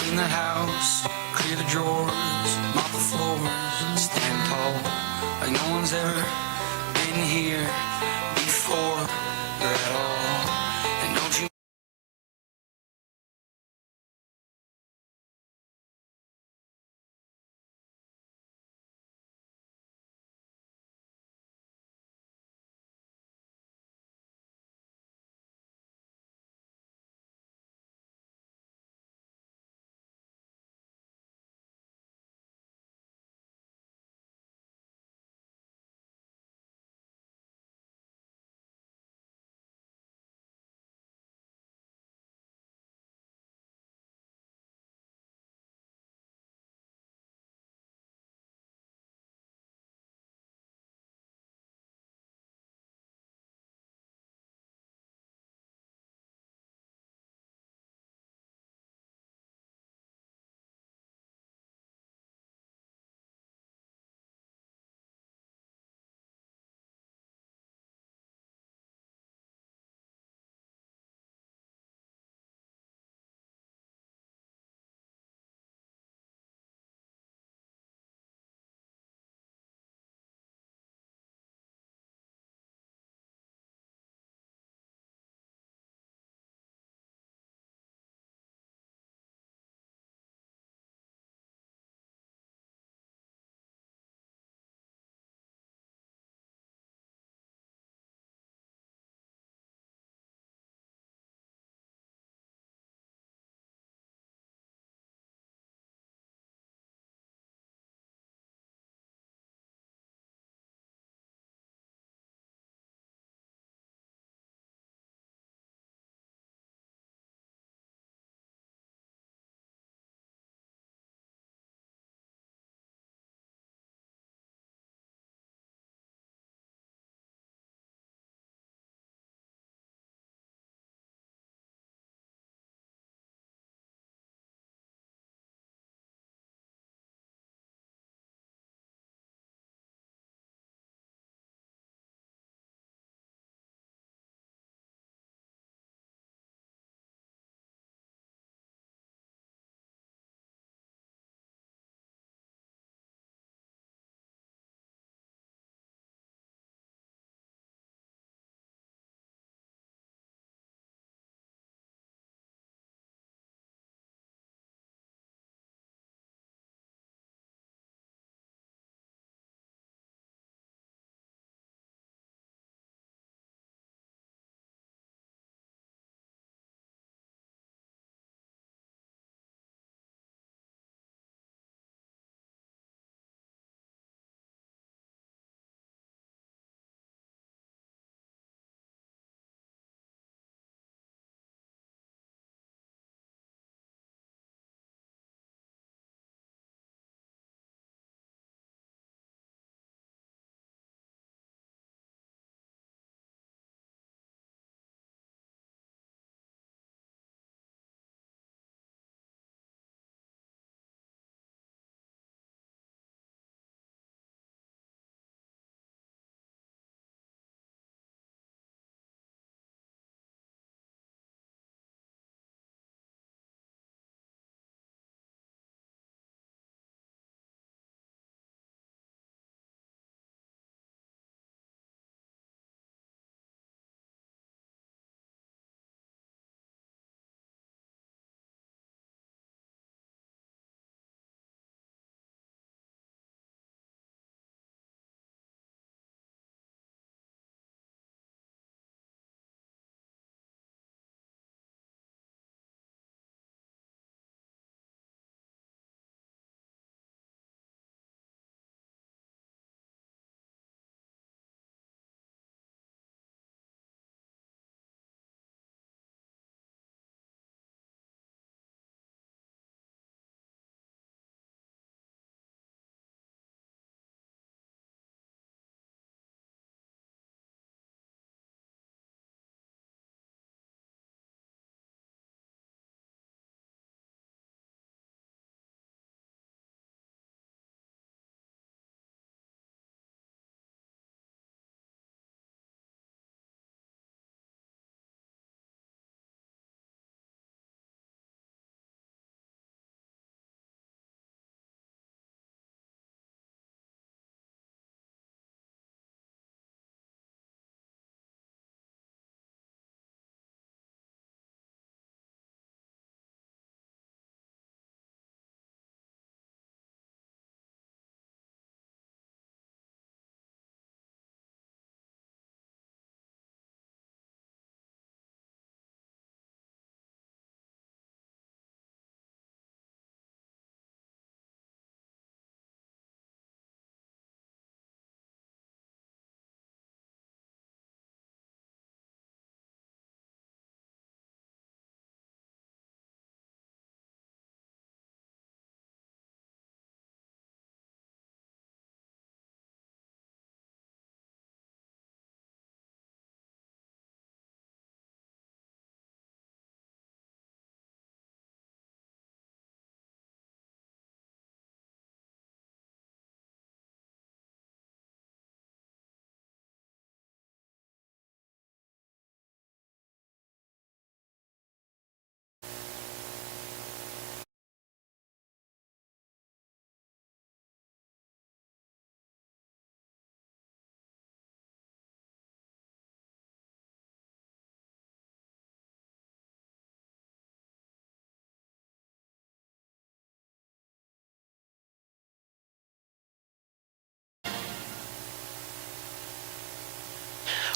Clean the house, clear the drawers, mop the floors, stand tall, like no one's ever been here before at all. And don't you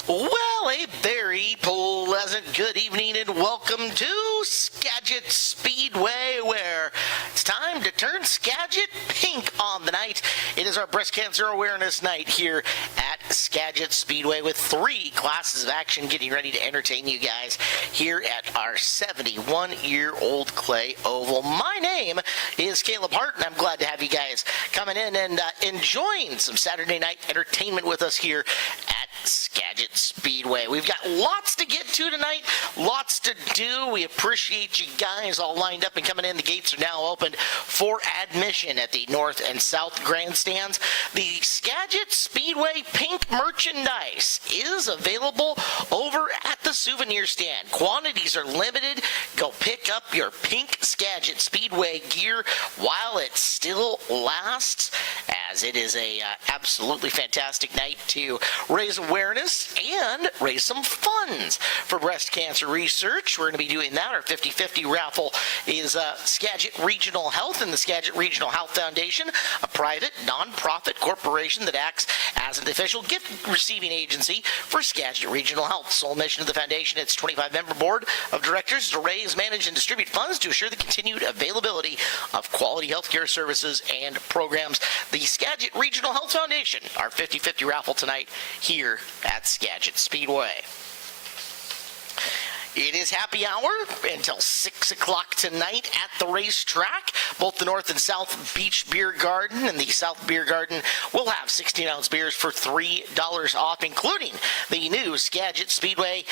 Well, a very pleasant good evening and welcome to Skagit Speedway, where it's time to turn Skagit pink on the night. It is our breast cancer awareness night here at Skagit Speedway with 3 classes of action getting ready to entertain you guys here at our 71-year-old clay oval. My name is Caleb Hart, and I'm glad to have you guys coming in and enjoying some Saturday night entertainment with us here at Skagit Speedway. We've got lots to get to tonight, lots to do. We appreciate you guys all lined up and coming in. The gates are now opened for admission at the north and south grandstands. The Skagit Speedway pink merchandise is available over at the souvenir stand. Quantities are limited. Go pick up your pink Skagit Speedway gear while it still lasts, as it is a absolutely fantastic night to raise awareness and raise some funds for breast cancer research. We're going to be doing that. Our 50-50 raffle is Skagit Regional Health and the Skagit Regional Health Foundation, a private non-profit corporation that acts as an official gift-receiving agency for Skagit Regional Health. Sole mission of the foundation, its 25-member board of directors, is to raise, manage, and distribute funds to assure the continued availability of quality healthcare services and programs. The Skagit Regional Health Foundation, our 50-50 raffle tonight here at Skagit Speedway. It is happy hour until 6 o'clock tonight at the racetrack. Both the North and South Beach Beer Garden and the South Beer Garden will have 16-ounce beers for $3 off, including the new Skagit Speedway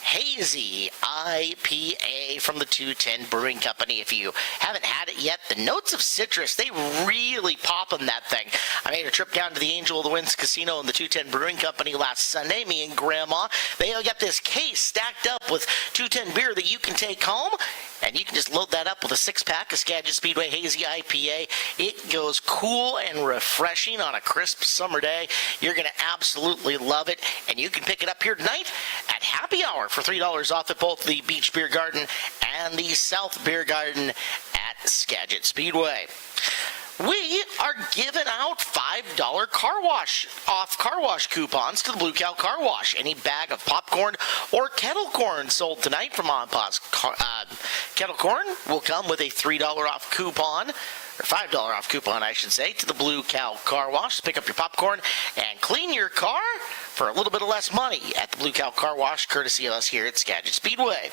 Hazy IPA from the 210 Brewing Company. If you haven't had it yet, the notes of citrus, they really pop on that thing. I made a trip down to the Angel of the Winds Casino and the 210 Brewing Company last Sunday, me and Grandma. They got this case stacked up with 210 beer that you can take home, and you can just load that up with a 6-pack of Skagit Speedway Hazy IPA. It goes cool and refreshing on a crisp summer day. You're going to absolutely love it, and you can pick it up here tonight at happy hour for $3 off at both the Beach Beer Garden and the South Beer Garden at Skagit Speedway. We are giving out $5 car wash coupons to the Blue Cow Car Wash. Any bag of popcorn or kettle corn sold tonight from Mom and Pa's Kettle Corn will come with a $3 off coupon, or $5 off coupon, I should say, to the Blue Cow Car Wash. Pick up your popcorn and clean your car for a little bit of less money at the Blue Cow Car Wash, courtesy of us here at Skagit Speedway.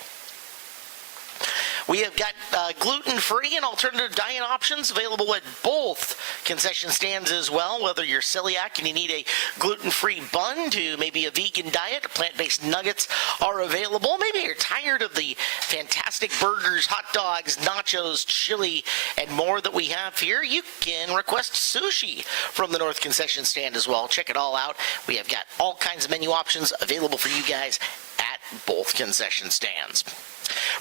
We have got gluten-free and alternative diet options available at both concession stands as well. Whether you're celiac and you need a gluten-free bun to maybe a vegan diet, plant-based nuggets are available. Maybe you're tired of the fantastic burgers, hot dogs, nachos, chili, and more that we have here. You can request sushi from the North concession stand as well. Check it all out. We have got all kinds of menu options available for you guys at both concession stands.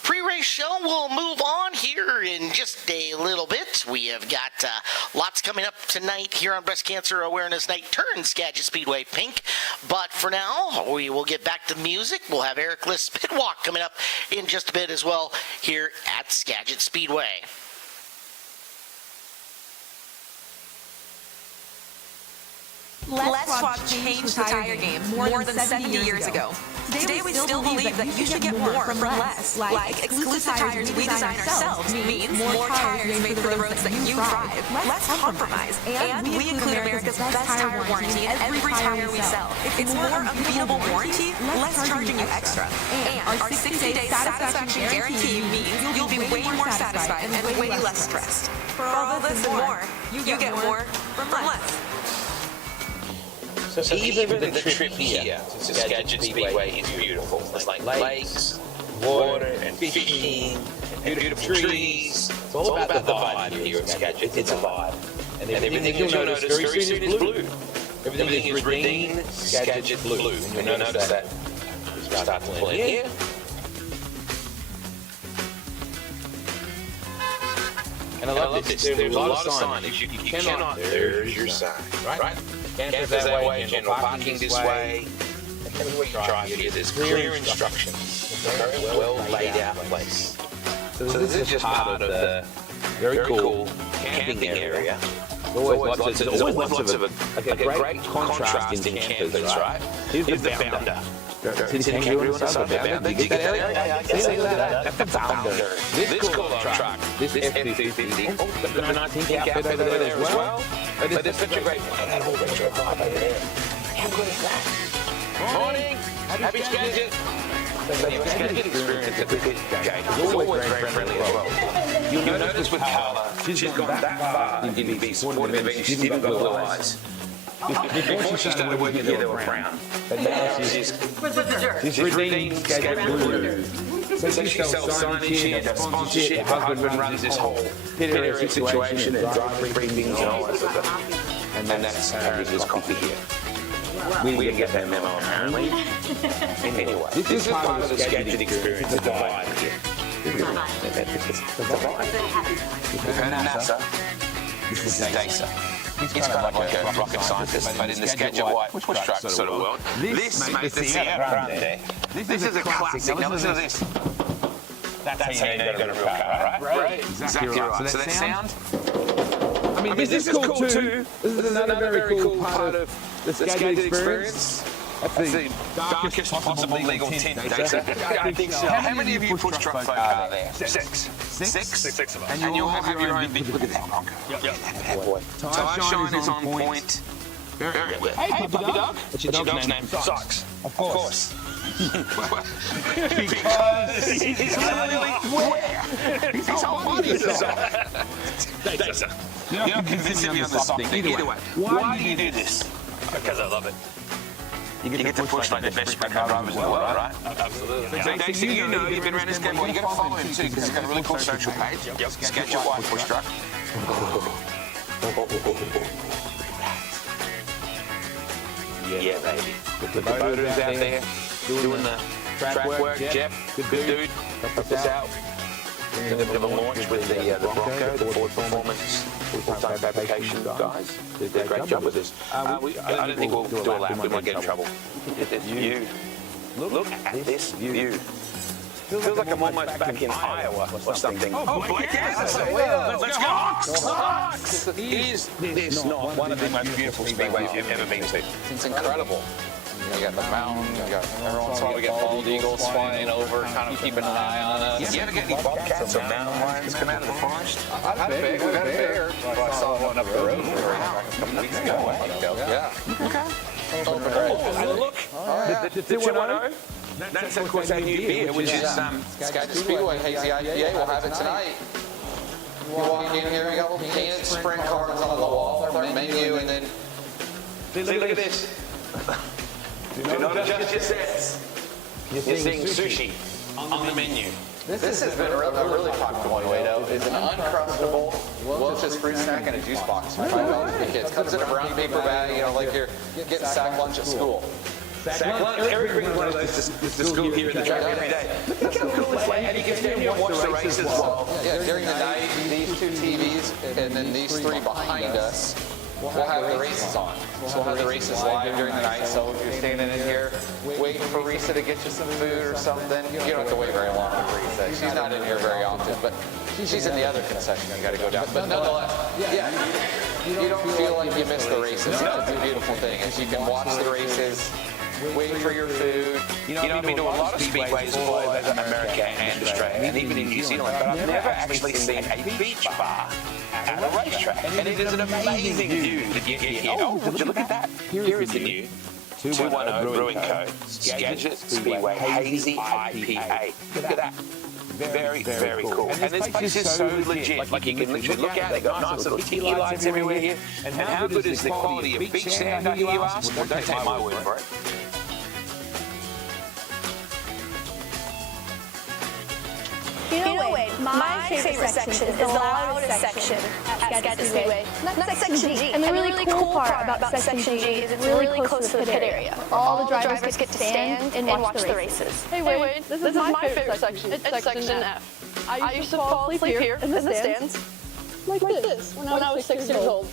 Pre-race show will move on here in just a little bit. We have got lots coming up tonight here on Breast Cancer Awareness Night. Turn Skagit Speedway pink. But for now, we will get back to music. We'll have Eric List's Pit Walk coming up in just a bit as well here at Skagit Speedway. Let's Swap changed the tire game more than 70 years ago. Today we still believe that you should get more from less. Like exclusive tires we design ourselves means more tires made for the roads that you drive. Less compromise. And we include America's best tire warranty in every tire we sell. It's more unbeatable warranty, less charging you extra. And our 60-day satisfaction guarantee means you'll be way more satisfied and way less stressed. For all this and more, you get more from less. So even the trip here to Skagit Speedway is beautiful. It's like lakes, water, and fishing, and beautiful trees. It's all about the vibe here at Skagit. It's a vibe. And everything you'll notice very soon is blue. Everything is redeemed Skagit blue. And you'll notice that we start to pull in here. And I love this. There's a lot of signage. You cannot, there's your sign, right? Campers that way, general parking this way. And when you drive here, there's clear instructions. It's a very well laid out place. So this is just part of the very cool camping area. There's always lots of a great contrast in campers, right? Here's the bounder. See the kangaroo on the side there? Did you get that? Yeah. See that? That's the founder. This cool truck. This F-250. Oh, the 19 outfit over there as well. But it's such a great... Look at that whole retro vibe over there. How good is that? Morning. Happy Skagit. The Skagit experience at the pit gate is always very friendly as well. You'll notice with Carla, she's gone that far in these sporting events, she's even got blue eyes. Before she started working here, they were brown. But now she's redeemed Skagit blue. So she sells signage here, does sponsorship, her husband runs this whole pit area situation and drive-free things and all that sort of stuff. And that's Harris's coffee here. We didn't get that memo apparently. Anyway, this is part of the Skagit experience, it's a vibe here. It's a vibe. We've heard of NASA. This is Dasa. He's kind of like a rocket scientist, but in the Skagit white push truck sort of world. This makes the Sierra Grande. This is a classic. Now listen to this. That's how you know you've got a real car, right? Exactly right. So that sound? I mean, this is cool too. This is another very cool part of the Skagit experience. That's the darkest possible legal tint, Dasa. I think so. How many of you push truck folk are there? Six of us. And you'll have your own big... Look at that Bronco. Yep. That boy. Tire shine is on point. Very good. Hey, puppy dog. What's your dog's name? Socks. Of course. Because he's literally where? His whole body is socks. Dasa. You're not convincing me on the sock thing. Either way. Why do you do this? Because I love it. You get to push like the best sprint car drivers in the world, right? Absolutely. So Dasa, you know, you've been around this skateboard. You got to follow him too, because he's got a really cool social page. Skagit White Push Truck. Yeah, baby. The boaters out there doing the track work. Jeff, good dude. Help us out. A bit of a launch with the Bronco, the Ford Performance, full-time fabrication guys. They did a great job with this. I don't think we'll do a lap. We might get in trouble. This view. Look at this view. Feels like I'm almost back in Iowa or something. Oh, Blake, yes! Let's go Hawks! Is this not one of the most beautiful speedways you've ever been to? It's incredible. You got the mountain, you got every once in a while we get bald eagles flying over, kind of keeping an eye on us. You ever get any bobcats or mountain lions come out of the forest? I've had a bear. I saw one up the road a couple weeks ago. Yeah. Okay. Oh, look, the 210. That's of course our new beer, which is Skagit Speedway Hazy IPA. We'll have it tonight. You walk in here, you got little painted sprint cards on the wall, their menu, and then look at this. Do not adjust your sets. You're seeing sushi on the menu. This has been a really popular one, Wado. It's an uncrustable Welch's fruit snack and a juice box for $5 for the kids. Comes in a brown paper bag, you know, like you're getting sack lunch at school. Sack lunch. Eric brings one of those to school here at the track every day. Look how cool it's like. And you can stand here and watch the races while. Yeah, during the night, these two TVs and then these three behind us. We'll have the races on. So we'll have the races live during the night. So if you're standing in here waiting for Risa to get you some food or something, you don't have to wait very long for Risa. She's not in here very often, but she's in the other concession. You got to go down. But nonetheless, yeah, you don't feel like you missed the races. It's a beautiful thing. As you can watch the races, wait for your food. You know, I've been to a lot of speedways all over America and Australia, and even in New Zealand, but I've never actually seen a beach bar at a racetrack. And it is an amazing view that you get here. Oh, would you look at that? Here is the view. 210 Brewing Co. Skagit Speedway Hazy IPA. Look at that. Very, very cool. And this place is so legit. Like you can literally look at it. They've got nice little tiki lights everywhere here. And how good is the quality of beach sand, you ask? Well, don't take my word for it. You know, Wade, my favorite section is the loudest section at Skagit Speedway. That's Section G. And the really cool part about Section G is it's really close to the pit area. All the drivers get to stand and watch the races. Hey Wade, this is my favorite section. It's Section F. I used to fall asleep here in the stands like this when I was 6 years old.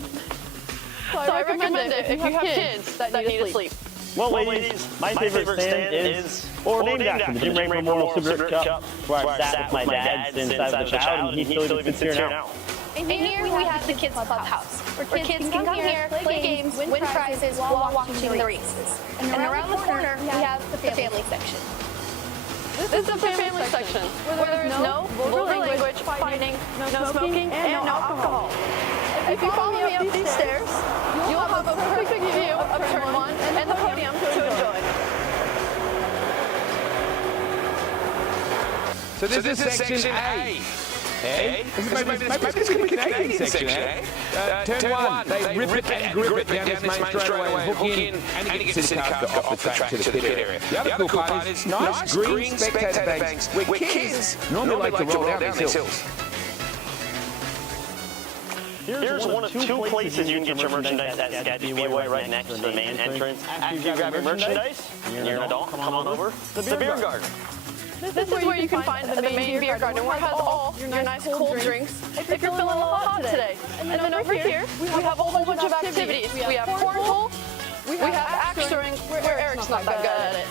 So I recommend it if you have kids that need to sleep. Well, ladies, my favorite stand is named after the Jim Rainbow Memorial Super Cup, where I've sat with my dad since I was a child, and he still even sits here now. And here we have the Kids Clubhouse, where kids can come here, play games, win prizes while watching the races. And around the corner, we have the family section. This is the family section, where there is no vulgar language, fighting, no smoking, and no alcohol. If you follow me up these stairs, you'll have a perfect view of Turn 1 and the podium to enjoy. So this is section A. Maybe it's going to be Canadian section, eh? Turn 1, they rip it and grip it down this main straightaway, hook in, and you get to see the car go off the track to the pit area. The other cool part is nice green spectator banks where kids normally like to roll down these hills. Here's one of two places you can get your merchandise at Skagit Speedway, right next to the main entrance. After you grab your merchandise, and you're an adult, come on over. The beer garden. This is where you can find the main beer garden, where it has all your nice cold drinks if you're feeling a little hot today. And then over here, we have a whole bunch of activities. We have cornhole, we have axe throwing, where Eric's not that good at it.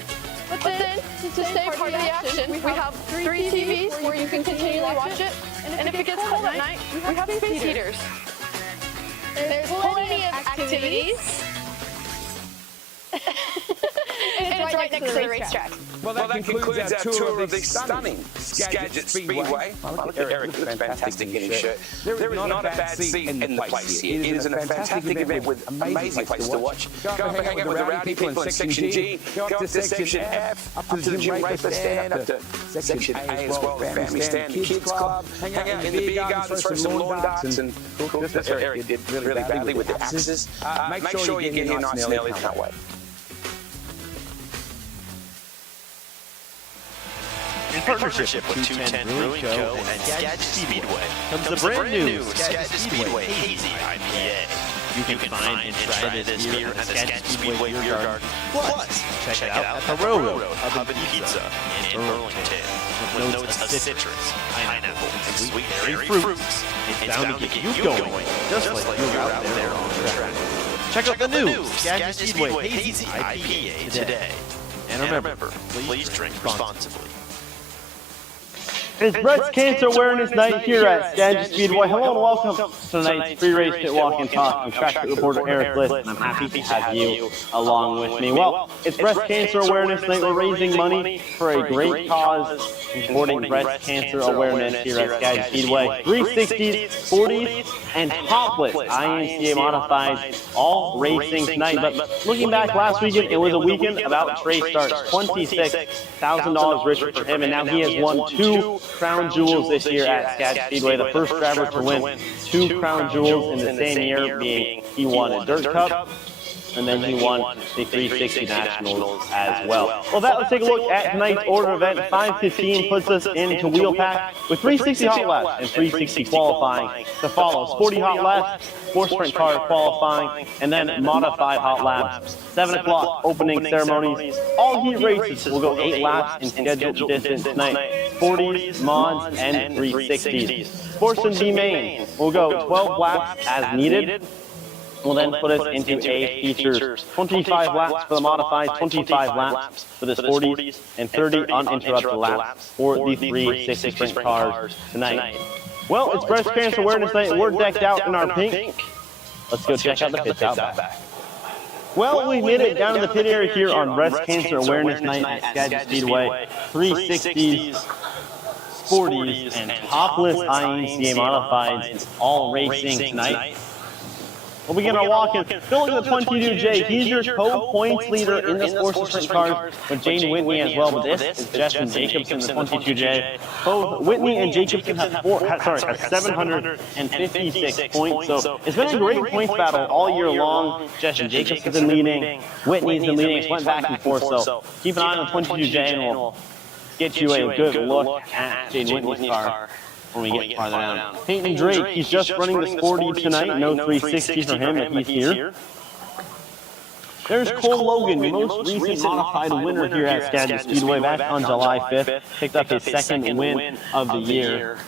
But then, to stay part of the action, we have 3 TVs where you can continually watch it. And if it gets cold at night, we have space heaters. There's plenty of activities. And it's right next to the racetrack. Well, that concludes our tour of the stunning Skagit Speedway. Look at Eric, looks fantastic in his shirt. There is not a bad seat in the place here. It is a fantastic event with amazing place to watch. Go up and hang out with the rowdy people in Section G. Go up to Section F, up to the Gym Raper Stand, up to Section A as well, the Family Stand, Kids Club. Hang out in the beer gardens, throw some lawn darts, and Eric did really badly with the axes. Make sure you get here nice and early, can't wait. In partnership with 210 Brewing Co. and Skagit Speedway comes the brand new Skagit Speedway Hazy IPA. You can find and try this beer at the Skagit Speedway Beer Garden. Plus, check it out at the Railroad Pub and Pizza in Burlington. With notes of citrus, pineapple, and sweet berry fruits. It's bound to get you going, just like you're out there on the track. Check out the new Skagit Speedway Hazy IPA today. And remember, please drink responsibly. It's Breast Cancer Awareness Night here at Skagit Speedway. Hello and welcome to tonight's free race pit walk and talk. I'm track reporter Eric Bliss, and I'm happy to have you along with me. Well, it's Breast Cancer Awareness Night. We're raising money for a great cause, supporting breast cancer awareness here at Skagit Speedway. 360s, 40s, and topless INCA modifieds, all racing tonight. But looking back last weekend, it was a weekend about Trey Starks. $26,000 richer for him, and now he has won 2 crown jewels this year at Skagit Speedway. The first driver to win 2 crown jewels in the same year, being he won a Dirt Cup, and then he won the 360 Nationals as well. Well, let's take a look at tonight's order event. 5:15 puts us into wheel pack with 360 hot laps and 360 qualifying to follow. Sporty hot laps, 4 sprint cars qualifying, and then modified hot laps. 7 o'clock opening ceremonies. All heat races will go 8 laps in scheduled distance tonight. 40s, mods, and 360s. Sportsman B main will go 12 laps as needed. Will then put us into A features. 25 laps for the modified, 25 laps for the 40s, and 30 uninterrupted laps for the 360 sprint cars tonight. Well, it's Breast Cancer Awareness Night. We're decked out in our pink. Let's go check out the pits out back. Well, we made it down to the pit area here on Breast Cancer Awareness Night at Skagit Speedway. 360s, 40s, and topless INCA modifieds, all racing tonight. We'll begin our walk-in. Filling the 22J, he's your co-points leader in the Sportsman sprint cars with Jane Whitney as well. But this is Justin Jacobson, the 22J. Both Whitney and Jacobson have 756 points. So it's been a great points battle all year long. Justin Jacobson's been leading. Whitney's been leading. It's went back and forth. So keep an eye on the 22J, and we'll get you a good look at Jane Whitney's car when we get farther down. Peyton Drake, he's just running the Sporty tonight. No 360 for him if he's here. There's Cole Logan, the most recent modified winner here at Skagit Speedway back on July 5th. Picked up his second win of the year.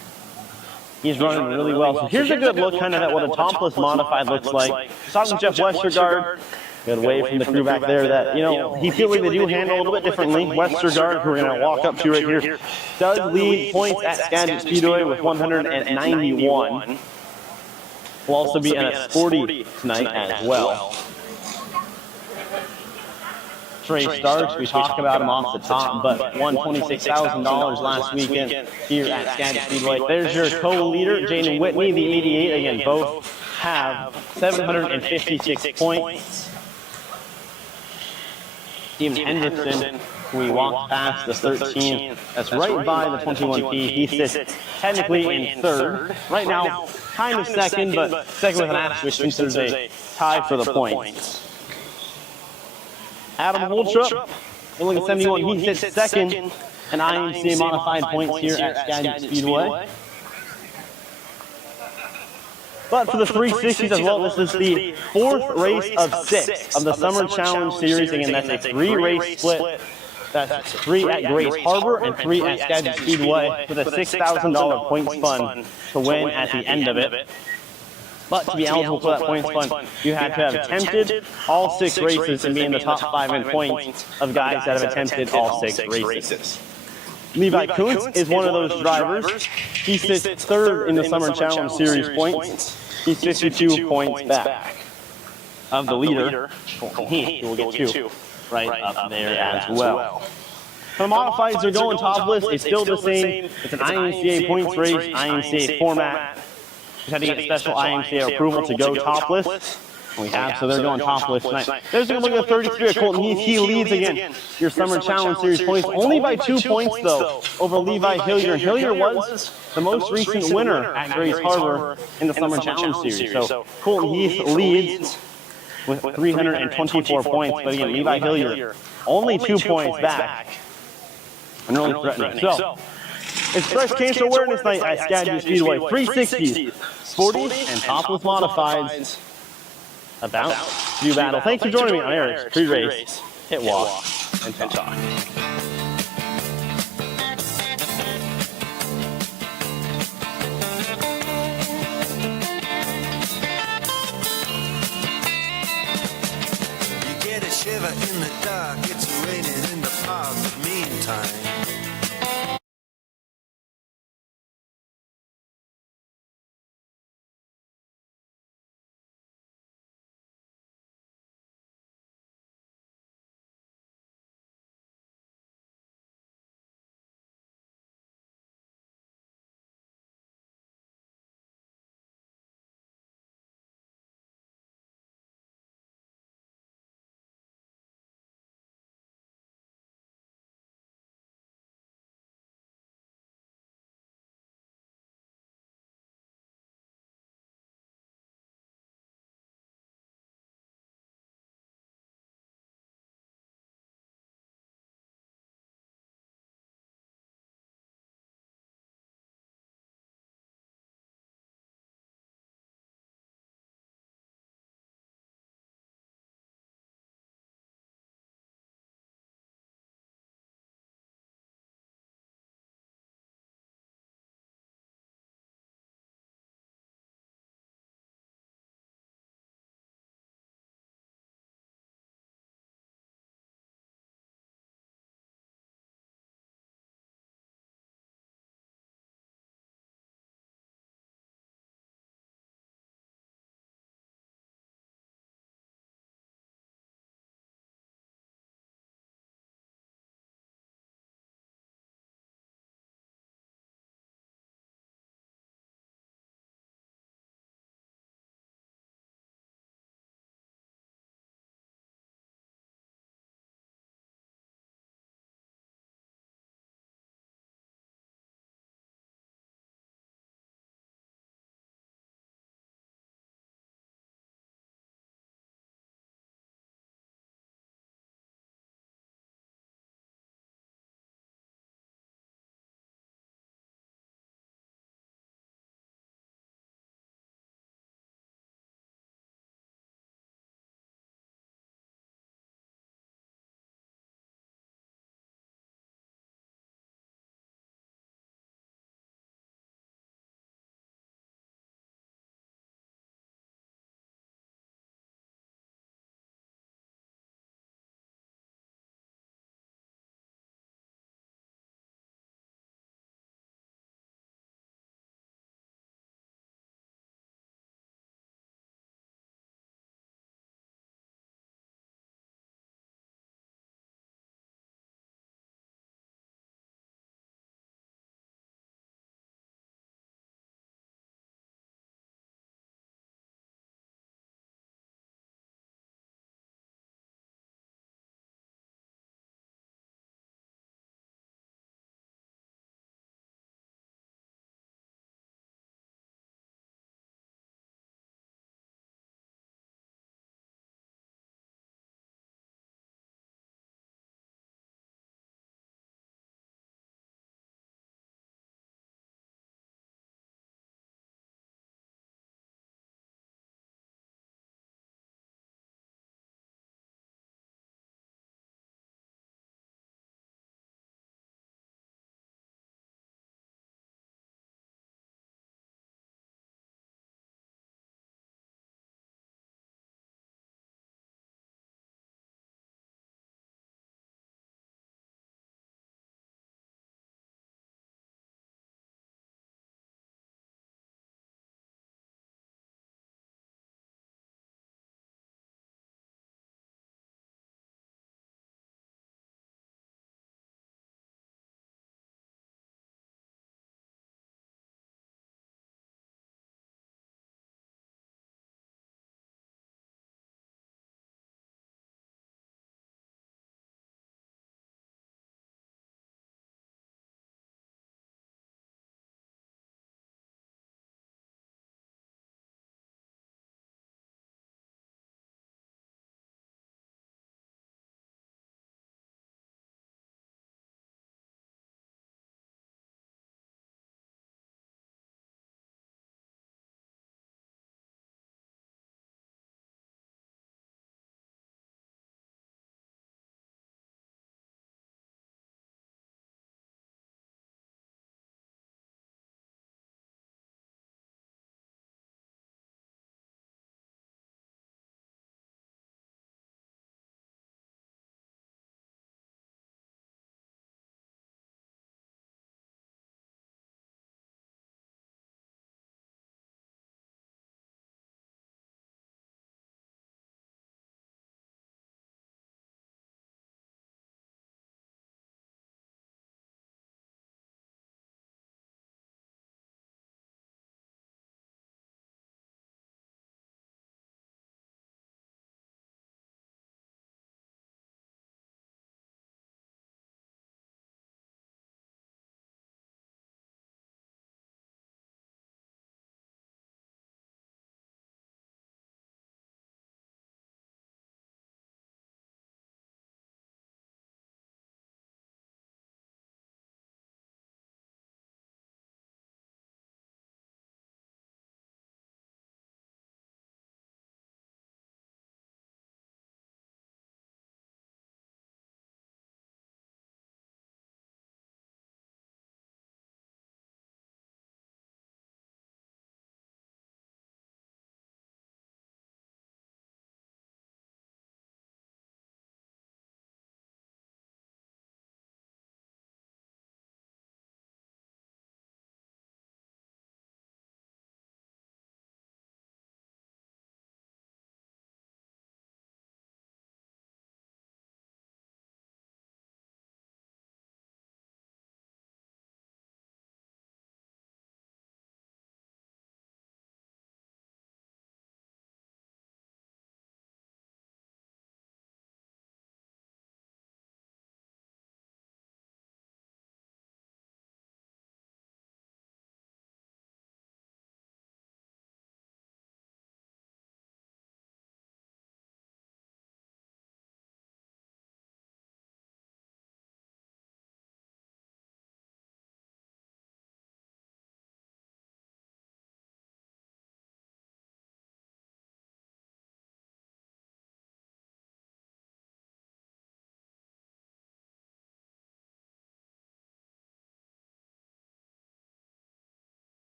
He's running really well. So here's a good look kind of at what a topless modified looks like. Talking to Jeff Westergaard. Good wave from the crew back there that, he feels like they do handle a little bit differently. Westergaard, who we're going to walk up to right here, does lead points at Skagit Speedway with 191. We'll also be in a sporty tonight as well. Trey Starks, we talked about him off the top, but won $26,000 last weekend here at Skagit Speedway. There's your co-leader, Jaden Whitney, the 88. Again, both have 756 points. Steven Hendrickson, we walked past the 13. That's right by the 21P. He sits technically in third. Right now, kind of second, but second with an asterisk since there's a tie for the points. Adam Holtrup, only at 71, he sits second in IMCA modified points here at Skagit Speedway. But for the 360s as well, this is the fourth race of 6 of the Summer Challenge Series. Again, that's a 3-race split. That's 3 at Grace Harbor and 3 at Skagit Speedway with a $6,000 points fund to win at the end of it. But to be eligible for that points fund, you had to have attempted all 6 races and be in the top 5 in points of guys that have attempted all 6 races. Levi Kuntz is one of those drivers. He sits third in the Summer Challenge Series points. He's 52 points back of the leader, Colton Heath, who will get 2 right up there as well. The modifieds are going topless. It's still the same. It's an IMCA points race, IMCA format. Just had to get special IMCA approval to go topless. We have, so they're going topless tonight. There's going to look at 33 at Colton Heath. He leads again your Summer Challenge Series points, only by 2 points though over Levi Hillier. And Hillier was the most recent winner at Grace Harbor in the Summer Challenge Series. So Colton Heath leads with 324 points, but again, Levi Hillier only 2 points back and really threatening. So it's Breast Cancer Awareness Night at Skagit Speedway. 360s, sporties, and topless modifieds about to do battle. Thanks for joining me on Eric's pre-race, hit walk, and talk. You get a shiver in the dark, it's raining in the park, but meantime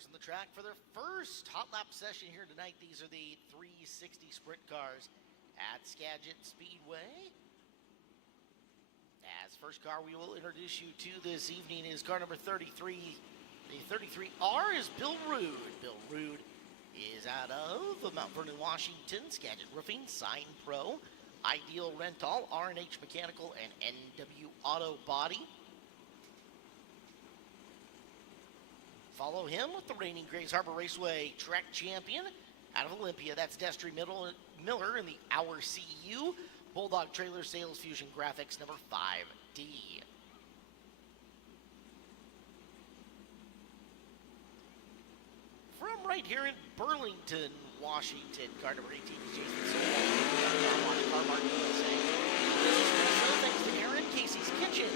cars on the track for their first hot lap session here tonight. These are the 360 sprint cars at Skagit Speedway. As first car we will introduce you to this evening is car number 33. The 33R is Bill Rude. Bill Rude is out of Mount Vernon, Washington. Skagit Roofing, Sign Pro, Ideal Rental, R&H Mechanical, and NW Auto Body. Follow him with the reigning Grays Harbor Raceway track champion out of Olympia. That's Destry Miller in the Hour CU. Bulldog Trailer Sales Fusion Graphics number 5D. From right here in Burlington, Washington, car number 18 is Jason Soul. Car Martin USA. This is special thanks to Aaron Casey's Kitchen.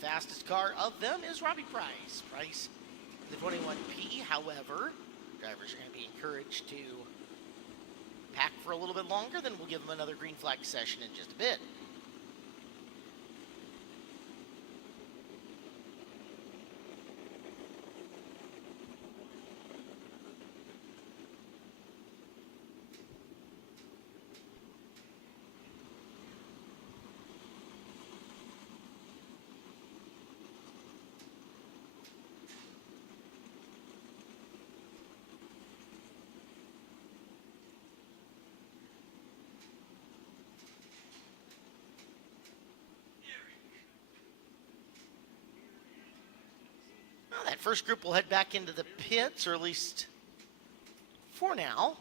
Fastest car of them is Robbie Price. Price, the 21P. However, drivers are going to be encouraged to pack for a little bit longer. Then we'll give them another green flag session in just a bit. That first group will head back into the pits, or at least for now.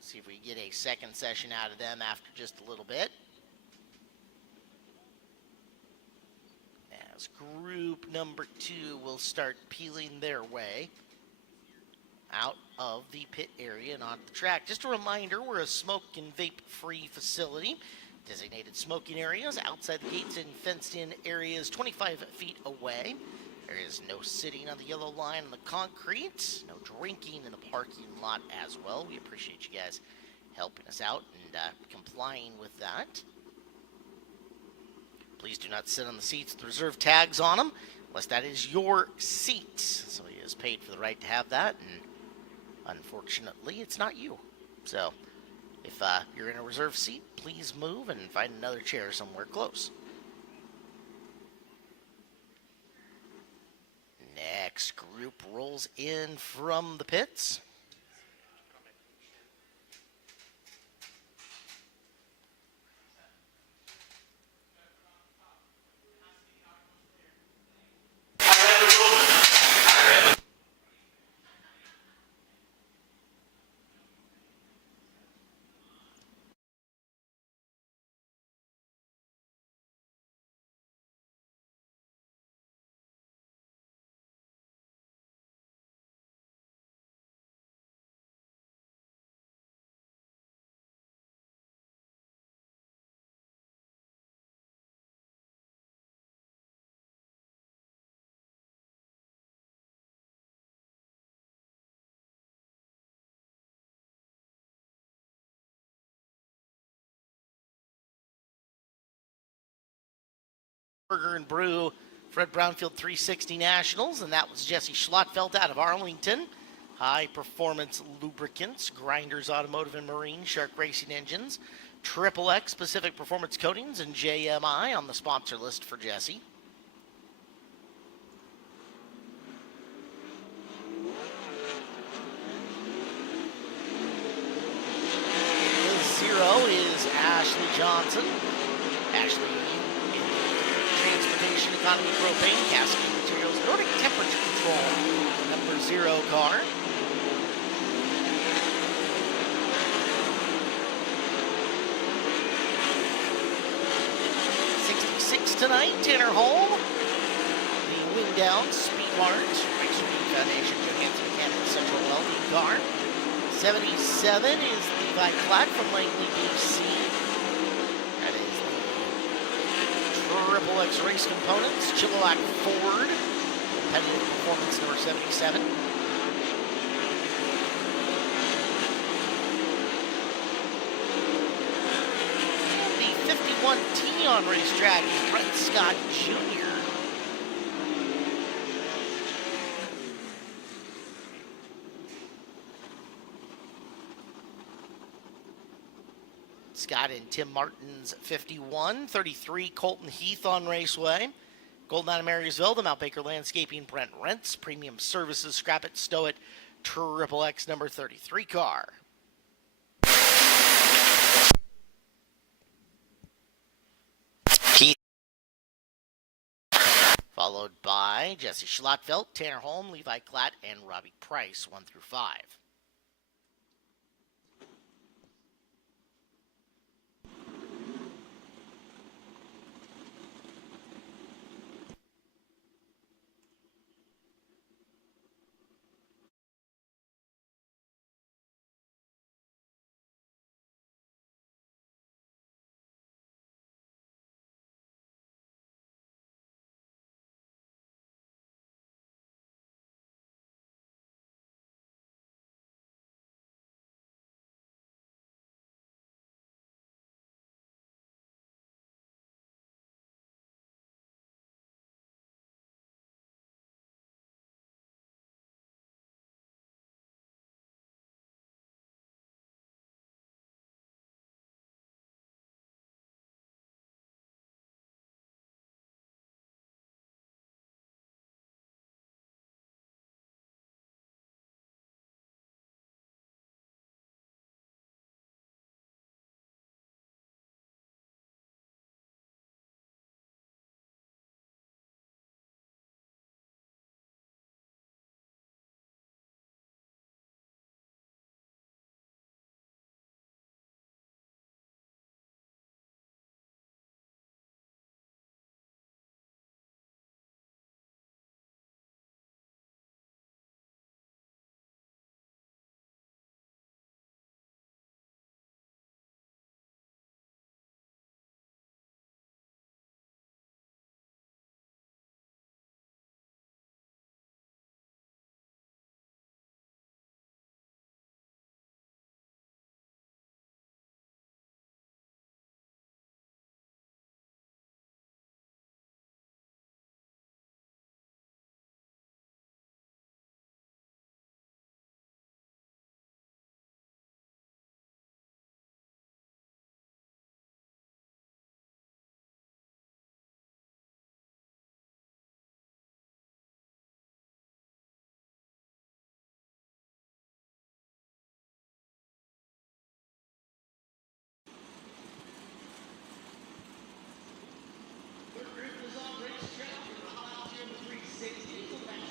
See if we get a second session out of them after just a little bit. As group number 2 will start peeling their way out of the pit area and onto the track. Just a reminder, we're a smoke and vape-free facility. Designated smoking areas outside the gates and fenced-in areas 25 feet away. There is no sitting on the yellow line on the concrete, no drinking in the parking lot as well. We appreciate you guys helping us out and complying with that. Please do not sit on the seats with reserve tags on them, unless that is your seat. Somebody has paid for the right to have that, and unfortunately, it's not you. So, if you're in a reserve seat, please move and find another chair somewhere close. Next group rolls in from the pits. Burger and Brew, Fred Brownfield 360 Nationals, and that was Jesse Schlottfeld out of Arlington. High Performance Lubricants, Grinders Automotive and Marine, Shark Racing Engines, Triple X Pacific Performance Coatings, and JMI on the sponsor list for Jesse. The 0 is Ashley Johnson. Ashley in Transportation Economy Propane, Cascade Materials, Nordic Temperature Control, number 0 car. Tonight, Tanner Holm, the Wing Down Speed Mart, Race Racing Foundation, Johansson Mechanical Central Welding car. 77 is Levi Clack from Langley, BC. That is the Triple X Race Components, Chilliwack Ford, competitive performance number 77. The 51T on racetrack is Brent Scott Jr. Scott and Tim Martin's 51, 33 Colton Heath on Raceway. Golden out of Marysville, the Mount Baker Landscaping, Brent Rents, Premium Services, Scrap It, Stow It, Triple X number 33 car. Followed by Jesse Schlattfeld, Tanner Holm, Levi Klatt, and Robbie Price, 1 through 5.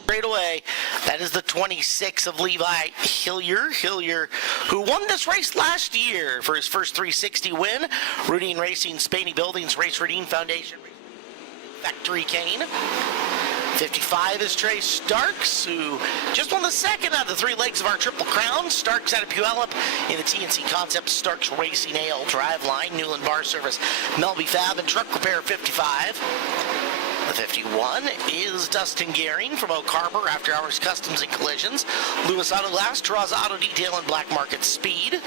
Straight away, that is the 26 of Levi Hillier. Hillier, who won this race last year for his first 360 win. Routine Racing, Spaney Buildings, Race Routine Foundation, Factory Cane. 55 is Trey Starks, who just won the second out of the 3 legs of our Triple Crown. Starks out of Puyallup in the TNC Concept Starks Racing AL Driveline. Newland Bar Service, Melby Fab, and Truck Repair 55. The 51 is Dustin Gehring from Oak Harbor, After Hours Customs and Collisions. Lewis Auto Glass, Draws Auto Detail, and Black Market Speed.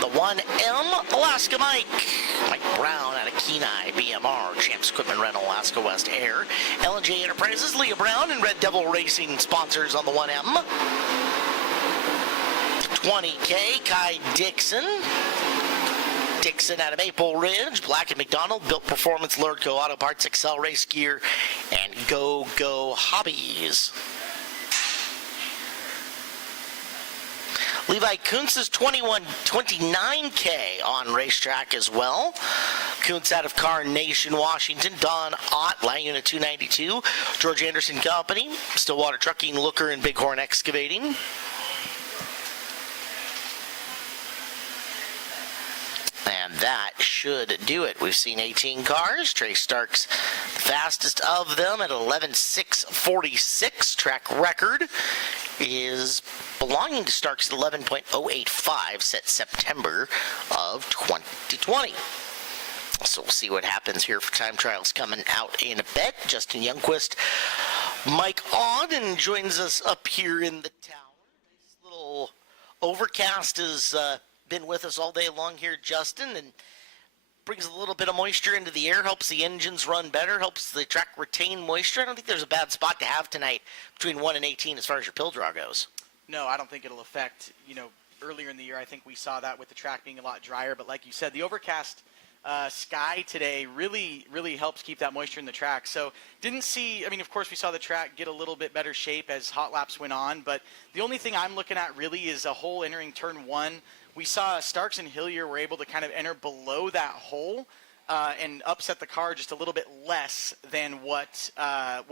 The 1M, Alaska Mike Brown out of Kenai, BMR, Champs Equipment Rental, Alaska West Air, L&J Enterprises, Leah Brown, and Red Devil Racing sponsors on the 1M. 20K, Kai Dixon out of Maple Ridge, Black & McDonald, Built Performance, Lordco Auto Parts, Excel Race Gear, and Go Hobbies. Levi Kuntz's 29K on racetrack as well. Kuntz out of Carnation, Washington. Don Ott, Laguna 292. George Anderson Company, Stillwater Trucking, Looker, and Bighorn Excavating. And that should do it. We've seen 18 cars. Trey Stark's the fastest of them at 11.646. Track record is belonging to Stark's at 11.085, set September of 2020. So we'll see what happens here for time trials coming out in a bit. Justin Youngquist, Mike Auden joins us up here in the tower. This little overcast has been with us all day long here, Justin, and brings a little bit of moisture into the air, helps the engines run better, helps the track retain moisture. I don't think there's a bad spot to have tonight between 1 and 18 as far as your pill draw goes. No, I don't think it'll affect, earlier in the year, I think we saw that with the track being a lot drier, but like you said, the overcast sky today really helps keep that moisture in the track. So didn't see, of course we saw the track get a little bit better shape as hot laps went on, but the only thing I'm looking at really is a hole entering turn 1. We saw Starks and Hillier were able to kind of enter below that hole and upset the car just a little bit less than what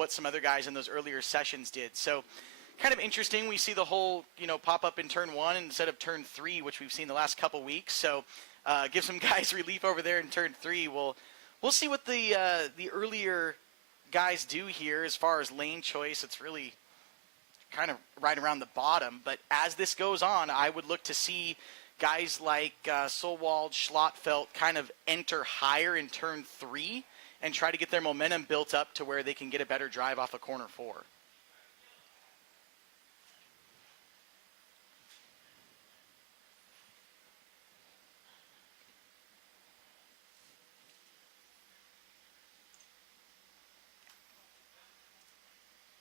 some other guys in those earlier sessions did. So kind of interesting. We see the hole, pop up in turn 1 instead of turn 3, which we've seen the last couple weeks. So give some guys relief over there in turn 3. We'll see what the earlier guys do here as far as lane choice. It's really kind of right around the bottom. But as this goes on, I would look to see guys like Solwald, Schlottfelt kind of enter higher in turn 3 and try to get their momentum built up to where they can get a better drive off of corner 4.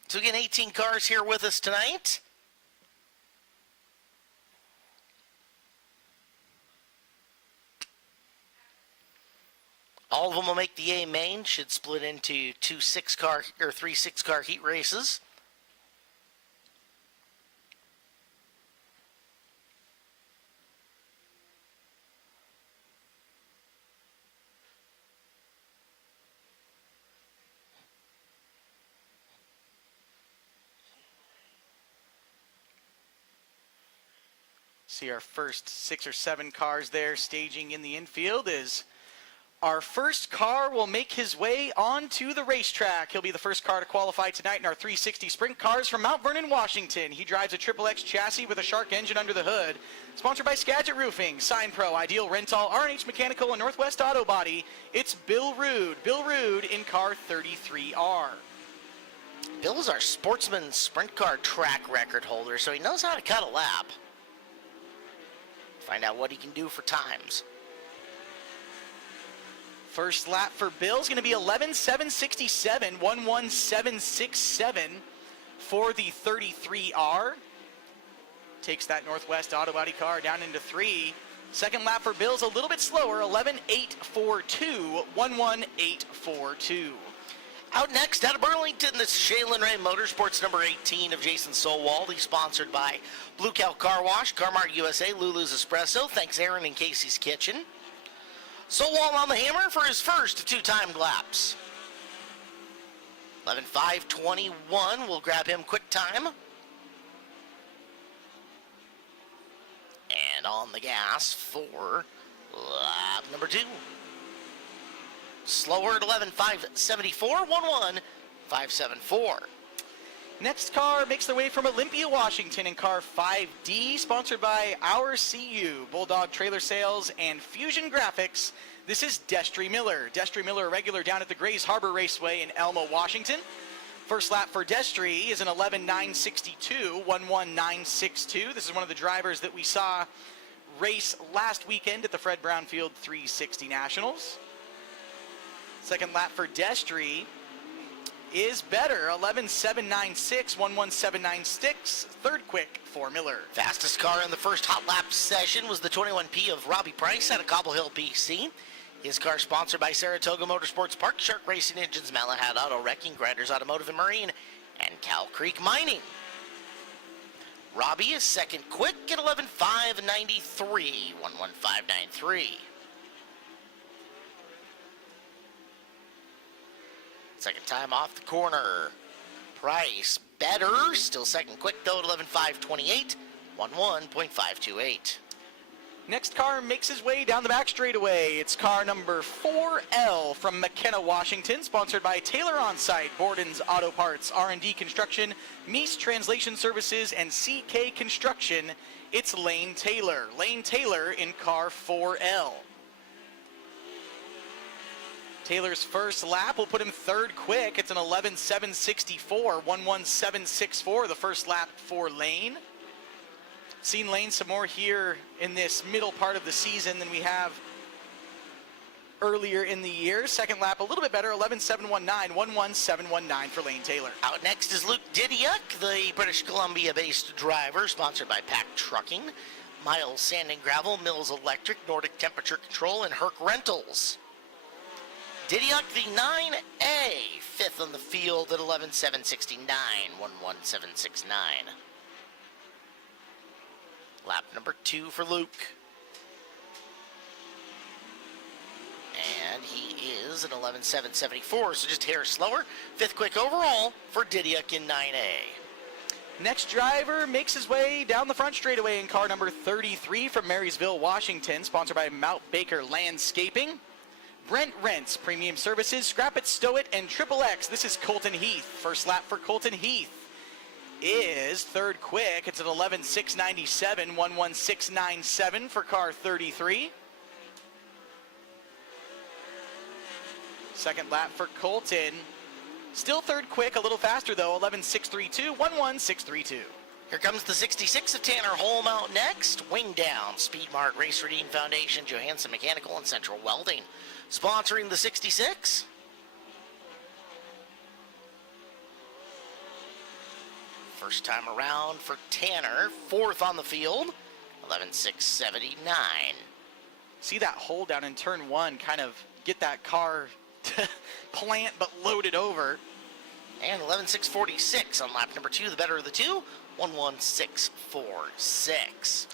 So again, 18 cars here with us tonight. All of them will make the A main, should split into 3 6-car heat races. See our first 6 or 7 cars there staging in the infield is our first car will make his way onto the racetrack. He'll be the first car to qualify tonight in our 360 Sprint Cars from Mount Vernon, Washington. He drives a XXX chassis with a Shark engine under the hood. Sponsored by Skagit Roofing, Sign Pro, Ideal Rental, R&H Mechanical, and Northwest Auto Body. It's Bill Rude. Bill Rude in car 33R. Bill is our Sportsman Sprint Car track record holder, so he knows how to cut a lap. Find out what he can do for times. First lap for Bill is going to be 11.767, 11.767 for the 33R. Takes that Northwest Auto Body car down into 3. Second lap for Bill's a little bit slower, 11.842, 11.842. Out next, out of Burlington, this is Shaylin Ray Motorsports number 18 of Jason Solwald. He's sponsored by Blue Cow Car Wash, Carmart USA, Lulu's Espresso. Thanks, Aaron and Casey's Kitchen. Solwald on the hammer for his first 2-timed laps. 11.521. We'll grab him quick time. And on the gas for lap number 2. Slower at 11.574, 11.574. Next car makes their way from Olympia, Washington in car 5D, sponsored by Our CU, Bulldog Trailer Sales, and Fusion Graphics. This is Destry Miller. Destry Miller, a regular down at the Grays Harbor Raceway in Elma, Washington. First lap for Destry is an 11.962, 11.962. This is one of the drivers that we saw race last weekend at the Fred Brown Field 360 Nationals. Second lap for Destry is better, 11.796, 11796. Third quick for Miller. Fastest car in the first hot lap session was the 21P of Robbie Price out of Cobble Hill, BC. His car sponsored by Saratoga Motorsports Park, Shark Racing Engines, Malahat Auto Wrecking, Grinders Automotive and Marine, and Cow Creek Mining. Robbie is second quick at 11.593, 11593. Second time off the corner. Price better, still second quick though at 11.528, 11.528. Next car makes his way down the back straightaway. It's car number 4L from McKenna, Washington, sponsored by Taylor On-Site, Borden's Auto Parts, R&D Construction, Meese Translation Services, and CK Construction. It's Lane Taylor. Lane Taylor in car 4L. Taylor's first lap will put him third quick. It's an 11.764, 11764, the first lap for Lane. Seen Lane some more here in this middle part of the season than we have earlier in the year. Second lap a little bit better, 11.719, 11719 for Lane Taylor. Out next is Luke Didiuk, the British Columbia-based driver, sponsored by Pack Trucking, Miles Sand and Gravel, Mills Electric, Nordic Temperature Control, and Herc Rentals. Didiuk, the 9A, fifth on the field at 11.769, 11769. Lap number 2 for Luke. And he is at 11.774, so just a hair slower. Fifth quick overall for Didiuk in 9A. Next driver makes his way down the front straightaway in car number 33 from Marysville, Washington, sponsored by Mount Baker Landscaping. Brent Rents, Premium Services, Scrap It, Stow It, and Triple X. This is Colton Heath. First lap for Colton Heath is third quick. It's an 11.697, 11697 for car 33. Second lap for Colton. Still third quick, a little faster though, 11.632, 11632. Here comes the 66 of Tanner Holm out next. Wing Down, Speedmart, Race Redeem Foundation, Johansson Mechanical, and Central Welding. Sponsoring the 66. First time around for Tanner, fourth on the field, 11.679. See that hold down in turn 1, kind of get that car to plant but load it over. And 11.646 on lap number 2, the better of the two, 11646.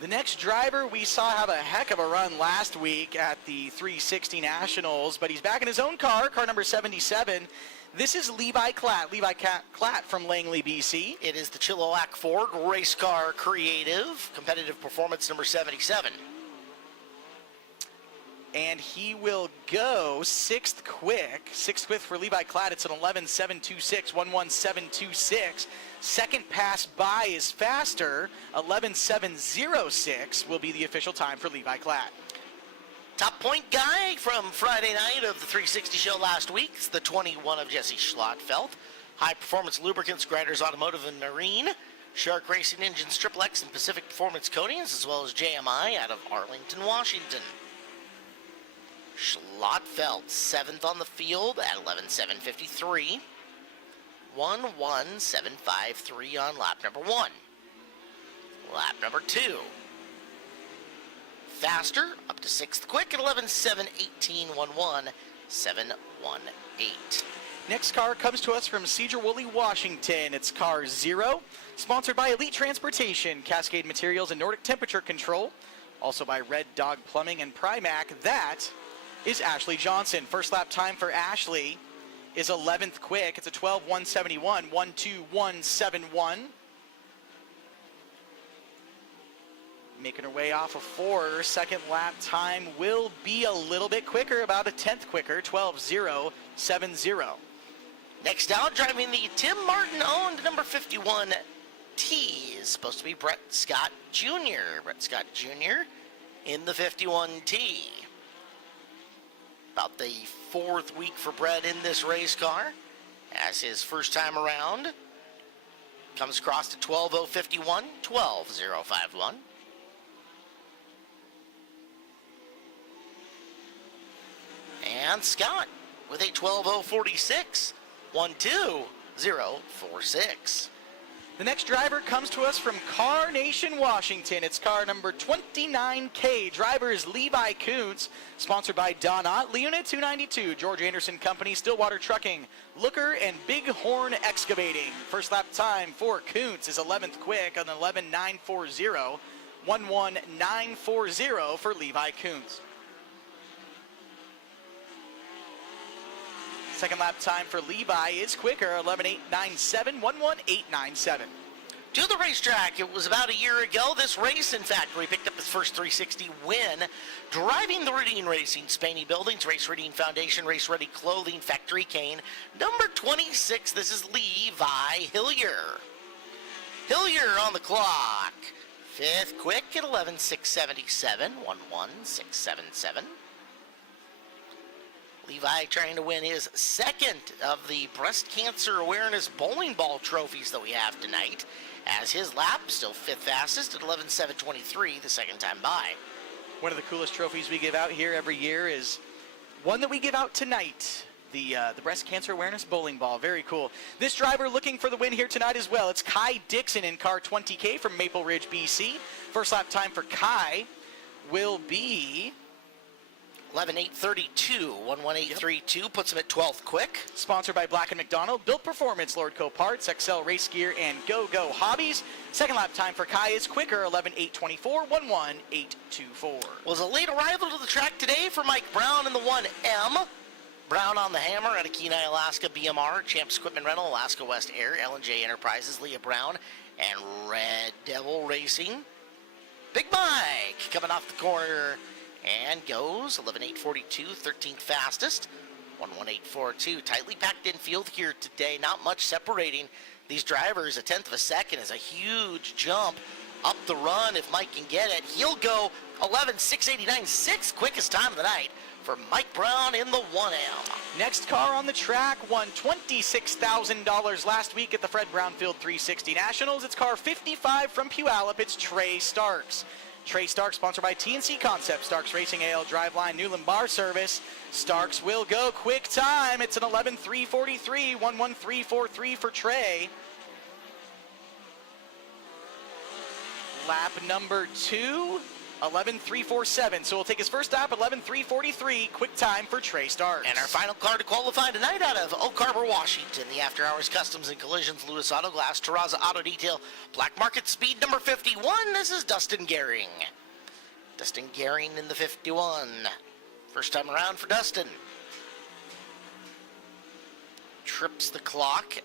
The next driver we saw have a heck of a run last week at the 360 Nationals, but he's back in his own car, car number 77. This is Levi Klatt. Levi Klatt from Langley, BC. It is the Chilliwack Ford Race Car Creative, competitive performance number 77. And he will go sixth quick. Sixth quick for Levi Klatt. It's an 11.726, 11726. Second pass by is faster. 11.706 will be the official time for Levi Klatt. Top point guy from Friday night of the 360 show last week. It's the 21 of Jesse Schlotfeld. High Performance Lubricants, Grinders Automotive and Marine. Shark Racing Engines, Triple X, and Pacific Performance Coatings, as well as JMI out of Arlington, Washington. Schlotfeld, 7th on the field at 11.753. 11753 on lap number 1. Lap number 2. Faster, up to 6th quick at 11.718, 11718. Next car comes to us from Cedar Woolley, Washington. It's car 0, sponsored by Elite Transportation, Cascade Materials, and Nordic Temperature Control. Also by Red Dog Plumbing and Primac. That is Ashley Johnson. First lap time for Ashley is 11th quick. It's a 12.171, 12171. Making her way off of 4. Second lap time will be a little bit quicker, about a 10th quicker, 12.070. Next out, driving the Tim Martin owned number 51 T is supposed to be Brett Scott Jr. Brett Scott Jr. in the 51 T. About the 4th week for Brett in this race car, as his first time around. Comes across to 12.051, 12.051. And Scott with a 12:046. 12046. The next driver comes to us from Carnation, Washington. It's car number 29K. Driver is Levi Kuntz, sponsored by Don Ott, Leonid 292, George Anderson Company, Stillwater Trucking, Looker, and Bighorn Excavating. First lap time for Kuntz is 11th quick on 11.940. 11940 for Levi Kuntz. Second lap time for Levi is quicker, 11.897, 11897. To the racetrack, it was about a year ago, this race, in fact, where he picked up his first 360 win, driving the Radine Racing, Spaney Buildings, Race Radine Foundation, Race Ready Clothing, Factory Cane, number 26, this is Levi Hillier. Hillier on the clock. Fifth quick at 11.677, 11677. Levi trying to win his second of the breast cancer awareness bowling ball trophies that we have tonight, as his lap still fifth fastest at 11.723 the second time by. One of the coolest trophies we give out here every year is one that we give out tonight, the breast cancer awareness bowling ball. Very cool. This driver looking for the win here tonight as well. It's Kai Dixon in car 20K from Maple Ridge, BC. First lap time for Kai will be 11.832, 11832, puts him at 12th quick. Sponsored by Black & McDonald, Built Performance, Lordco Parts, Excel Race Gear, and Go Hobbies. Second lap time for Kai is quicker, 11.824, 11824. Was a late arrival to the track today for Mike Brown in the 1M. Brown on the hammer out of Kenai, Alaska, BMR, Champs Equipment Rental, Alaska West Air, L&J Enterprises, Leah Brown, and Red Devil Racing. Big Mike coming off the corner and goes 11.842, 13th fastest, 11842. Tightly packed infield here today, not much separating these drivers. A tenth of a second is a huge jump up the run if Mike can get it. He'll go 11.689, sixth quickest time of the night for Mike Brown in the 1M. Next car on the track won $26,000 last week at the Fred Brownfield 360 Nationals. It's car 55 from Puyallup. It's Trey Starks. Trey Starks, sponsored by TNC Concepts, Starks Racing AL Driveline, Newland Bar Service. Starks will go quick time. It's an 11.343, 11343 for Trey. Lap number 2, 11.347. So we'll take his first lap, 11.343, quick time for Trey Starks. And our final car to qualify tonight out of Oak Harbor, Washington, the After Hours Customs and Collisions, Lewis Auto Glass, Terraza Auto Detail, Black Market Speed number 51. This is Dustin Gehring. Dustin Gehring in the 51. First time around for Dustin. Trips the clock.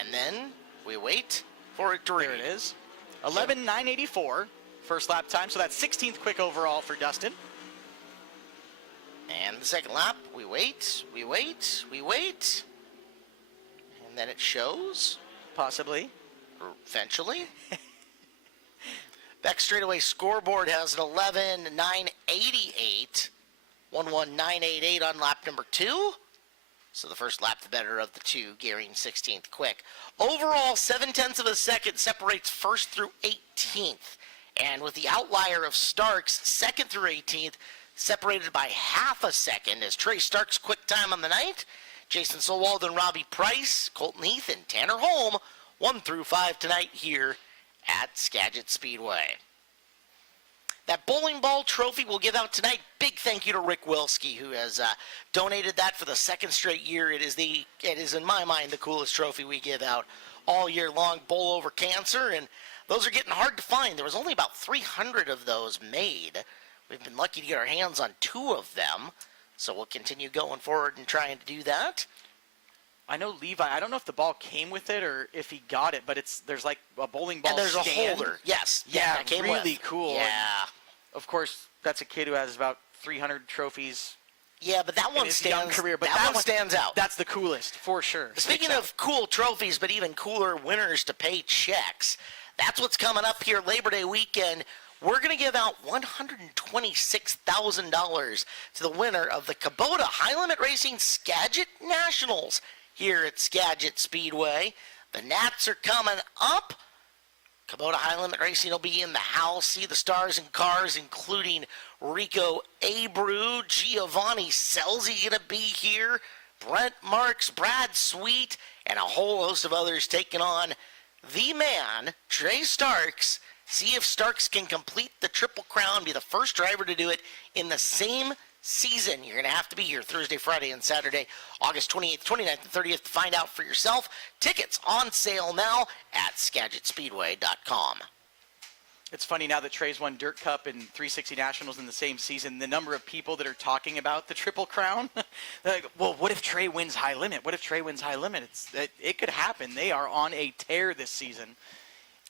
And then we wait for it to read. There it is. 11.984. First lap time, so that's 16th quick overall for Dustin. And the second lap, we wait. And then it shows. Possibly. Eventually. Back straightaway scoreboard has an 11.988. 11988 on lap number 2. So the first lap, the better of the two, Gehring 16th quick. Overall, 0.7 of a second separates first through 18th. And with the outlier of Starks, 2nd through 18th, separated by half a second, as Trey Starks' quick time on the night. Jason Solwald and Robbie Price, Colton Heath, and Tanner Holm, 1 through 5 tonight here at Skagit Speedway. That bowling ball trophy we'll give out tonight. Big thank you to Rick Wilski, who has donated that for the second straight year. It is, in my mind, the coolest trophy we give out all year long. Bowl over cancer, and those are getting hard to find. There was only about 300 of those made. We've been lucky to get our hands on 2 of them, so we'll continue going forward and trying to do that. I know Levi, I don't know if the ball came with it or if he got it, but there's like a bowling ball and there's stand. A holder. Yes. Yeah, it came really with. cool. Yeah. And of course, that's a kid who has about 300 trophies. Yeah, but that one stands. Career, but that one stands out. That's the coolest, for sure. Speaking of cool trophies, but even cooler winners to pay checks, that's what's coming up here Labor Day weekend. We're going to give out $126,000 to the winner of the Kubota High Limit Racing Skagit Nationals here at Skagit Speedway. The Nats are coming up Kubota High Limit Racing will be in the house. See the stars and cars, including Rico Abreu, Giovanni Selzy going to be here, Brent Marks, Brad Sweet, and a whole host of others taking on the man, Trey Starks. See if Starks can complete the Triple Crown, be the first driver to do it in the same season. You're going to have to be here Thursday, Friday, and Saturday, August 28th, 29th, and 30th to find out for yourself. Tickets on sale now at SkagitSpeedway.com. It's funny now that Trey's won Dirt Cup and 360 Nationals in the same season, the number of people that are talking about the Triple Crown. They're like, well, what if Trey wins High Limit? What if Trey wins High Limit? It could happen. They are on a tear this season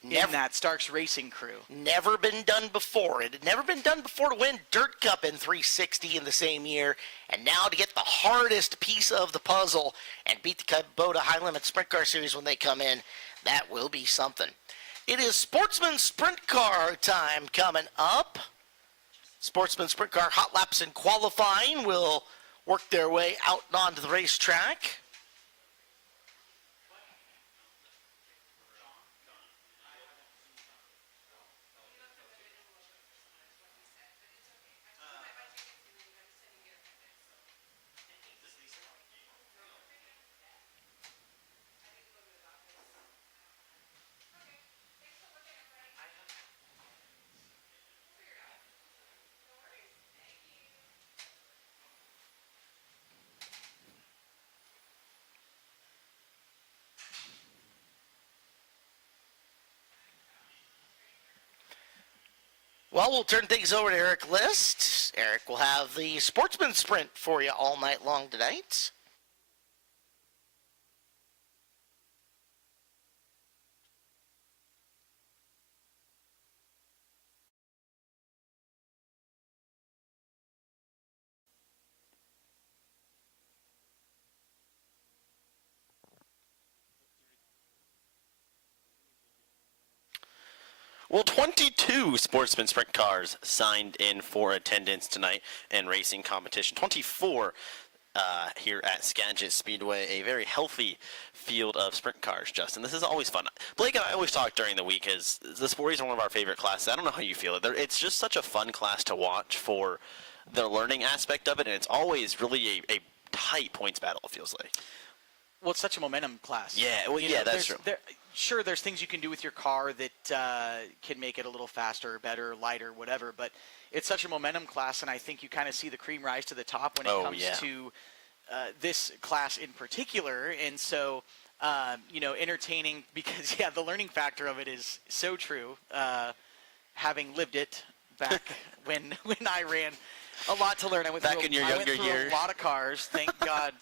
in that Starks Racing crew. Never been done before. It had never been done before to win Dirt Cup in 360 in the same year. And now to get the hardest piece of the puzzle and beat the Kubota High Limit Sprint Car Series when they come in, that will be something. It is Sportsman Sprint Car time coming up. Sportsman Sprint Car hot laps and qualifying will work their way out and onto the racetrack. Well, we'll turn things over to Eric List. Eric will have the Sportsman Sprint for you all night long tonight. Well, 22 Sportsman Sprint cars signed in for attendance tonight in racing competition. 24 here at Skagit Speedway. A very healthy field of sprint cars, Justin. This is always fun. Blake and I always talk during the week as the Sporties are one of our favorite classes. I don't know how you feel. It's just such a fun class to watch for the learning aspect of it, and it's always really a tight points battle, it feels like. Well, it's such a momentum class. Yeah, well, yeah, that's true. Sure, there's things you can do with your car that can make it a little faster, better, lighter, whatever, but it's such a momentum class, and I think you kind of see the cream rise to the top when it comes to this class in particular, and so, entertaining because, yeah, the learning factor of it is so true, having lived it back when I ran. A lot to learn. I went back through, in your younger years. A lot of cars. Thank God.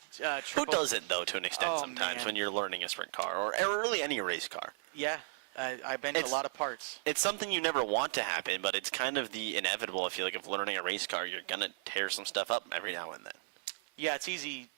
Who doesn't, though, to an extent sometimes man. when you're learning a sprint car or really any race car? Yeah, I've been to a lot of parts. It's something you never want to happen, but it's kind of the inevitable. I feel like of learning a race car, you're gonna tear some stuff up every now and then. Yeah, it's easy.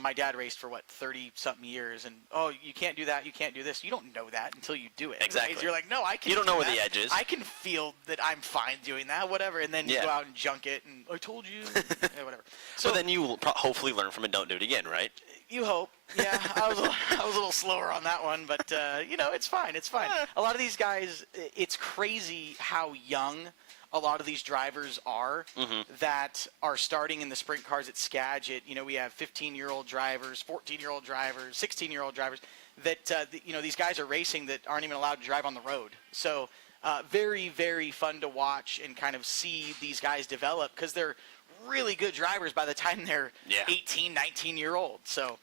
My dad raced for 30-something years, and you can't do that, you can't do this. You don't know that until you do it. Exactly. Right? You're like, no, I can. You don't know where the edge is. I can feel that I'm fine doing that, whatever, and then you go out and junk it, and I told you, whatever. So then you hopefully learn from it, don't do it again, right? You hope. Yeah, I was a little slower on that one, but it's fine. It's fine. A lot of these guys, it's crazy how young a lot of these drivers are that are starting in the sprint cars at Skagit. We have 15-year-old drivers, 14-year-old drivers, 16-year-old drivers that, these guys are racing that aren't even allowed to drive on the road. So very, very fun to watch and kind of see these guys develop because they're really good drivers by the time they're 18, 19-year-old. So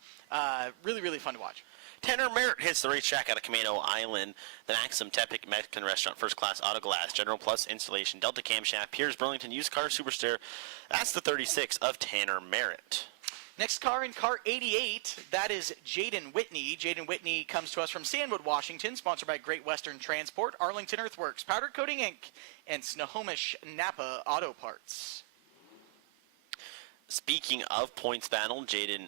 really, really fun to watch. Tanner Merritt hits the racetrack out of Camino Island. The Maxim Tepic Mexican Restaurant, First Class Auto Glass, General Plus Installation, Delta Camshaft, Piers Burlington Used Car Superstar. That's the 36 of Tanner Merritt. Next car in car 88, that is Jaden Whitney. Jaden Whitney comes to us from Sandwood, Washington, sponsored by Great Western Transport, Arlington Earthworks, Powder Coating Inc., and Snohomish Napa Auto Parts. Speaking of points battle, Jaden,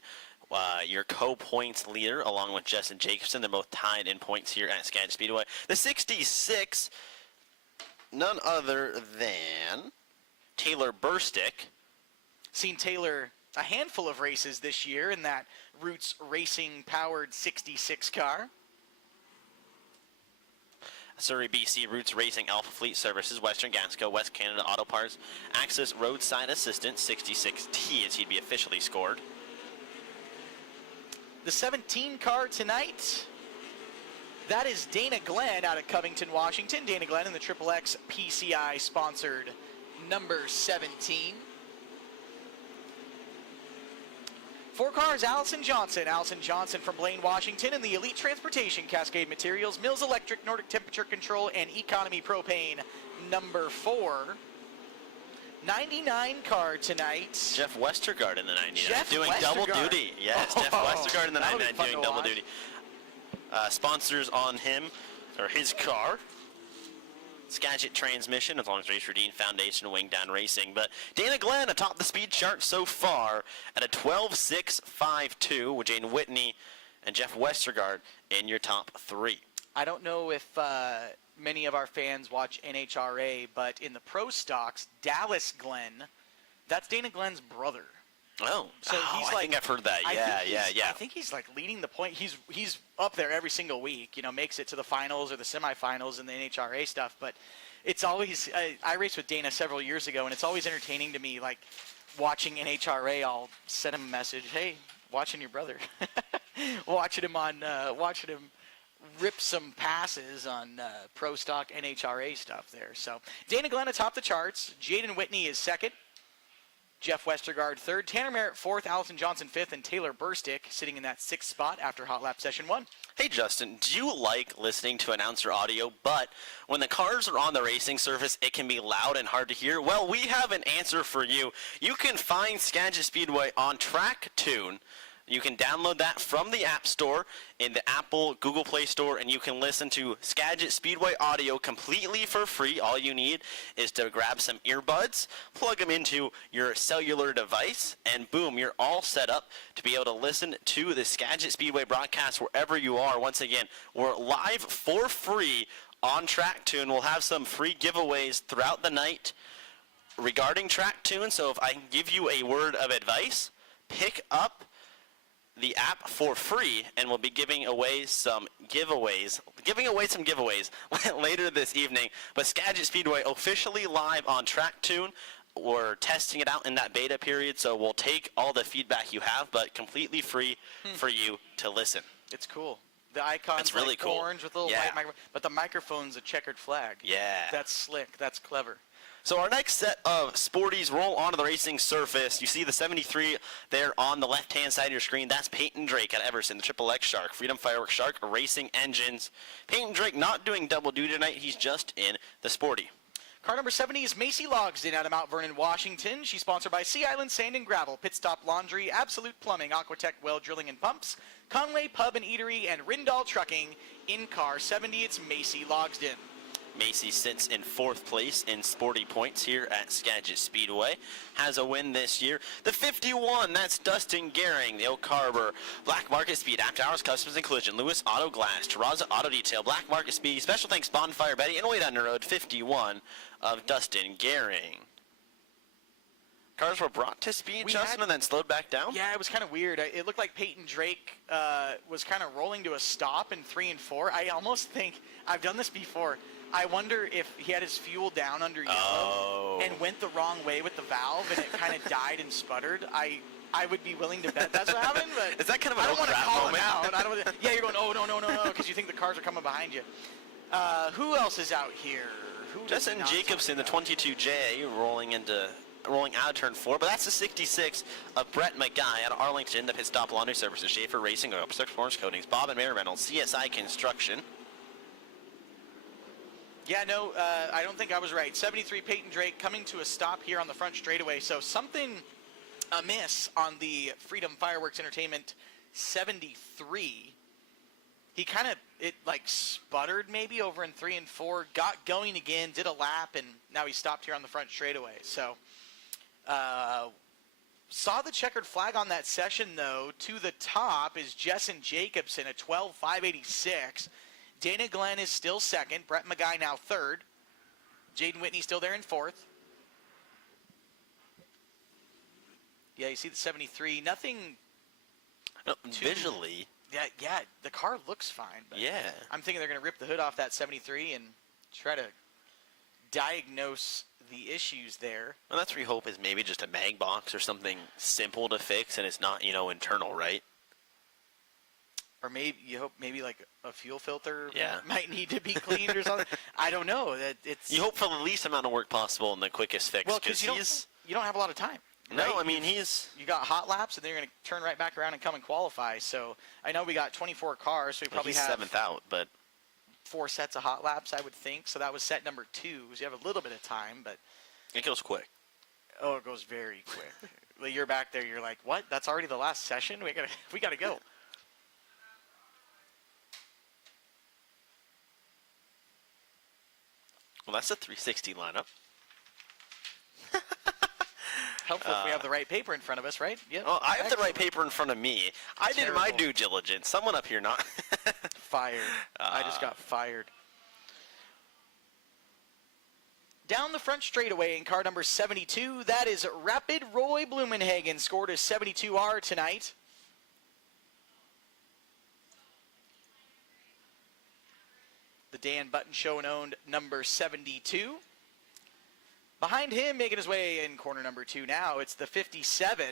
your co-points leader, along with Justin Jacobson. They're both tied in points here at Skagit Speedway. The 66, none other than Taylor Burstick. Seen Taylor a handful of races this year in that Roots Racing-powered 66 car. Surrey, BC, Roots Racing, Alpha Fleet Services, Western Gasco, West Canada Auto Parts, Access Roadside Assistance, 66T as he'd be officially scored. The 17 car tonight, that is Dana Glenn out of Covington, Washington. Dana Glenn in the XXX PCI sponsored number 17. 4 cars, Allison Johnson. Allison Johnson from Blaine, Washington, in the Elite Transportation, Cascade Materials, Mills Electric, Nordic Temperature Control, and Economy Propane, number 4. 99 car tonight. Jeff Westergaard in the 99, Jeff doing Westergaard. double duty. Yes, Jeff Westergaard in the that'll be 99 fun doing to double watch. duty. Sponsors on him, or his car. Skagit Transmission, as long as Race Dean Foundation, Wing Down Racing. But Dana Glenn atop the speed chart so far at a 12.652 with Jane Whitney and Jeff Westergaard in your top 3. I don't know if many of our fans watch NHRA, but in the pro stocks, Dallas Glenn, that's Dana Glenn's brother. Oh, So he's I like, think I've heard that. Yeah. I think he's like leading the point. He's up there every single week. Makes it to the finals or the semifinals in the NHRA stuff. But it's always I raced with Dana several years ago, and it's always entertaining to me. Like watching NHRA, I'll send him a message. Hey, watching your brother, watching him rip some passes on pro stock NHRA stuff there. So Dana Glenn atop the charts. Jaden Whitney is second. Jeff Westergaard third, Tanner Merritt fourth, Allison Johnson fifth, and Taylor Burstick sitting in that 6th spot after Hot Lap Session 1. Hey Justin, do you like listening to announcer audio, but when the cars are on the racing surface, it can be loud and hard to hear? Well, we have an answer for you. You can find Skagit Speedway on Track Tune. You can download that from the App Store in the Apple Google Play Store, and you can listen to Skagit Speedway audio completely for free. All you need is to grab some earbuds, plug them into your cellular device, and boom, you're all set up to be able to listen to the Skagit Speedway broadcast wherever you are. Once again, we're live for free on Track Tune. We'll have some free giveaways throughout the night regarding Track Tune, so if I can give you a word of advice, pick up the app for free, and we'll be giving away some giveaways later this evening. But Skagit Speedway officially live on Track Tune. We're testing it out in that beta period, so we'll take all the feedback you have, but completely free for you to listen. It's cool. The icon's It's really like cool. orange with a little white microphone, but the microphone's a checkered flag. Yeah. That's slick. That's clever. So our next set of sporties roll onto the racing surface. You see the 73 there on the left-hand side of your screen. That's Peyton Drake out of Everson, the XXX Shark, Freedom Fireworks Shark Racing Engines. Peyton Drake not doing double duty tonight. He's just in the sporty. Car number 70 is Macy Logsdon out of Mount Vernon, Washington. She's sponsored by Sea Island Sand and Gravel, Pit Stop Laundry, Absolute Plumbing, Aquatech Well Drilling and Pumps, Conway Pub and Eatery, and Rindal Trucking. In car 70, it's Macy Logsdon. Macy sits in 4th place in sporty points here at Skagit Speedway. Has a win this year. The 51, that's Dustin Gehring, the Oak Harbor Black Market Speed, After Hours Customs and Collision, Lewis Auto Glass, Terraza Auto Detail, Black Market Speed, special thanks Bonfire Betty, and Wait on the Road 51 of Dustin Gehring. Cars were brought to speed, Justin, and then slowed back down? Yeah, it was kind of weird. It looked like Peyton Drake was kind of rolling to a stop in 3 and 4. I almost think, I've done this before, I wonder if he had his fuel down under yellow and went the wrong way with the valve and it kind of died and sputtered. I would be willing to bet that's what happened, but is that kind of an I don't want to crap call moment? him out. I don't wanna, yeah, you're going, oh, no, because you think the cars are coming behind you. Who else is out here? Justin Jacobson, the 22J, rolling out of turn 4, but that's the 66 of Brett McGuy out of Arlington, the Pit Stop Laundry Services, Schaefer Racing, Obstacle Performance Coatings, Bob and Mary Reynolds, CSI Construction. Yeah, no, I don't think I was right. 73 Peyton Drake coming to a stop here on the front straightaway. So something amiss on the Freedom Fireworks Entertainment 73. He kind of, sputtered maybe over in 3 and 4, got going again, did a lap, and now he stopped here on the front straightaway. So saw the checkered flag on that session, though. To the top is Jessen Jacobson at 12.586. Dana Glenn is still second. Brett McGuy now third. Jaden Whitney still there in 4th. Yeah, you see the 73. Nothing. No, visually. Yeah, the car looks fine. But yeah. I'm thinking they're going to rip the hood off that 73 and try to diagnose the issues there. Well, that's where you hope is maybe just a mag box or something simple to fix, and it's not, internal, right? Or maybe you hope maybe like a fuel filter Yeah. might need to be cleaned or something. I don't know. It's You hope for the least amount of work possible and the quickest fix. well because you don't have a lot of time. No, right? I mean, you got hot laps, and then you're going to turn right back around and come and qualify. So I know we got 24 cars, so we probably he's have 7th out, but 4 sets of hot laps, I would think. So that was set number 2. So you have a little bit of time, but it goes quick. oh, it goes very quick. Like, you're back there, you're like, what? That's already the last session? We gotta go. Well, that's a 360 lineup. Helpful if we have the right paper in front of us, right? Yep. Well, I have the right Excellent. paper in front of me. I did my due diligence. Someone up here not. Fired. I just got fired. Down the front straightaway in car number 72, that is Rapid Roy Blumenhagen, scored a 72R tonight. The Dan Button Show and owned number 72. Behind him, making his way in corner number 2 now, it's the 57.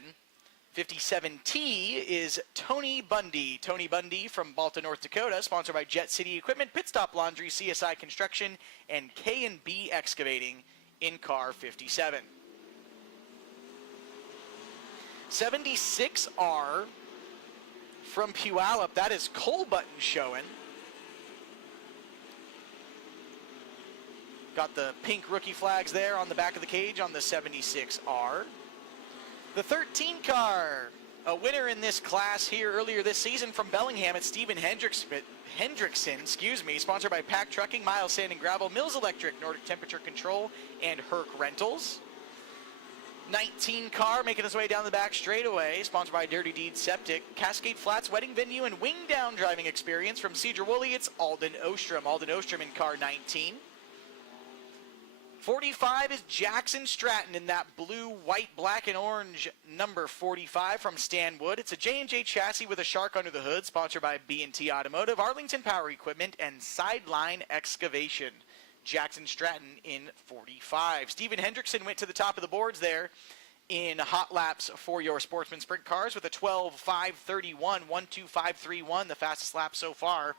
57T is Tony Bundy. Tony Bundy from Balta, North Dakota, sponsored by Jet City Equipment, Pit Stop Laundry, CSI Construction, and K&B Excavating in car 57. 76R from Puyallup, that is Cole Button showing. Got the pink rookie flags there on the back of the cage on the 76R. The 13 car, a winner in this class here earlier this season from Bellingham, it's Steven Hendrickson, sponsored by Pack Trucking, Miles Sand and Gravel, Mills Electric, Nordic Temperature Control, and Herc Rentals. 19 car making his way down the back straightaway, sponsored by Dirty Deed Septic, Cascade Flats Wedding Venue, and Wing Down Driving Experience from Cedar Woolley, it's Alden Ostrom. Alden Ostrom in car 19. 45 is Jackson Stratton in that blue, white, black, and orange number 45 from Stan Wood. It's a J&J chassis with a shark under the hood, sponsored by B&T Automotive, Arlington Power Equipment, and Sideline Excavation. Jackson Stratton in 45. Steven Hendrickson went to the top of the boards there in hot laps for your Sportsman Sprint cars with a 12.531, 12531, the fastest lap so far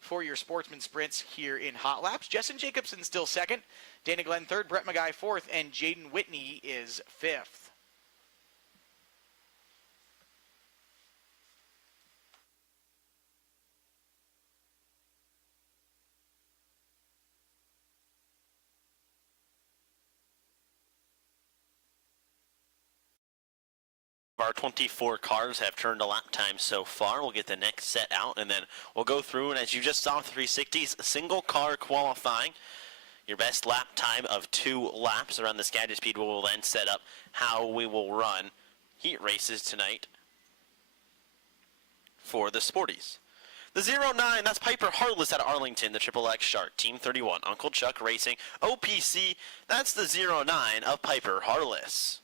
for your Sportsman Sprints here in hot laps. Justin Jacobson still second, Dana Glenn third, Brett McGuy fourth, and Jaden Whitney is fifth. Our 24 cars have turned a lap time so far. We'll get the next set out, and then we'll go through, and as you just saw, 360s, single car qualifying. Your best lap time of 2 laps around the Skagit Speedway will then set up how we will run heat races tonight for the Sporties. The 09, that's Piper Harless out of Arlington, the Triple X Shark. Team 31, Uncle Chuck Racing. OPC, that's the 09 of Piper Harless.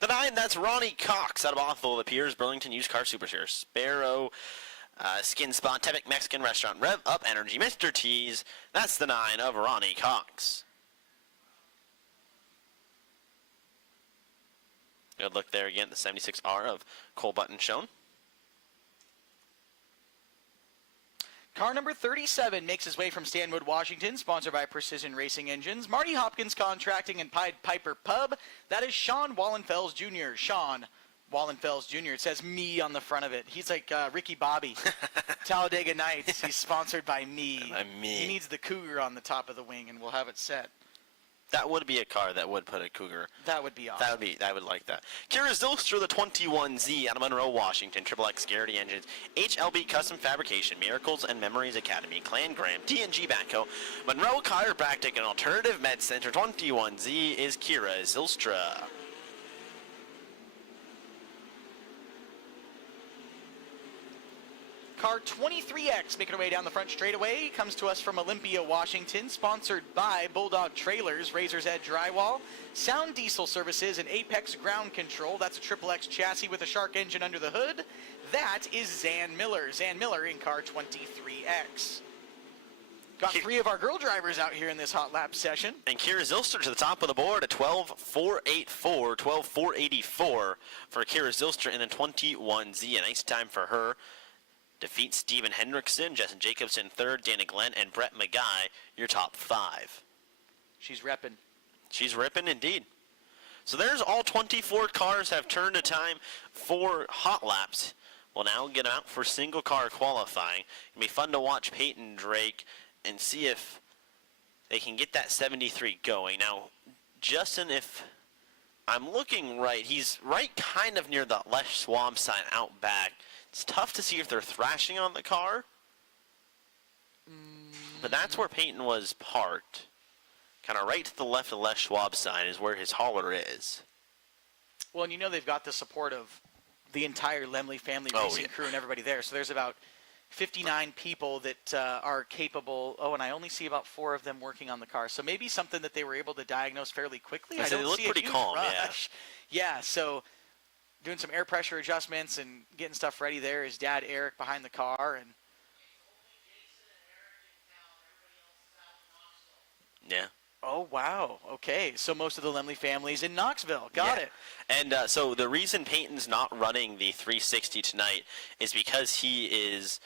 The 9, that's Ronnie Cox out of Bothell, the Piers Burlington Used Car Superstore. Sparrow, Skin Spot, Tepic Mexican Restaurant, Rev Up Energy, Mr. T's. That's the 9 of Ronnie Cox. Good look there again, the 76R of Cole Button shown. Car number 37 makes his way from Stanwood, Washington, sponsored by Precision Racing Engines, Marty Hopkins Contracting, and Pied Piper Pub. That is Sean Wallenfels Jr. Sean Wallenfels Jr. It says me on the front of it. He's like Ricky Bobby. Talladega Nights. He's sponsored by me. He needs the Cougar on the top of the wing, and we'll have it set. That would be a car that would put a Cougar. That would be awesome. I would like that. Kira Zilstra, the 21Z out of Monroe, Washington. Triple X Garrity Engines. HLB Custom Fabrication. Miracles and Memories Academy. Clan Graham. TNG Backhoe. Monroe Chiropractic and Alternative Med Center. 21Z is Kira Zilstra. Car 23X making her way down the front straightaway comes to us from Olympia, Washington, sponsored by Bulldog Trailers, Razor's Edge Drywall, Sound Diesel Services, and Apex Ground Control. That's a XXX chassis with a Shark engine under the hood. That is Zan Miller. Zan Miller in Car 23X. Got 3 of our girl drivers out here in this hot lap session. And Kira Zilster to the top of the board at 12.484, 12.484 for Kira Zilster in the 21Z. A nice time for her. Defeats Steven Hendrickson, Justin Jacobson third, Dana Glenn, and Brett McGuy, your top 5. She's repping. She's ripping indeed. So there's all 24 cars have turned a time for hot laps. We'll now get out for single car qualifying. It'll be fun to watch Peyton Drake and see if they can get that 73 going. Now, Justin, if I'm looking right, he's right kind of near the Lesh Swamp sign out back. It's tough to see if they're thrashing on the car. But that's where Peyton was parked. Kind of right to the left of the Les Schwab sign is where his hauler is. Well, and you know they've got the support of the entire Lemley family racing crew and everybody there. So there's about 59 people that are capable. Oh, and I only see about 4 of them working on the car. So maybe something that they were able to diagnose fairly quickly. I don't see a huge calm, rush. Yeah, so doing some air pressure adjustments and getting stuff ready there. His dad, Eric, behind the car. And yeah. Oh, wow. Okay, so most of the Lemley family's in Knoxville. Got it. And so the reason Peyton's not running the 360 tonight is because he is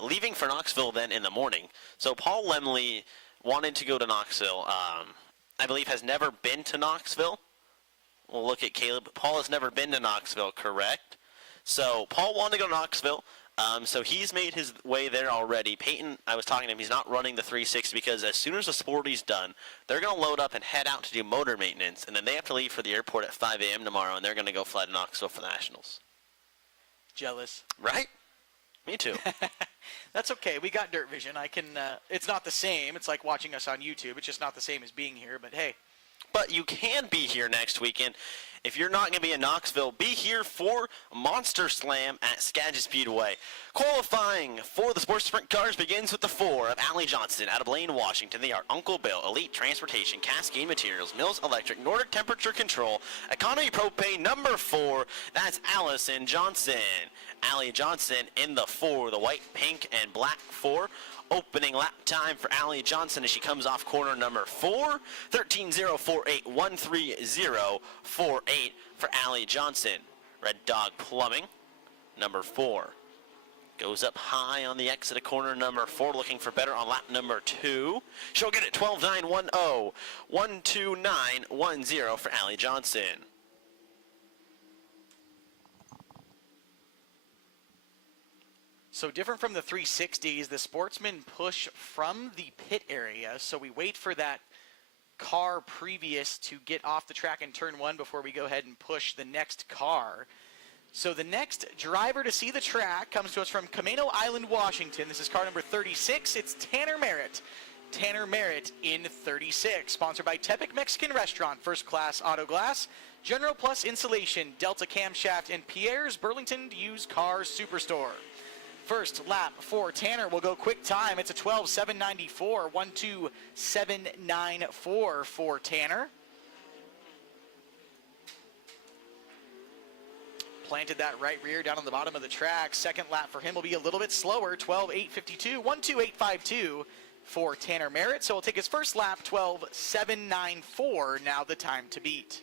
leaving for Knoxville then in the morning. So Paul Lemley wanted to go to Knoxville. I believe has never been to Knoxville. We'll look at Caleb. Paul has never been to Knoxville, correct? So Paul wanted to go to Knoxville. So he's made his way there already. Peyton, I was talking to him, he's not running the 360 because as soon as the Sporty's done, they're going to load up and head out to do motor maintenance, and then they have to leave for the airport at 5 a.m. tomorrow, and they're going to go fly to Knoxville for the Nationals. Jealous. Right? Me too. That's okay. We got Dirt Vision. I can. It's not the same. It's like watching us on YouTube. It's just not the same as being here, but hey. But you can be here next weekend. If you're not going to be in Knoxville, be here for Monster Slam at Skagit Speedway. Qualifying for the sports sprint cars begins with the 4 of Allie Johnson out of Blaine, Washington. They are Uncle Bill, Elite Transportation, Cascade Materials, Mills Electric, Nordic Temperature Control, Economy Propane, number 4. That's Allison Johnson. Allie Johnson in the 4, the white, pink, and black 4. Opening lap time for Allie Johnson as she comes off corner number 4. 13.048, 130.48 for Allie Johnson. Red Dog Plumbing, number 4. Goes up high on the exit of corner number 4, looking for better on lap number 2. She'll get it 12.910, 129.10 for Allie Johnson. So different from the 360s, the Sportsmen push from the pit area. So we wait for that car previous to get off the track in turn 1 before we go ahead and push the next car. So the next driver to see the track comes to us from Camino Island, Washington. This is car number 36. It's Tanner Merritt. Tanner Merritt in 36. Sponsored by Tepic Mexican Restaurant, First Class Auto Glass, General Plus Insulation, Delta Camshaft, and Pierre's Burlington Used Car Superstore. First lap for Tanner will go quick time. It's a 12.794, 12794 for Tanner. Planted that right rear down on the bottom of the track. Second lap for him will be a little bit slower, 12.852, 12852 for Tanner Merritt. So he'll take his first lap, 12.794, now the time to beat.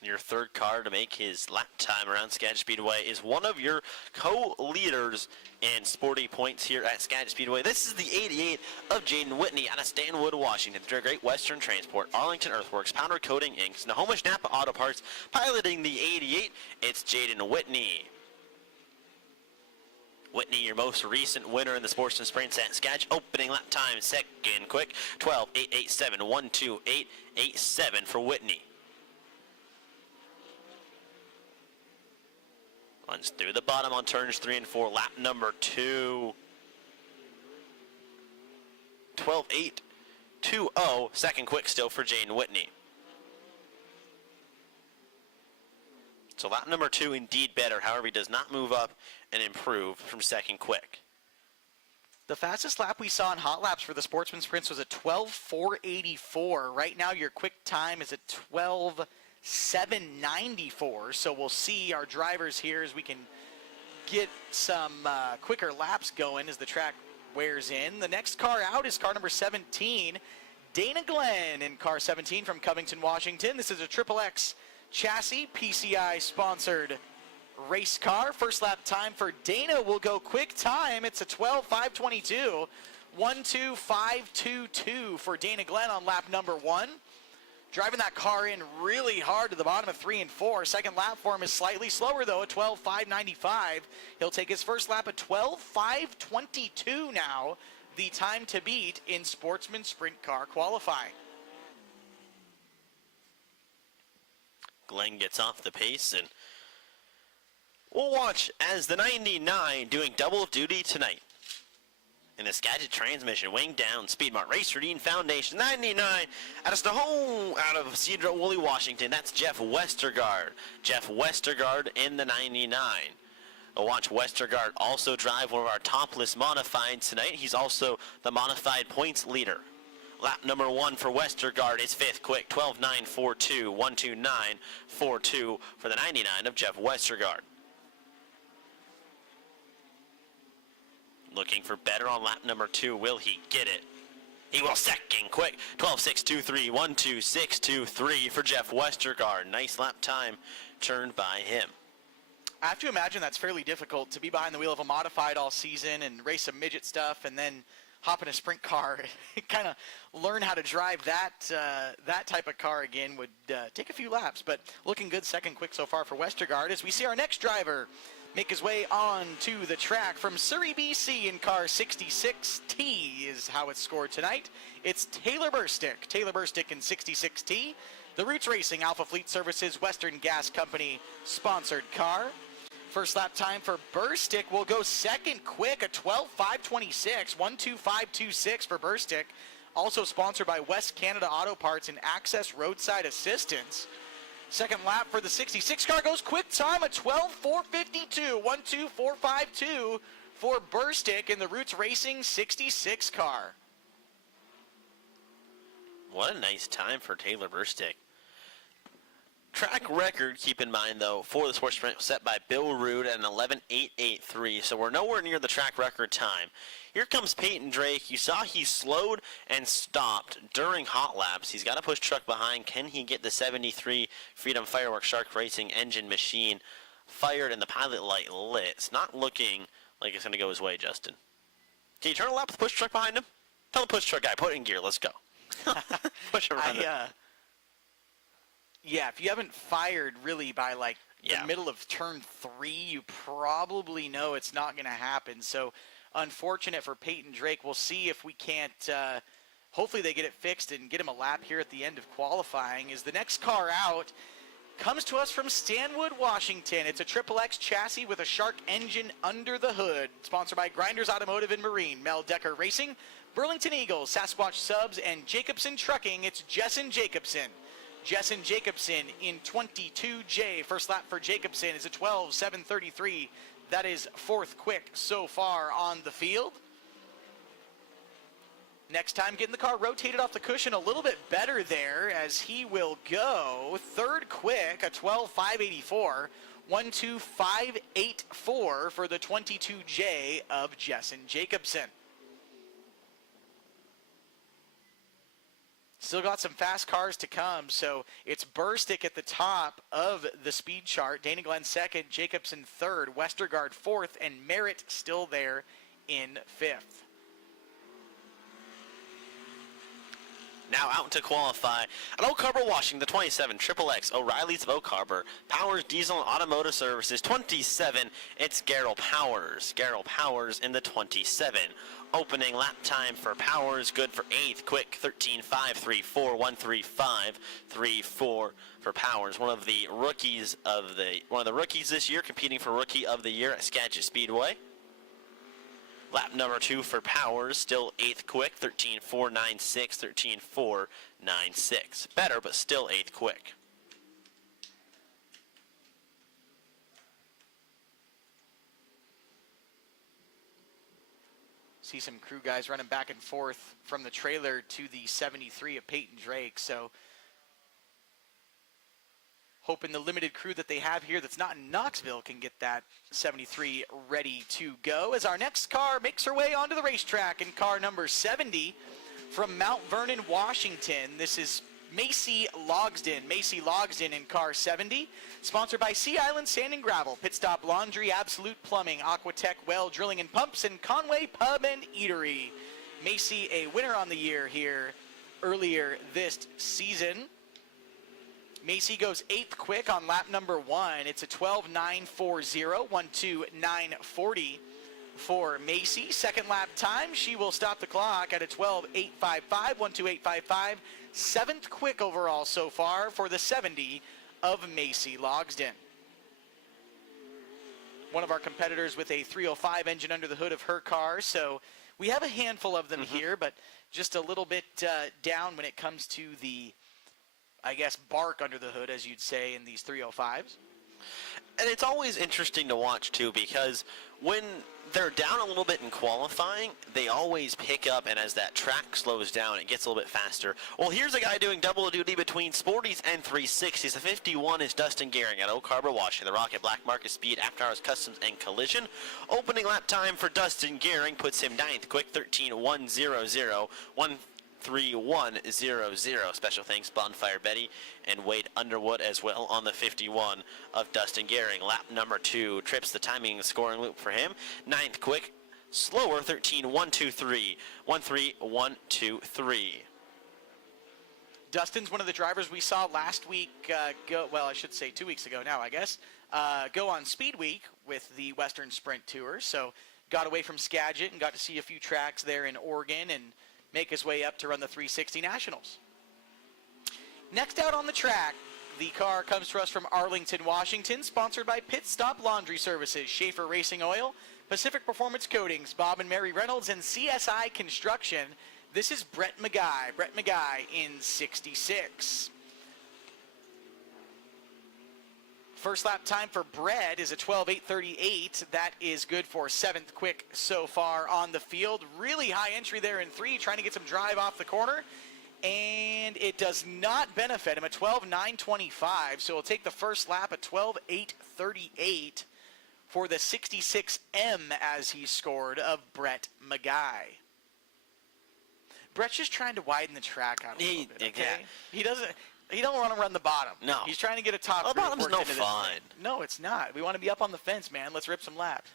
Your third car to make his lap time around Skagit Speedway is one of your co-leaders in sporty points here at Skagit Speedway. This is the 88 of Jaden Whitney out of Stanwood, Washington. Through Great Western Transport, Arlington Earthworks, Powder Coating Inc., Snohomish Napa Auto Parts. Piloting the 88, it's Jaden Whitney. Whitney, your most recent winner in the Sportsman Sprints at Skagit. Opening lap time, second quick, 12.887, 12887 for Whitney. Runs through the bottom on turns 3 and 4, lap number 2. 12.820, second quick still for Jane Whitney. So lap number 2 indeed better. However, he does not move up and improve from second quick. The fastest lap we saw in hot laps for the Sportsman Sprints was a 12:4.84. Right now, your quick time is at 12:7.94. So we'll see our drivers here as we can get some quicker laps going as the track wears in. The next car out is car number 17, Dana Glenn in car 17 from Covington, Washington. This is a XXX chassis, PCI-sponsored race car. First lap time for Dana will go quick time. It's a 12:5.22. 1:2.522 for Dana Glenn on lap number 1. Driving that car in really hard to the bottom of 3 and 4. Second lap for him is slightly slower, though, at 12:5.95. He'll take his first lap at 12:5.22 now, the time to beat in Sportsman Sprint Car qualifying. Glenn gets off the pace, and we'll watch as the 99 doing double duty tonight. In the Skagit transmission, wing down, Speedmart Race Routine Foundation, 99 out of Snohomish, out of Cedar Woolley, Washington. That's Jeff Westergaard. Jeff Westergaard in the 99. We'll watch Westergaard also drive one of our topless modifieds tonight. He's also the modified points leader. Lap number 1 for Westergaard is 5th quick, 12.942, 1:29.42 for the 99 of Jeff Westergaard. Looking for better on lap number 2. Will he get it? He will second quick. 12.623, 1:26.23 for Jeff Westergaard. Nice lap time turned by him. I have to imagine that's fairly difficult to be behind the wheel of a modified all season and race some midget stuff and then hop in a sprint car. Kind of learn how to drive that type of car again would take a few laps. But looking good second quick so far for Westergaard as we see our next driver make his way on to the track from Surrey, BC in car 66T is how it's scored tonight. It's Taylor Burstick. Taylor Burstick in 66T. The Roots Racing Alpha Fleet Services Western Gas Company sponsored car. First lap time for Burstick will go second quick, a 12.526, 1:2.526 for Burstick. Also sponsored by West Canada Auto Parts and Access Roadside Assistance. Second lap for the 66 car goes quick time, a 12.452, 1:2.452 for Burstick in the Roots Racing 66 car. What a nice time for Taylor Burstick. Track record, keep in mind, though, for the sports sprint was set by Bill Rood at an 11.883, so we're nowhere near the track record time. Here comes Peyton Drake. You saw he slowed and stopped during hot laps. He's got a push truck behind. Can he get the 73 Freedom Fireworks Shark Racing engine machine fired and the pilot light lit? It's not looking like it's going to go his way, Justin. Can you turn a lap with the push truck behind him? Tell the push truck guy, put it in gear, let's go. Push him around it. Yeah, if you haven't fired really by like Yeah. the middle of turn 3, you probably know it's not going to happen. So unfortunate for Peyton Drake. We'll see if we can't, hopefully they get it fixed and get him a lap here at the end of qualifying. As the next car out comes to us from Stanwood, Washington. It's a XXX chassis with a Shark engine under the hood. Sponsored by Grinders Automotive and Marine, Mel Decker Racing, Burlington Eagles, Sasquatch Subs, and Jacobson Trucking. It's Jessen Jacobson. Jessen Jacobson in 22J. First lap for Jacobson is a 12.733. That is 4th quick so far on the field. Next time, getting the car rotated off the cushion a little bit better there as he will go 3rd quick, a 12.584. 1:2.584 for the 22J of Jessen Jacobson. Still got some fast cars to come, so it's Burstick at the top of the speed chart. Dana Glenn 2nd, Jacobson 3rd, Westergaard 4th, and Merritt still there in 5th. Now out to qualify at Oak Harbor, Washington, the 27, XXX, O'Reilly's of Oak Harbor, Powers Diesel and Automotive Services, 27, it's Garrell Powers. Garrell Powers in the 27. Opening lap time for Powers, good for 8th, quick, 13.534, 1:35.34 for Powers. One of the rookies this year, competing for Rookie of the Year at Skagit Speedway. Lap number 2 for Powers, still 8th quick, 13.496, 13.496. Better, but still 8th quick. See some crew guys running back and forth from the trailer to the 73 of Peyton Drake. So hoping the limited crew that they have here that's not in Knoxville can get that 73 ready to go. As our next car makes her way onto the racetrack in car number 70 from Mount Vernon, Washington. This is Macy Logsden. Macy Logsden in car 70. Sponsored by Sea Island Sand and Gravel, Pit Stop Laundry, Absolute Plumbing, Aquatech Well Drilling and Pumps, and Conway Pub and Eatery. Macy, a winner on the year here earlier this season. Macy goes 8th quick on lap number 1. It's a 12.940, 1.2940 for Macy. Second lap time, she will stop the clock at a 12.855, 1.2855. 7th quick overall so far for the 70 of Macy Logsden. One of our competitors with a 305 engine under the hood of her car, so we have a handful of them here, but just a little bit down when it comes to the, I guess, bark under the hood, as you'd say, in these 305s. And it's always interesting to watch, too, because when they're down a little bit in qualifying, they always pick up, and as that track slows down, it gets a little bit faster. Well, here's a guy doing double duty between Sporties and 360s. The 51 is Dustin Gehring at Oak Harbor, Washington. The Rocket Black Market Speed, After Hours Customs, and Collision. Opening lap time for Dustin Gehring puts him 9th quick, 13.100, 1.3100. Special thanks, Bonfire Betty and Wade Underwood as well on the 51 of Dustin Gehring. Lap number 2 trips the timing scoring loop for him. 9th quick, slower, 13.123, 1.3123. Dustin's one of the drivers we saw last week well, I should say 2 weeks ago now, I guess, go on Speed Week with the Western Sprint Tour. So got away from Skagit and got to see a few tracks there in Oregon and make his way up to run the 360 Nationals. Next out on the track, the car comes to us from Arlington, Washington, sponsored by Pit Stop Laundry Services, Schaefer Racing Oil, Pacific Performance Coatings, Bob and Mary Reynolds, and CSI Construction. This is Brett McGuy. Brett McGuy in 66. First lap time for Brett is a 12.838. That is good for 7th quick so far on the field. Really high entry there in 3, trying to get some drive off the corner. And it does not benefit him, a 12.925. So he'll take the first lap at 12.838 for the 66M as he scored of Brett McGuy. Brett's just trying to widen the track out a little bit, okay? He don't want to run the bottom. No. He's trying to get a top. The bottom's no fun. No, it's not. We want to be up on the fence, man. Let's rip some laps.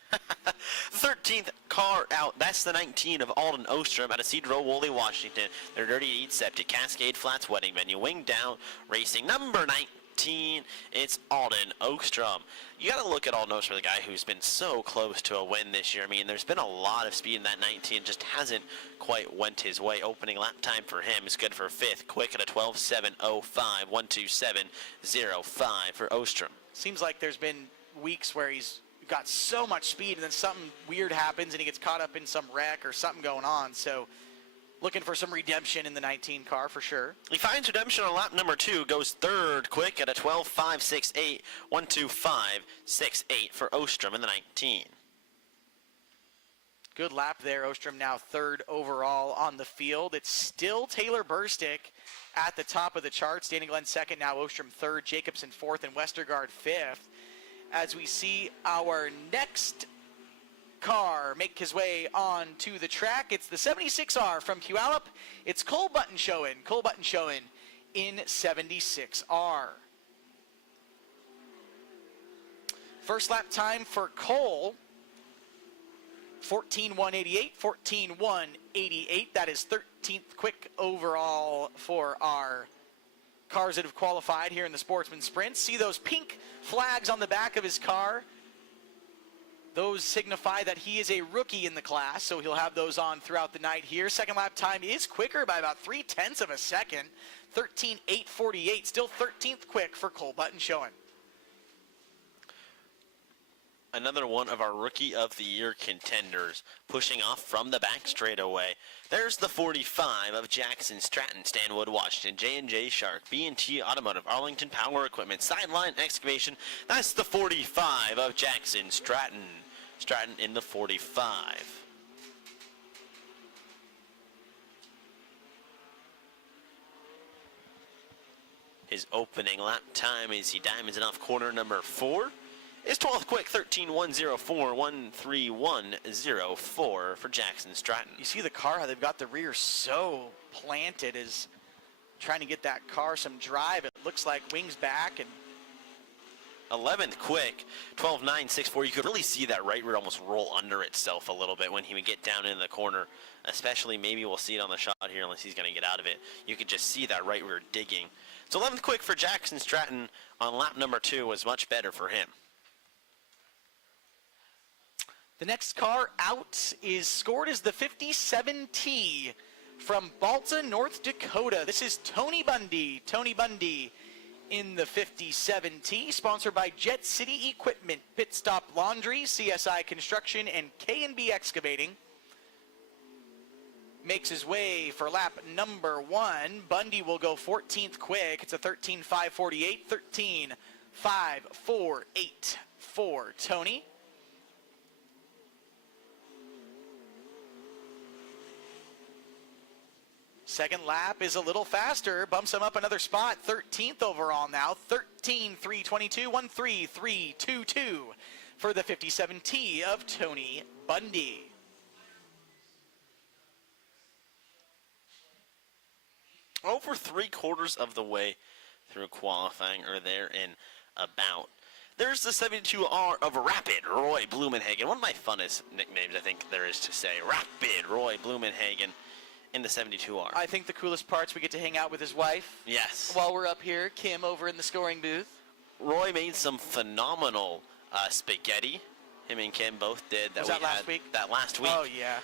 13th car out. That's the 19 of Alden Ostrom out of Cedro Woolley, Washington. Their Dirty Deeds Septic Cascade Flats wedding venue. Wing Down Racing. Number 19, it's Alden Ostrom. You got to look at Alden Ostrom, the guy who's been so close to a win this year. I mean, there's been a lot of speed in that 19. Just hasn't quite went his way. Opening lap time for him is good for 5th. Quick at a 12.705, 1.2705 for Ostrom. Seems like there's been weeks where he's got so much speed and then something weird happens and he gets caught up in some wreck or something going on. So looking for some redemption in the 19 car for sure. He finds redemption on lap number 2, goes 3rd quick at a 12.568, 1.2568 for Ostrom in the 19. Good lap there. Ostrom now 3rd overall on the field. It's still Taylor Burstick at the top of the charts. Danny Glenn 2nd, now Ostrom 3rd, Jacobson 4th, and Westergaard 5th. As we see our next car make his way on to the track, it's the 76R from Puyallup. It's Cole Buttonshoen. Cole Buttonshoen in 76R. First lap time for Cole, 14.188, 14.188. That is 13th quick overall for our cars that have qualified here in the Sportsman Sprint. See those pink flags on the back of his car? Those signify that he is a rookie in the class, so he'll have those on throughout the night here. Second lap time is quicker by about 0.3 of a second, 13.848. Still 13th quick for Cole Buttonshoen. Another one of our Rookie of the Year contenders, pushing off from the back straightaway. There's the 45 of Jackson Stratton, Stanwood, Washington, J&J Shark, B&T Automotive, Arlington Power Equipment, Sideline Excavation. That's the 45 of Jackson Stratton. Stratton in the 45. His opening lap time as he diamonds it off corner number 4 is 12th quick, 13.104, 131.04 for Jackson Stratton. You see the car, how they've got the rear so planted, is trying to get that car some drive. It looks like wings back and 11th quick, 12.964. You could really see that right rear almost roll under itself a little bit when he would get down into the corner, especially maybe we'll see it on the shot here unless he's going to get out of it. You could just see that right rear digging. So 11th quick for Jackson Stratton on lap number 2 was much better for him. the next car out is scored as the 57T from Balta, North Dakota. This is Tony Bundy. Tony Bundy in the 57T, sponsored by Jet City Equipment, Pit Stop Laundry, CSI Construction, and K&B Excavating. Makes his way for lap number 1. Bundy will go 14th quick. It's a 13.548, 13.548 for Tony. Second lap is a little faster, bumps him up another spot, 13th overall now, 13.322, 13322 for the 57T of Tony Bundy. Over 3/4 of the way through qualifying, or there and about. There's the 72R of Rapid Roy Blumenhagen. One of my funnest nicknames I think there is to say. Rapid Roy Blumenhagen in the 72R. I think the coolest part's we get to hang out with his wife. Yes. While we're up here, Kim over in the scoring booth. Roy made some phenomenal spaghetti. Him and Kim both did. Was that last week? That last week. Oh, yeah.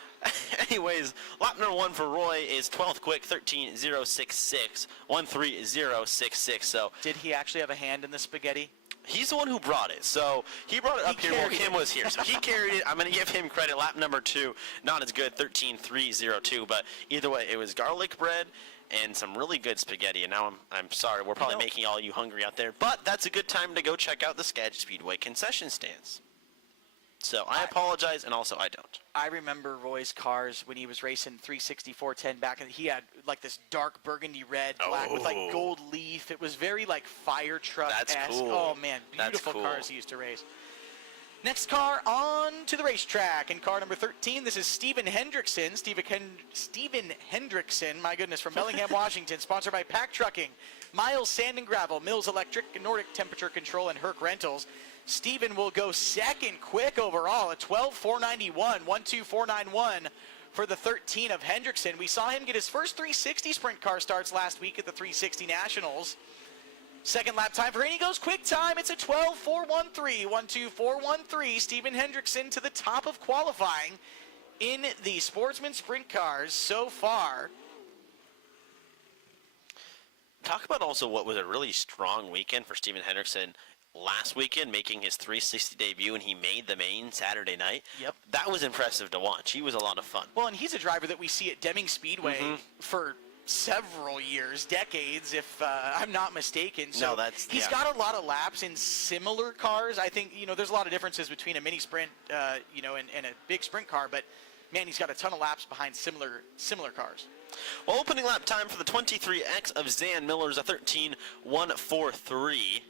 Anyways, lap number 1 for Roy is 12th quick, 13.066, 13066. So did he actually have a hand in the spaghetti? He's the one who brought it. So he brought it up here while Kim was here. So he carried it. I'm going to give him credit. Lap number 2, not as good, 13.302. But either way, it was garlic bread and some really good spaghetti. And now I'm sorry, we're probably making all you hungry out there. But that's a good time to go check out the Skagit Speedway concession stands. So I apologize, and also I don't. I remember Roy's cars when he was racing 360 410 back, and he had like this dark burgundy red, black with like gold leaf. It was very like fire truck-esque. That's cool. Oh man, beautiful cars he used to race. Next car on to the racetrack, in car number 13, this is Steven Hendrickson. Steven Hendrickson, my goodness, from Bellingham, Washington, sponsored by Pack Trucking, Miles Sand and Gravel, Mills Electric, Nordic Temperature Control, and Herc Rentals. Steven will go second quick overall at 12.491, 12491 for the 13 of Hendrickson. We saw him get his first 360 sprint car starts last week at the 360 Nationals. Second lap time for him, he goes quick time. It's a 12.413, 12413. Steven Hendrickson to the top of qualifying in the Sportsman sprint cars so far. Talk about also what was a really strong weekend for Steven Hendrickson last weekend, making his 360 debut, and he made the main Saturday night. Yep. That was impressive to watch. He was a lot of fun. Well, and he's a driver that we see at Deming Speedway for several years, decades, if I'm not mistaken. So he's got a lot of laps in similar cars. I think, there's a lot of differences between a mini sprint, and a big sprint car, but man, he's got a ton of laps behind similar cars. Well, opening lap time for the 23X of Zan Miller is a 13.143.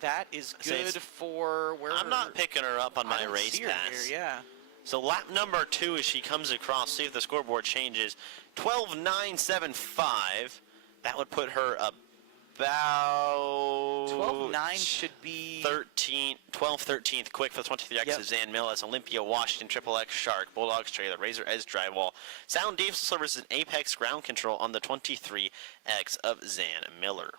That is good for where I'm not picking her up on my race pass. Here, yeah. So lap number 2 as she comes across, see if the scoreboard changes, 12.975. That would put her about 12.9 should be 13th quick for the 23X of Zan Millis, Olympia, Washington, Triple X Shark, Bulldogs Trailer, Razor Edge Drywall, Sound Diesel Services, and Apex Ground Control on the 23X of Zan Miller.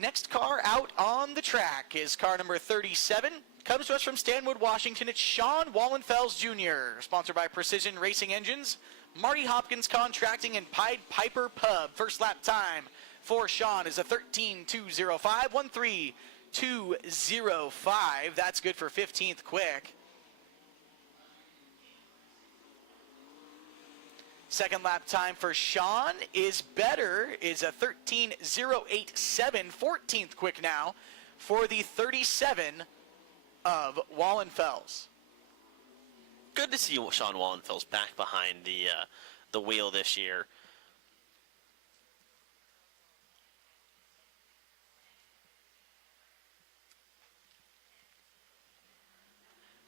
Next car out on the track is car number 37. Comes to us from Stanwood, Washington. It's Sean Wallenfels Jr., sponsored by Precision Racing Engines, Marty Hopkins Contracting, and Pied Piper Pub. First lap time for Sean is a 13.205, 13205. That's good for 15th quick. Second lap time for Sean is better, is a 13.087, 14th quick now for the 37 of Wallenfels. good to see Sean Wallenfels back behind the wheel this year.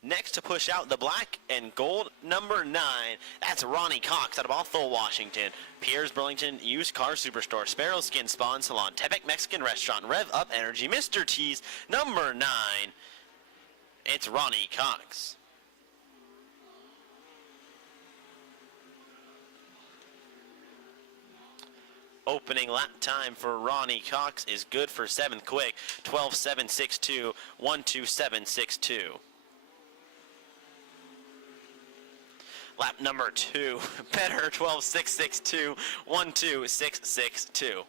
Next to push out the black and gold number 9, that's Ronnie Cox out of Bothell, Washington. Piers Burlington Used Car Superstore, Sparrow Skin Spa and Salon, Tepic Mexican Restaurant, Rev Up Energy, Mr. T's number 9. It's Ronnie Cox. Opening lap time for Ronnie Cox is good for 7th quick, 12.762, 127.62. Lap number 2, better, 12.662, 126.62.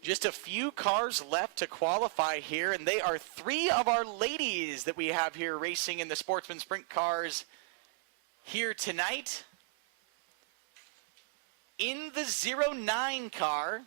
Just a few cars left to qualify here, and they are 3 of our ladies that we have here racing in the Sportsman Sprint cars here tonight. In the 09 car,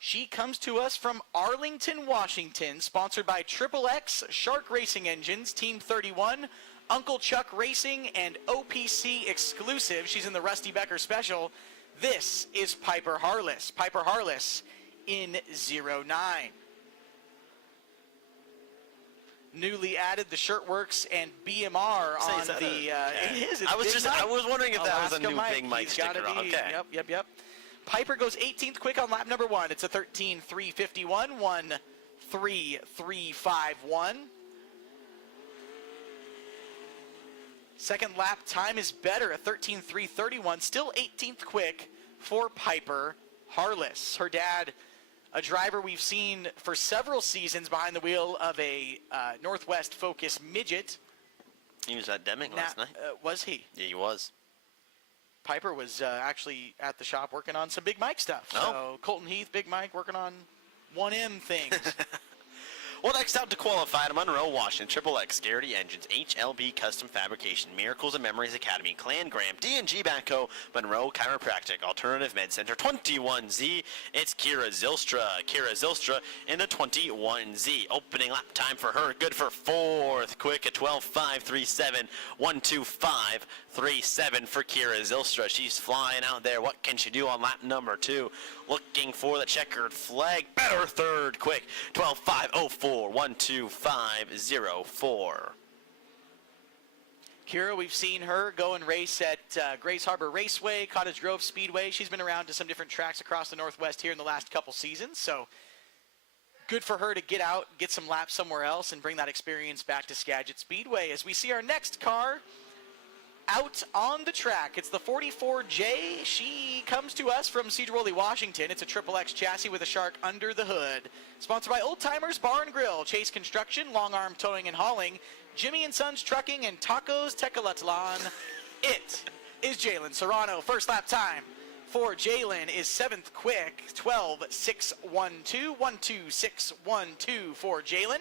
she comes to us from Arlington, Washington, sponsored by Triple X Shark Racing Engines, Team 31, Uncle Chuck Racing, and OPC Exclusive. She's in the Rusty Becker Special. This is Piper Harless. Piper Harless in 09. Newly added the Shirtworks and BMR on the. It is. I was wondering if that was a new Big Mike sticker. Okay. Yep. Piper goes 18th quick on lap number 1. It's a 13.351, 1.3351. Second lap time is better, a 13.331. Still 18th quick for Piper Harless. Her dad, a driver we've seen for several seasons behind the wheel of a Northwest Focus midget. He was at Deming last night. Was he? Yeah, he was. Piper was actually at the shop working on some Big Mike stuff. Oh. So Colton Heath, Big Mike working on 1M things. Well, next out to qualify to Monroe, Washington, Triple X, Garrity Engines, HLB Custom Fabrication, Miracles and Memories Academy, Clan Graham, D&G Backhoe, Monroe Chiropractic, Alternative Med Center, 21Z. It's Kira Zylstra. Kira Zylstra in the 21Z. Opening lap time for her, good for 4th quick at 12.537, 125.37 for Kira Zylstra. She's flying out there. What can she do on lap number 2? Looking for the checkered flag. Better 3rd quick, 12.504. 125.04. Kira, we've seen her go and race at Grace Harbor Raceway, Cottage Grove Speedway. She's been around to some different tracks across the Northwest here in the last couple seasons. So good for her to get out, get some laps somewhere else, and bring that experience back to Skagit Speedway. As we see our next car out on the track, it's the 44J. She comes to us from Cedar-Woolley, Washington. It's a Triple X chassis with a shark under the hood. Sponsored by Old Timers Bar and Grill, Chase Construction, Long Arm Towing and Hauling, Jimmy and Sons Trucking, and Tacos Tecalitlan. It is Jalen Serrano. First lap time for Jalen is 7th quick, 12.612, 126.12 for Jalen.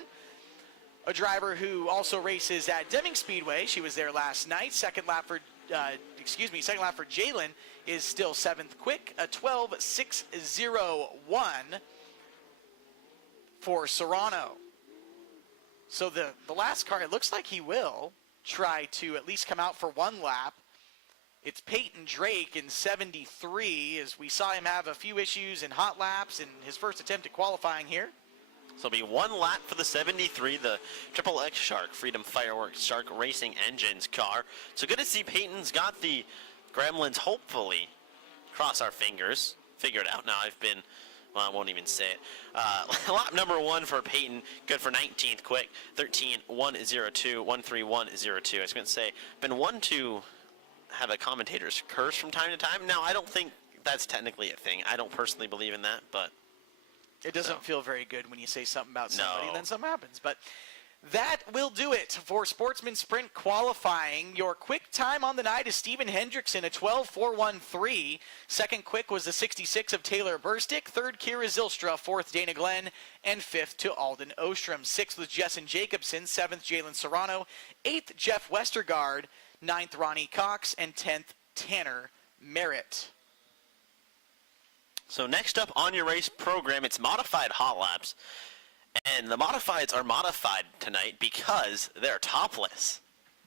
A driver who also races at Deming Speedway. She was there last night. Second lap for Jalen is still 7th quick, a 12.601 for Serrano. So the last car, it looks like he will try to at least come out for one lap. It's Peyton Drake in 73, as we saw him have a few issues in hot laps in his first attempt at qualifying here. So it'll be one lap for the 73, the Triple X Shark Freedom Fireworks Shark Racing Engines car. So good to see Peyton's got the gremlins, hopefully. Cross our fingers. Figure it out. Now I won't even say it. Lap number 1 for Peyton, good for 19th quick, 13.102, 131.02. I was going to say, been one to have a commentator's curse from time to time. Now, I don't think that's technically a thing. I don't personally believe in that, but it doesn't feel very good when you say something about somebody and then something happens. But that will do it for Sportsman Sprint qualifying. Your quick time on the night is Steven Hendrickson at 12.413. Second quick was the 66 of Taylor Burstick. Third, Kira Zylstra. Fourth, Dana Glenn. And fifth to Alden Ostrom. Sixth was Jessen Jacobson. Seventh, Jalen Serrano. Eighth, Jeff Westergaard. Ninth, Ronnie Cox. And 10th, Tanner Merritt. So next up on your race program, it's modified hot laps. And the modifieds are modified tonight because they're topless.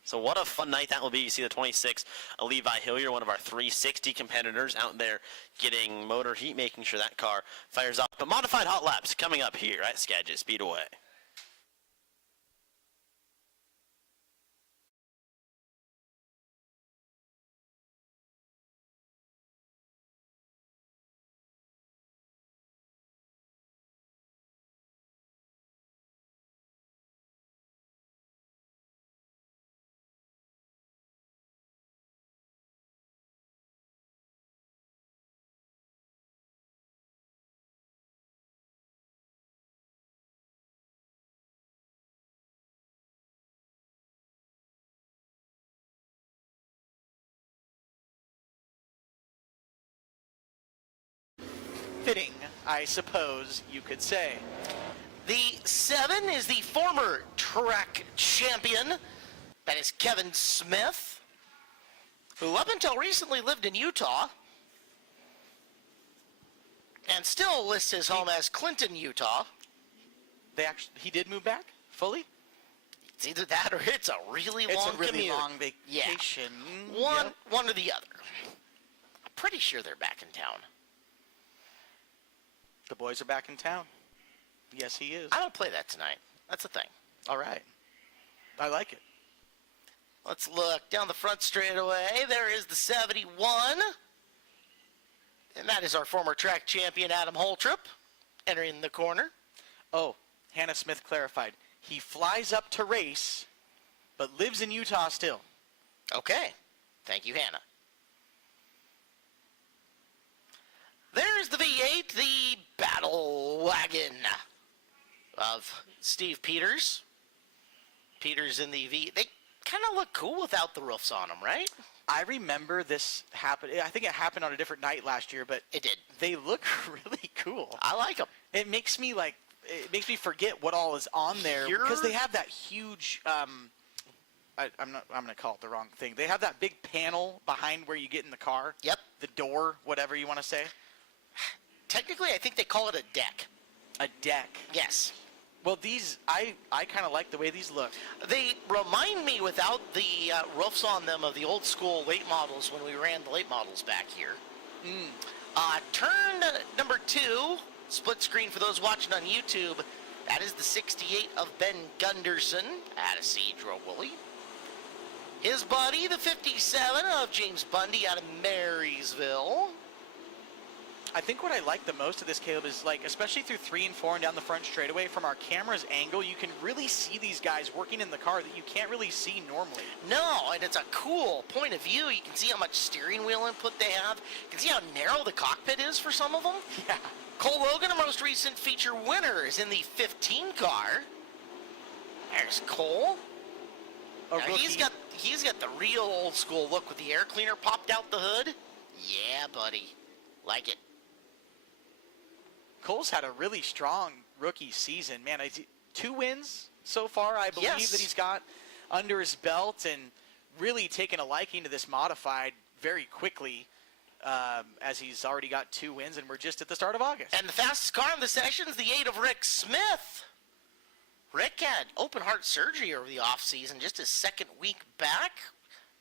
So what a fun night that will be. You see the 26, Levi Hillier, one of our 360 competitors out there getting motor heat, making sure that car fires up. But modified hot laps coming up here at Skagit Speedway. Fitting, I suppose you could say. The 7 is the former track champion. That is Kevin Smith, who up until recently lived in Utah and still lists his home as Clinton, Utah. He did move back fully? It's either that or it's a really long It's a really commute. long vacation. Yeah. One or the other. I'm pretty sure they're back in town. The boys are back in town. Yes, he is. I don't play that tonight. That's the thing. All right. I like it. Let's look down the front straightaway. There is the 71. And that is our former track champion, Adam Holtrip, entering the corner. Oh, Hannah Smith clarified. He flies up to race, but lives in Utah still. Okay. Thank you, Hannah. There's the V8, the battle wagon of Steve Peters. Peters in the V. They kind of look cool without the roofs on them, right? I remember this happened. I think it happened on a different night last year, but it did. They look really cool. I like them. It makes me me forget what all is on there because they have that huge. I'm going to call it the wrong thing. They have that big panel behind where you get in the car. Yep. The door, whatever you want to say. Technically, I think they call it a deck. A deck. Yes. Well, these, I kind of like the way these look. They remind me, without the roofs on them, of the old school late models when we ran the late models back here. Turn number 2, split screen for those watching on YouTube. That is the 68 of Ben Gunderson out of Cedro Woolley. His buddy, the 57 of James Bundy out of Marysville. I think what I like the most of this, Caleb, is especially through 3 and 4 and down the front straightaway, from our camera's angle, you can really see these guys working in the car that you can't really see normally. No, and it's a cool point of view. You can see how much steering wheel input they have. You can see how narrow the cockpit is for some of them. Yeah. Cole Logan, our most recent feature winner, is in the 15 car. There's Cole. Now, he's got the real old school look with the air cleaner popped out the hood. Yeah, buddy. Like it. Cole's had a really strong rookie season. Man, 2 wins so far, I believe, that he's got under his belt, and really taken a liking to this modified very quickly, as he's already got 2 wins, and we're just at the start of August. And the fastest car in the session is the 8 of Rick Smith. Rick had open heart surgery over the offseason, just his second week back.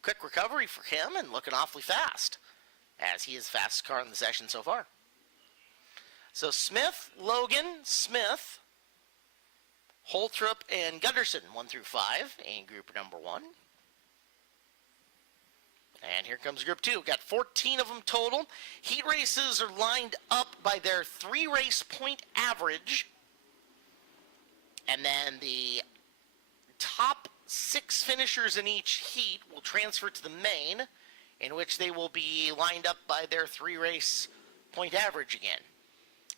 Quick recovery for him and looking awfully fast, as he is the fastest car in the session so far. So Smith, Logan, Smith, Holtrip, and Gunderson, 1 through 5, in group number 1. And here comes group 2. Got 14 of them total. Heat races are lined up by their 3-race point average. And then the top 6 finishers in each heat will transfer to the main, in which they will be lined up by their 3-race point average again.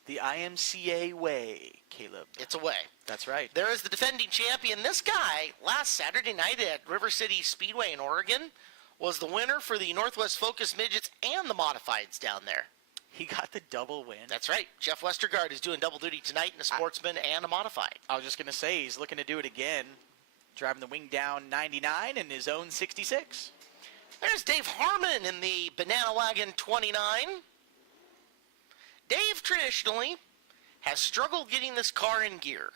The IMCA way, Caleb. It's a way. That's right. There is the defending champion. This guy, last Saturday night at River City Speedway in Oregon, was the winner for the Northwest Focus Midgets and the Modifieds down there. He got the double win. That's right. Jeff Westergaard is doing double duty tonight in a Sportsman and a Modified. I was just going to say, he's looking to do it again, driving the wing down 99 in his own 66. There's Dave Harmon in the Banana Wagon 29. Dave traditionally has struggled getting this car in gear.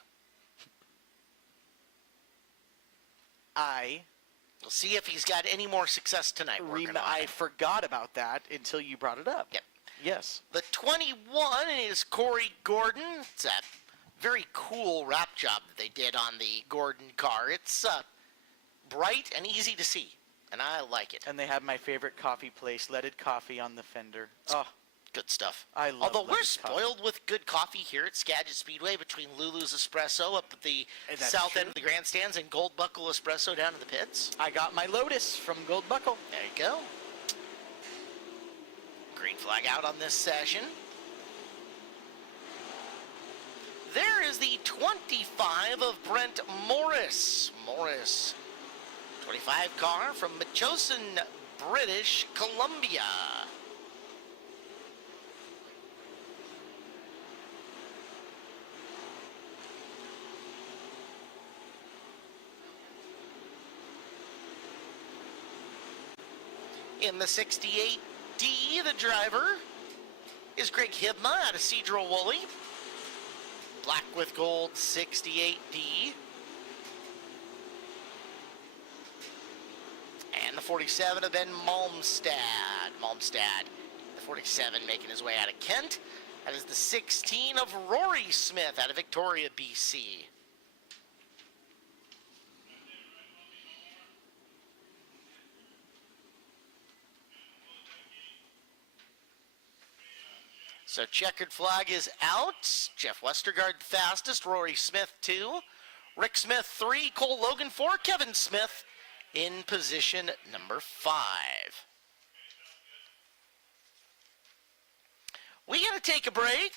We'll see if he's got any more success tonight. I forgot about that until you brought it up. Yep. Yes. The 21 is Corey Gordon. It's a very cool wrap job that they did on the Gordon car. It's bright and easy to see, and I like it. And they have my favorite coffee place, Leaded Coffee on the fender. Oh, good stuff. I love Although we're Leaded spoiled Coffee. with good coffee here at Skagit Speedway between Lulu's Espresso up at the That's south true. end of the grandstands and Gold Buckle Espresso down in the pits. I got my Lotus from Gold Buckle. There you go. Green flag out on this session. There is the 25 of Brent Morris. 25 car from Metchosin, British Columbia. In the 68D, the driver is Greg Hibma out of Cedro Woolley. Black with gold 68D. And the 47 of Ben Malmstad. The 47 making his way out of Kent. That is the 16 of Rory Smith out of Victoria, BC. So checkered flag is out. Jeff Westergaard fastest. Rory Smith 2. Rick Smith 3. Cole Logan 4. Kevin Smith in position number 5. We got to take a break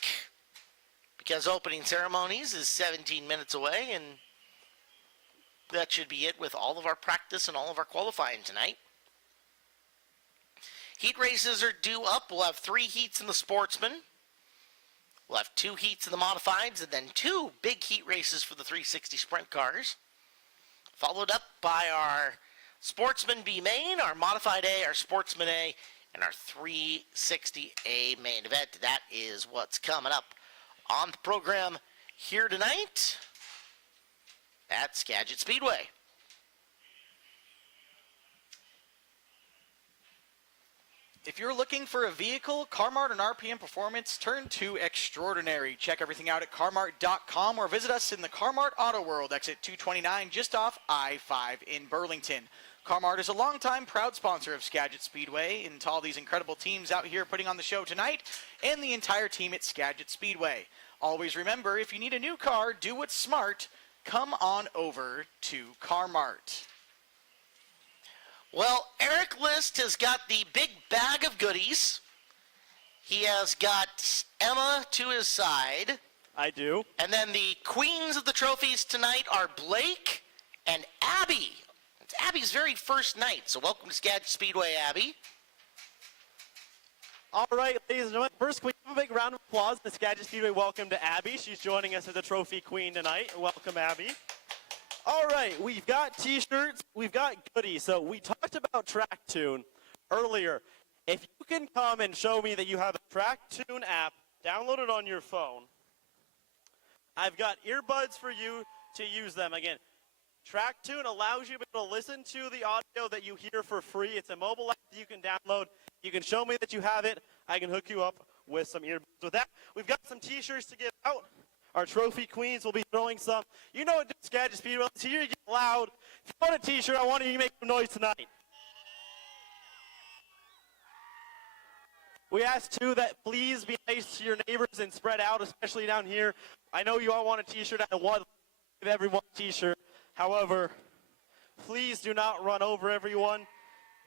because opening ceremonies is 17 minutes away, and that should be it with all of our practice and all of our qualifying tonight. Heat races are due up. We'll have 3 heats in the Sportsman. We'll have 2 heats in the Modifieds, and then 2 big heat races for the 360 sprint cars. Followed up by our Sportsman B main, our Modified A, our Sportsman A, and our 360A main event. That is what's coming up on the program here tonight at Skagit Speedway. If you're looking for a vehicle, Carmart and RPM Performance, turn to extraordinary. Check everything out at carmart.com or visit us in the Carmart Auto World, exit 229, just off I-5 in Burlington. Carmart is a longtime proud sponsor of Skagit Speedway, and to all these incredible teams out here putting on the show tonight, and the entire team at Skagit Speedway. Always remember, if you need a new car, do what's smart. Come on over to Carmart. Well, Eric List has got the big bag of goodies. He has got Emma to his side. I do. And then the queens of the trophies tonight are Blake and Abby. It's Abby's very first night, so welcome to Skagit Speedway, Abby. All right, ladies and gentlemen, first can we have a big round of applause to Skagit Speedway. Welcome to Abby. She's joining us as a trophy queen tonight. Welcome, Abby. All right, we've got t-shirts, we've got goodies. So we talked about Track Tune earlier. If you can come and show me that you have a Track Tune app downloaded on your phone, I've got earbuds for you to use them. Again, Track Tune allows you to be able to listen to the audio that you hear for free. It's a mobile app that you can download. You can show me that you have it. I can hook you up with some earbuds. With that, we've got some t-shirts to give out. Our trophy queens will be throwing some. You know what Skagit Speedway is. Here you get loud. If you want a t-shirt, I want you to make some noise tonight. We ask, too, that please be nice to your neighbors and spread out, especially down here. I know you all want a t-shirt. I want to give everyone a t-shirt. However, please do not run over everyone,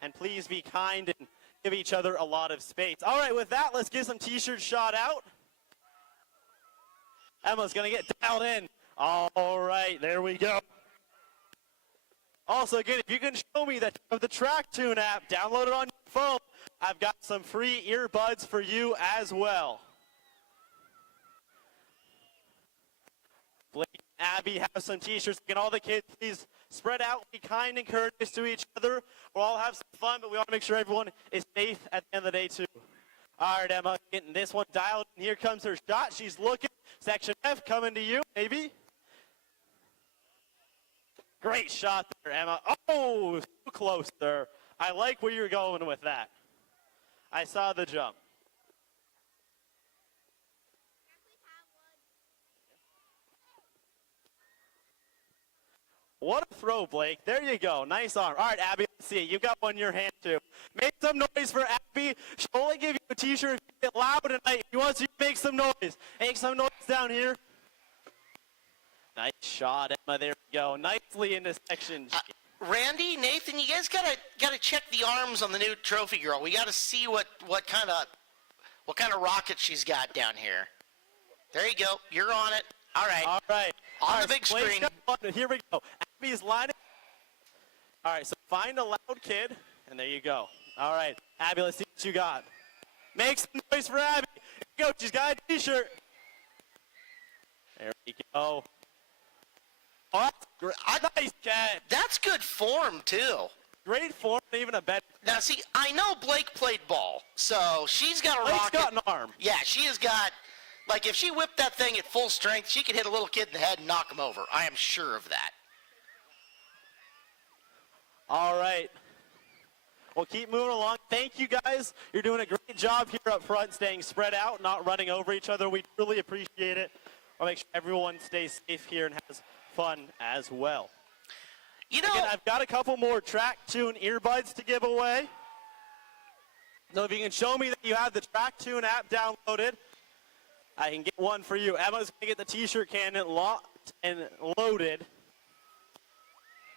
and please be kind and give each other a lot of space. All right, with that, let's get some t-shirts shot out. Emma's going to get dialed in. All right, there we go. Also, again, if you can show me that you have the Track Tune app, download it on your phone, I've got some free earbuds for you as well. Blake and Abby have some t-shirts. Can all the kids please spread out, be kind and courteous to each other. We'll all have some fun, but we want to make sure everyone is safe at the end of the day, too. All right, Emma, getting this one dialed. And here comes her shot. She's looking. Section F coming to you, maybe. Great shot there, Emma. Oh, so close there. I like where you're going with that. I saw the jump. What a throw, Blake. There you go. Nice arm. All right, Abby, let's see it. You've got one in your hand, too. Make some noise for Abby. She'll only give you a t-shirt if you get loud tonight. If you want to make some noise. Make some noise down here. Nice shot, Emma. There we go. Nicely into section G. Randy, Nathan, you guys gotta check the arms on the new trophy girl. We gotta see what kind of rocket she's got down here. There you go. You're on it. All right. All right. On the big screen. Here we go. Abby's lining. All right, so find a loud kid, and there you go. All right, Abby, let's see what you got. Make some noise for Abby. Here we go. She's got a t-shirt. There we go. Oh, that's great. Nice catch. That's good form, too. Great form, even a better. Now, see, I know Blake played ball, so she's got a Blake's rocket. got an arm. Yeah, she has got, like, if she whipped that thing at full strength, she could hit a little kid in the head and knock him over. I am sure of that. All right. Well, keep moving along. Thank you, guys. You're doing a great job here up front, staying spread out, not running over each other. We really appreciate it. I'll make sure everyone stays safe here and has fun as well. You know, again, I've got a couple more Track Tune earbuds to give away. So if you can show me that you have the Track Tune app downloaded, I can get one for you. Emma's going to get the t-shirt cannon locked and loaded.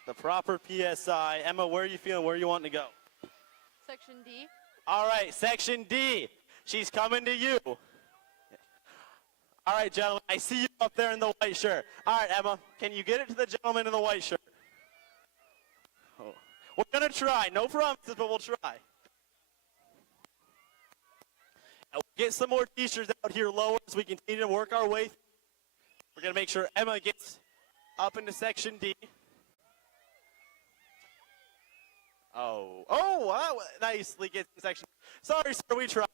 The proper PSI. Emma, where are you feeling? Where are you wanting to go? Section D. All right, Section D. She's coming to you. All right, gentlemen, I see you up there in the white shirt. All right, Emma, can you get it to the gentleman in the white shirt? Oh. We're going to try. No promises, but we'll try. We'll get some more t-shirts out here lower as we continue to work our way. We're going to make sure Emma gets up into Section D. Oh, wow, nicely gets in Section. Sorry, sir, we tried.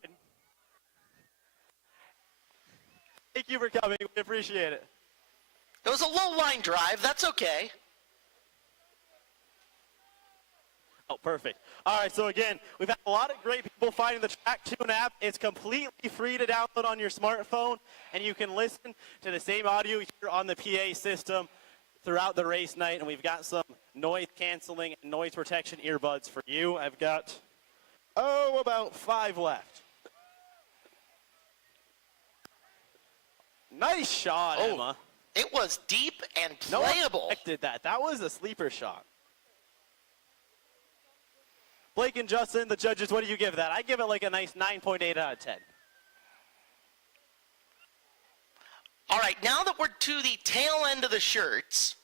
Thank you for coming. We appreciate it. it was a low line drive. That's okay. Oh, perfect. All right, so again, we've had a lot of great people finding the Track Tune app. It's completely free to download on your smartphone, and you can listen to the same audio here on the PA system throughout the race night, and we've got some noise canceling and noise protection earbuds for you. I've got, about 5 left. Nice shot, Emma. It was deep and No one playable. expected that. That was a sleeper shot. Blake and Justin, the judges, what do you give that? I give it like a nice 9.8 out of 10. All right, now that we're to the tail end of the shirts,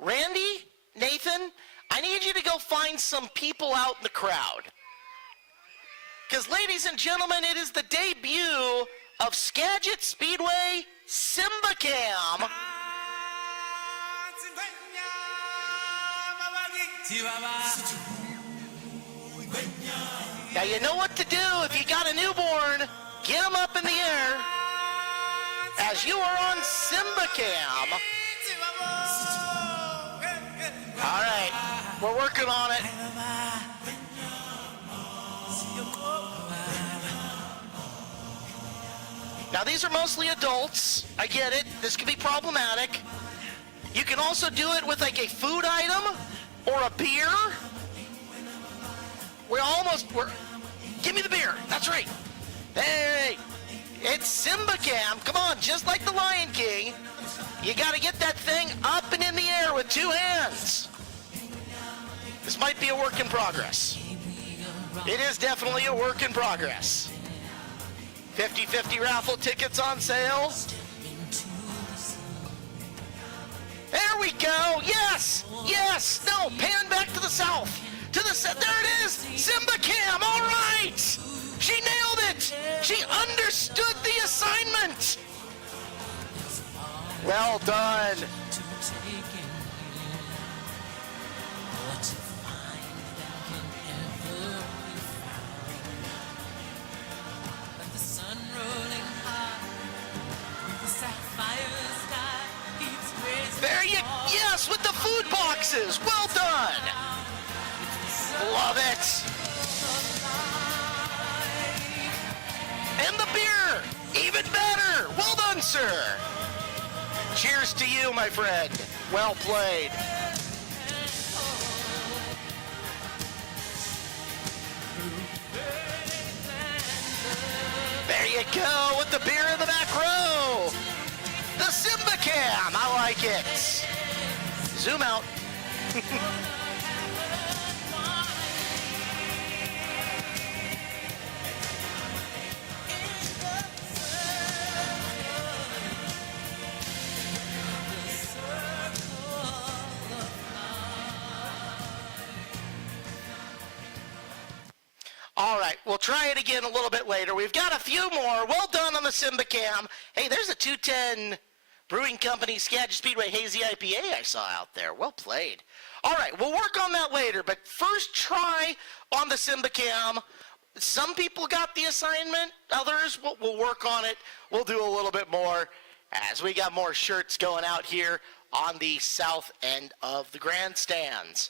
Randy, Nathan, I need you to go find some people out in the crowd. Because, ladies and gentlemen, it is the debut of Skagit Speedway Simba Cam. Now, you know what to do if you got a newborn. Get them up in the air as you are on Simba Cam. All right, we're working on it. Now, these are mostly adults. I get it. This can be problematic. You can also do it with like a food item or a beer. Give me the beer. That's right. Hey, it's Simba Cam. Come on, just like the Lion King. You got to get that thing up and in the air with 2 hands. This might be a work in progress. It is definitely a work in progress. 50-50 raffle tickets on sale. There we go. Yes. Yes. No. Pan back to the south. To the south. There it is. Simba Cam. All right. She nailed it. She understood the assignment. Well done. There you, yes, with the food box. races. Well done. Love it. And the beer, even better. Well done, sir. Cheers to you, my friend. Well played. There you go with the beer in the back row. The Simba Cam, I like it. Zoom out. All right, we'll try it again a little bit later. We've got a few more. Well done on the Simba Cam. Hey, there's a 210 Brewing Company Skagit Speedway Hazy IPA I saw out there. Well played. All right, we'll work on that later, but first try on the Simba Cam. Some people got the assignment. Others, we'll work on it. We'll do a little bit more as we got more shirts going out here on the south end of the grandstands.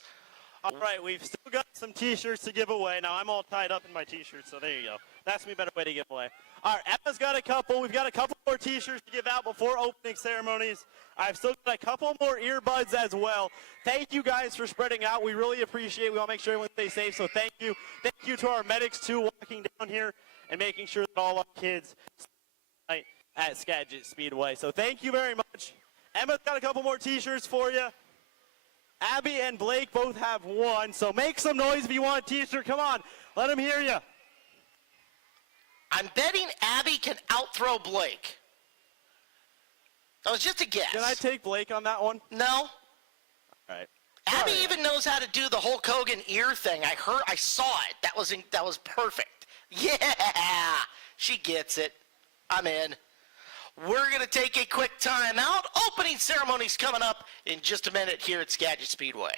All right, we've still got some T-shirts to give away. Now, I'm all tied up in my T-shirt, so there you go. That's me better way to give away. All right, Emma's got a couple. We've got a couple more T-shirts to give out before opening ceremonies. I've still got a couple more earbuds as well. Thank you guys for spreading out. We really appreciate it. We want to make sure everyone stays safe, so thank you. Thank you to our medics, too, walking down here and making sure that all our kids stay at Skagit Speedway. So thank you very much. Emma's got a couple more T-shirts for you. Abby and Blake both have one, so make some noise if you want a T-shirt. Come on, let them hear you. I'm betting Abby can outthrow Blake. That was just a guess. Can I take Blake on that one? No. All right. Abby even knows how to do the Hulk Hogan ear thing. I saw it. That was perfect. Yeah, she gets it. I'm in. We're going to take a quick time out. Opening ceremony's coming up in just a minute here at Skagit Speedway.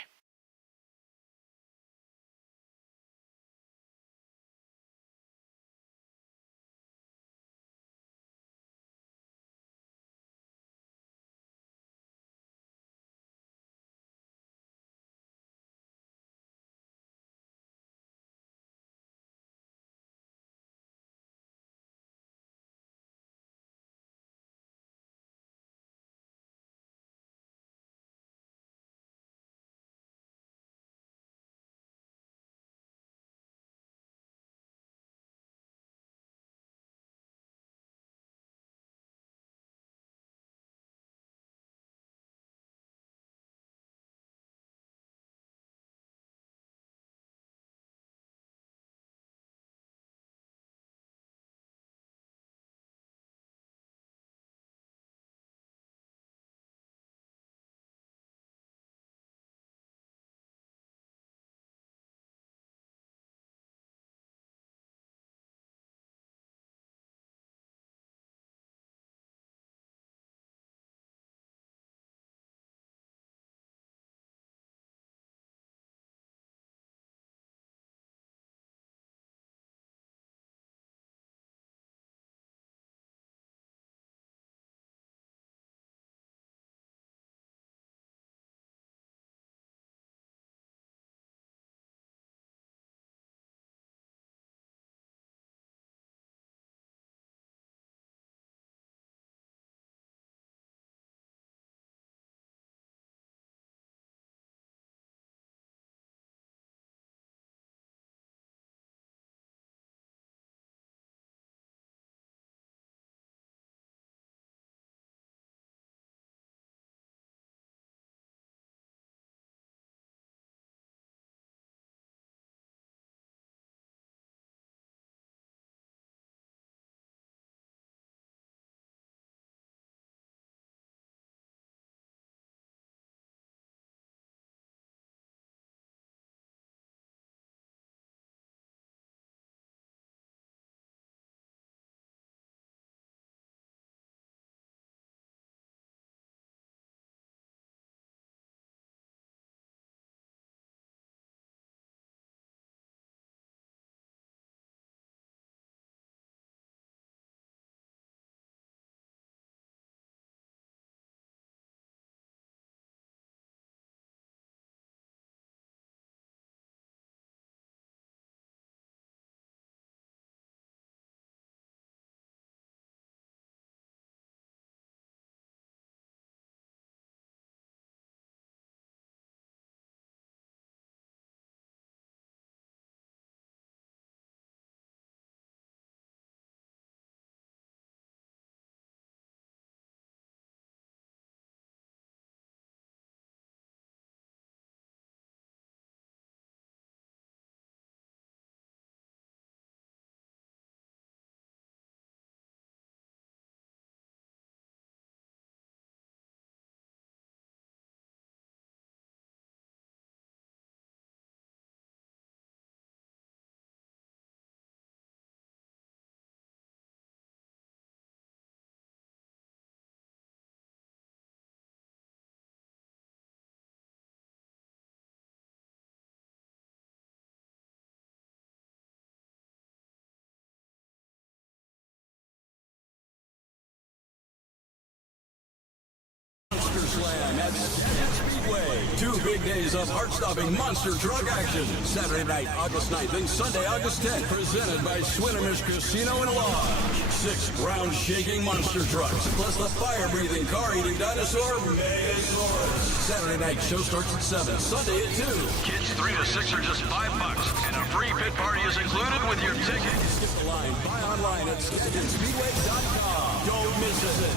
time at Skagit Speedway. 2 big days of heart-stopping monster truck action. Saturday night, August 9th and Sunday, August 10th. Presented by Swinomish Casino and Lodge. 6 ground-shaking monster trucks, plus the fire-breathing, car-eating dinosaur, Megasaurus. Saturday night, show starts at 7, Sunday at 2. Kids 3 to 6 are just $5, and a free pit party is included with your ticket. Skip the line. Buy online at SkagitSpeedway.com. Don't miss it.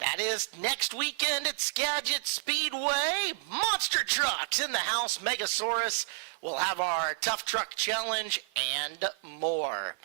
That is next weekend at Skagit Speedway. Monster trucks in the house. Megasaurus. We'll have our Tough Truck Challenge and more.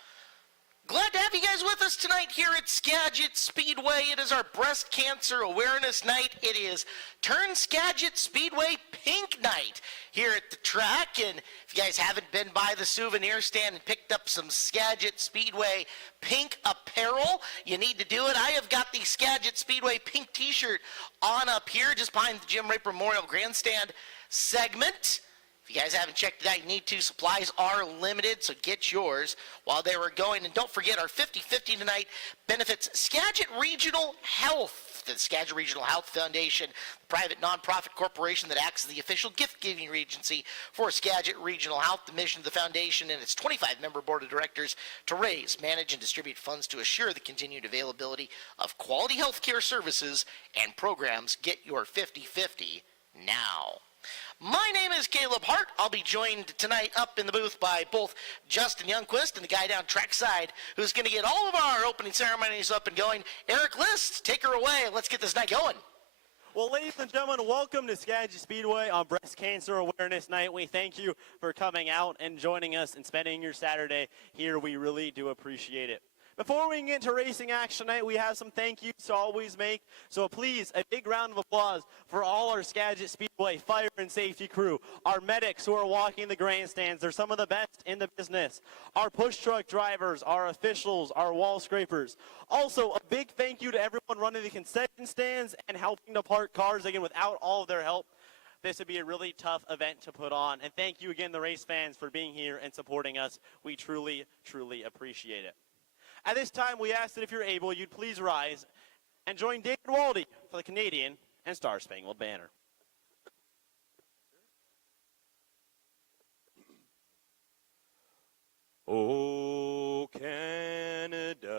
Glad to have you guys with us tonight here at Skagit Speedway. It is our Breast Cancer Awareness Night. It is Turn Skagit Speedway Pink Night here at the track. And if you guys haven't been by the souvenir stand and picked up some Skagit Speedway pink apparel, you need to do it. I have got the Skagit Speedway pink t-shirt on up here just behind the Jim Rape Memorial Grandstand segment. If you guys haven't checked it out, you need to. Supplies are limited, so get yours while they were going. And don't forget, our 50-50 tonight benefits Skagit Regional Health. The Skagit Regional Health Foundation, the private nonprofit corporation that acts as the official gift-giving agency for Skagit Regional Health. The mission of the foundation and its 25-member board of directors to raise, manage, and distribute funds to assure the continued availability of quality health care services and programs. Get your 50-50 now. My name is Caleb Hart. I'll be joined tonight up in the booth by both Justin Youngquist and the guy down trackside who's going to get all of our opening ceremonies up and going. Eric List, take her away. Let's get this night going. Well, ladies and gentlemen, welcome to Skagit Speedway on Breast Cancer Awareness Night. We thank you for coming out and joining us and spending your Saturday here. We really do appreciate it. Before we get into racing action tonight, we have some thank yous to always make. So please, a big round of applause for all our Skagit Speedway fire and safety crew, our medics who are walking the grandstands. They're some of the best in the business. Our push truck drivers, our officials, our wall scrapers. Also, a big thank you to everyone running the concession stands and helping to park cars. Again, without all of their help, this would be a really tough event to put on. And thank you again, the race fans, for being here and supporting us. We truly, truly appreciate it. At this time, we ask that if you're able, you'd please rise and join David Waldy for the Canadian and Star Spangled Banner. Oh, Canada,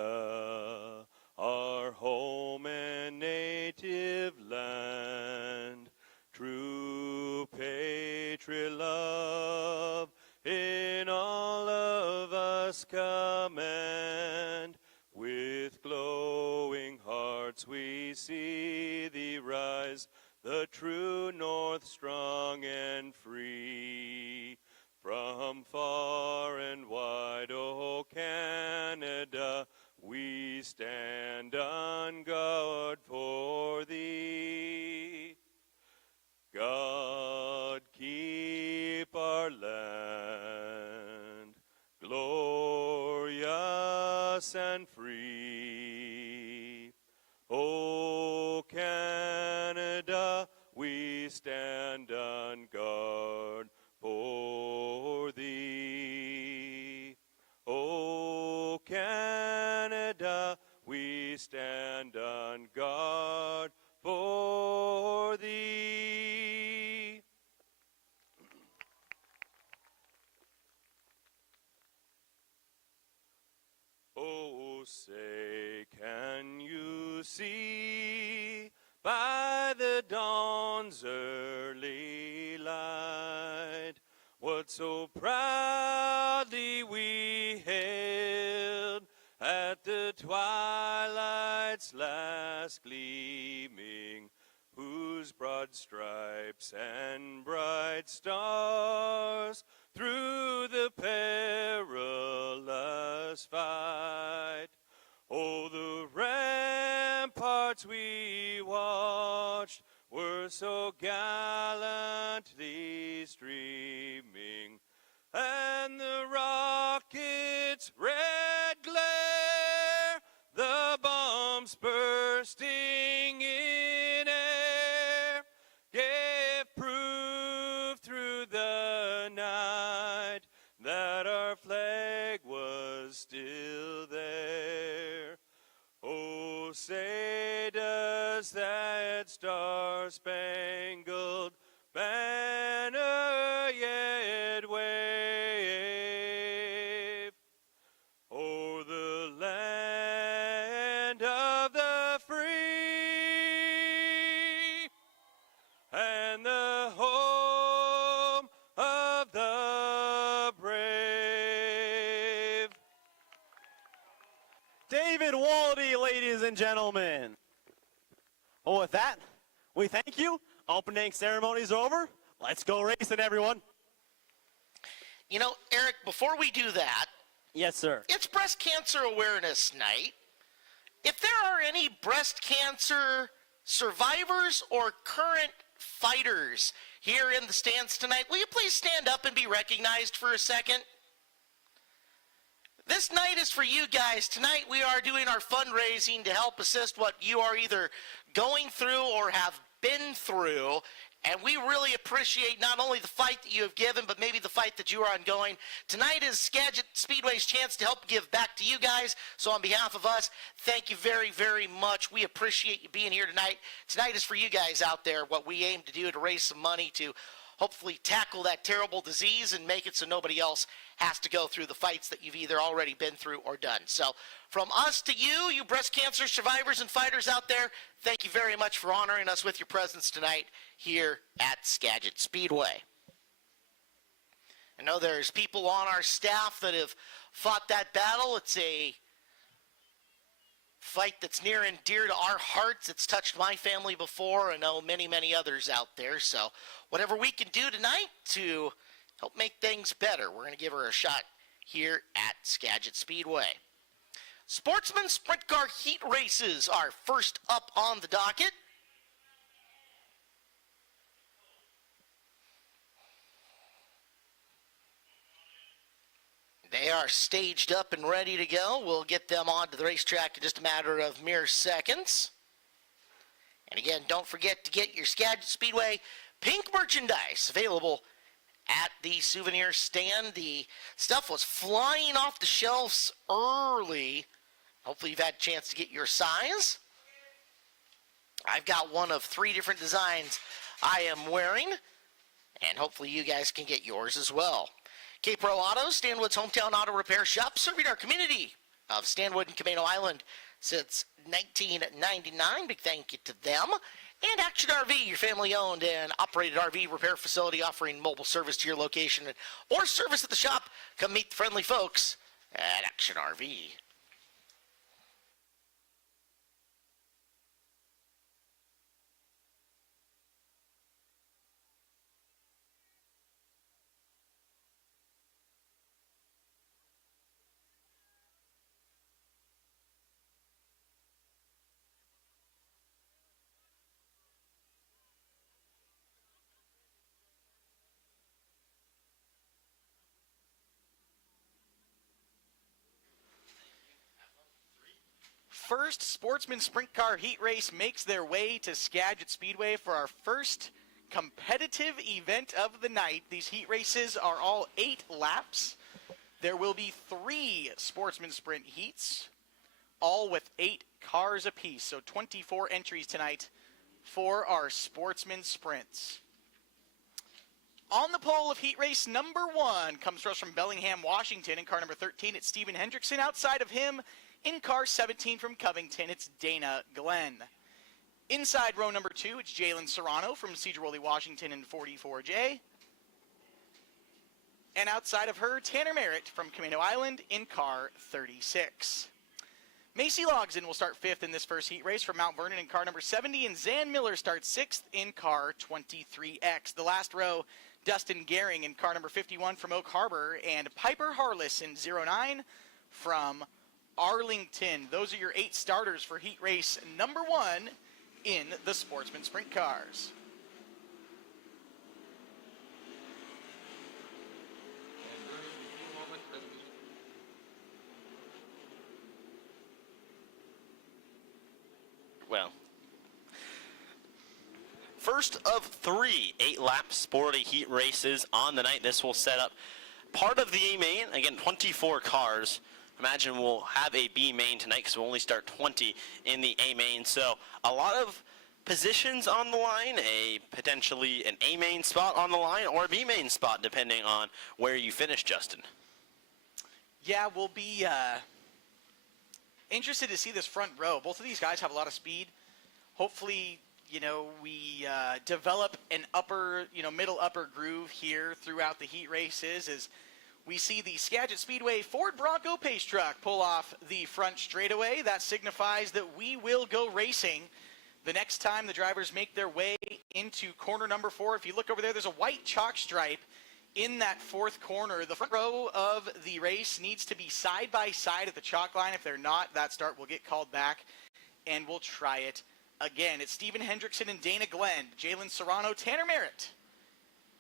our home and native land, true patriot love in all of us command. With glowing hearts we see thee rise, the true north strong and free. From far and wide, oh Canada, we stand on guard for thee. God keep our land glorious and free. O Canada, we stand on guard for thee. O Canada, we stand on guard for thee. Oh, say, can you see by the dawn's early light what so proudly we hailed at the twilight's last gleaming, whose broad stripes and bright stars through the perilous fight. Oh, the ramparts we watched were so gallantly streaming, and the rockets' red glare, the bombs bursting in air, gave proof through the night that our flag was still there. Oh, say does does that star-spangled banner yet wave o'er the land of the free and the home of the brave. David Waldy, ladies and gentlemen. Well, with that, we thank you. Opening ceremony's over. Let's go racing, everyone. You know, Eric, before we do that, yes, sir. It's Breast Cancer Awareness Night. If there are any breast cancer survivors or current fighters here in the stands tonight, will you please stand up and be recognized for a second? This night is for you guys. Tonight we are doing our fundraising to help assist what you are either going through or have been through. And we really appreciate not only the fight that you have given, but maybe the fight that you are ongoing. Tonight is Skagit Speedway's chance to help give back to you guys. So on behalf of us, thank you very, very much. We appreciate you being here tonight. Tonight is for you guys out there, what we aim to do to raise some money to hopefully tackle that terrible disease and make it so nobody else has to go through the fights that you've either already been through or done. So from us to you, you breast cancer survivors and fighters out there, thank you very much for honoring us with your presence tonight here at Skagit Speedway. I know there's people on our staff that have fought that battle. It's a fight that's near and dear to our hearts. It's touched my family before. I know many, many others out there. So whatever we can do tonight to help make things better, we're going to give her a shot here at Skagit Speedway. Sportsman Sprint Car Heat Races are first up on the docket. They are staged up and ready to go. We'll get them onto the racetrack in just a matter of mere seconds. And again, don't forget to get your Skagit Speedway pink merchandise available at the souvenir stand. The stuff was flying off the shelves early. Hopefully you've had a chance to get your size. I've got one of 3 different designs I am wearing, and hopefully you guys can get yours as well. K-Pro Auto, Stanwood's hometown auto repair shop, serving our community of Stanwood and Camino Island since 1999. Big thank you to them. And Action RV, your family-owned and operated RV repair facility offering mobile service to your location or service at the shop. Come meet the friendly folks at Action RV. First Sportsman Sprint Car Heat Race makes their way to Skagit Speedway for our first competitive event of the night. These heat races are all 8 laps. There will be 3 Sportsman Sprint heats, all with 8 cars apiece. So 24 entries tonight for our Sportsman Sprints. On the pole of heat race number 1 comes to us from Bellingham, Washington. In car number 13, it's Steven Hendrickson. Outside of him, in car 17 from Covington, it's Dana Glenn. Inside row number 2, it's Jalen Serrano from Cedar-Woolley, Washington in 44J. And outside of her, Tanner Merritt from Camino Island in car 36. Macy Logsdon will start 5th in this first heat race from Mount Vernon in car number 70, and Zan Miller starts 6th in car 23X. The last row, Dustin Gehring in car number 51 from Oak Harbor, and Piper Harless in 09 from Arlington. Those are your 8 starters for heat race number 1 in the Sportsman Sprint Cars. Well, first of 3 8-lap sporty heat races on the night. This will set up part of the main, again, 24 cars imagine we'll have a B main tonight because we'll only start 20 in the A main. So a lot of positions on the line, potentially an A main spot on the line or a B main spot, depending on where you finish, Justin. Yeah, we'll be interested to see this front row. Both of these guys have a lot of speed. Hopefully, we develop an middle upper groove here throughout the heat races as we see the Skagit Speedway Ford Bronco pace truck pull off the front straightaway. That signifies that we will go racing the next time the drivers make their way into corner number 4. If you look over there, there's a white chalk stripe in that fourth corner. The front row of the race needs to be side by side at the chalk line. If they're not, that start will get called back, and we'll try it again. It's Steven Hendrickson and Dana Glenn, Jalen Serrano, Tanner Merritt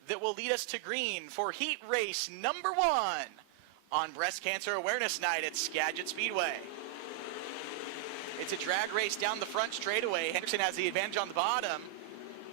that will lead us to green for heat race number 1 on Breast Cancer Awareness Night at Skagit Speedway. It's a drag race down the front straightaway. Hendrickson has the advantage on the bottom.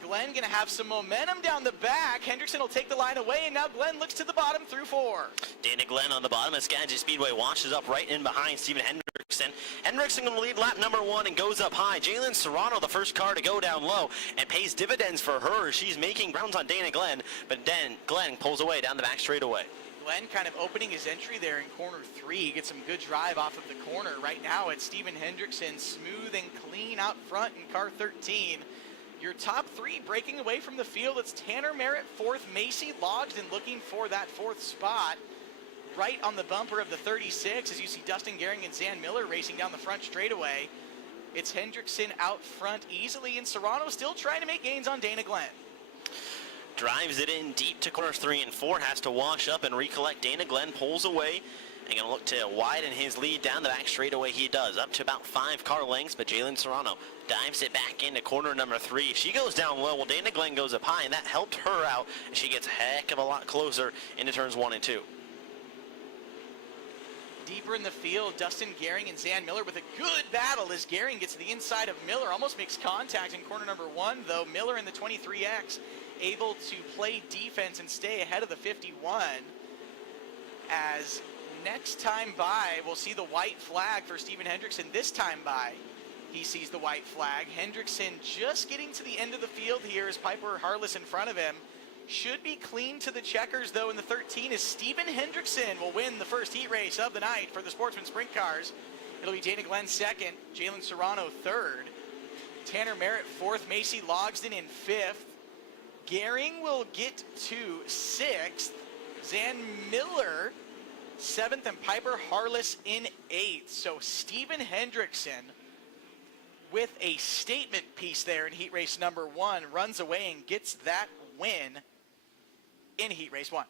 Glenn going to have some momentum down the back. Hendrickson will take the line away, and now Glenn looks to the bottom through 4. Dana Glenn on the bottom as Skagit Speedway washes up right in behind Steven Hendrickson. Hendrickson going to lead lap number 1 and goes up high. Jalen Serrano, the first car to go down low, and pays dividends for her. She's making grounds on Dana Glenn, but then Glenn pulls away down the back straightaway. Glenn kind of opening his entry there in corner 3. Gets some good drive off of the corner. Right now it's Steven Hendrickson smooth and clean out front in car 13. Your top 3 breaking away from the field. It's Tanner Merritt 4th, Macy Logsdon looking for that 4th spot. Right on the bumper of the 36 as you see Dustin Gehring and Zan Miller racing down the front straightaway. It's Hendrickson out front easily, and Serrano still trying to make gains on Dana Glenn. Drives it in deep to corners 3 and 4, has to wash up and recollect. Dana Glenn pulls away and going to look to widen his lead down the back straightaway. He does, up to about 5 car lengths, but Jalen Serrano dives it back into corner number 3. She goes down low, while Dana Glenn goes up high, and that helped her out, and she gets a heck of a lot closer into turns 1 and 2. Deeper in the field, Dustin Gehring and Zan Miller with a good battle as Gehring gets to the inside of Miller, almost makes contact in corner number 1, though Miller in the 23X able to play defense and stay ahead of the 51. As next time by, we'll see the white flag for Steven Hendrickson. This time by, he sees the white flag. Hendrickson just getting to the end of the field here as Piper Harless in front of him. Should be clean to the checkers, though, in the 13 is Steven Hendrickson will win the first heat race of the night for the Sportsman Sprint Cars. It'll be Dana Glenn 2nd, Jalen Serrano 3rd, Tanner Merritt 4th, Macy Logsdon in 5th. Gehring will get to 6th, Zan Miller 7th, and Piper Harless in 8th. So Steven Hendrickson with a statement piece there in heat race number 1 runs away and gets that win in heat race 1.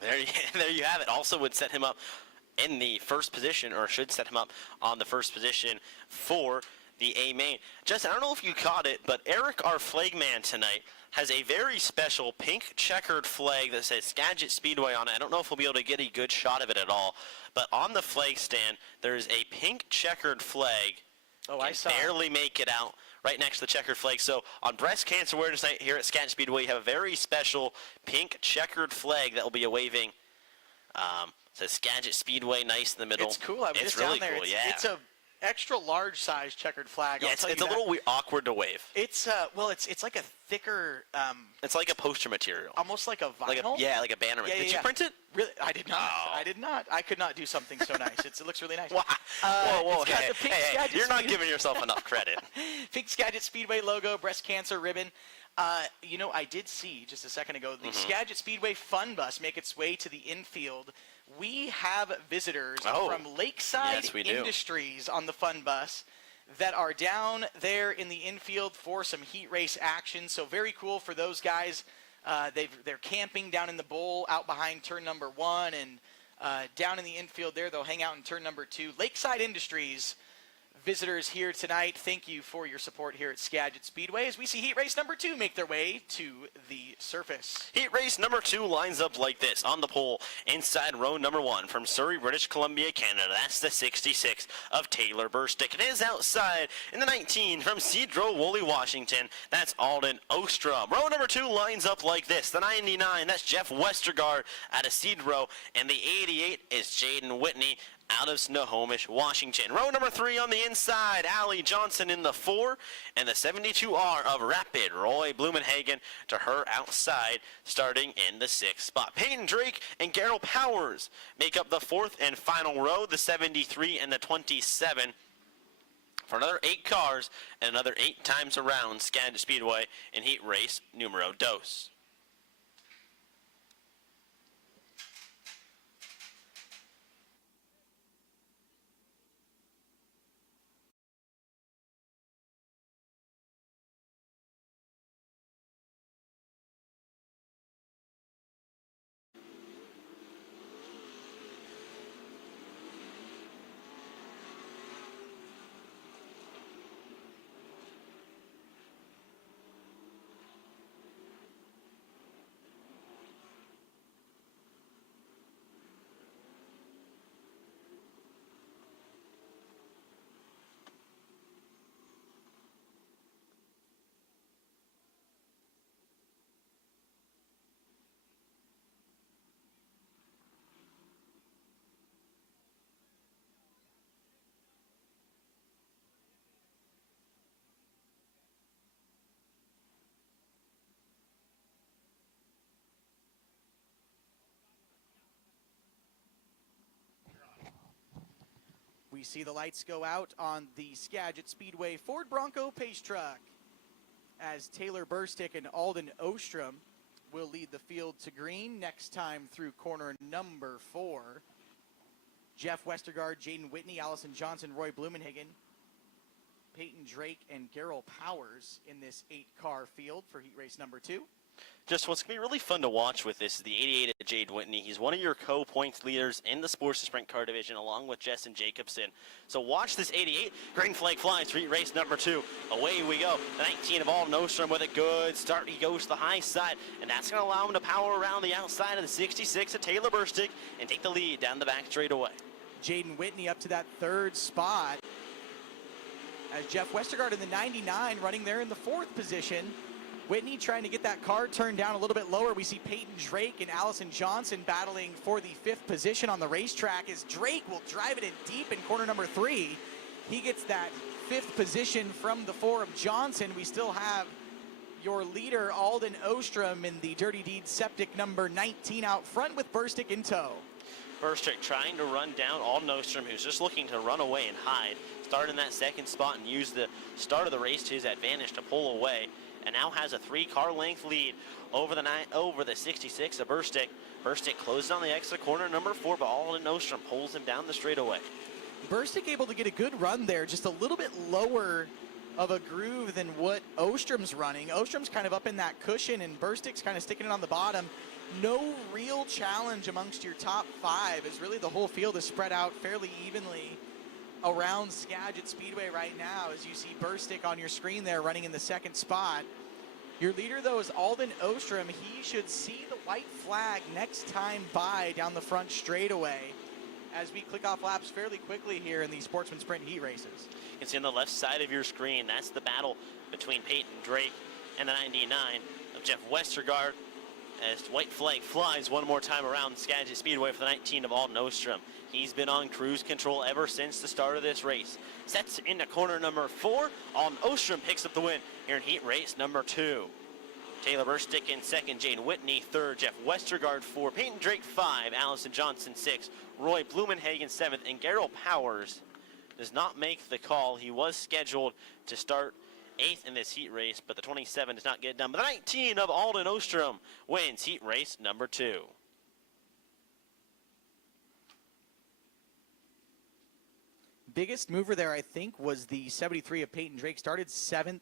There you have it. Also would set him up in the first position, or should set him up on the first position for the A main. Justin, I don't know if you caught it, but Eric, our flag man tonight, has a very special pink checkered flag that says Skagit Speedway on it. I don't know if we'll be able to get a good shot of it at all, but on the flag stand, there's a pink checkered flag. Oh, I saw. Barely make it out right next to the checkered flag. So on Breast Cancer Awareness Night here at Skagit Speedway, you have a very special pink checkered flag that will be waving. Says Skagit Speedway, nice in the middle. It's cool. I was it's just really down there. cool. It's a extra large size checkered flag. Yeah, it's a little awkward to wave. It's it's like a thicker. It's like a poster material. Almost like a vinyl. Like a banner. Yeah, Did you print it? Really, I did not. Oh. I did not. I could not do something so nice. It looks really nice. Whoa, it's got the pink Skagit you're not giving yourself enough credit. Pink Skagit Speedway logo, breast cancer ribbon. I did see just a second ago the Skagit Speedway Fun Bus make its way to the infield. We have visitors from Lakeside Industries on the Fun Bus that are down there in the infield for some heat race action. So very cool for those guys. They're camping down in the bowl out behind turn number 1, and down in the infield there they'll hang out in turn number 2. Lakeside Industries, visitors here tonight, thank you for your support here at Skagit Speedway as we see heat race number 2 make their way to the surface. Heat race number 2 lines up like this. On the pole, inside row number 1 from Surrey, British Columbia, Canada. That's the 66 of Taylor Burstick. It is outside in the 19 from Cedro Woolley, Washington. That's Alden Ostrom. Row number 2 lines up like this. The 99, that's Jeff Westergaard out of Cedro. And the 88 is Jaden Whitney out of Snohomish, Washington. Row number 3 on the inside, Allie Johnson in the 4, and the 72R of Rapid, Roy Blumenhagen, to her outside, starting in the 6th spot. Peyton Drake and Garrell Powers make up the 4th and final row, the 73 and the 27. For another 8 cars and another 8 times around Skagit Speedway in heat race numero dos. We see the lights go out on the Skagit Speedway Ford Bronco Pace Truck as Taylor Burstick and Alden Ostrom will lead the field to green next time through corner number 4. Jeff Westergaard, Jaden Whitney, Allison Johnson, Roy Blumenhagen, Peyton Drake, and Garrell Powers in this 8-car field for heat race number 2. Just what's going to be really fun to watch with this is the 88 of Jade Whitney. He's one of your co-points leaders in the sports sprint car division along with Justin Jacobson. So watch this 88. Green flag flies for race number 2. Away we go. The 19 of Alden Ostrom with a good start. He goes to the high side, and that's going to allow him to power around the outside of the 66 of Taylor Burstick and take the lead down the back straightaway. Jaden Whitney up to that 3rd spot as Jeff Westergaard in the 99 running there in the 4th position. Whitney trying to get that car turned down a little bit lower. We see Peyton Drake and Allison Johnson battling for the 5th position on the racetrack as Drake will drive it in deep in corner number 3. He gets that 5th position from the 4 of Johnson. We still have your leader, Alden Ostrom, in the Dirty Deed Septic number 19 out front with Burstick in tow. Burstick trying to run down Alden Ostrom, who's just looking to run away and hide. Start in that 2nd spot and use the start of the race to his advantage to pull away. And now has a 3-car length lead over the 66 of Burstick. Burstick closes on the exit corner number 4, but Alden Ostrom pulls him down the straightaway. Burstick able to get a good run there, just a little bit lower of a groove than what Ostrom's running. Ostrom's kind of up in that cushion, and Burstick's kind of sticking it on the bottom. No real challenge amongst your top 5, as really the whole field is spread out fairly evenly around Skagit Speedway right now, as you see Burstick on your screen there running in the 2nd spot. Your leader, though, is Alden Ostrom. He should see the white flag next time by down the front straightaway as we click off laps fairly quickly here in the Sportsman Sprint heat races. You can see on the left side of your screen, that's the battle between Peyton Drake and the 99 of Jeff Westergaard as white flag flies one more time around Skagit Speedway for the 19 of Alden Ostrom. He's been on cruise control ever since the start of this race. Sets into corner number 4. Alden Ostrom picks up the win here in heat race number 2. Taylor Burstick in 2nd, Jaden Whitney 3rd, Jeff Westergaard 4, Peyton Drake 5, Allison Johnson 6, Roy Blumenhagen 7th, and Garrell Powers does not make the call. He was scheduled to start 8th in this heat race, but the 27 does not get it done. But the 19 of Alden Ostrom wins heat race number 2. Biggest mover there, I think, was the 73 of Peyton Drake. Started 7th,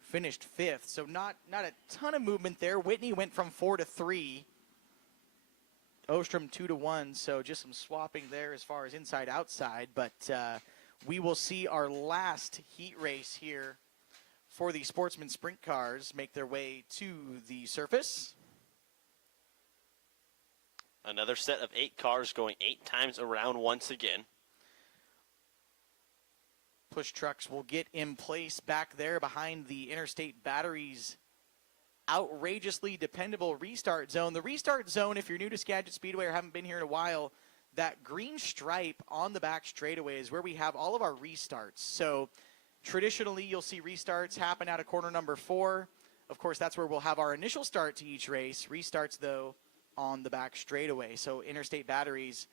finished 5th, so not a ton of movement there. Whitney went from 4 to 3. Ostrom 2 to 1, so just some swapping there as far as inside outside. But we will see our last heat race here for the Sportsman Sprint Cars make their way to the surface. Another set of 8 cars going 8 times around once again. Push trucks will get in place back there behind the Interstate Batteries outrageously dependable restart zone. The restart zone, if you're new to Skagit Speedway or haven't been here in a while, that green stripe on the back straightaway is where we have all of our restarts. So traditionally, you'll see restarts happen out of corner number 4. Of course, that's where we'll have our initial start to each race. Restarts, though, on the back straightaway. So Interstate Batteries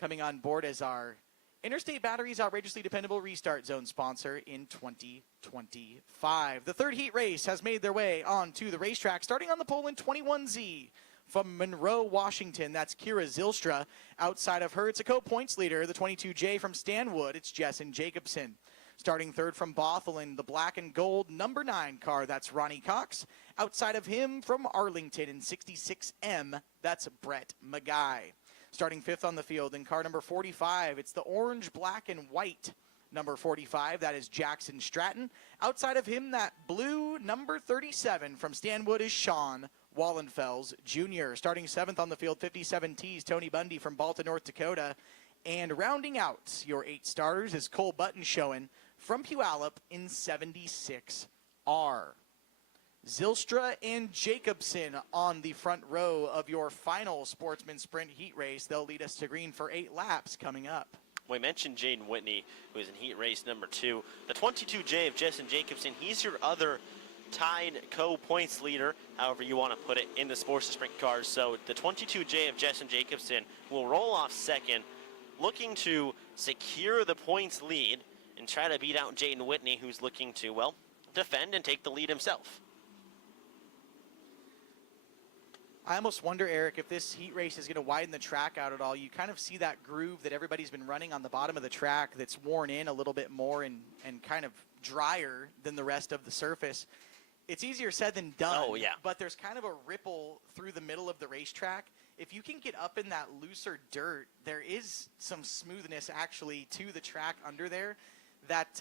coming on board as our Interstate Batteries outrageously dependable restart zone sponsor in 2025. The third heat race has made their way onto the racetrack, starting on the pole in 21Z. From Monroe, Washington, that's Kira Zylstra. Outside of her, it's a co-points leader, the 22J from Stanwood, it's Jessen Jacobson. Starting third from Bothell in the black and gold number 9 car, that's Ronnie Cox. Outside of him from Arlington in 66M, that's Brett Magai. Starting fifth on the field in car number 45, it's the orange, black, and white number 45, that is Jackson Stratton. Outside of him, that blue number 37 from Stanwood is Sean Wallenfels Jr. Starting 7th on the field, 57T's Tony Bundy from Balta, North Dakota. And rounding out your 8 starters is Cole Button-Schoen from Puyallup in 76R. Zylstra and Jacobson on the front row of your final Sportsman Sprint heat race. They'll lead us to green for 8 laps coming up. We mentioned Jaden Whitney, who is in heat race number 2. The 22J of Jessen Jacobson, he's your other tied co-points leader, however you want to put it, in the Sportsman Sprint cars. So the 22J of Jessen Jacobson will roll off second, looking to secure the points lead and try to beat out Jaden Whitney, who's looking to, well, defend and take the lead himself. I almost wonder, Eric, if this heat race is going to widen the track out at all. You kind of see that groove that everybody's been running on the bottom of the track that's worn in a little bit more and kind of drier than the rest of the surface. It's easier said than done. Oh, yeah. But there's kind of a ripple through the middle of the racetrack. If you can get up in that looser dirt, there is some smoothness actually to the track under there that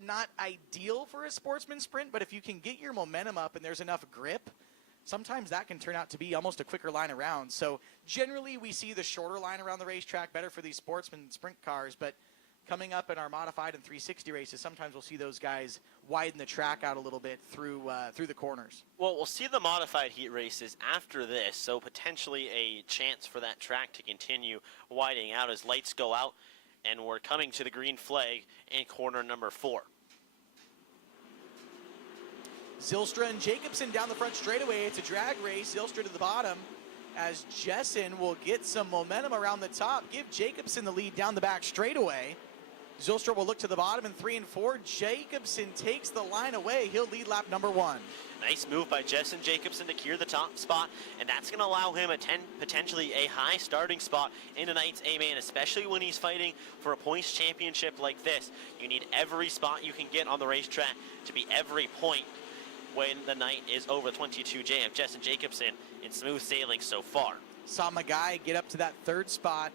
not ideal for a Sportsman Sprint, but if you can get your momentum up and there's enough grip, sometimes that can turn out to be almost a quicker line around. So generally we see the shorter line around the racetrack better for these Sportsman Sprint cars, but coming up in our modified and 360 races, sometimes we'll see those guys widen the track out a little bit through the corners. Well, we'll see the modified heat races after this, so potentially a chance for that track to continue widening out as lights go out, and we're coming to the green flag in corner number 4. Zylstra and Jacobson down the front straightaway. It's a drag race. Zylstra to the bottom as Jessen will get some momentum around the top, give Jacobson the lead down the back straightaway. Zylstra will look to the bottom in 3 and 4. Jacobson takes the line away. He'll lead lap number 1. Nice move by Jessen Jacobson to clear the top spot, and that's going to allow him potentially a high starting spot in tonight's A-Main, especially when he's fighting for a points championship like this. You need every spot you can get on the racetrack to be every point when the night is over. 22J of Jessen Jacobson in smooth sailing so far. Saw Magai get up to that 3rd spot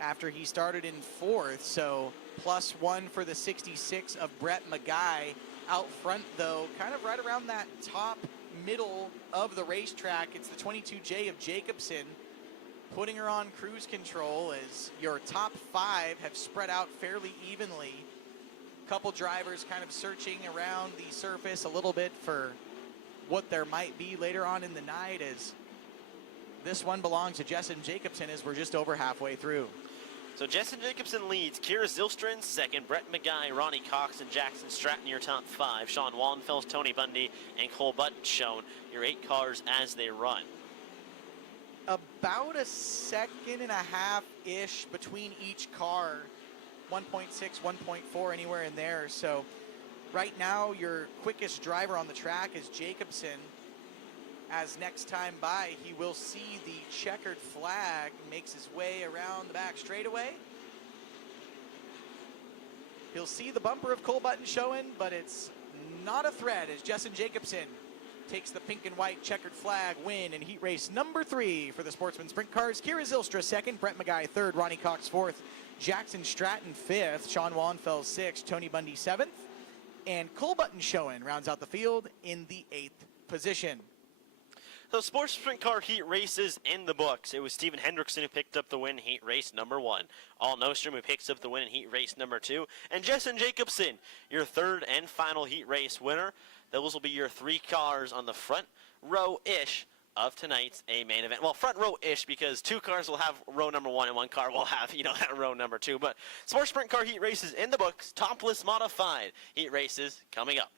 after he started in 4th, so +1 for the 66 of Brett Magai. Out front, though, kind of right around that top middle of the racetrack, it's the 22J of Jacobson putting her on cruise control as your top 5 have spread out fairly evenly. Couple drivers kind of searching around the surface a little bit for what there might be later on in the night, as this one belongs to Jessen Jacobson as we're just over halfway through. So Jessen Jacobson leads, Kira Zylstra in 2nd, Brett Magai, Ronnie Cox, and Jackson Stratton your top 5, Sean Wallenfels, Tony Bundy, and Cole Button-Schoen your 8 cars as they run. About a second and a half-ish between each car. 1.6, 1.4, anywhere in there. So right now your quickest driver on the track is Jacobson. As next time by, he will see the checkered flag, makes his way around the back straightaway. He'll see the bumper of Cole Button-Schoen, but it's not a threat as Jessen Jacobson takes the pink and white checkered flag win in heat race number 3 for the Sportsman Sprint Cars. Kira Zylstra 2nd, Brett Magai 3rd, Ronnie Cox 4th, Jackson Stratton 5th, Sean Wallenfels 6th, Tony Bundy 7th, and Cole Button Schoen rounds out the field in the 8th position. So Sportsman car heat races in the books. It was Steven Hendrickson who picked up the win in heat race number 1. Al Nostrom who picks up the win in heat race number 2. And Jessen Jacobson, your third and final heat race winner. Those will be your 3 cars on the front row-ish of tonight's A main event. Well, front row-ish, because 2 cars will have row number 1 and 1 car will have, that row number 2. But Sports Sprint Car heat races in the books, topless modified heat races coming up.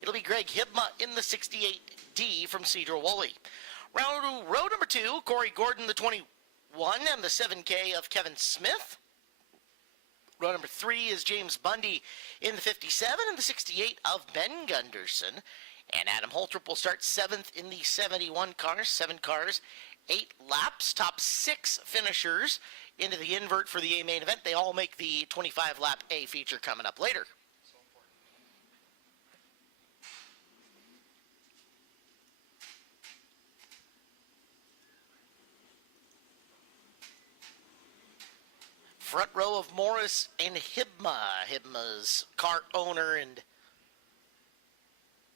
It'll be Greg Hibma in the 68D from Cedar Woolley. Row number 2, Corey Gordon, the 21, and the 7K of Kevin Smith. Row number 3 is James Bundy in the 57 and the 68 of Ben Gunderson. And Adam Holtrop will start 7th in the 71 cars, 7 cars, 8 laps, top 6 finishers into the invert for the A main event. They all make the 25-lap A feature coming up later. Front row of Morris and Hibma. Hibma's car owner and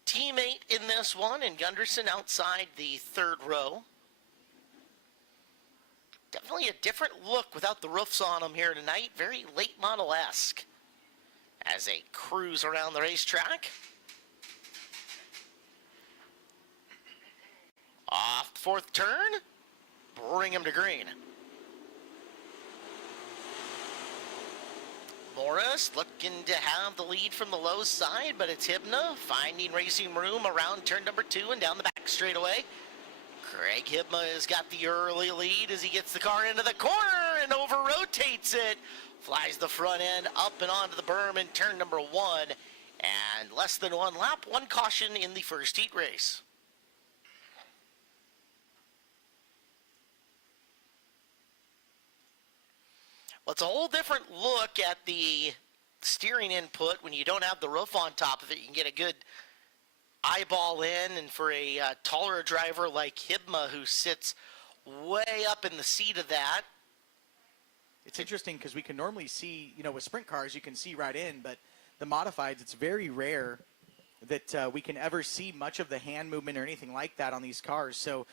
teammate in this one, and Gunderson outside the 3rd row. Definitely a different look without the roofs on them here tonight. Very late model-esque as they cruise around the racetrack. Off the 4th turn, bring him to green. Morris looking to have the lead from the low side, but it's Hibna finding racing room around turn number 2 and down the back straightaway. Craig Hibma has got the early lead as he gets the car into the corner and over-rotates it. Flies the front end up and onto the berm in turn number 1. And less than 1 lap, 1 caution in the first heat race. Well, it's a whole different look at the steering input when you don't have the roof on top of it. You can get a good eyeball in, and for a taller driver like Hibma, who sits way up in the seat of that. It's interesting because we can normally see, with sprint cars, you can see right in, but the modifieds, it's very rare that we can ever see much of the hand movement or anything like that on these cars. So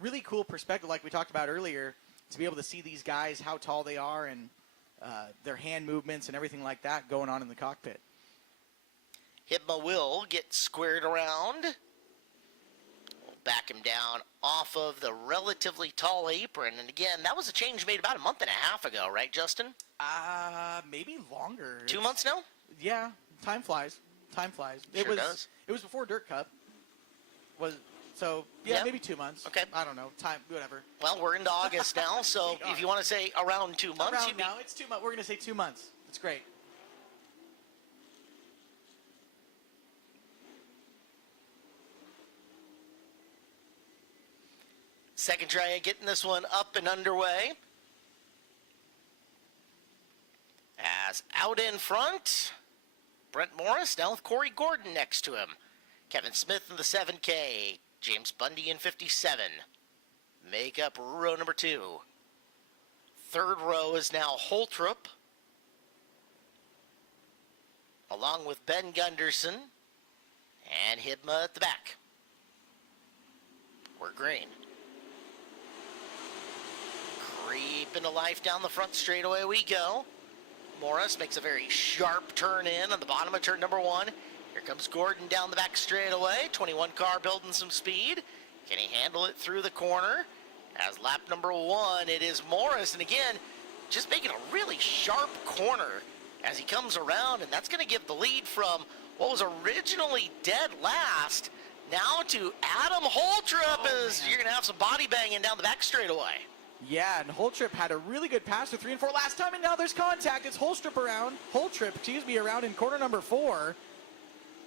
really cool perspective, like we talked about earlier, to be able to see these guys, how tall they are, and their hand movements and everything like that going on in the cockpit. Hibma will get squared around. We'll back him down off of the relatively tall apron. And again, that was a change made about a month and a half ago, right, Justin? Maybe longer. 2 months now? Yeah, time flies. Time flies. Sure does. It was before Dirt Cup. So, yeah, maybe 2 months. Okay. I don't know. Time, whatever. Well, we're into August now, so if you want to say around 2 months. Around now, it's 2 months. We're going to say 2 months. It's great. Second try at getting this one up and underway. As out in front, Brent Morris, now with Corey Gordon next to him. Kevin Smith in the 7K. James Bundy in 57. Make up row number 2. 3rd row is now Holtrop, along with Ben Gunderson and Hibma at the back. We're green. Creeping to life down the front straightaway we go. Morris makes a very sharp turn in on the bottom of turn number 1. Here comes Gordon down the back straightaway. 21 car building some speed. Can he handle it through the corner? As lap number 1, it is Morris. And again, just making a really sharp corner as he comes around. And that's going to give the lead from what was originally dead last now to Adam Holtrip as you're going to have some body banging down the back straightaway. Yeah, and Holtrip had a really good pass to 3 and 4 last time, and now there's contact. It's Holtrip around in corner number 4.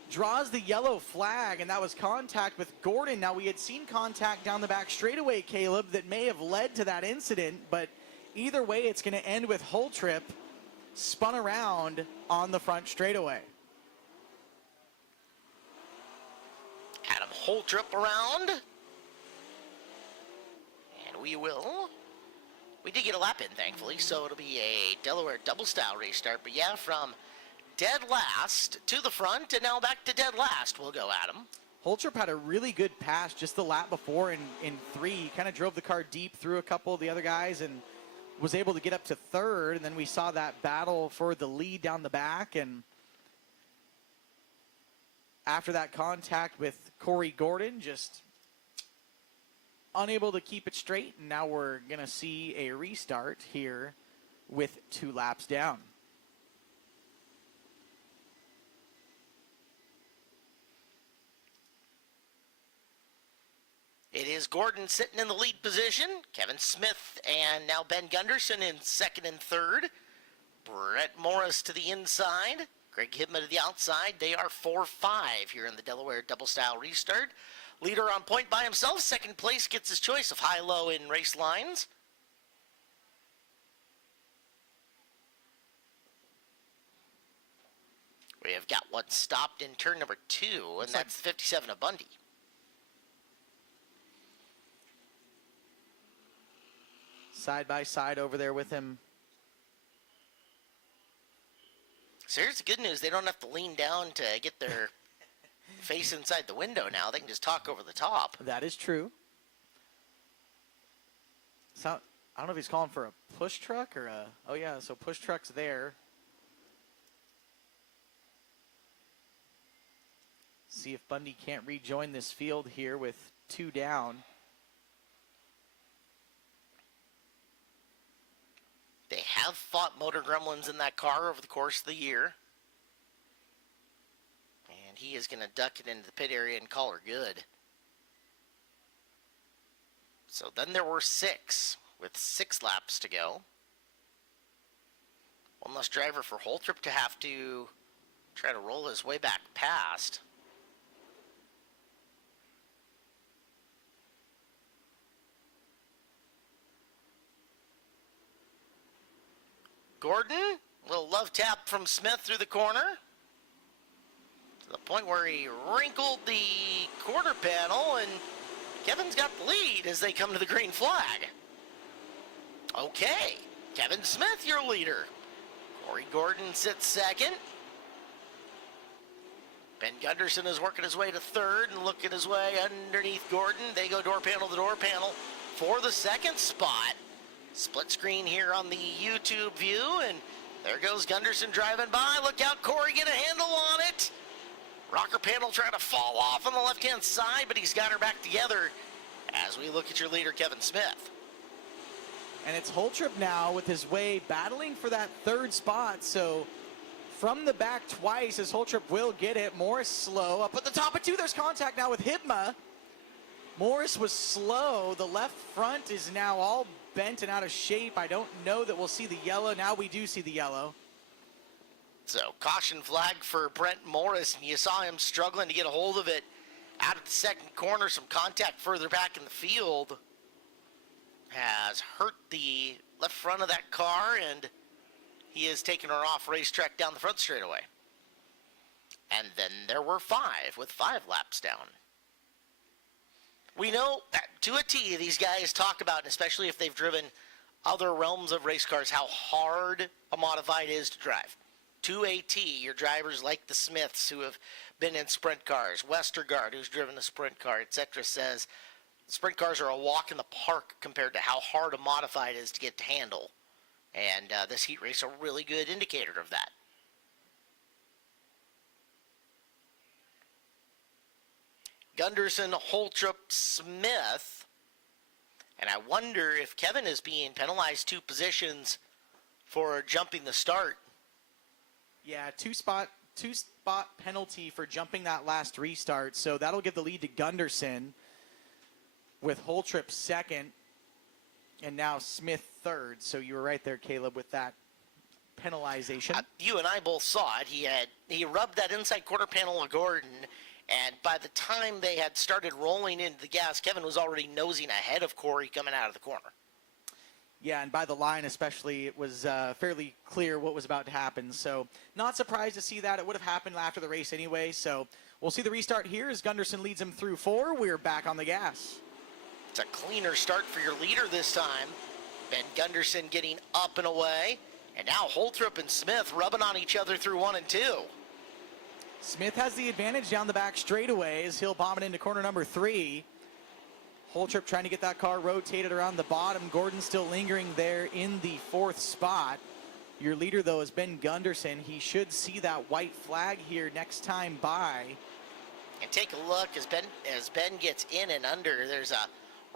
Draws the yellow flag, and that was contact with Gordon. Now, we had seen contact down the back straightaway, Caleb, that may have led to that incident, but either way, it's going to end with Holtrip spun around on the front straightaway. Adam Holtrip around. And we did get a lap in, thankfully, so it'll be a Delaware double style restart. But yeah, from dead last to the front, and now back to dead last we'll go, Adam. Holtrip had a really good pass just the lap before in 3. He kind of drove the car deep through a couple of the other guys and was able to get up to 3rd. And then we saw that battle for the lead down the back. And after that contact with Corey Gordon, just unable to keep it straight. And now we're going to see a restart here with 2 laps down. It is Gordon sitting in the lead position. Kevin Smith and now Ben Gunderson in 2nd and 3rd. Brett Morris to the inside. Greg Hibma to the outside. They are 4-5 here in the Delaware double style restart. Leader on point by himself. 2nd place gets his choice of high-low in race lines. We have got one stopped in turn number 2, and that's the 57 of Bundy. Side by side over there with him. So here's the good news. They don't have to lean down to get their face inside the window now. They can just talk over the top. That is true. So, I don't know if he's calling for a push truck or a... Oh, yeah, so push truck's there. See if Bundy can't rejoin this field here with 2 down. They have fought motor gremlins in that car over the course of the year. And he is going to duck it into the pit area and call her good. So then there were 6 with 6 laps to go. One less driver for Holtrip to have to try to roll his way back past. Gordon, a little love tap from Smith through the corner. To the point where he wrinkled the quarter panel, and Kevin's got the lead as they come to the green flag. Okay, Kevin Smith, your leader. Corey Gordon sits 2nd. Ben Gunderson is working his way to 3rd and looking his way underneath Gordon. They go door panel to door panel for the 2nd spot. Split screen here on the YouTube view, and there goes Gunderson driving by. Look out, Corey, get a handle on it. Rocker panel trying to fall off on the left-hand side, but he's got her back together as we look at your leader, Kevin Smith. And it's Holtrip now with his way battling for that 3rd spot, so from the back twice as Holtrip will get it. Morris slow. Up at the top of 2, there's contact now with Hibma. Morris was slow. The left front is now all bent and out of shape. I don't know that we'll see the yellow. Now we do see the yellow. So caution flag for Brent Morris, and you saw him struggling to get a hold of it out of the 2nd corner. Some contact further back in the field has hurt the left front of that car, and he has taken her off racetrack down the front straightaway. And then there were 5 with 5 laps down. We know that to a T, these guys talk about, and especially if they've driven other realms of race cars, how hard a modified is to drive. To a T, your drivers like the Smiths who have been in sprint cars, Westergaard who's driven a sprint car, etc., says sprint cars are a walk in the park compared to how hard a modified is to get to handle. And this heat race is a really good indicator of that. Gunderson, Holtrup, Smith. And I wonder if Kevin is being penalized 2 positions for jumping the start. Yeah, two-spot penalty for jumping that last restart. So that'll give the lead to Gunderson with Holtrup second and now Smith third. So you were right there, Caleb, with that penalization. You and I both saw it. He rubbed that inside quarter panel of Gordon, and by the time they had started rolling into the gas, Kevin was already nosing ahead of Corey coming out of the corner. Yeah, and by the line especially, it was fairly clear what was about to happen. So not surprised to see that. It would have happened after the race anyway. So we'll see the restart here as Gunderson leads him through 4. We're back on the gas. It's a cleaner start for your leader this time. Ben Gunderson getting up and away. And now Holtrup and Smith rubbing on each other through 1 and 2. Smith has the advantage down the back straightaway as he'll bomb it into corner number 3. Holtrup trying to get that car rotated around the bottom. Gordon still lingering there in the 4th spot. Your leader, though, is Ben Gunderson. He should see that white flag here next time by. And take a look as Ben gets in and under. There's a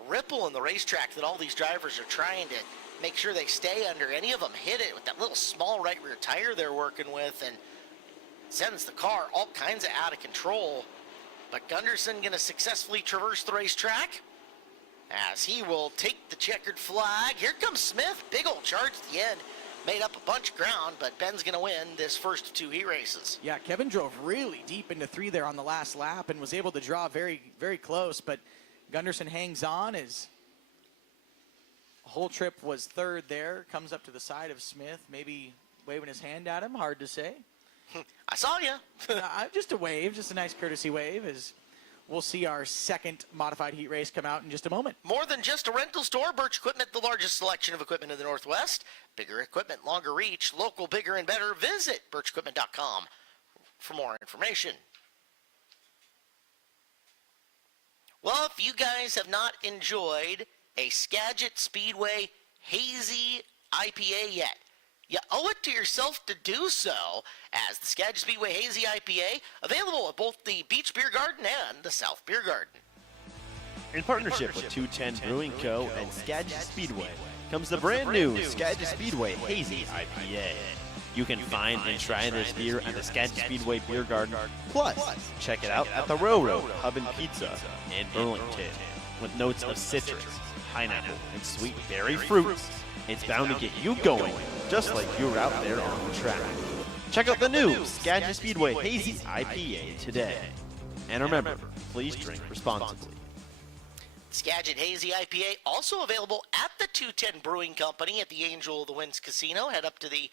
ripple in the racetrack that all these drivers are trying to make sure they stay under. Any of them hit it with that little small right rear tire they're working with and sends the car all kinds of out of control. But Gunderson going to successfully traverse the racetrack as he will take the checkered flag. Here comes Smith. Big old charge at the end. Made up a bunch of ground, but Ben's going to win this first of 2 heat races. Yeah, Kevin drove really deep into 3 there on the last lap and was able to draw very, very close, but Gunderson hangs on as Holtrup was 3rd there, comes up to the side of Smith, maybe waving his hand at him, hard to say. I saw you. Just a wave, just a nice courtesy wave as we'll see our 2nd modified heat race come out in just a moment. More than just a rental store, Birch Equipment, the largest selection of equipment in the Northwest. Bigger equipment, longer reach, local, bigger, and better. Visit birchequipment.com for more information. Well, if you guys have not enjoyed a Skagit Speedway Hazy IPA yet, you owe it to yourself to do so, as the Skagit Speedway Hazy IPA, available at both the Beach Beer Garden and the South Beer Garden. In partnership with 210 Brewing Co. and Skagit Speedway comes the brand new Skagit Speedway Hazy IPA. You can find and try this beer at the Skagit Speedway Beer Garden. Plus, check it out at the Railroad Pub and Pizza in Burlington. With notes of citrus, pineapple, and sweet berry fruits, it's bound to get you going, just like you're out there on the track. Check out the new Skagit Speedway Hazy IPA today. And remember, please drink responsibly. Skagit Hazy IPA also available at the 210 Brewing Company at the Angel of the Winds Casino. Head up to the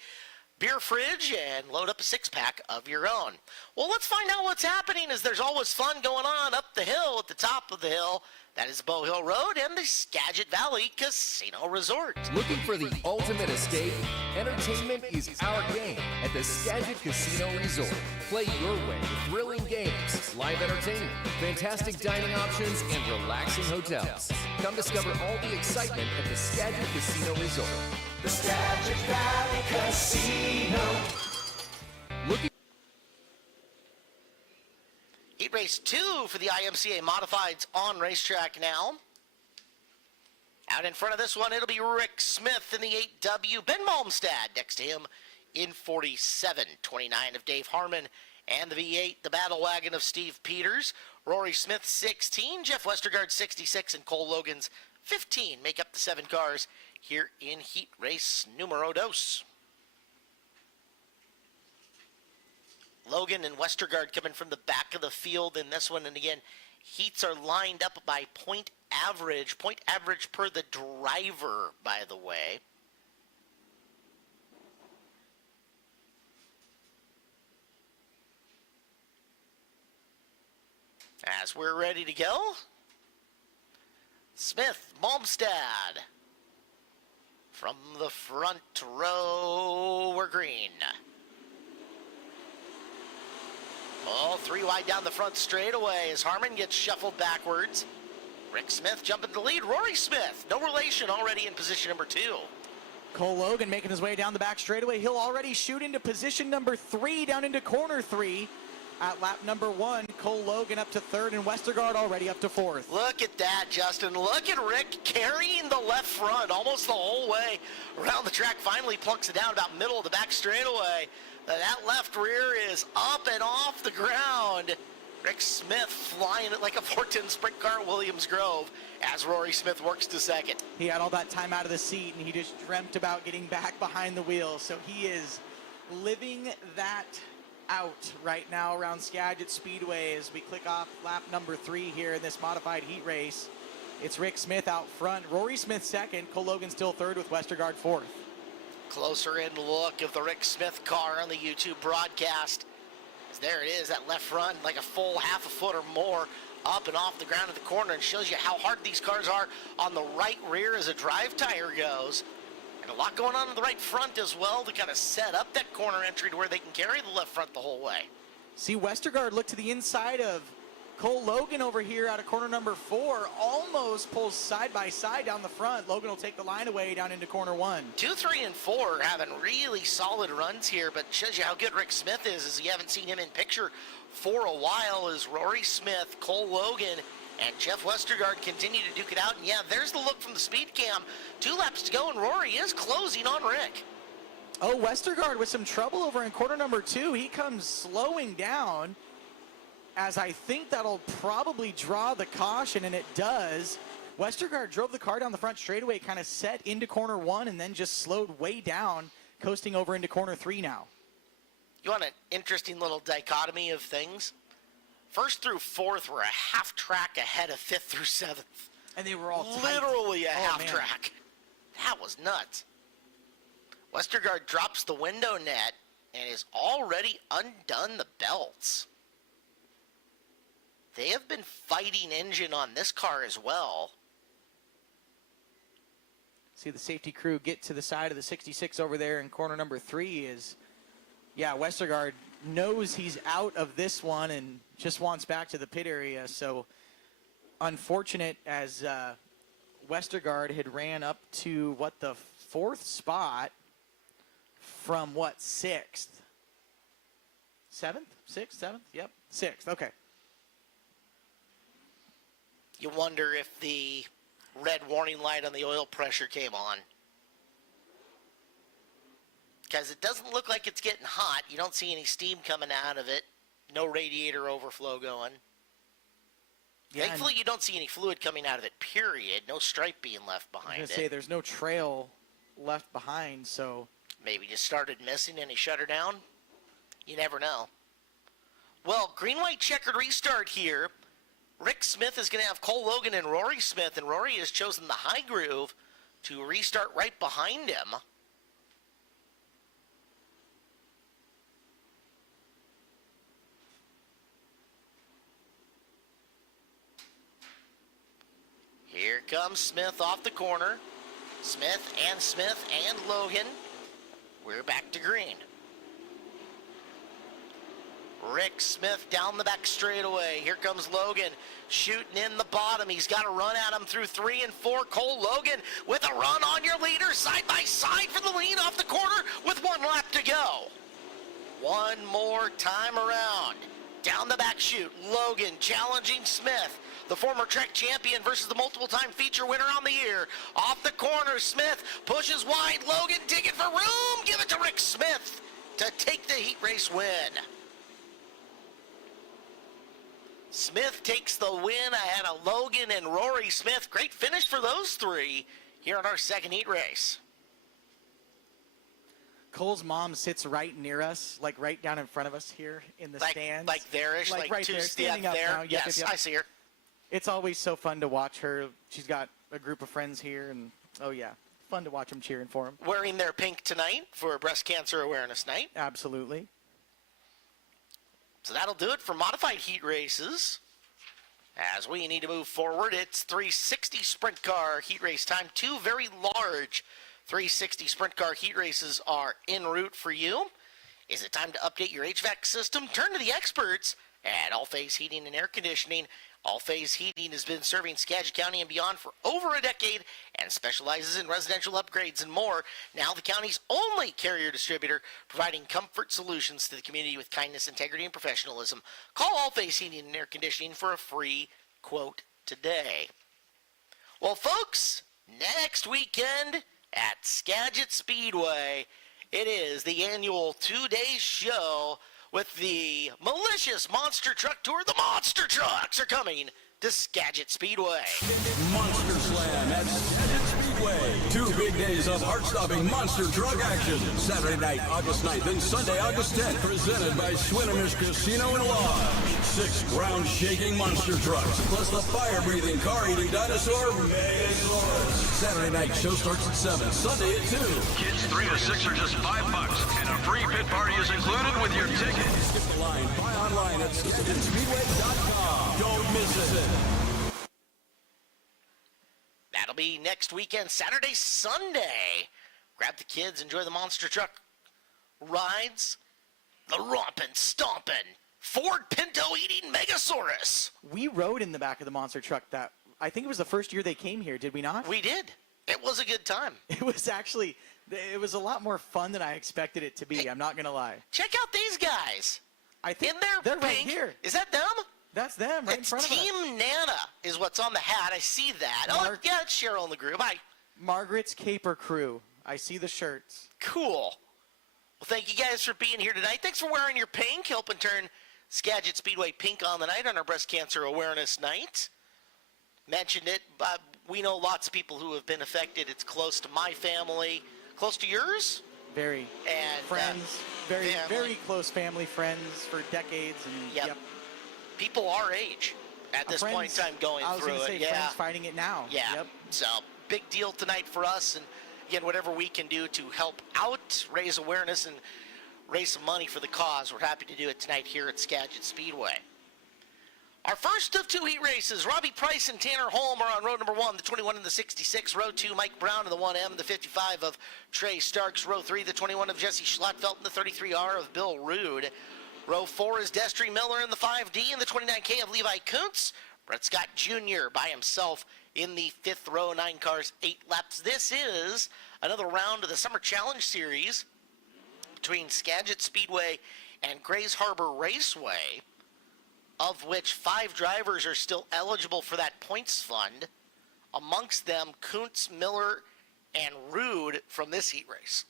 beer fridge and load up a 6-pack of your own. Well, let's find out what's happening, as there's always fun going on up the hill at the top of the hill. That is Bow Hill Road and the Skagit Valley Casino Resort. Looking for the ultimate escape? Entertainment is our game at the Skagit Casino Resort. Play your way with thrilling games, live entertainment, fantastic dining options, and relaxing hotels. Come discover all the excitement at the Skagit Casino Resort. The Skagit Valley Casino. Heat race 2 for the IMCA Modifieds on racetrack now. Out in front of this one, it'll be Rick Smith in the 8W. Ben Malmstad next to him in 47. 29 of Dave Harmon and the V8, the Battle Wagon of Steve Peters. Rory Smith 16, Jeff Westergaard 66, and Cole Logan's 15 make up the 7 cars here in heat race numero dos. Logan and Westergaard coming from the back of the field in this one. And again, heats are lined up by point average per the driver, by the way. As we're ready to go, Smith, Malmstad. From the front row, we're green. Oh, 3 wide down the front straightaway as Harmon gets shuffled backwards. Rick Smith jumping the lead. Rory Smith, no relation, already in position number 2. Cole Logan making his way down the back straightaway. He'll already shoot into position number 3, down into corner 3. at lap number 1. Cole Logan up to 3rd and Westergaard already up to 4th. Look at that, Justin. Look at Rick carrying the left front almost the whole way around the track. Finally plunks it down about middle of the back straightaway. That left rear is up and off the ground. Rick Smith flying it like a 410 sprint car at Williams Grove as Rory Smith works to 2nd. He had all that time out of the seat, and he just dreamt about getting back behind the wheel. So he is living that out right now around Skagit Speedway as we click off lap number 3 here in this modified heat race. It's Rick Smith out front, Rory Smith 2nd, Cole Logan still 3rd with Westergaard 4th. Closer in look of the Rick Smith car on the YouTube broadcast. There it is, that left front, like a full half a foot or more up and off the ground of the corner, and shows you how hard these cars are on the right rear as a drive tire goes. And a lot going on in the right front as well to kind of set up that corner entry to where they can carry the left front the whole way. See Westergaard look to the inside of Cole Logan over here out of corner number 4, almost pulls side by side down the front. Logan will take the line away down into corner 1. 2, 3, and 4 are having really solid runs here, but shows you how good Rick Smith is, as you haven't seen him in picture for a while, as Rory Smith, Cole Logan, and Jeff Westergaard continue to duke it out. And yeah, there's the look from the speed cam. 2 laps to go, and Rory is closing on Rick. Oh, Westergaard with some trouble over in corner number 2. He comes slowing down, as I think that'll probably draw the caution, and it does. Westergaard drove the car down the front straightaway, kind of set into corner 1, and then just slowed way down, coasting over into corner 3 now. You want an interesting little dichotomy of things? 1st through 4th were a half track ahead of 5th through 7th. And they were all tight. Literally a half man. track. That was nuts. Westergaard drops the window net and has already undone the belts. They have been fighting engine on this car as well. See the safety crew get to the side of the 66 over there in corner number 3 is, yeah, Westergaard knows he's out of this one and just wants back to the pit area. So unfortunate, as Westergaard had ran up to, what, the 4th spot from, what, 6th? 7th? 6th? 7th? Yep, 6th. Okay. You wonder if the red warning light on the oil pressure came on. Because it doesn't look like it's getting hot. You don't see any steam coming out of it. No radiator overflow going. Yeah, thankfully, you don't see any fluid coming out of it, period. No stripe being left behind I was it. going to say, there's no trail left behind, so... Maybe just started missing and he shut her down. You never know. Well, green-white checkered restart here. Rick Smith is going to have Cole Logan and Rory Smith, and Rory has chosen the high groove to restart right behind him. Here comes Smith off the corner. Smith and Logan. We're back to green. Rick Smith down the back straightaway. Here comes Logan shooting in the bottom. He's got a run at him through 3 and 4. Cole Logan with a run on your leader, side by side for the lead off the corner with 1 lap to go. One more time around. Down the back chute, Logan challenging Smith, the former Trek champion versus the multiple-time feature winner on the year. Off the corner, Smith pushes wide. Logan digging for room. Give it to Rick Smith to take the heat race win. Smith takes the win ahead of Logan and Rory Smith. Great finish for those 3 here on our second heat race. Cole's mom sits right near us, like right down in front of us here in the stands. Like there-ish, like right two there, step standing up there. now. Yep, Yes, yep, yep. I see her. It's always so fun to watch her. She's got a group of friends here, and oh yeah, fun to watch them cheering for him. Wearing their pink tonight for Breast Cancer Awareness Night. Absolutely. So that'll do it for modified heat races. As we need to move forward, it's 360 sprint car heat race time. 2 very large 360 sprint car heat races are en route for you. Is it time to update your HVAC system? Turn to the experts at All Phase Heating and Air Conditioning All-Phase Heating has been serving Skagit County and beyond for over a decade and specializes in residential upgrades and more. Now the county's only carrier distributor, providing comfort solutions to the community with kindness, integrity, and professionalism. Call All-Phase Heating and Air Conditioning for a free quote today. Well, folks, next weekend at Skagit Speedway, it is the annual two-day show with the malicious monster truck tour. The monster trucks are coming to Skagit Speedway. Monster Slam at Skagit Speedway. 2 big days of heart-stopping monster truck action. Saturday night, August 9th, and Sunday, August 10th. Presented by Swinamish Casino and Lodge. 6 ground-shaking monster trucks, plus the fire-breathing, car-eating dinosaur, Megasaurus. Saturday night, show starts at 7, Sunday at 2. Kids 3 to 6 are just $5, and a free pit party is included with your ticket. Skip the line. Buy online at SkagitSpeedway.com. Don't miss it. That'll be next weekend, Saturday, Sunday. Grab the kids, enjoy the monster truck rides. The rompin', stompin', Ford Pinto eating Megasaurus. We rode in the back of the monster truck that, I think it was the first year they came here, did we not? We did. It was a good time. It was a lot more fun than I expected it to be, I'm not going to lie. Check out these guys. I think they're right pink. here. Is that them? That's them right in front of us. Team Nana is what's on the hat. I see that. Oh, yeah, it's Cheryl in the group. Hi. Margaret's Caper Crew. I see the shirts. Cool. Well, thank you guys for being here tonight. Thanks for wearing your pink, helping turn Skagit Speedway pink on the night on our Breast Cancer Awareness Night. Mentioned it, but we know lots of people who have been affected. It's close to my family. Close to yours? Very. And friends. Very close family, friends for decades. And yep. People our age at this point in time going through it. Friends fighting it now. Yeah. Yep. So big deal tonight for us, and again, whatever we can do to help out, raise awareness, and raise some money for the cause, we're happy to do it tonight here at Skagit Speedway. Our first of 2 heat races, Robbie Price and Tanner Holm are on road number 1, the 21 and the 66. Row 2, Mike Brown and the 1M and the 55 of Trey Starks. Row 3, the 21 of Jesse Schlattfeld and the 33R of Bill Rude. Row 4 is Destry Miller in the 5D and the 29K of Levi Kuntz. Brett Scott Jr. by himself in the 5th row, 9 cars, 8 laps. This is another round of the Summer Challenge Series between Skagit Speedway and Grays Harbor Raceway, of which 5 drivers are still eligible for that points fund. Amongst them, Kuntz, Miller, and Rude from this heat race.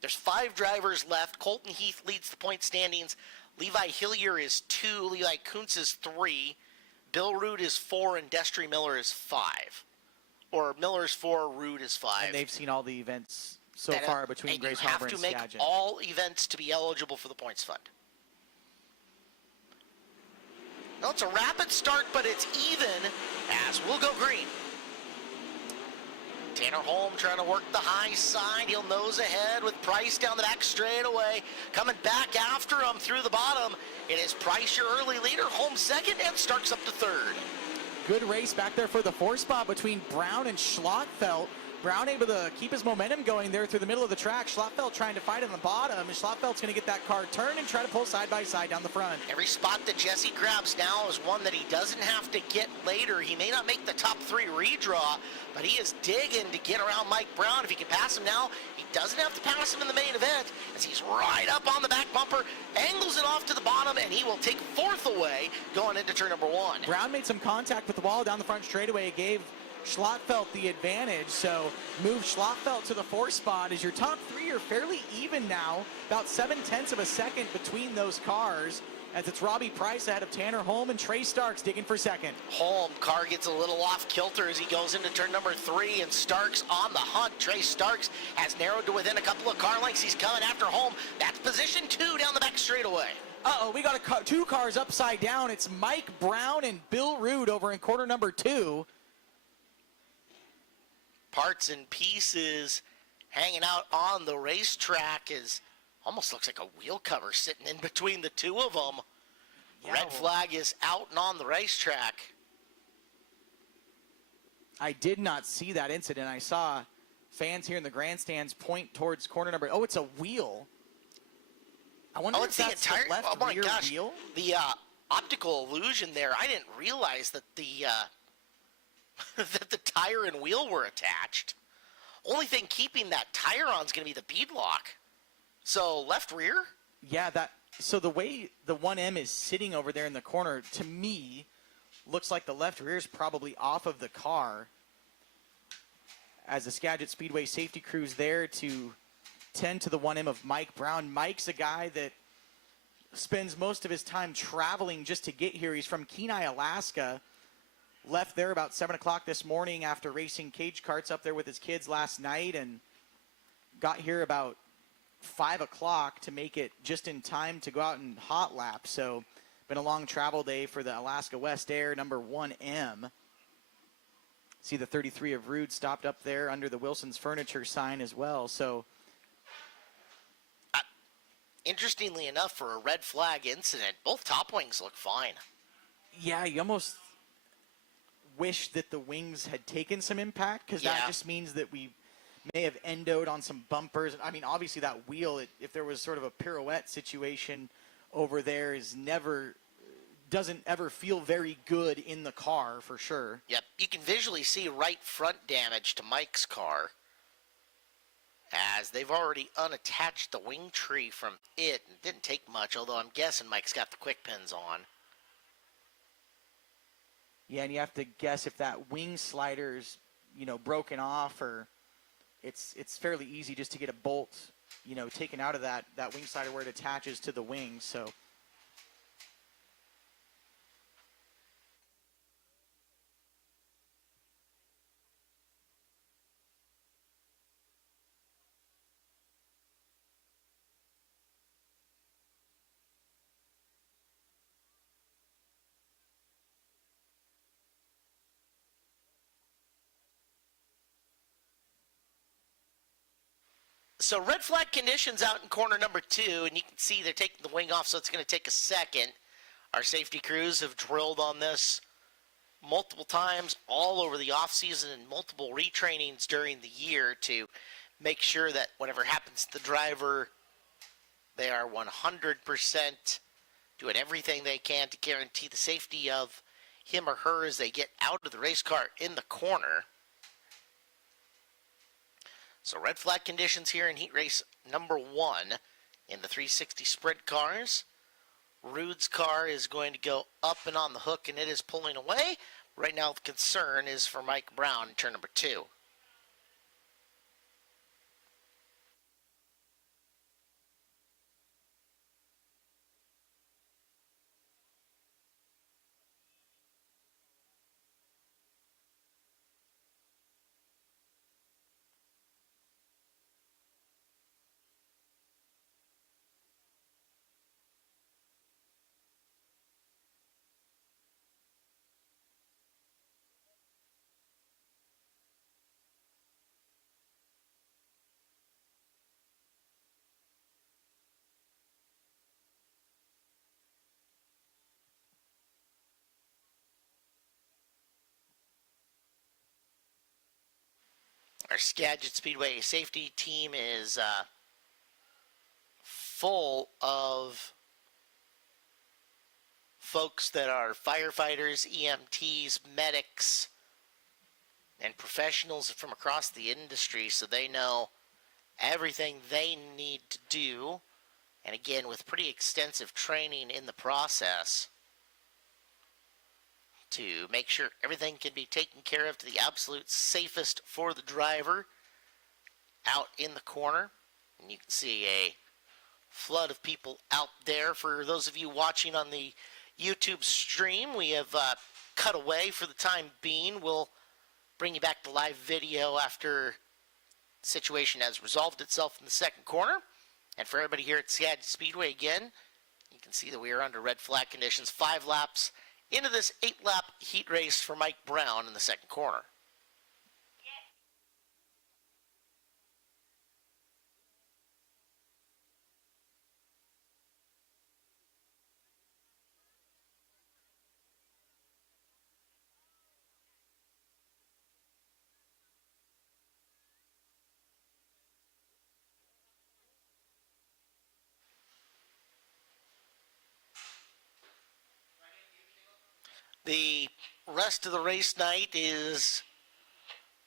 There's 5 drivers left. Colton Heath leads the point standings. Levi Hillier is 2. Levi Kuntz is 3. Bill Rude is 4, and Destry Miller is 5. Or Miller's 4, Rude is 5. And they've seen all the events so far between Grays Harbor and Skagit. You have to make all events to be eligible for the points fund. Now it's a rapid start, but it's even as we'll go green. Tanner Holm trying to work the high side. He'll nose ahead with Price down the back straightaway. Coming back after him through the bottom. It is Price, your early leader. Holm second, and Starks up to third. Good race back there for the 4 spot between Brown and Schlattfeld. Brown able to keep his momentum going there through the middle of the track. Schlattfeld trying to fight on the bottom, and Schlattfeld's going to get that car turned and try to pull side by side down the front. Every spot that Jesse grabs now is one that he doesn't have to get later. He may not make the top 3 redraw, but he is digging to get around Mike Brown. If he can pass him now, he doesn't have to pass him in the main event, as he's right up on the back bumper, angles it off to the bottom, and he will take 4th away going into turn number 1. Brown made some contact with the wall down the front straightaway. It gave Schlattfeld the advantage, so move Schlattfeld to the 4 spot as your top 3 are fairly even now, about 7/10 of a second between those cars, as it's Robbie Price ahead of Tanner Holm and Trey Starks digging for second. Holm, car gets a little off kilter as he goes into turn number 3, and Starks on the hunt. Trey Starks has narrowed to within a couple of car lengths. He's coming after Holm. That's position 2 down the back straightaway. Uh-oh, we got 2 cars upside down. It's Mike Brown and Bill Rude over in corner number 2. Parts and pieces hanging out on the racetrack is almost looks like a wheel cover sitting in between the 2 of them. Yeah. Red flag is out and on the racetrack. I did not see that incident. I saw fans here in the grandstands point towards corner number. Oh, it's a wheel. I wonder if that's the left rear wheel. The optical illusion there. I didn't realize that the that the tire and wheel were attached. Only thing keeping that tire on is going to be the bead lock. So left rear? Yeah, so the way the 1M is sitting over there in the corner, to me, looks like the left rear is probably off of the car. As the Skagit Speedway safety crew's there to tend to the 1M of Mike Brown. Mike's a guy that spends most of his time traveling just to get here. He's from Kenai, Alaska. Left there about 7 o'clock this morning after racing cage karts up there with his kids last night, and got here about 5 o'clock to make it just in time to go out and hot lap. So been a long travel day for the Alaska West Air number 1M. See the 33 of Rude stopped up there under the Wilson's Furniture sign as well. So interestingly enough, for a red flag incident, both top wings look fine. Yeah, you almost wish that the wings had taken some impact, because that just means that we may have endoed on some bumpers. I mean, obviously that wheel, if there was sort of a pirouette situation over there, doesn't ever feel very good in the car for sure. Yep, you can visually see right front damage to Mike's car, as they've already unattached the wing tree from it. It didn't take much, although I'm guessing Mike's got the quick pins on. Yeah, and you have to guess if that wing slider's, broken off, or it's fairly easy just to get a bolt, taken out of that wing slider where it attaches to the wing. So So red flag conditions out in corner number 2, and you can see they're taking the wing off, so it's going to take a second. Our safety crews have drilled on this multiple times all over the off-season and multiple retrainings during the year to make sure that whatever happens to the driver, they are 100% doing everything they can to guarantee the safety of him or her as they get out of the race car in the corner. So red flag conditions here in heat race number 1 in the 360 sprint cars. Rude's car is going to go up and on the hook, and it is pulling away. Right now the concern is for Mike Brown in turn number 2. Our Skagit Speedway safety team is full of folks that are firefighters, EMTs, medics, and professionals from across the industry, so they know everything they need to do, and again, with pretty extensive training in the process to make sure everything can be taken care of to the absolute safest for the driver out in the corner. And you can see a flood of people out there. For those of you watching on the YouTube stream, we have cut away for the time being. We'll bring you back to live video after the situation has resolved itself in the second corner. And for everybody here at Skagit Speedway again, you can see that we are under red flag conditions. 5 laps into this 8-lap heat race for Mike Brown in the second corner. The rest of the race night is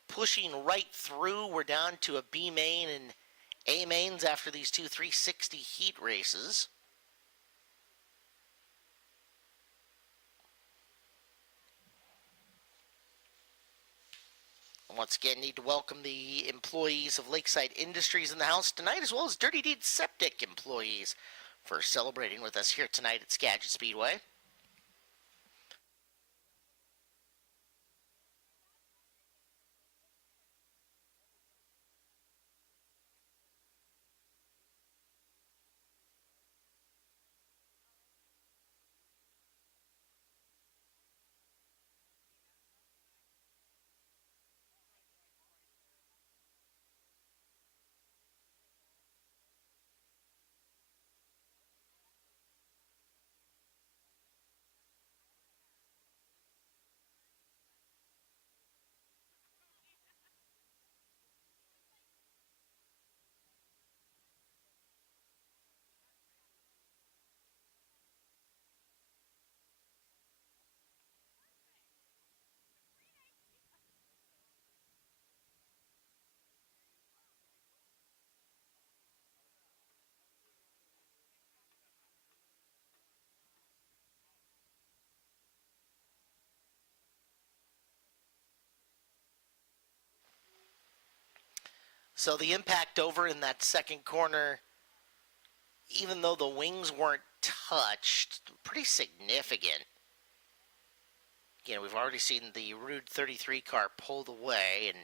pushing right through. We're down to a B main and A mains after these two 360 heat races. Once again, need to welcome the employees of Lakeside Industries in the house tonight, as well as Dirty Deed Septic employees for celebrating with us here tonight at Skagit Speedway. So the impact over in that second corner, even though the wings weren't touched, pretty significant. Again, we've already seen the Rude 33 car pulled away, and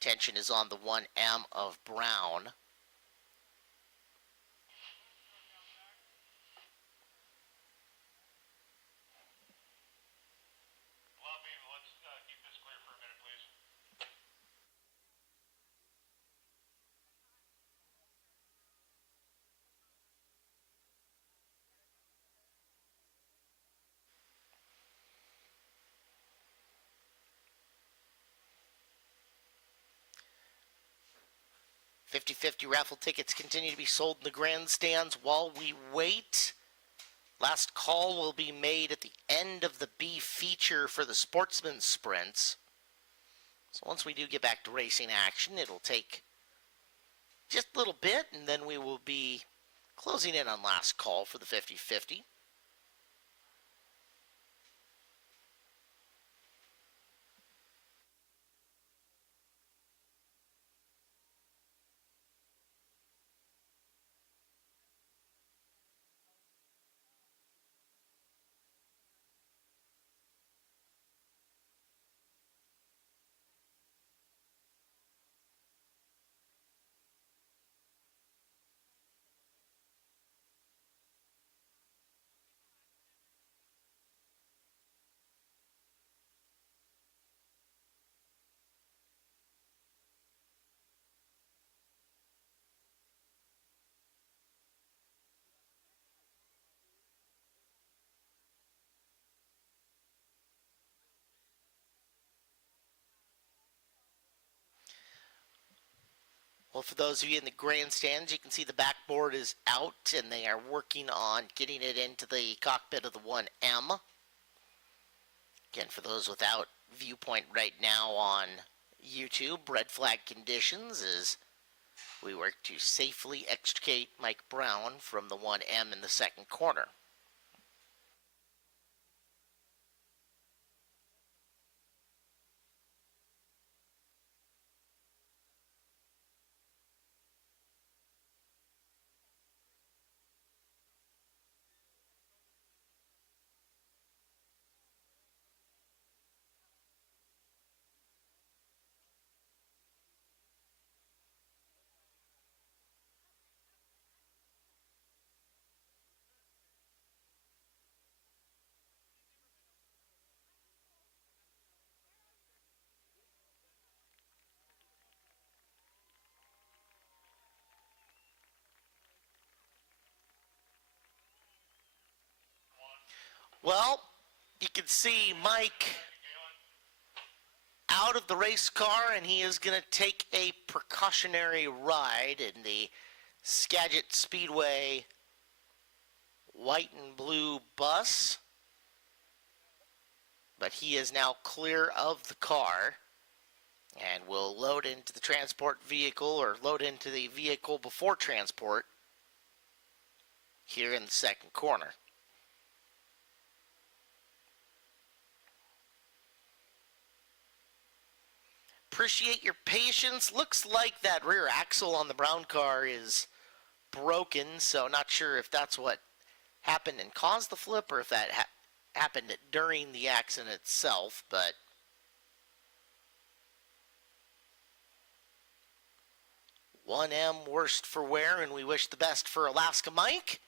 attention is on the 1M of Brown. $50-50 raffle tickets continue to be sold in the grandstands while we wait. Last call will be made at the end of the B feature for the Sportsman sprints. So once we do get back to racing action, it'll take just a little bit, and then we will be closing in on last call for the 50-50. Well, for those of you in the grandstands, you can see the backboard is out, and they are working on getting it into the cockpit of the 1M. Again, for those without viewpoint right now on YouTube, red flag conditions as we work to safely extricate Mike Brown from the 1M in the second corner. Well, you can see Mike out of the race car, and he is going to take a precautionary ride in the Skagit Speedway white and blue bus. but he is now clear of the car and will load into the transport vehicle or load into the vehicle before transport here in the second corner. Appreciate your patience. Looks like that rear axle on the brown car is broken, so not sure if that's what happened and caused the flip or if that happened during the accident itself, but $1M worst for wear, and we wish the best for Alaska Mike,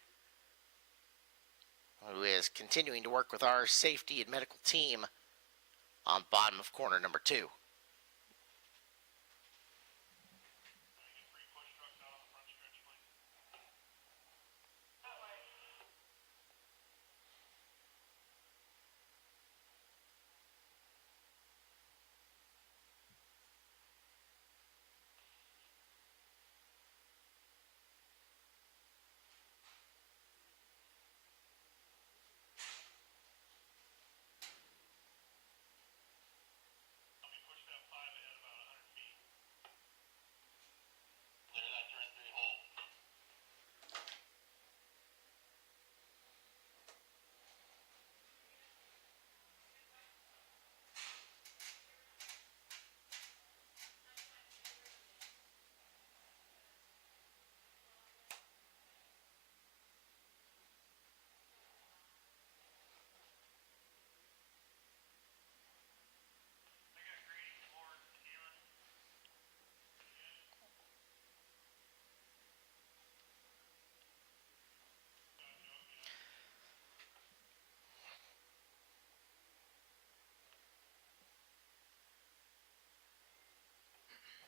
who is continuing to work with our safety and medical team on bottom of corner number 2.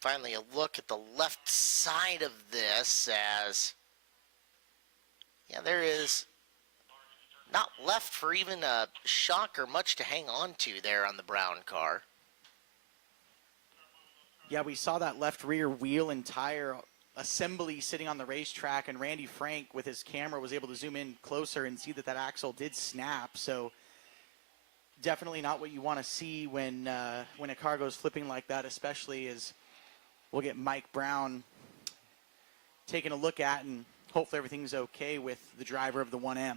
Finally, a look at the left side of this as, yeah, there is not left for even a shock or much to hang on to there on the brown car. Yeah, we saw that left rear wheel and tire assembly sitting on the racetrack, and Randy Frank with his camera was able to zoom in closer and see that that axle did snap. So definitely not what you want to see when a car goes flipping like that, especially as we'll get Mike Brown taking a look at, and hopefully everything's okay with the driver of the 1M.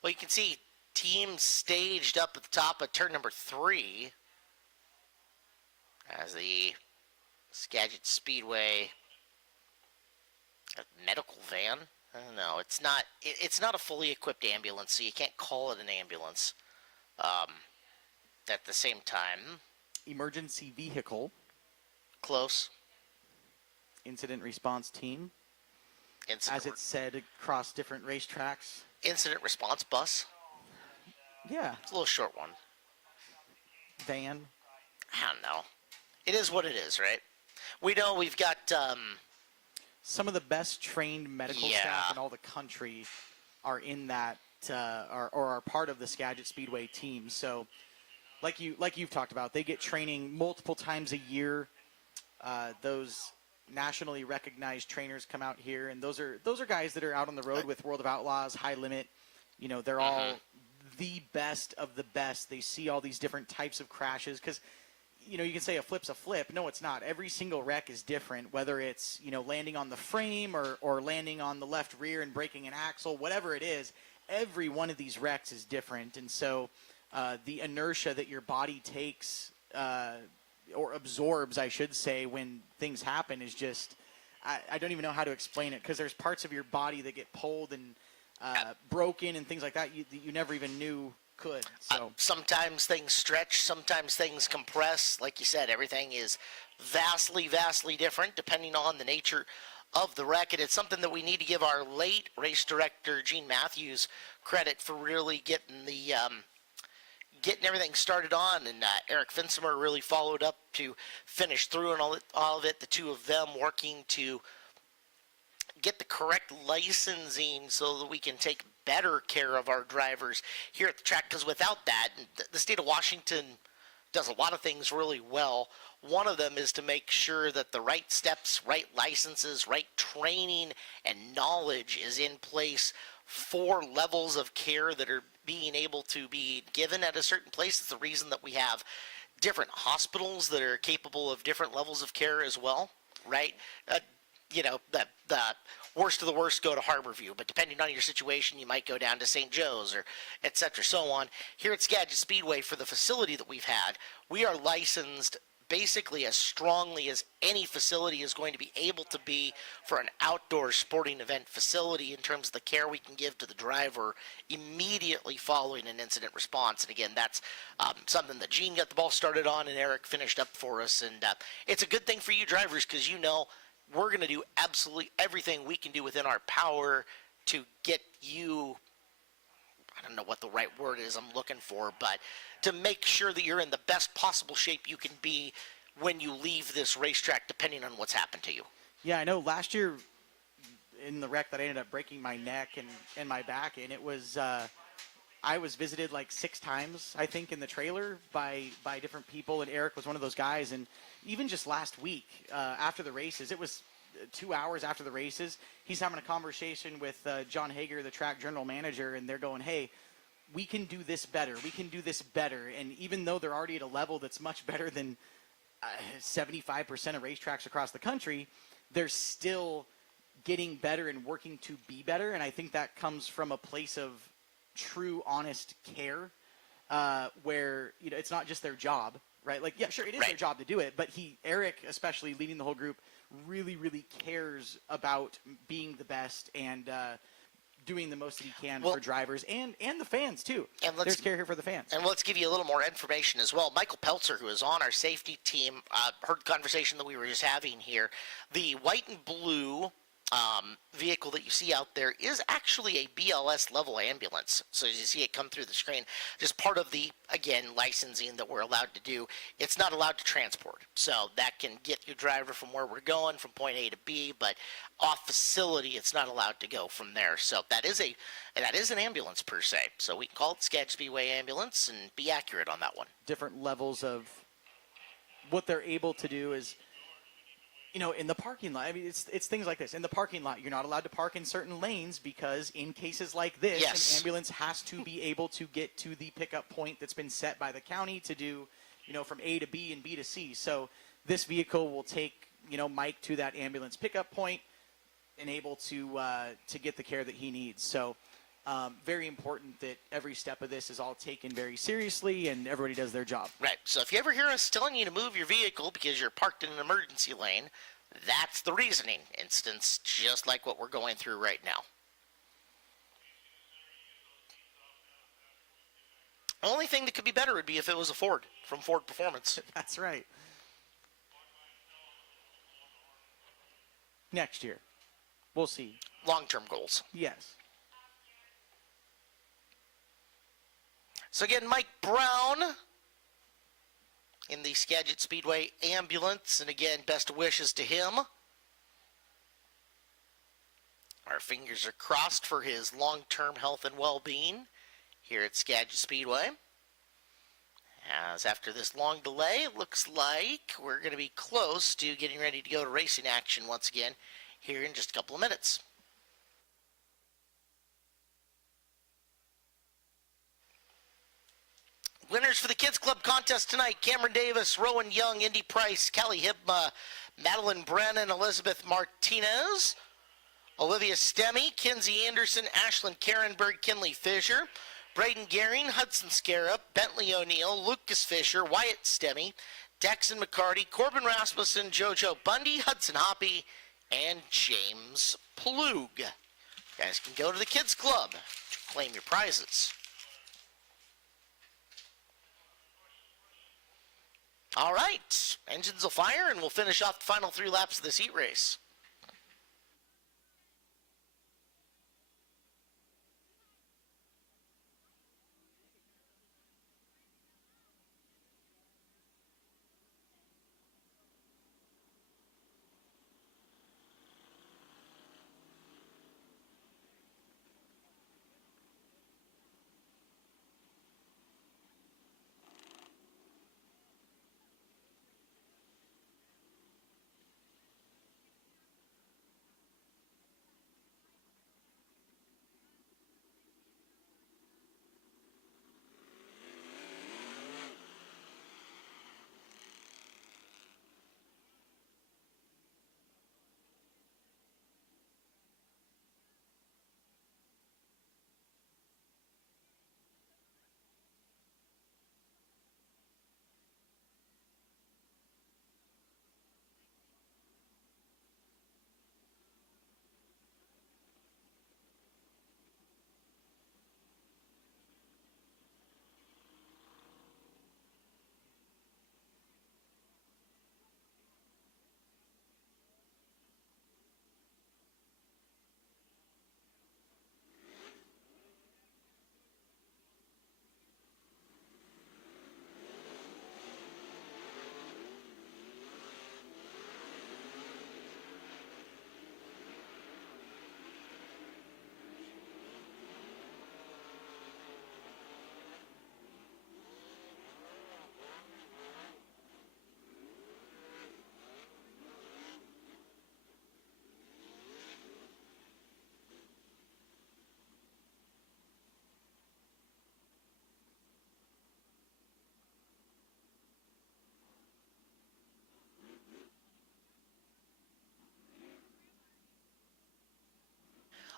Well, you can see teams staged up at the top of turn number 3 as the Skagit Speedway medical van. I don't know. It's not a fully equipped ambulance, so you can't call it an ambulance. At the same time, Emergency vehicle. Close. Incident response team. As it's said across different racetracks. Incident response bus. Yeah. It's a little short one. Van. I don't know. It is what it is, right? We know we've got some of the best trained medical staff in all the country are in that or are part of the Skagit Speedway team. So like you've talked about, they get training multiple times a year. Those nationally recognized trainers come out here, and those are guys that are out on the road with World of Outlaws, High Limit. You know, they're all the best of the best. They see all these different types of crashes because, you know, you can say a flip's a flip. No, it's not. Every single wreck is different, whether it's, you know, landing on the frame or landing on the left rear and breaking an axle, whatever it is. Every one of these wrecks is different, and so the inertia that your body takes or absorbs, I should say, when things happen is just, I don't even know how to explain it, because there's parts of your body that get pulled and broken and things like that you never even knew could. So sometimes things stretch, sometimes things compress. Like you said, everything is vastly, vastly different depending on the nature of the wreck. And it's something that we need to give our late race director, Gene Matthews, credit for really getting everything started on. And Eric Finsemer really followed up to finish through and all of it. The two of them working to get the correct licensing so that we can take better care of our drivers here at the track, because without that, the state of Washington does a lot of things really well. One of them is to make sure that the right steps, right licenses, right training and knowledge is in place for levels of care that are being able to be given at a certain place. It's the reason that we have different hospitals that are capable of different levels of care as well, right? The worst of the worst go to Harborview, but depending on your situation, you might go down to St. Joe's or et cetera, so on. Here at Skagit Speedway, for the facility that we've had, we are licensed basically as strongly as any facility is going to be able to be for an outdoor sporting event facility in terms of the care we can give to the driver immediately following an incident response. And again, that's something that Gene got the ball started on and Eric finished up for us. And it's a good thing for you drivers, because we're going to do absolutely everything we can do within our power to get you, I don't know what the right word is I'm looking for, but to make sure that you're in the best possible shape you can be when you leave this racetrack, depending on what's happened to you. Yeah, I know last year in the wreck that I ended up breaking my neck and my back, and it was, I was visited like 6 times, I think, in the trailer by different people, and Eric was one of those guys. And even just last week, after the races, it was 2 hours after the races, he's having a conversation with John Hager, the track general manager, and they're going, hey, we can do this better. We can do this better. And even though they're already at a level that's much better than 75% of racetracks across the country, they're still getting better and working to be better. And I think that comes from a place of true, honest care, where it's not just their job, right? Like, yeah, sure, it is their job to do it, but Eric, especially leading the whole group, really, really cares about being the best and doing the most that he can for drivers and the fans too. And there's care here for the fans. And let's give you a little more information as well. Michael Peltzer, who is on our safety team, heard the conversation that we were just having here. The white and blue vehicle that you see out there is actually a BLS level ambulance. So as you see it come through the screen, just part of the, again, licensing that we're allowed to do. It's not allowed to transport. So that can get your driver from where we're going, from point A to B, but off facility, it's not allowed to go from there. So that is an ambulance per se. So we can call it Skagit Speedway ambulance and be accurate on that one. Different levels of what they're able to do is, in the parking lot, I mean, it's things like this. In the parking lot, you're not allowed to park in certain lanes because in cases like this, an ambulance has to be able to get to the pickup point that's been set by the county to do, from A to B and B to C. So this vehicle will take, Mike to that ambulance pickup point and able to get the care that he needs. So very important that every step of this is all taken very seriously and everybody does their job. Right. So if you ever hear us telling you to move your vehicle because you're parked in an emergency lane, that's the reasoning. Instance just like what we're going through right now. The only thing that could be better would be if it was a Ford from Ford Performance. That's right. Next year. We'll see. Long-term goals. Yes. So again, Mike Brown in the Skagit Speedway ambulance. And again, best wishes to him. Our fingers are crossed for his long-term health and well-being here at Skagit Speedway. As after this long delay, it looks like we're going to be close to getting ready to go to racing action once again here in just a couple of minutes. Winners for the Kids Club contest tonight: Cameron Davis, Rowan Young, Indy Price, Kelly Hibma, Madeline Brennan, Elizabeth Martinez, Olivia Stemme, Kinsey Anderson, Ashlyn Karenberg, Kinley Fisher, Braden Gehring, Hudson Scarab, Bentley O'Neill, Lucas Fisher, Wyatt Stemme, Dexon McCarty, Corbin Rasmussen, JoJo Bundy, Hudson Hoppy, and James Plug. You guys can go to the Kids Club to claim your prizes. All right, engines will fire, and we'll finish off the final 3 laps of this heat race.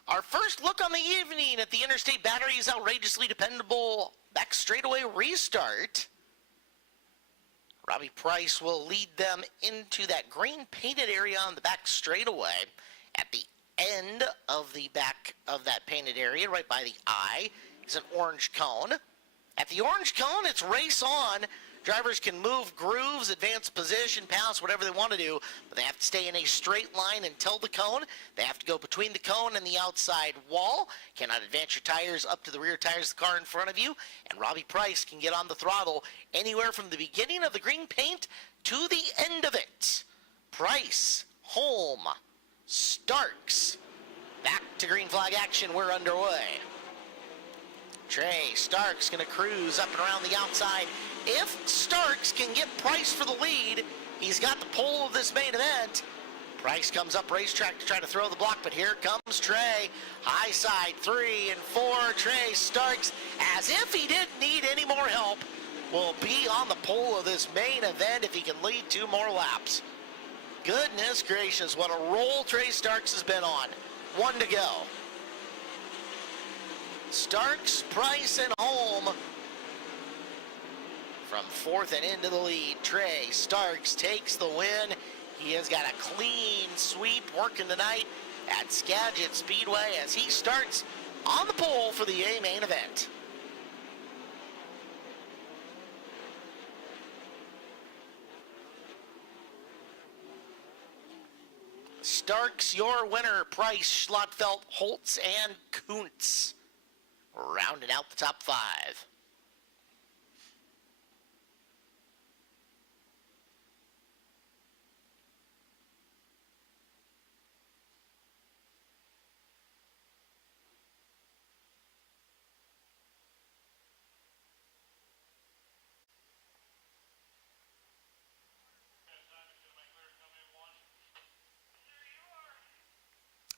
Our first look on the evening at the Interstate Batteries outrageously dependable back straightaway restart. Robbie Price will lead them into that green painted area on the back straightaway. At the end of the back of that painted area, right by the eye, is an orange cone. At the orange cone, it's race on. Drivers can move grooves, advance position, pass, whatever they want to do, but they have to stay in a straight line until the cone. They have to go between the cone and the outside wall. Cannot advance your tires up to the rear tires of the car in front of you. And Robbie Price can get on the throttle anywhere from the beginning of the green paint to the end of it. Price, home, Starks. Back to green flag action. We're underway. Trey Starks going to cruise up and around the outside. If Starks can get Price for the lead, he's got the pole of this main event. Price comes up racetrack to try to throw the block, but here comes Trey. High side, 3 and 4. Trey Starks, as if he didn't need any more help, will be on the pole of this main event if he can lead 2 more laps. Goodness gracious, what a roll Trey Starks has been on. 1 to go. Starks, Price, and home. From 4th and into the lead, Trey Starks takes the win. He has got a clean sweep working tonight at Skagit Speedway as he starts on the pole for the A main event. Starks, your winner. Price, Schlotfeld, Holtz, and Kuntz rounding out the top 5.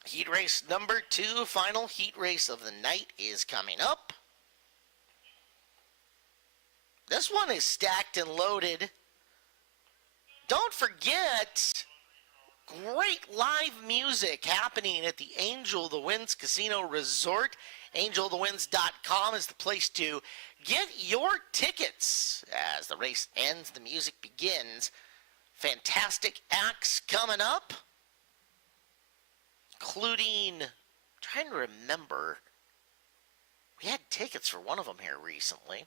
Heat race number 2, final heat race of the night is coming up. This one is stacked and loaded. Don't forget, great live music happening at the Angel of the Winds Casino Resort. AngeloftheWinds.com is the place to get your tickets. As the race ends, the music begins. Fantastic acts coming up, including, trying to remember, we had tickets for one of them here recently.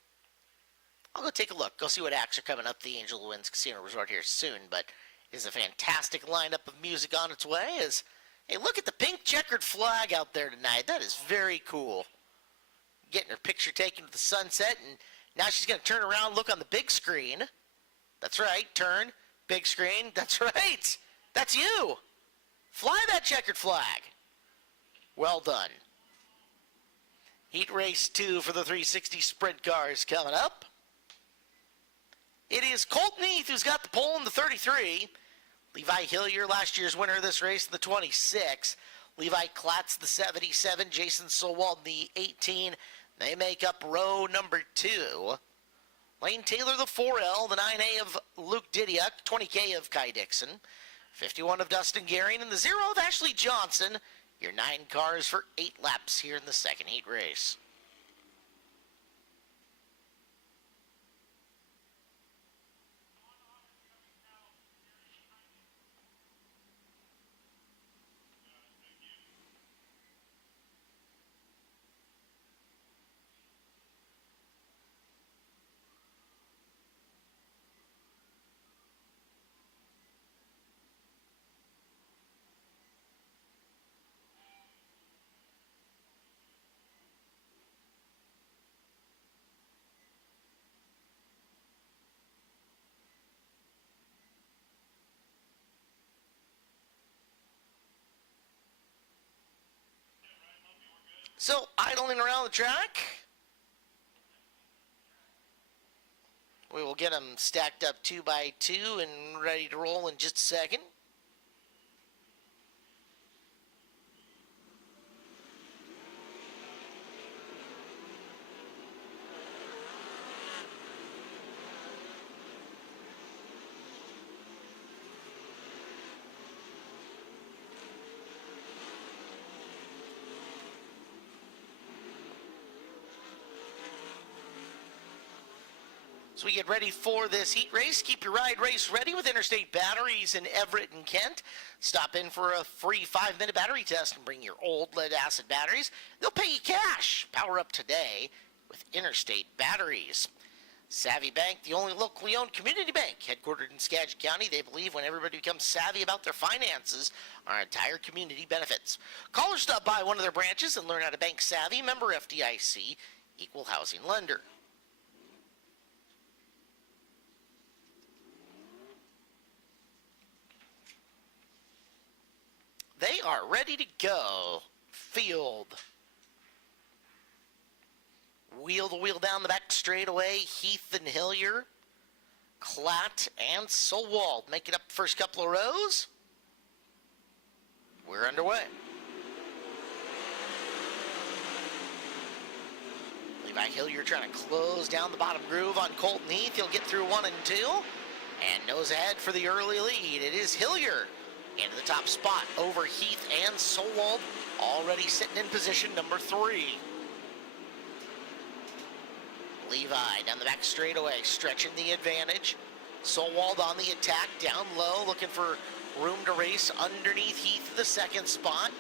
I'll go take a look. Go see what acts are coming up the Angel Winds Casino Resort here soon. But is a fantastic lineup of music on its way. Hey, look at the pink checkered flag out there tonight. That is very cool. Getting her picture taken with the sunset, and now she's going to turn around, look on the big screen. That's right, turn, big screen. That's right. That's you. Fly that checkered flag. Well done. Heat race 2 for the 360 sprint cars coming up. It is Colton Heath who's got the pole in the 33. Levi Hillier, last year's winner of this race, in the 26. Levi Klatz, the 77. Jason Sowald, the 18. They make up row number 2. Lane Taylor, the 4L. The 9A of Luke Didiuk. 20K of Kai Dixon. 51 of Dustin Gehring. And the 0 of Ashley Johnson. Your 9 cars for 8 laps here in the second heat race. So, idling around the track. We will get them stacked up 2 by 2 and ready to roll in just a second. So we get ready for this heat race. Keep your ride race ready with Interstate Batteries in Everett and Kent. Stop in for a free 5-minute battery test and bring your old lead-acid batteries. They'll pay you cash. Power up today with Interstate Batteries. Savvy Bank, the only locally owned community bank headquartered in Skagit County. They believe when everybody becomes savvy about their finances, our entire community benefits. Call or stop by one of their branches and learn how to bank savvy. Member FDIC, equal housing lender. They are ready to go. Field. Wheel the wheel down the back straightaway. Heath and Hillier. Klatt and Sowald making up the first couple of rows. We're underway. Levi Hillier trying to close down the bottom groove on Colton Heath. He'll get through 1 and 2. And nose ahead for the early lead. It is Hillier into the top spot over Heath and Sowald, already sitting in position number 3. Levi down the back straightaway, stretching the advantage. Sowald on the attack, down low, looking for room to race underneath Heath, the second spot.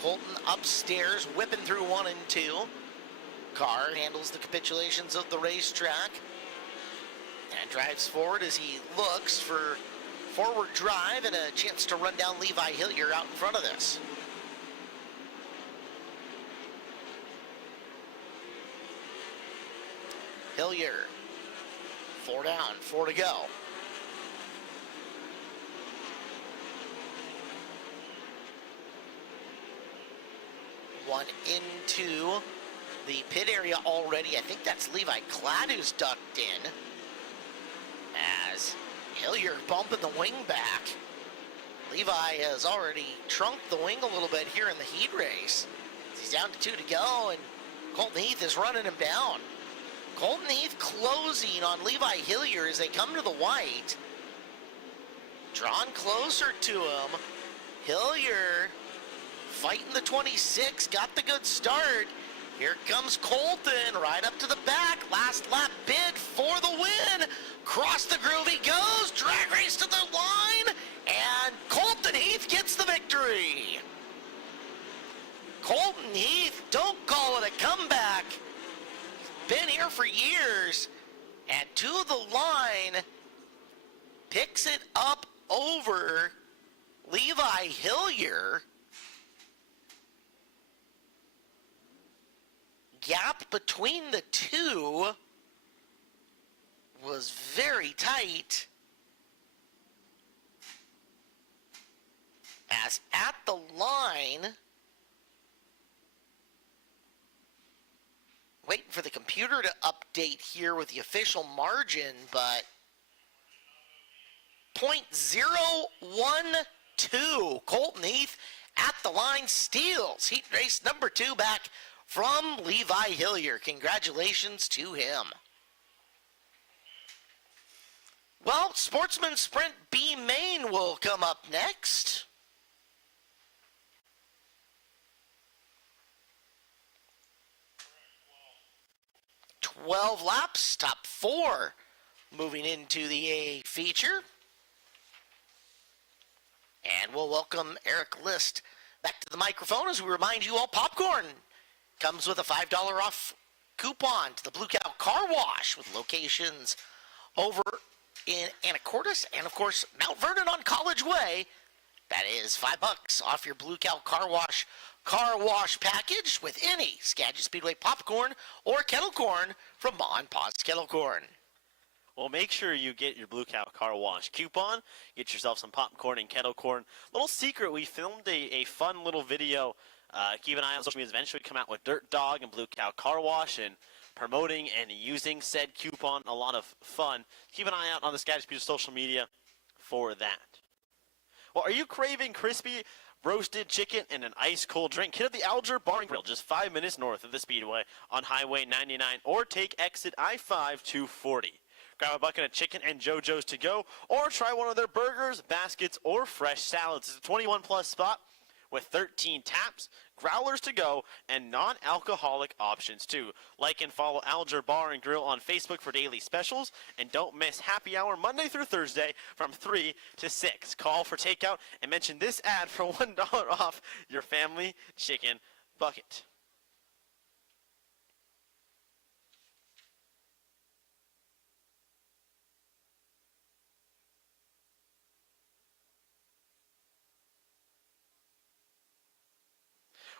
Colton upstairs, whipping through 1 and 2. Carr handles the capitulations of the racetrack and drives forward as he looks for forward drive and a chance to run down Levi Hillier out in front of this. Hillier, 4 down, 4 to go. One into the pit area already. I think that's Levi Klatt who's ducked in. As Hillier bumping the wing back. Levi has already trunked the wing a little bit here in the heat race. He's down to 2 to go, and Colton Heath is running him down. Colton Heath closing on Levi Hillier as they come to the white. Drawn closer to him. Hillier fighting the 26, got the good start. Here comes Colton, right up to the back. Last lap bid for the win. Cross the groove he goes, drag race to the line, and Colton Heath gets the victory. Colton Heath, don't call it a comeback. Been here for years, And to the line, picks it up over Levi Hillier. Gap between the two was very tight. As at the line, waiting for the computer to update here with the official margin, but 0.012. Colton Heath at the line steals heat race number 2 back from Levi Hillier. Congratulations to him. Well, Sportsman Sprint B main will come up next. Laps, top 4 moving into the A feature. And we'll welcome Eric List back to the microphone as we remind you all popcorn comes with a $5 off coupon to the Blue Cow Car Wash with locations over in Anacortes and, of course, Mount Vernon on College Way. That is $5 off your Blue Cow Car Wash package with any Skagit Speedway popcorn or kettle corn from Ma and Pa's Kettle Corn. Well, make sure you get your Blue Cow Car Wash coupon. Get yourself some popcorn and kettle corn. Little secret, we filmed a fun little video. Keep an eye on social media. Eventually come out with Dirt Dog and Blue Cow Car Wash and promoting and using said coupon. A lot of fun. Keep an eye out on the Skagit Speedway social media for that. Well, are you craving crispy roasted chicken and an ice-cold drink? Hit up the Alger Bar and Grill just 5 minutes north of the Speedway on Highway 99 or take exit I-5 240. Grab a bucket of chicken and JoJo's to go or try one of their burgers, baskets, or fresh salads. It's a 21-plus spot with 13 taps, growlers to go, and non-alcoholic options too. Like and follow Alger Bar and Grill on Facebook for daily specials, and don't miss happy hour Monday through Thursday from 3 to 6. Call for takeout and mention this ad for $1 off your family chicken bucket.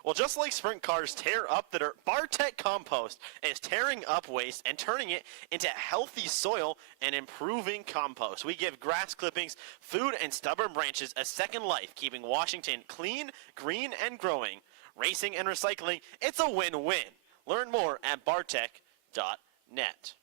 Well, just like sprint cars tear up the dirt, Bartech Compost is tearing up waste and turning it into healthy soil and improving compost. We give grass clippings, food, and stubborn branches a second life, keeping Washington clean, green, and growing. Racing and recycling, it's a win-win. Learn more at bartech.net.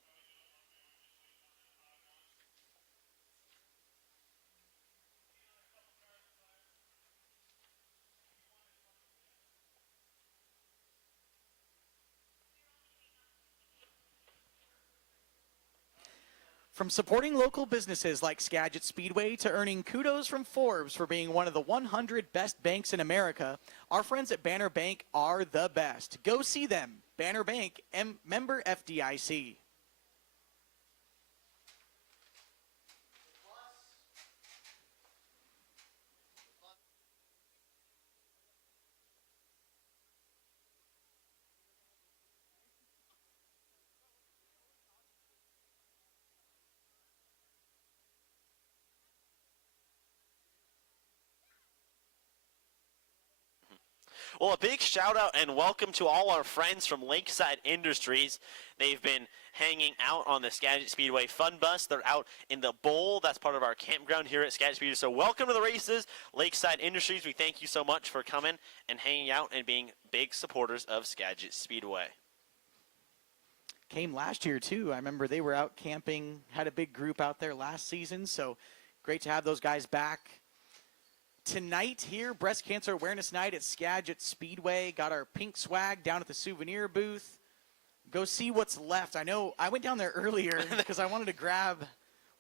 From supporting local businesses like Skagit Speedway to earning kudos from Forbes for being one of the 100 best banks in America, our friends at Banner Bank are the best. Go see them. Banner Bank, member FDIC. Well, a big shout out and welcome to all our friends from Lakeside Industries. They've been hanging out on the Skagit Speedway Fun Bus. They're out in the bowl. That's part of our campground here at Skagit Speedway. So welcome to the races, Lakeside Industries. We thank you so much for coming and hanging out and being big supporters of Skagit Speedway. Came last year, too. I remember they were out camping, had a big group out there last season. So great to have those guys back. Tonight here, Breast Cancer Awareness Night at Skagit Speedway. Got our pink swag down at the souvenir booth. Go see what's left. I know I went down there earlier because I wanted to grab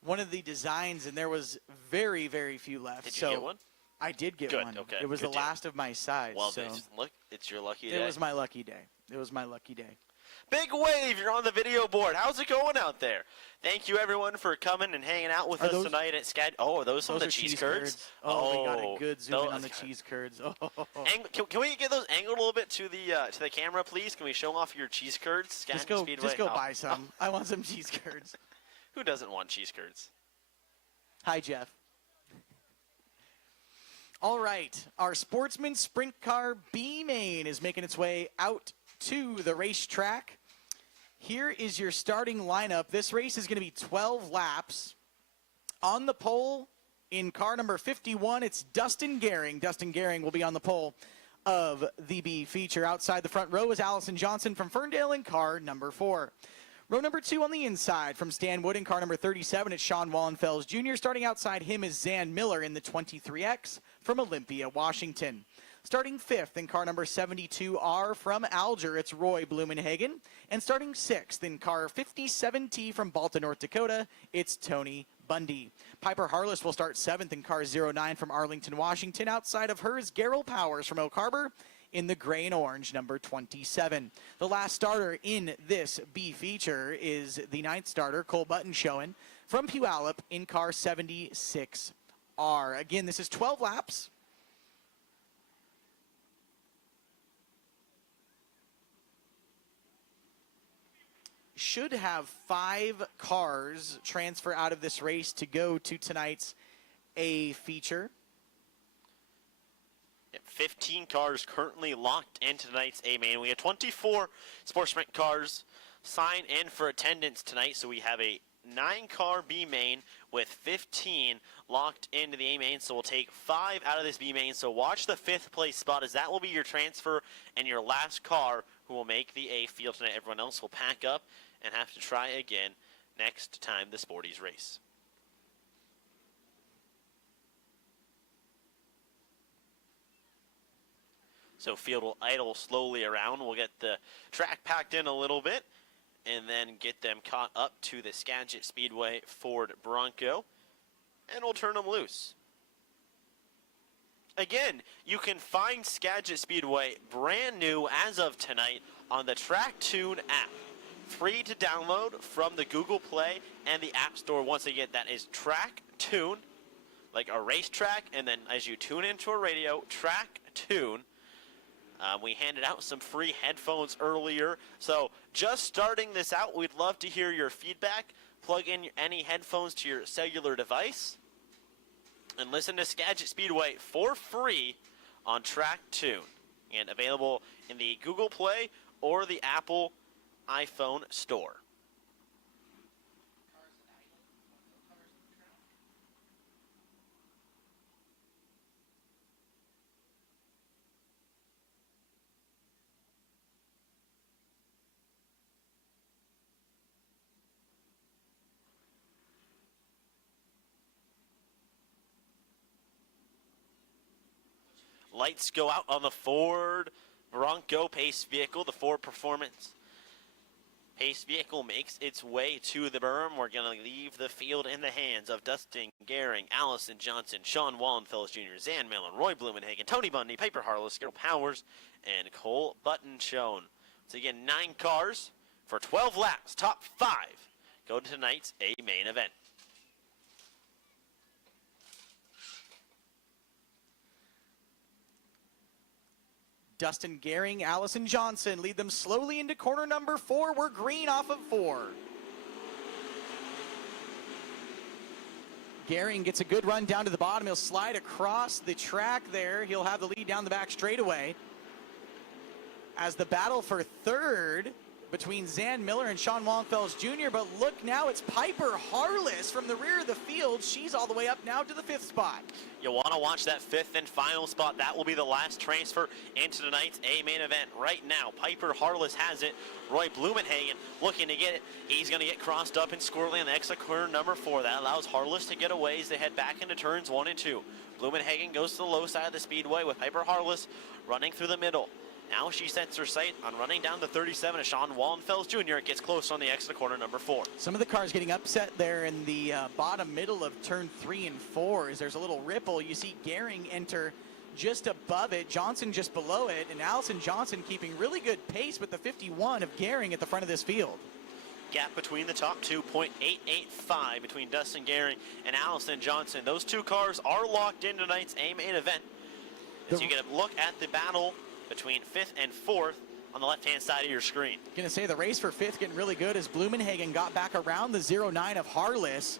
one of the designs, and there was very, very few left. Did you get one? I did get Good, one. okay. It was Good the deal. last of my size. Well, so look, it's your lucky day. it was my lucky day. It was my lucky day. Big wave, you're on the video board. How's it going out there? Thank you, everyone, for coming and hanging out with us tonight at Skagit. Oh, are those some of the cheese curds? Oh, we got a good zoom in on the cheese curds. Oh. Can we get those angled a little bit to the camera, please? Can we show off your cheese curds? Just go buy some. I want some cheese curds. Who doesn't want cheese curds? Hi, Jeff. All right, our Sportsman Sprint Car B main is making its way out to the racetrack. Here is your starting lineup. This race is going to be 12 laps. On the pole in car number 51, it's Dustin Gehring. Dustin Gehring will be on the pole of the B feature. Outside the front row is Allison Johnson from Ferndale in car number 4. Row number 2 on the inside from Stan Wood in car number 37, it's Sean Wallenfels Jr. Starting outside him is Zan Miller in the 23X from Olympia, Washington. Starting 5th in car number 72R from Alger, it's Roy Blumenhagen. And starting 6th in car 57T from Balta, North Dakota, it's Tony Bundy. Piper Harless will start 7th in car 09 from Arlington, Washington. Outside of her is Garrell Powers from Oak Harbor in the gray and orange, number 27. The last starter in this B feature is the 9th starter, Cole Buttonshoen from Puyallup in car 76R. Again, this is 12 laps. Should have 5 cars transfer out of this race to go to tonight's A feature. 15 cars currently locked in tonight's A main. We have 24 Sportsman cars sign in for attendance tonight, so we have a 9-car B main with 15 locked into the A main. So we'll take 5 out of this B main. So watch the 5th place spot, as that will be your transfer and your last car who will make the A field tonight. Everyone else will pack up and have to try again next time the Sporties race. So field will idle slowly around. We'll get the track packed in a little bit and then get them caught up to the Skagit Speedway Ford Bronco, and we'll turn them loose. Again, you can find Skagit Speedway brand new as of tonight on the Track Tune app. Free to download from the Google Play and the App Store. Once again, that is Track Tune, like a racetrack, and then as you tune into a radio, Track Tune. We handed out some free headphones earlier, so just starting this out, we'd love to hear your feedback. Plug in any headphones to your cellular device and listen to Skagit Speedway for free on Track Tune, and available in the Google Play or the Apple iPhone store. Lights go out on the Ford Bronco Pace vehicle. The Ford Performance Pace vehicle makes its way to the berm. We're going to leave the field in the hands of Dustin Gehring, Allison Johnson, Sean Wallenfels Jr., Zan Millen, Roy Blumenhagen, Tony Bundy, Piper Harless, Garrell Powers, and Cole Buttonshoen. So again, 9 cars for 12 laps. Top 5 go to tonight's A main event. Dustin Gehring, Allison Johnson lead them slowly into corner number 4. We're green off of 4. Gehring gets a good run down to the bottom. He'll slide across the track there. He'll have the lead down the back straightaway. As the battle for 3rd between Zan Miller and Sean Wallenfels Jr. But look now, it's Piper Harless from the rear of the field. She's all the way up now to the 5th spot. You'll want to watch that 5th and final spot. That will be the last transfer into tonight's A main event. Right now, Piper Harless has it. Roy Blumenhagen looking to get it. He's going to get crossed up and squirrely on the exit corner number 4. That allows Harless to get away as they head back into turns 1 and 2. Blumenhagen goes to the low side of the speedway with Piper Harless running through the middle. Now she sets her sight on running down the 37 as Sean Wallenfels Jr. gets close on the exit corner number 4. Some of the cars getting upset there in the bottom middle of turn 3 and 4 as there's a little ripple. You see Gehring enter just above it, Johnson just below it, and Allison Johnson keeping really good pace with the 51 of Gehring at the front of this field. Gap between the top two, 0.885 between Dustin Gehring and Allison Johnson. Those 2 cars are locked in tonight's A main event. As you get a look at the battle between 5th and 4th, on the left-hand side of your screen. Going to say the race for 5th getting really good as Blumenhagen got back around the 0-9 of Harless.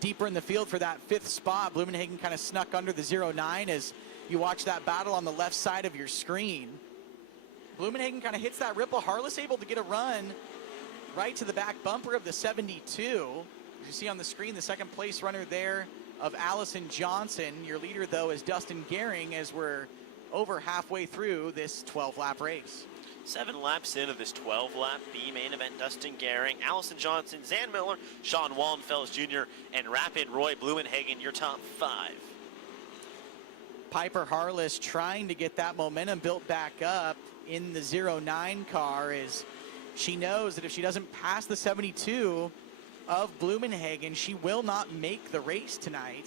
Deeper in the field for that 5th spot. Blumenhagen kind of snuck under the 0-9 as you watch that battle on the left side of your screen. Blumenhagen kind of hits that ripple. Harless able to get a run right to the back bumper of the 72. As you see on the screen, the second place runner there of Allison Johnson. Your leader, though, is Dustin Gehring as we're over halfway through this 12-lap race. 7 laps into this 12-lap B main event. Dustin Gehring, Allison Johnson, Zan Miller, Sean Wallenfels Jr., and Rapid Roy Blumenhagen, your top 5. Piper Harless trying to get that momentum built back up in the 0-9 car as she knows that if she doesn't pass the 72 of Blumenhagen, she will not make the race tonight.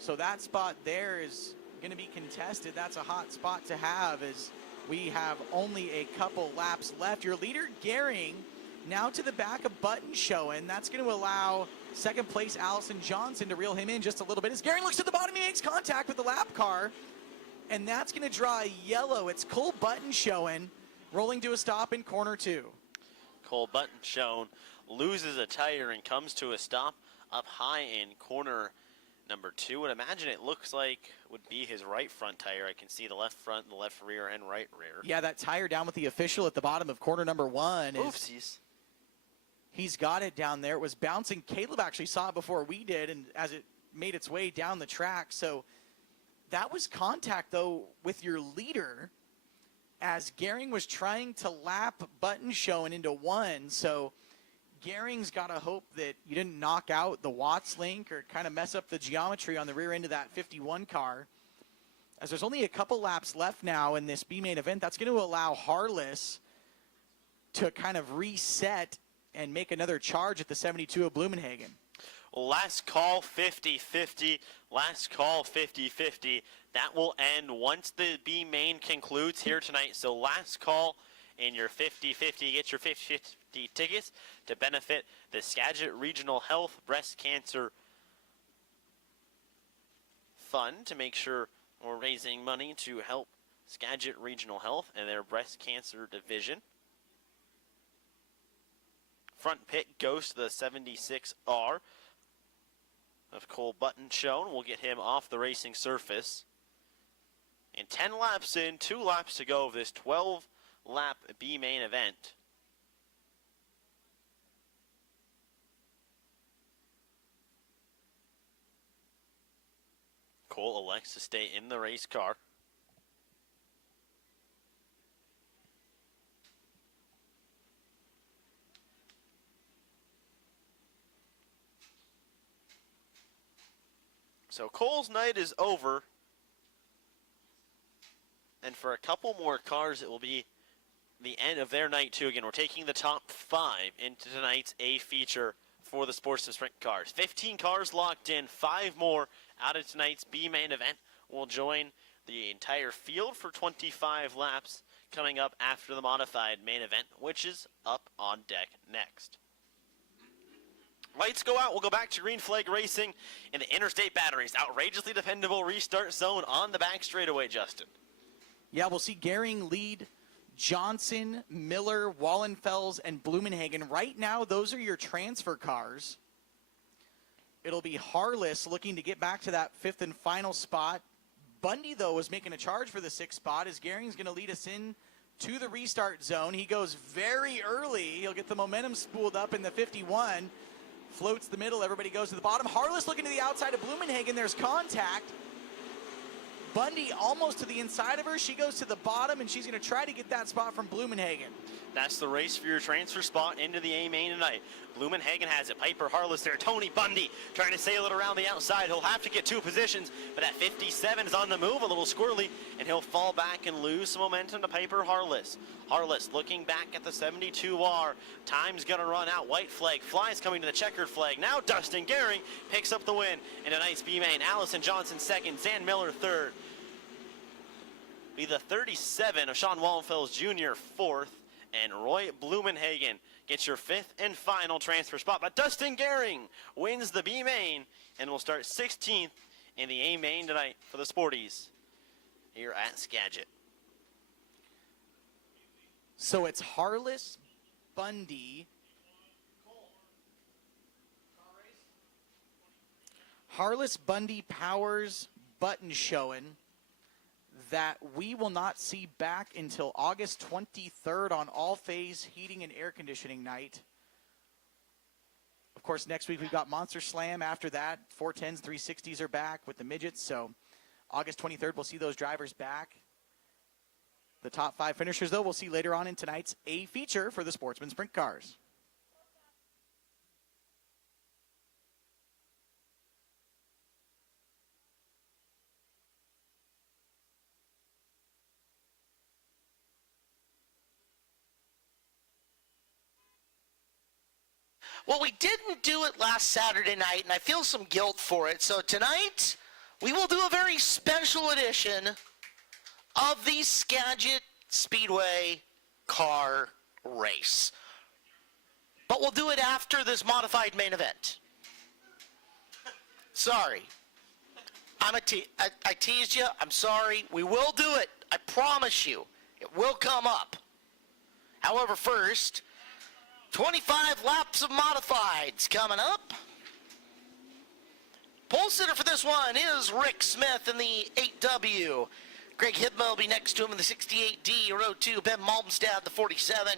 So that spot there is going to be contested. That's a hot spot to have as we have only a couple laps left. Your leader, Gehring, now to the back of Button showing. That's going to allow second place Allison Johnson to reel him in just a little bit. As Gehring looks to the bottom, he makes contact with the lap car. And that's going to draw a yellow. It's Cole Button showing, rolling to a stop in corner 2. Cole Button shown loses a tire and comes to a stop up high in corner number 2, and imagine it looks like would be his right front tire. I can see the left front, the left rear, and right rear. Yeah, that tire down with the official at the bottom of corner number 1. Oopsies. He's got it down there. It was bouncing. Caleb actually saw it before we did, and as it made its way down the track. So that was contact, though, with your leader as Gehring was trying to lap Button showing into 1. So Gehring's got to hope that you didn't knock out the Watts link or kind of mess up the geometry on the rear end of that 51 car. As there's only a couple laps left now in this B main event, that's going to allow Harless to kind of reset and make another charge at the 72 of Blumenhagen. Last call 50-50. Last call 50-50. That will end once the B main concludes here tonight. So last call in your 50-50. Get your 50-50 tickets to benefit the Skagit Regional Health Breast Cancer Fund to make sure we're raising money to help Skagit Regional Health and their breast cancer division. Front pit goes to the 76R of Cole Button shown. We'll get him off the racing surface. And 10 laps in, 2 laps to go of this 12-lap B main event. Cole elects to stay in the race car. So Cole's night is over. And for a couple more cars, it will be the end of their night too. Again, we're taking the top 5 into tonight's A feature for the Sportsman Sprint cars. 15 cars locked in, 5 more out of tonight's B main event will join the entire field for 25 laps coming up after the modified main event, which is up on deck next. Lights go out. We'll go back to green flag racing in the Interstate Batteries. Outrageously dependable restart zone on the back straightaway, Justin. Yeah, we'll see Gehring lead Johnson, Miller, Wallenfels, and Blumenhagen. Right now, those are your transfer cars. It'll be Harless looking to get back to that 5th and final spot. Bundy, though, is making a charge for the 6th spot as Gehring's going to lead us in to the restart zone. He goes very early. He'll get the momentum spooled up in the 51. Floats the middle. Everybody goes to the bottom. Harless looking to the outside of Blumenhagen. There's contact. Bundy almost to the inside of her. She goes to the bottom, and she's going to try to get that spot from Blumenhagen. That's the race for your transfer spot into the A main tonight. Blumenhagen has it. Piper Harless there. Tony Bundy trying to sail it around the outside. He'll have to get 2 positions, but at 57 is on the move, a little squirrely, and he'll fall back and lose some momentum to Piper Harless. Harless looking back at the 72R. Time's going to run out. White flag flies coming to the checkered flag. Now Dustin Gehring picks up the win in a nice B main. Allison Johnson second. Zan Miller third. Be the 37 of Sean Wallenfels Jr. fourth. And Roy Blumenhagen gets your 5th and final transfer spot. But Dustin Gehring wins the B main and will start 16th in the A main tonight for the Sporties here at Skagit. So it's Harless, Bundy. Harless, Bundy, Powers, Button showing that we will not see back until August 23rd on all-phase heating and air conditioning night. Of course, next week we've got Monster Slam. After that, 410s, 360s are back with the midgets. So August 23rd, we'll see those drivers back. The top 5 finishers, though, we'll see later on in tonight's A feature for the Sportsman Sprint Cars. Well, we didn't do it last Saturday night, and I feel some guilt for it. So tonight, we will do a very special edition of the Skagit Speedway car race. But we'll do it after this modified main event. Sorry. I teased you. I'm sorry. We will do it. I promise you. It will come up. However, first, 25 laps of modifieds coming up. Pole sitter for this one is Rick Smith in the 8W. Greg Hibma will be next to him in the 68D, row 2. Ben Malmstad, the 47,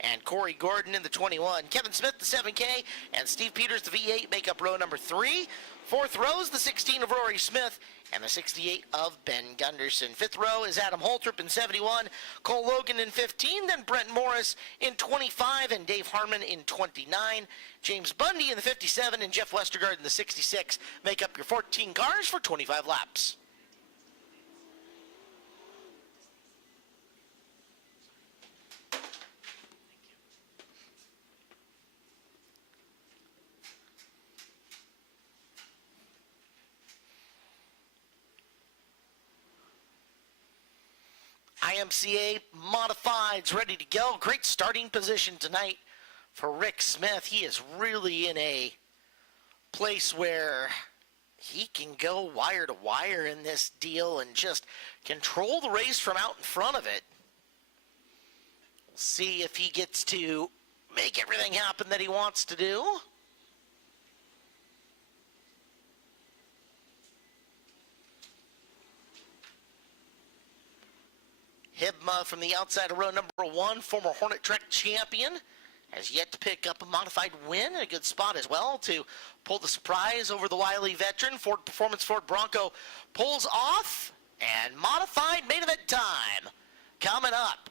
and Corey Gordon in the 21. Kevin Smith, the 7K, and Steve Peters, the V8, make up row number 3. Fourth row is the 16 of Rory Smith and the 68 of Ben Gunderson. Fifth row is Adam Holtrup in 71, Cole Logan in 15, then Brent Morris in 25, and Dave Harmon in 29. James Bundy in the 57 and Jeff Westergaard in the 66 make up your 14 cars for 25 laps. IMCA Modifieds ready to go. Great starting position tonight for Rick Smith. He is really in a place where he can go wire to wire in this deal and just control the race from out in front of it. We'll see if he gets to make everything happen that he wants to do. Hibma from the outside of row number 1, former Hornet Trek champion, has yet to pick up a modified win. A good spot as well to pull the surprise over the wily veteran. Ford Performance Ford Bronco pulls off, and modified main event time coming up.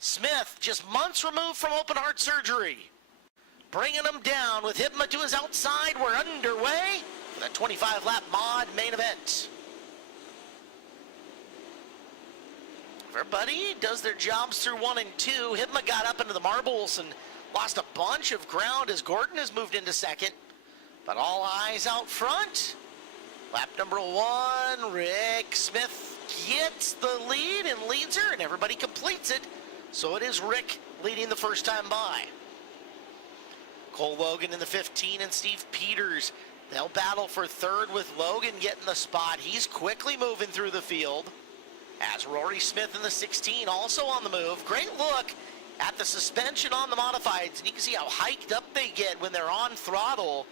Smith, just months removed from open heart surgery, bringing him down with Hibma to his outside. We're underway for the 25-lap mod main event. Everybody does their jobs through 1 and 2. Hibma got up into the marbles and lost a bunch of ground as Gordon has moved into second. But all eyes out front. Lap number 1, Rick Smith gets the lead and leads her, and everybody completes it. So it is Rick leading the first time by. Cole Logan in the 15 and Steve Peters. They'll battle for third with Logan getting the spot. He's quickly moving through the field. As Rory Smith in the 16 also on the move. Great look at the suspension on the modifieds, and you can see how hiked up they get when they're on throttle.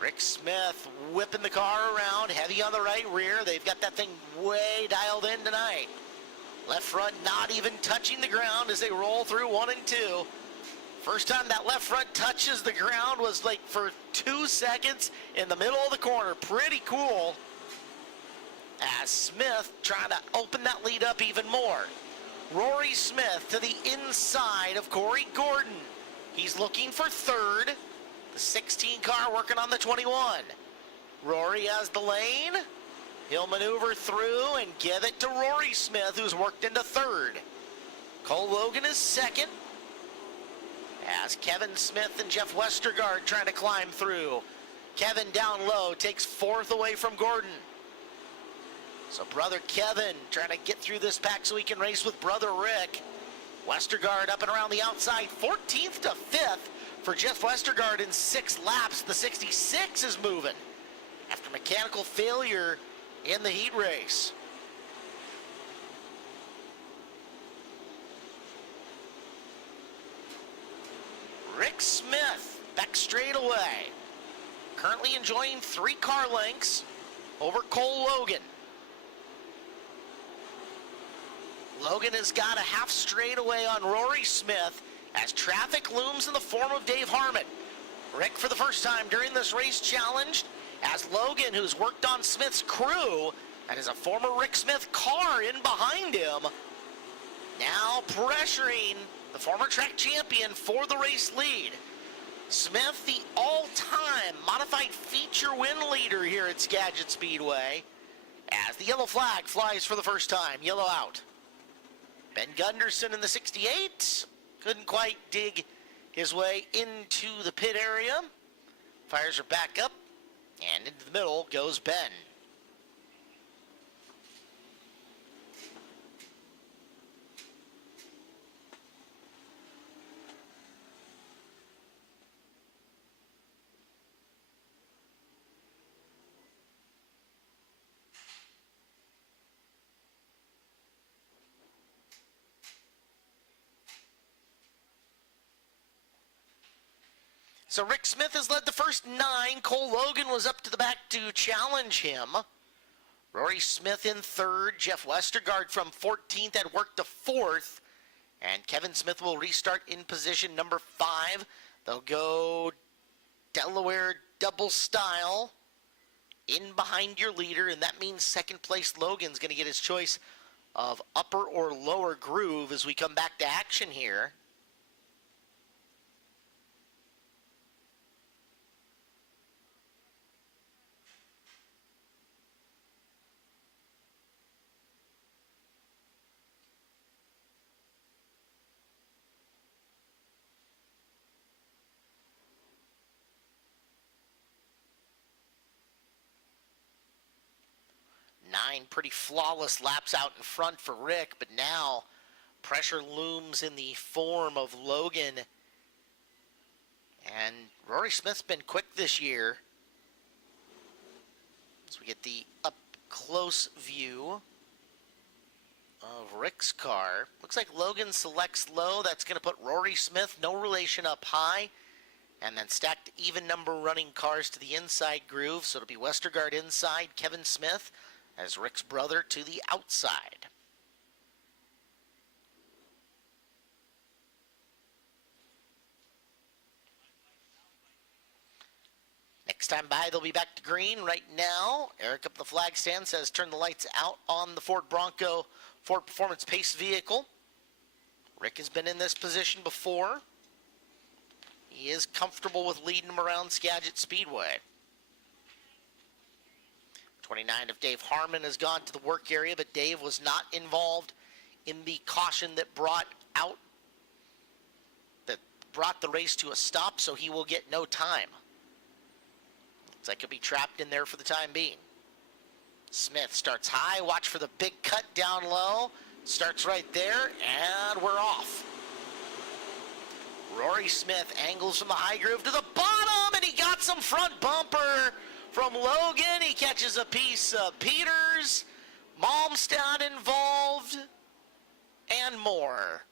Rick Smith whipping the car around, heavy on the right rear. They've got that thing way dialed in tonight. Left front not even touching the ground as they roll through 1 and 2. First time that left front touches the ground was like for 2 seconds in the middle of the corner. Pretty cool. As Smith trying to open that lead up even more. Rory Smith to the inside of Corey Gordon. He's looking for third. The 16 car working on the 21. Rory has the lane. He'll maneuver through and give it to Rory Smith, who's worked into third. Cole Logan is second. As Kevin Smith and Jeff Westergaard trying to climb through. Kevin down low takes fourth away from Gordon. So brother Kevin trying to get through this pack so he can race with brother Rick. Westergaard up and around the outside, 14th to 5th for Jeff Westergaard in 6 laps. The 66 is moving after mechanical failure in the heat race. Rick Smith, back straightaway. Currently enjoying 3 car lengths over Cole Logan. Logan has got a half straightaway on Rory Smith as traffic looms in the form of Dave Harmon. Rick, for the first time during this race, challenged as Logan, who's worked on Smith's crew and is a former Rick Smith car in behind him, now pressuring the former track champion for the race lead. Smith, the all-time modified feature win leader here at Skagit Speedway, as the yellow flag flies for the first time. Yellow out. Ben Gunderson in the 68 couldn't quite dig his way into the pit area. Fires are back up, and into the middle goes Ben. So Rick Smith has led the first 9. Cole Logan was up to the back to challenge him. Rory Smith in 3rd. Jeff Westergaard from 14th had worked to 4th. And Kevin Smith will restart in position number 5. They'll go Delaware double style in behind your leader, and that means second place Logan's going to get his choice of upper or lower groove as we come back to action here. Pretty flawless laps out in front for Rick, but now pressure looms in the form of Logan. And Rory Smith's been quick this year. So we get the up-close view of Rick's car. Looks like Logan selects low. That's going to put Rory Smith, no relation, up high. And then stacked even number running cars to the inside groove. So it'll be Westergaard inside, Kevin Smith as Rick's brother to the outside. Next time by, they'll be back to green. Right now, Eric up the flag stand says turn the lights out on the Ford Bronco Ford Performance Pace vehicle. Rick has been in this position before. He is comfortable with leading them around Skagit Speedway. 29 of Dave Harmon has gone to the work area, but Dave was not involved in the caution that brought the race to a stop, so he will get no time. Looks like he'll be trapped in there for the time being. Smith starts high, watch for the big cut down low, starts right there, and we're off. Rory Smith angles from the high groove to the bottom, and he got some front bumper from Logan. He catches a piece of Peters, Malmstad involved, and more.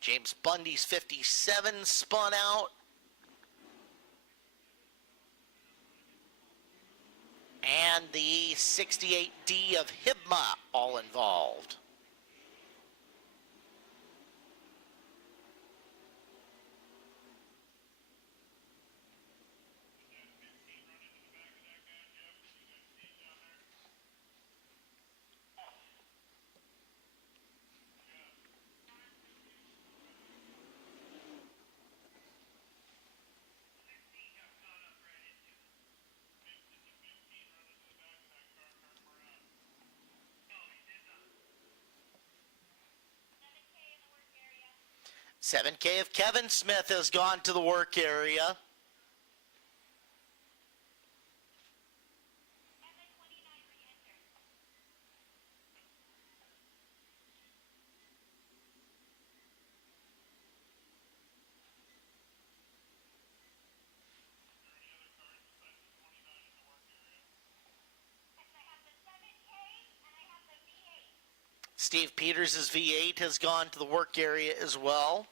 James Bundy's 57 spun out. And the 68D of Hibma all involved. $7K of Kevin Smith has gone to the work area. Steve Peters' V8 has gone to the work area as well.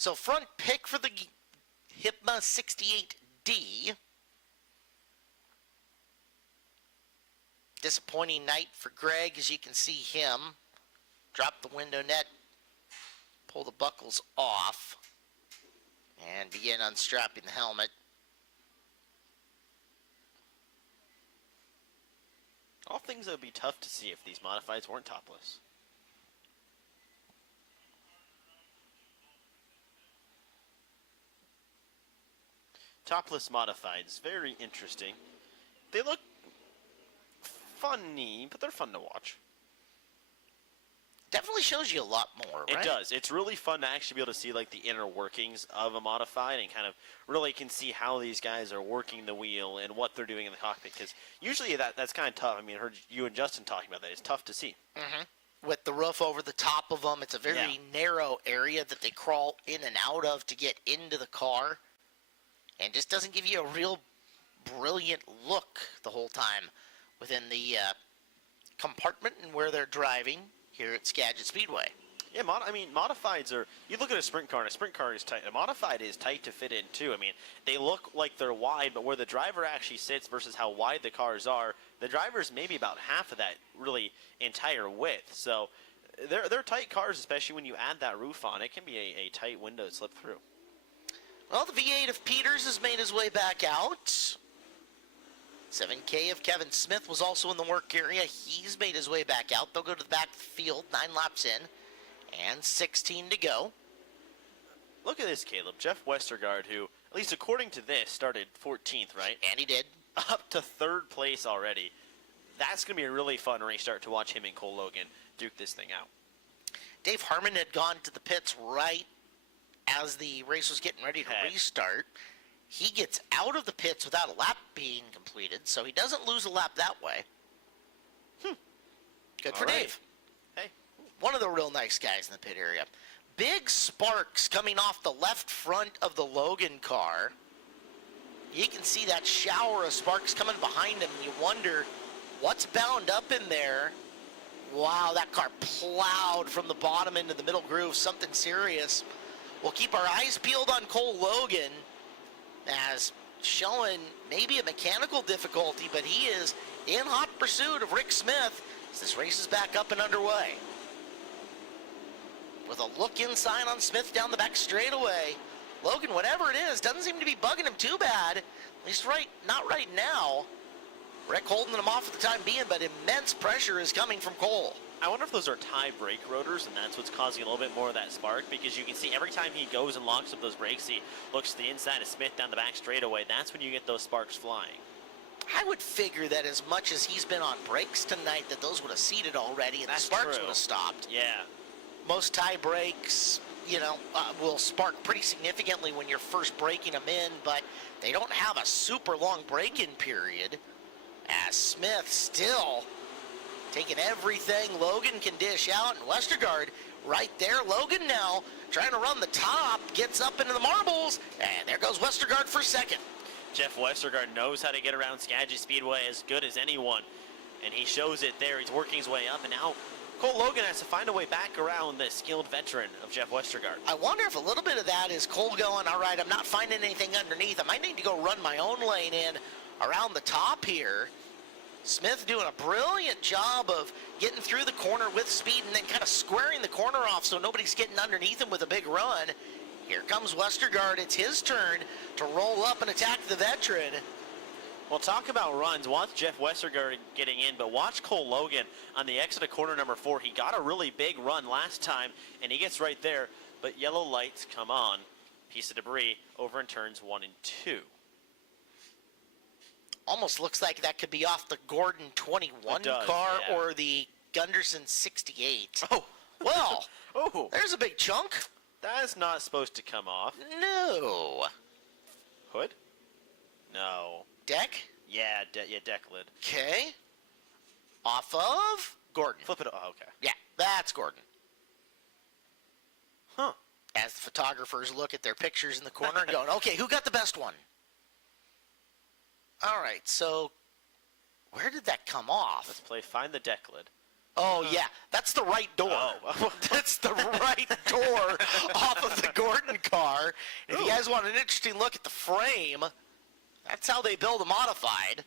So front pick for the Hipma 68D. Disappointing night for Greg, as you can see him drop the window net, pull the buckles off, and begin unstrapping the helmet. All things that would be tough to see if these modifieds weren't topless. Topless modifieds, very interesting. They look funny, but they're fun to watch. Definitely shows you a lot more, right? It does. It's really fun to actually be able to see like the inner workings of a modified and kind of really can see how these guys are working the wheel and what they're doing in the cockpit. Because usually that's kind of tough. I mean, I heard you and Justin talking about that. It's tough to see. Mm-hmm. With the roof over the top of them, it's a very narrow area that they crawl in and out of to get into the car. And just doesn't give you a real brilliant look the whole time within the compartment and where they're driving here at Skagit Speedway. Yeah, modifieds are, you look at a sprint car, and a sprint car is tight. A modified is tight to fit in, too. I mean, they look like they're wide, but where the driver actually sits versus how wide the cars are, the driver's maybe about half of that really entire width. So they're tight cars, especially when you add that roof on. It can be a tight window to slip through. Well, the V8 of Peters has made his way back out. 7K of Kevin Smith was also in the work area. He's made his way back out. They'll go to the back of the field, 9 laps in, and 16 to go. Look at this, Caleb. Jeff Westergaard, who, at least according to this, started 14th, right? And he did. Up to 3rd place already. That's going to be a really fun restart to watch him and Cole Logan duke this thing out. Dave Harmon had gone to the pits right as the race was getting ready to restart. He gets out of the pits without a lap being completed, so he doesn't lose a lap that way. Good for Dave. Hey. One of the real nice guys in the pit area. Big sparks coming off the left front of the Logan car. You can see that shower of sparks coming behind him, and you wonder what's bound up in there. Wow, that car plowed from the bottom into the middle groove, something serious. We'll keep our eyes peeled on Cole Logan, as showing maybe a mechanical difficulty, but he is in hot pursuit of Rick Smith as this race is back up and underway. With a look inside on Smith down the back straightaway. Logan, whatever it is, doesn't seem to be bugging him too bad. At least not right now. Rick holding him off for the time being, but immense pressure is coming from Cole. I wonder if those are tie brake rotors, and that's what's causing a little bit more of that spark, because you can see every time he goes and locks up those brakes, he looks to the inside of Smith down the back straightaway. That's when you get those sparks flying. I would figure that as much as he's been on brakes tonight, that those would have seated already, and the sparks would have stopped. Yeah. Most tie brakes, will spark pretty significantly when you're first braking them in, but they don't have a super long break-in period, as Smith still taking everything Logan can dish out, and Westergaard right there. Logan now trying to run the top, gets up into the marbles, and there goes Westergaard for second. Jeff Westergaard knows how to get around Skagit Speedway as good as anyone, and he shows it there. He's working his way up, and now Cole Logan has to find a way back around the skilled veteran of Jeff Westergaard. I wonder if a little bit of that is Cole going, all right, I'm not finding anything underneath. I might need to go run my own lane in around the top here. Smith doing a brilliant job of getting through the corner with speed and then kind of squaring the corner off so nobody's getting underneath him with a big run. Here comes Westergaard. It's his turn to roll up and attack the veteran. Well, talk about runs. Watch Jeff Westergaard getting in, but watch Cole Logan on the exit of corner number 4. He got a really big run last time, and he gets right there, but yellow lights come on. Piece of debris over in turns 1 and 2. Almost looks like that could be off the Gordon 21 car or the Gunderson 68. Oh, well, there's a big chunk. That is not supposed to come off. No. Hood? No. Deck? Yeah, deck lid. Okay. Off of Gordon. Flip it. Oh, okay. Yeah, that's Gordon. Huh. As the photographers look at their pictures in the corner and going, okay, who got the best one? All right, so where did that come off? Let's play Find the Deck Lid. Oh, yeah. That's the right door. Oh. That's the right door off of the Gordon car. If you guys want an interesting look at the frame, that's how they build a modified.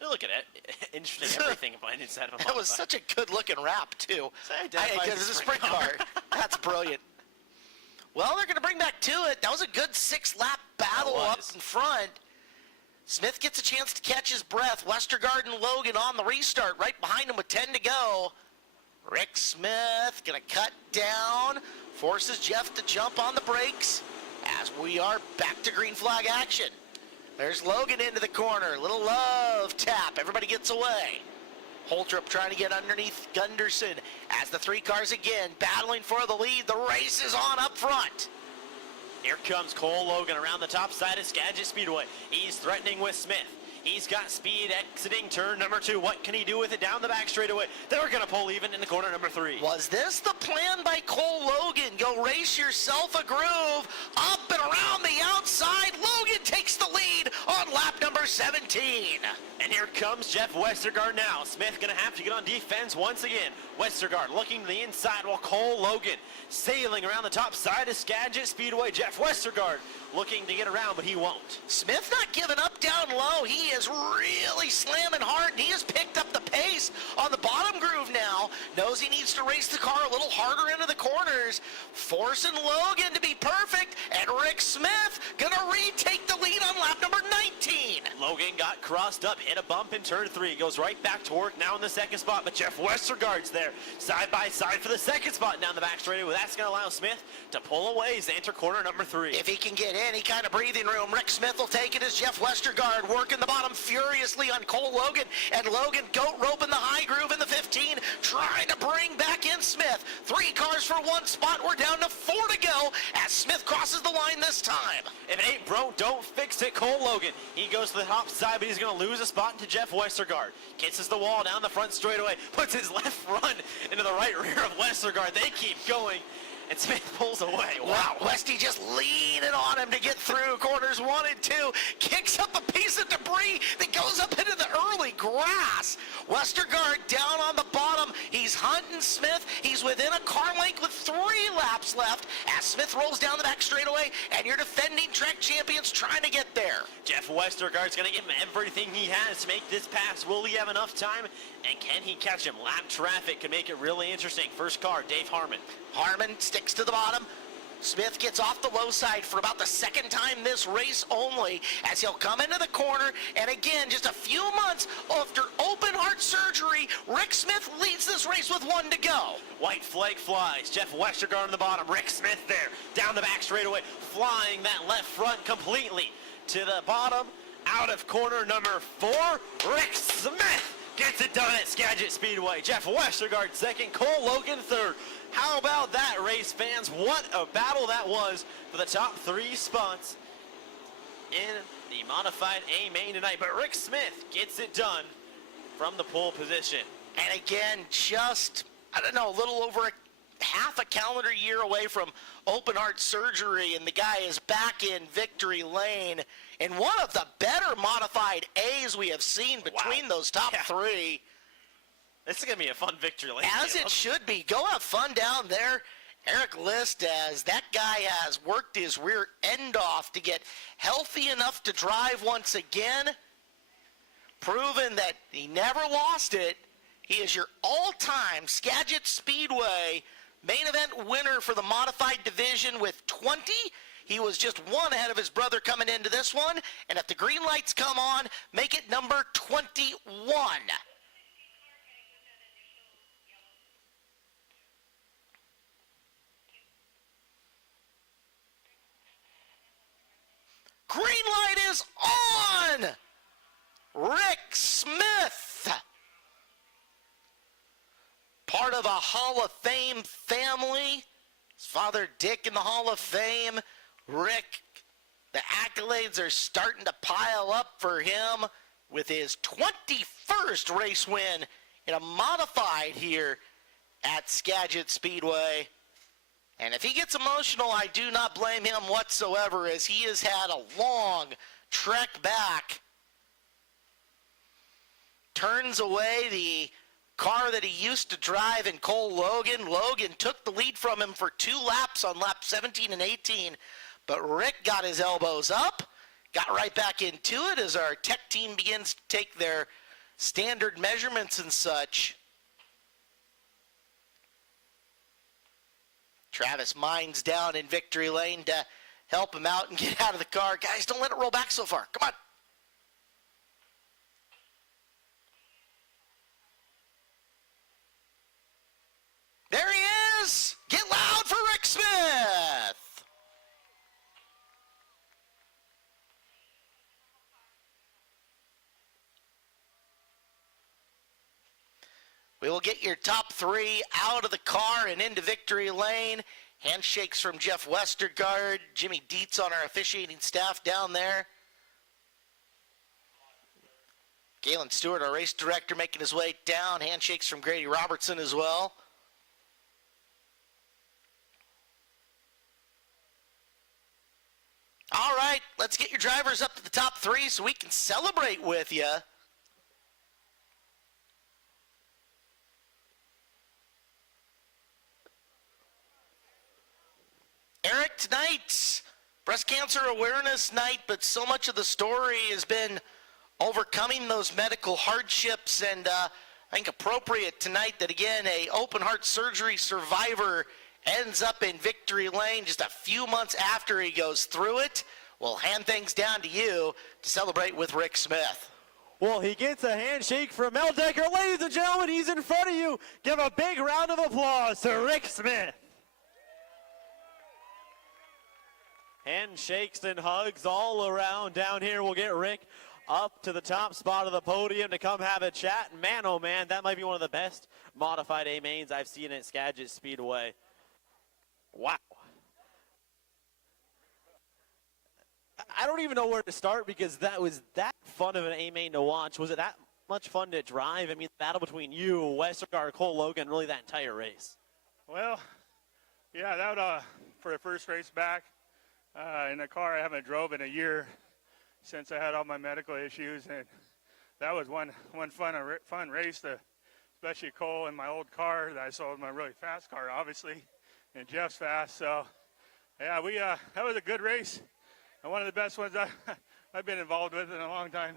Look at it. Interesting everything inside of a modified. That was such a good-looking wrap, too. It was a sprint car. That's brilliant. Well, they're going to bring back to it. That was a good 6-lap battle up in front. Smith gets a chance to catch his breath. Westergaard and Logan on the restart, right behind him with 10 to go. Rick Smith going to cut down, forces Jeff to jump on the brakes as we are back to green flag action. There's Logan into the corner. Little love tap. Everybody gets away. Holtrup trying to get underneath Gunderson as the 3 cars again battling for the lead. The race is on up front. Here comes Cole Logan around the top side of Skagit Speedway. He's threatening with Smith. He's got speed exiting turn number 2. What can he do with it down the back straightaway? They're going to pull even in the corner number 3. Was this the plan by Cole Logan? Go race yourself a groove. Up and around the outside. Logan takes the lead on lap number 17. And here comes Jeff Westergaard now. Smith going to have to get on defense once again. Westergaard looking to the inside while Cole Logan sailing around the top side of Skagit Speedway. Jeff Westergaard looking to get around, but he won't. Smith not giving up down low. He is really slamming hard, and he has picked up the pace on the bottom groove now. Knows he needs to race the car a little harder into the corners. Forcing Logan to be perfect, and Rick Smith going to retake the lead on lap number 19. Logan got crossed up, hit a bump in turn 3. Goes right back to work now in the second spot, but Jeff Westergaard's there side by side for the second spot down the back straightaway. That's going to allow Smith to pull away as they enter corner number 3. If he can get any kind of breathing room, Rick Smith will take it as Jeff Westergaard working the bottom furiously on Cole Logan, and Logan goat roping the high groove in the 15, trying to bring back in Smith. 3 cars for 1 spot. We're down to 4 to go as Smith crosses the line this time. If it ain't broke, don't fix it. Cole Logan, he goes to the top side, but he's going to lose a spot to Jeff Westergaard. Kisses the wall down the front straightaway, puts his left front into the right rear of Westergaard. They keep going, and Smith pulls away. Wow, Westy just leaning on him to get through corners 1 and 2. Kicks up a piece of debris that goes up into the early grass. Westergaard down on the bottom. He's hunting Smith. He's within a car length with 3 laps left as Smith rolls down the back straightaway, and your defending track champions trying to get there. Jeff Westergaard's going to give him everything he has to make this pass. Will he have enough time? And can he catch him? Lap traffic can make it really interesting. First car, Dave Harmon. Harmon sticks to the bottom. Smith gets off the low side for about the second time this race only as he'll come into the corner. And again, just a few months after open heart surgery, Rick Smith leads this race with 1 to go. White flag flies. Jeff Westergaard on the bottom. Rick Smith there. Down the back straightaway. Flying that left front completely to the bottom. Out of corner number 4. Rick Smith gets it done at Skagit Speedway. Jeff Westergaard second. Cole Logan third. How about that, race fans? What a battle that was for the top 3 spots in the modified A main tonight. But Rick Smith gets it done from the pole position. And again, just, I don't know, a little over half a calendar year away from open heart surgery, and the guy is back in victory lane in one of the better modified A's we have seen between those top 3. This is going to be a fun victory lane. As it should be. Go have fun down there. Eric List, as that guy has worked his rear end off to get healthy enough to drive once again, proven that he never lost it. He is your all-time Skagit Speedway main event winner for the modified division with 20. He was just 1 ahead of his brother coming into this one. And if the green lights come on, make it number 21. Green light is on! Rick Smith, part of a Hall of Fame family. His father Dick in the Hall of Fame. Rick, the accolades are starting to pile up for him with his 21st race win in a modified here at Skagit Speedway. And if he gets emotional, I do not blame him whatsoever, as he has had a long trek back. Turns away the car that he used to drive in Cole Logan. Logan took the lead from him for 2 laps on lap 17 and 18, but Rick got his elbows up, got right back into it as our tech team begins to take their standard measurements and such. Travis Mines down in victory lane to help him out and get out of the car. Guys, don't let it roll back so far. Come on. There he is! Get loud for Rick Smith! We will get your top 3 out of the car and into victory lane. Handshakes from Jeff Westergaard, Jimmy Dietz on our officiating staff down there. Galen Stewart, our race director, making his way down. Handshakes from Grady Robertson as well. All right, let's get your drivers up to the top 3 so we can celebrate with you. Eric, tonight's Breast Cancer Awareness Night, but so much of the story has been overcoming those medical hardships, and I think appropriate tonight that, again, a open heart surgery survivor ends up in victory lane just a few months after he goes through it. We'll hand things down to you to celebrate with Rick Smith. Well, he gets a handshake from Mel Decker. Ladies and gentlemen, he's in front of you. Give a big round of applause to Rick Smith. Handshakes and hugs all around down here. We'll get Rick up to the top spot of the podium to come have a chat. Man, oh man, that might be one of the best modified A-mains I've seen at Skagit Speedway. Wow. I don't even know where to start because that was that fun of an A-main to watch. Was it that much fun to drive? I mean, the battle between you, Westergaard, Cole Logan, really that entire race. Well, yeah, that for the first race back in a car I haven't drove in a year since I had all my medical issues, and that was one fun race, especially Cole in my old car that I sold, my really fast car, obviously, and Jeff's fast. So, yeah, that was a good race. And one of the best ones I've been involved with in a long time.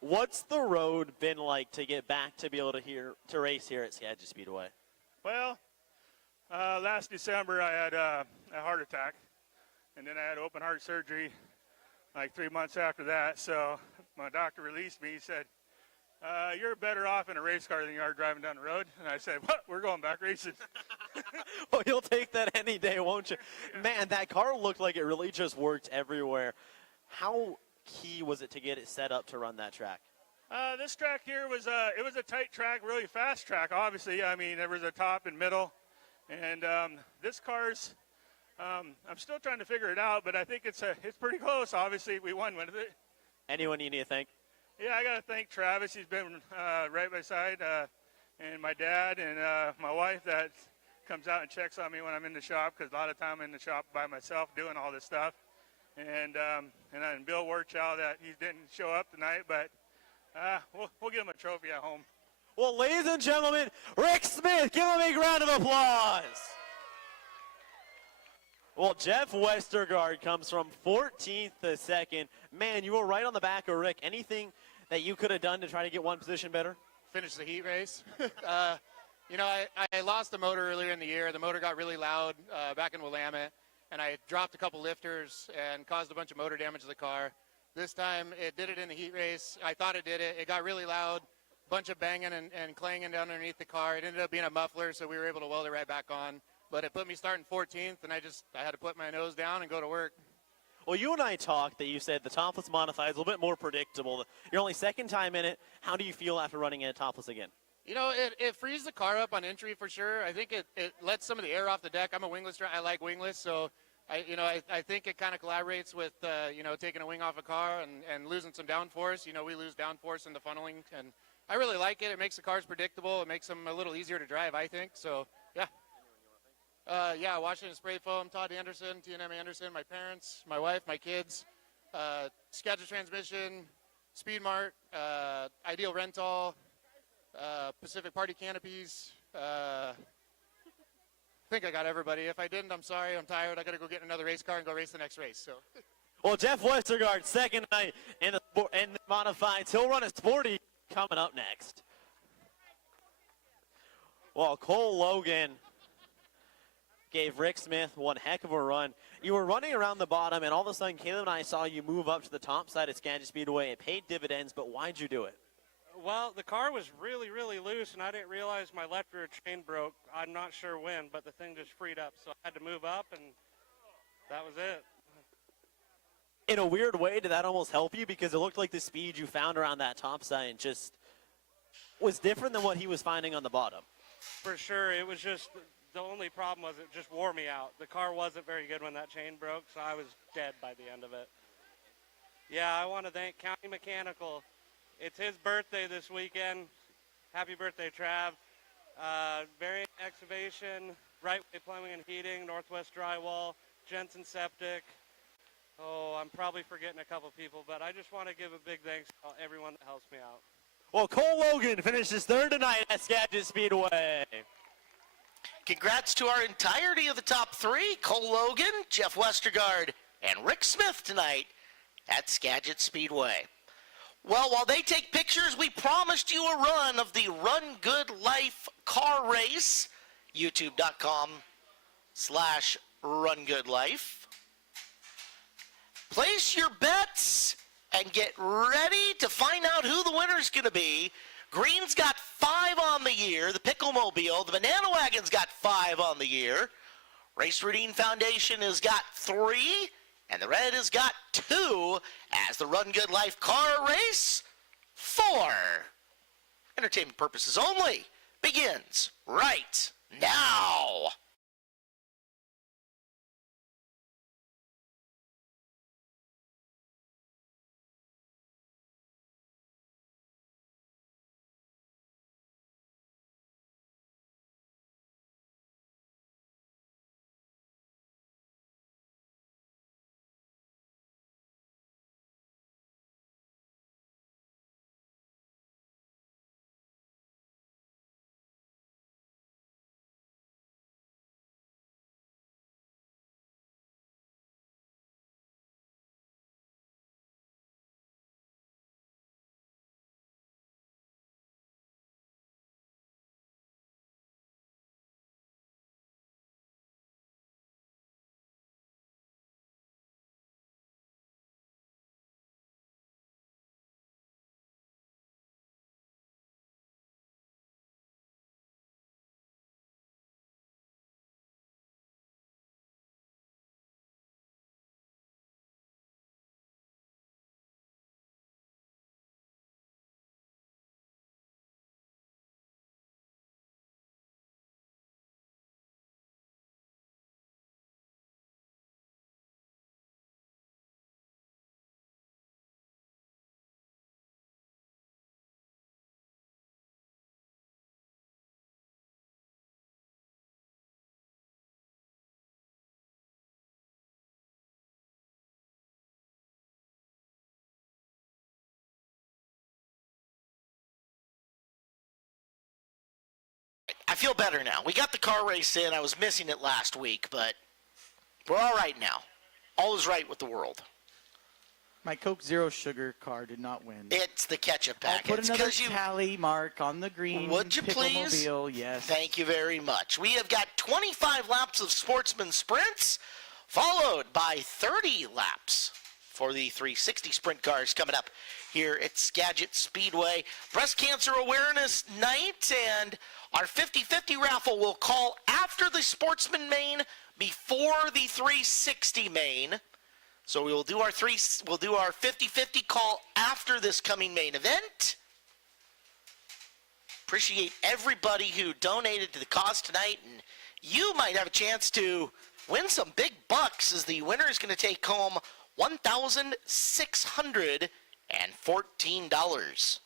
What's the road been like to get back to be able to race here at Skagit Speedway? Well, last December I had a heart attack, and then I had open heart surgery like 3 months after that. So my doctor released me. He said, you're better off in a race car than you are driving down the road. And I said, what? We're going back racing. Well, you'll take that any day, won't you? Man, that car looked like it really just worked everywhere. How key was it to get it set up to run that track? This track here was it was a tight track, really fast track, obviously. I mean, there was a top and middle. And this car's, I'm still trying to figure it out, but I think it's pretty close. Obviously, we won with it. Anyone you need to thank? Yeah, I got to thank Travis. He's been right by side, and my dad and my wife that comes out and checks on me when I'm in the shop, because a lot of time I'm in the shop by myself doing all this stuff. And then Bill Warchow that he didn't show up tonight, but we'll give him a trophy at home. Well, ladies and gentlemen, Rick Smith, give him a big round of applause. Well, Jeff Westergaard comes from 14th to 2nd. Man, you were right on the back of Rick. Anything that you could have done to try to get one position better? Finish the heat race. You know, I lost the motor earlier in the year. The motor got really loud back in Willamette, and I dropped a couple lifters and caused a bunch of motor damage to the car. This time, it did it in the heat race. I thought it did it. It got really loud, bunch of banging and clanging down underneath the car. It ended up being a muffler, so we were able to weld it right back on. But it put me starting 14th, and I had to put my nose down and go to work. Well, you and I talked that you said the topless modified is a little bit more predictable. You're only second time in it. How do you feel after running it topless again? You know, it frees the car up on entry for sure. I think it lets some of the air off the deck. I'm a wingless driver. I like wingless, so I think it kind of collaborates with taking a wing off a car and losing some downforce. You know, we lose downforce in the funneling, and I really like it. It makes the cars predictable. It makes them a little easier to drive, I think. So yeah. Washington Spray Foam, Todd Anderson, T&M Anderson, my parents, my wife, my kids, Skagit Transmission, Speed Mart, Ideal Rental, Pacific Party canopies. I think I got everybody. If I didn't, I'm sorry. I'm tired. I got to go get another race car and go race the next race. So. Well, Jeff Westergaard, second night in the modifieds. He'll run a sporty coming up next. Well, Cole Logan gave Rick Smith one heck of a run. You were running around the bottom, and all of a sudden, Caleb and I saw you move up to the top side of Skagit Speedway. It paid dividends, but why'd you do it? Well, the car was really, really loose, and I didn't realize my left rear chain broke. I'm not sure when, but the thing just freed up, so I had to move up, and that was it. In a weird way, did that almost help you? Because it looked like the speed you found around that top side just was different than what he was finding on the bottom. For sure, it was just, the only problem was it just wore me out. The car wasn't very good when that chain broke, so I was dead by the end of it. Yeah, I want to thank County Mechanical. It's his birthday this weekend. Happy birthday, Trav. Variant Excavation, Right Way Plumbing and Heating, Northwest Drywall, Jensen Septic. Oh, I'm probably forgetting a couple people, but I just want to give a big thanks to everyone that helps me out. Well, Cole Logan finishes third tonight at Skagit Speedway. Congrats to our entirety of the top three, Cole Logan, Jeff Westergaard, and Rick Smith tonight at Skagit Speedway. Well, while they take pictures, we promised you a run of the Run Good Life car race, youtube.com/rungoodlife. Place your bets and get ready to find out who the winner's going to be. Green's got 5 on the year. The Picklemobile, the Banana Wagon's got 5 on the year. Race Routine Foundation has got 3. And the red has got 2 as the Run Good Life car race 4. Entertainment purposes only begins right now. I feel better now. We got the car race in. I was missing it last week, but we're all right now. All is right with the world. My Coke Zero Sugar car did not win. It's the ketchup I'll packet. put another tally mark on the green. Would you please? Yes. Thank you very much. We have got 25 laps of Sportsman sprints, followed by 30 laps for the 360 sprint cars coming up here at Skagit Speedway. Breast Cancer Awareness Night, and our 50-50 raffle will call after the Sportsman main, before the 360 main. So we'll do our 50-50 call after this coming main event. Appreciate everybody who donated to the cause tonight, and you might have a chance to win some big bucks, as the winner is going to take home $1,614.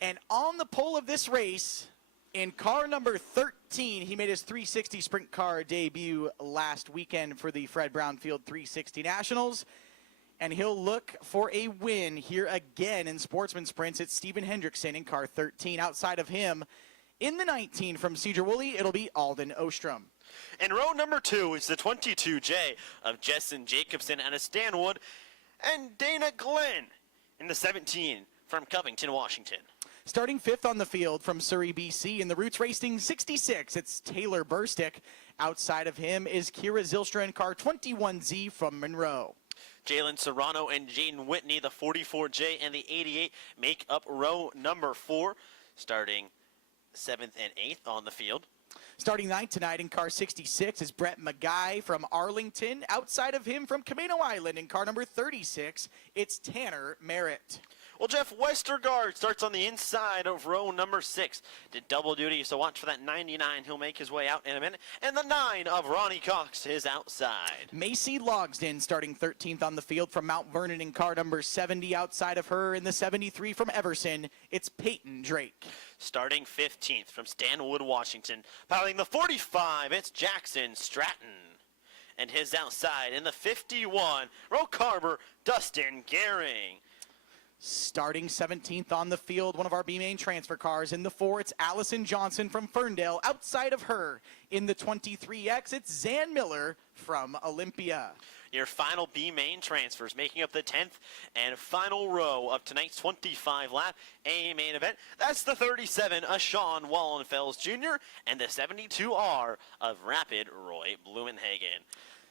And on the pole of this race, in car number 13, he made his 360 sprint car debut last weekend for the Fred Brown Field 360 Nationals. And he'll look for a win here again in Sportsman Sprints. It's Steven Hendrickson in car 13. Outside of him, in the 19 from Cedar Woolley, it'll be Alden Ostrom. In row number 2 is the 22J of Jessen Jacobson out of Stanwood, and Dana Glenn in the 17 from Covington, Washington. Starting 5th on the field from Surrey, BC, in the Roots Racing 66, it's Taylor Burstick. Outside of him is Kira Zylstra in car 21Z from Monroe. Jalen Serrano and Jaden Whitney, the 44J and the 88, make up row number 4, starting 7th and 8th on the field. Starting 9th tonight in car 66 is Brett McGuy from Arlington. Outside of him from Camino Island in car number 36, it's Tanner Merritt. Well, Jeff Westergaard starts on the inside of row number 6. Did double duty, so watch for that 99. He'll make his way out in a minute. And the 9 of Ronnie Cox is outside. Macy Logsden starting 13th on the field from Mount Vernon in car number 70. Outside of her in the 73 from Everson, it's Peyton Drake. Starting 15th from Stanwood, Washington. Piloting the 45, it's Jackson Stratton. And his outside in the 51, row Carver, Dustin Gehring. Starting 17th on the field, one of our B-Main transfer cars. In the 4, it's Allison Johnson from Ferndale. Outside of her, in the 23X, it's Zan Miller from Olympia. Your final B-Main transfers making up the 10th and final row of tonight's 25-lap A-Main event. That's the 37 of Sean Wallenfels Jr. and the 72R of Rapid Roy Blumenhagen.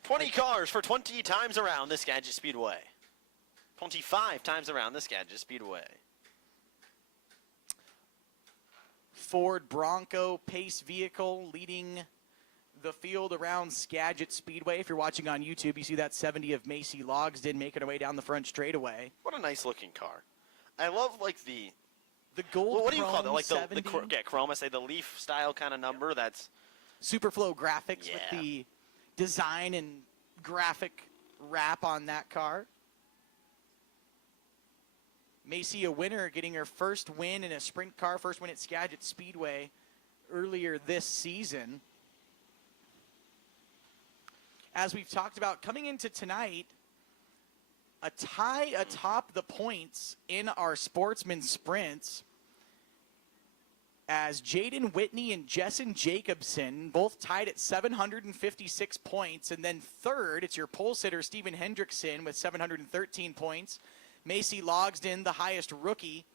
20 cars for 20 times around the Skagit Speedway. 25 times around the Skagit Speedway. Ford Bronco pace vehicle leading the field around Skagit Speedway. If you're watching on YouTube, you see that 70 of Macy Logsden making her way down the front straightaway. What a nice looking car. I love like the gold. What do you call it? Like the 70? chrome. I say the leaf style kind of number. That's Superflow graphics with the design and graphic wrap on that car. Macy, a winner, getting her first win in a sprint car, first win at Skagit Speedway earlier this season. As we've talked about, coming into tonight, a tie atop the points in our Sportsman sprints as Jaden Whitney and Jessen Jacobson both tied at 756 points. And then third, it's your pole sitter, Steven Hendrickson, with 713 points. Macy Logsden, the highest rookie,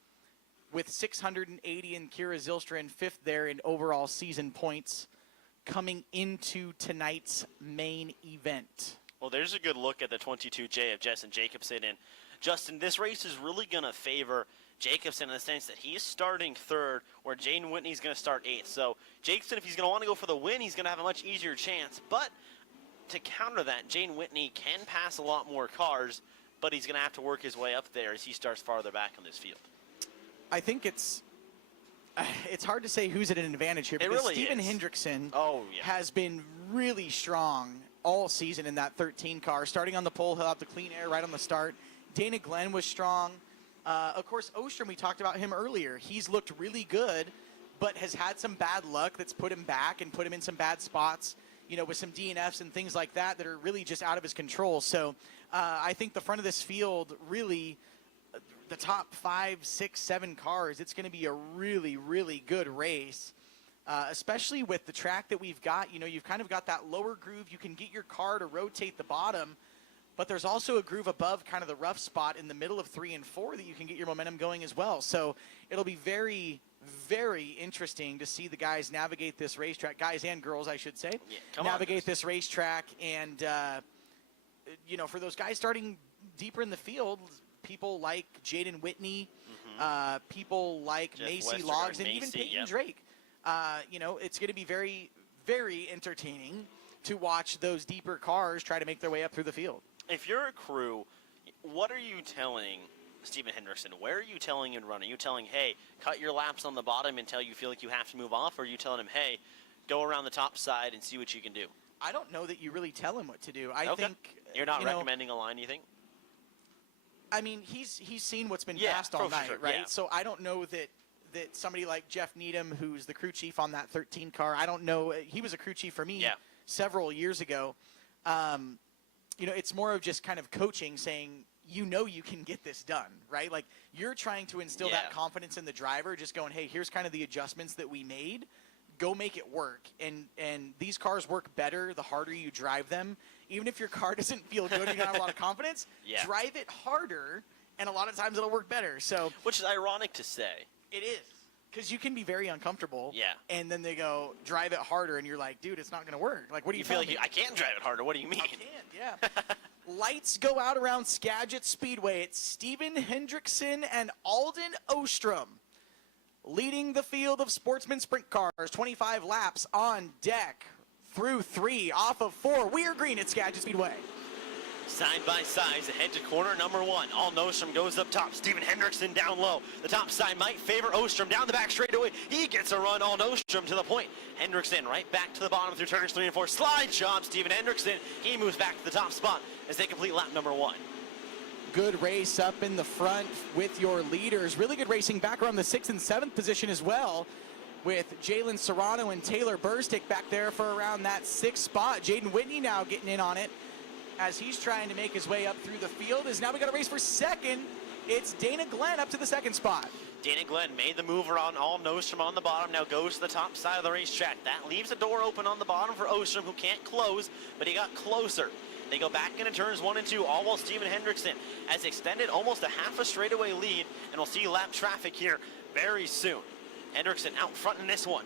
with 680, and Kira Zylstra in 5th there in overall season points coming into tonight's main event. Well, there's a good look at the 22J of Jessen Jacobson. And, Justin, this race is really going to favor Jacobson in the sense that he's starting 3rd, where Jaden Whitney's going to start 8th. So, Jacobson, if he's going to want to go for the win, he's going to have a much easier chance. But to counter that, Jaden Whitney can pass a lot more cars, but he's going to have to work his way up there as he starts farther back on this field. I think it's hard to say who's at an advantage here, because really Steven is. Hendrickson yeah. has been really strong all season in that 13 car. Starting on the pole, he'll have the clean air right on the start. Dana Glenn was strong. Of course, Ostrom, we talked about him earlier. He's looked really good, but has had some bad luck that's put him back and put him in some bad spots, you know, with some DNFs and things like that are really just out of his control. So I think the front of this field, really, the top 5, 6, 7 cars, it's going to be a really, really good race, especially with the track that we've got. You know, you've kind of got that lower groove. You can get your car to rotate the bottom, but there's also a groove above kind of the rough spot in the middle of 3 and 4 that you can get your momentum going as well. So it'll be very, very interesting to see the guys navigate this racetrack, guys and girls, I should say, navigate this racetrack. And, you know, for those guys starting deeper in the field, people like Jaden Whitney, people like Jeff Macy Westergaard, Logs, and even Macy, Peyton Drake. You know, it's going to be very, very entertaining to watch those deeper cars try to make their way up through the field. If you're a crew, what are you telling Steven Hendrickson? Where are you telling him to run? Are you telling, hey, cut your laps on the bottom until you feel like you have to move off? Or are you telling him, hey, go around the top side and see what you can do? I don't know that you really tell him what to do. I Okay. think You're not you know, recommending a line, you think? I mean, he's seen what's been Yeah, passed all for night, sure, right? yeah. So I don't know that somebody like Jeff Needham, who's the crew chief on that 13 car, I don't know. He was a crew chief for me several years ago. It's more of just kind of coaching, saying, you can get this done, right? Like, you're trying to instill that confidence in the driver, just going, hey, here's kind of the adjustments that we made. Go make it work. And these cars work better the harder you drive them. Even if your car doesn't feel good, you don't have a lot of confidence, drive it harder, and a lot of times it'll work better. So, which is ironic to say. It is. Because you can be very uncomfortable. Yeah. And then they go, drive it harder, and you're like, dude, it's not going to work. Like, what do you feel like I can't drive it harder. What do you mean? I can't, yeah. Lights go out around Skagit Speedway. It's Steven Hendrickson and Alden Ostrom leading the field of Sportsman sprint cars. 25 laps on deck through 3 off of 4. We are green at Skagit Speedway. Side by side, ahead to corner number 1. Alden Ostrom goes up top. Steven Hendrickson down low. The top side might favor Ostrom down the back straightaway. He gets a run. Alden Ostrom to the point. Hendrickson right back to the bottom through turns 3 and 4. Slide job. Steven Hendrickson. He moves back to the top spot as they complete lap number 1. Good race up in the front with your leaders. Really good racing back around the 6th and 7th position as well, with Jalen Serrano and Taylor Burstick back there for around that 6th spot. Jaden Whitney now getting in on it as he's trying to make his way up through the field. As now we got a race for 2nd. It's Dana Glenn up to the 2nd spot. Dana Glenn made the move around Alden Ostrom on the bottom, now goes to the top side of the racetrack. That leaves a door open on the bottom for Ostrom, who can't close, but he got closer. They go back into turns 1 and 2, all while Steven Hendrickson has extended almost a half a straightaway lead, and we'll see lap traffic here very soon. Hendrickson out front in this one.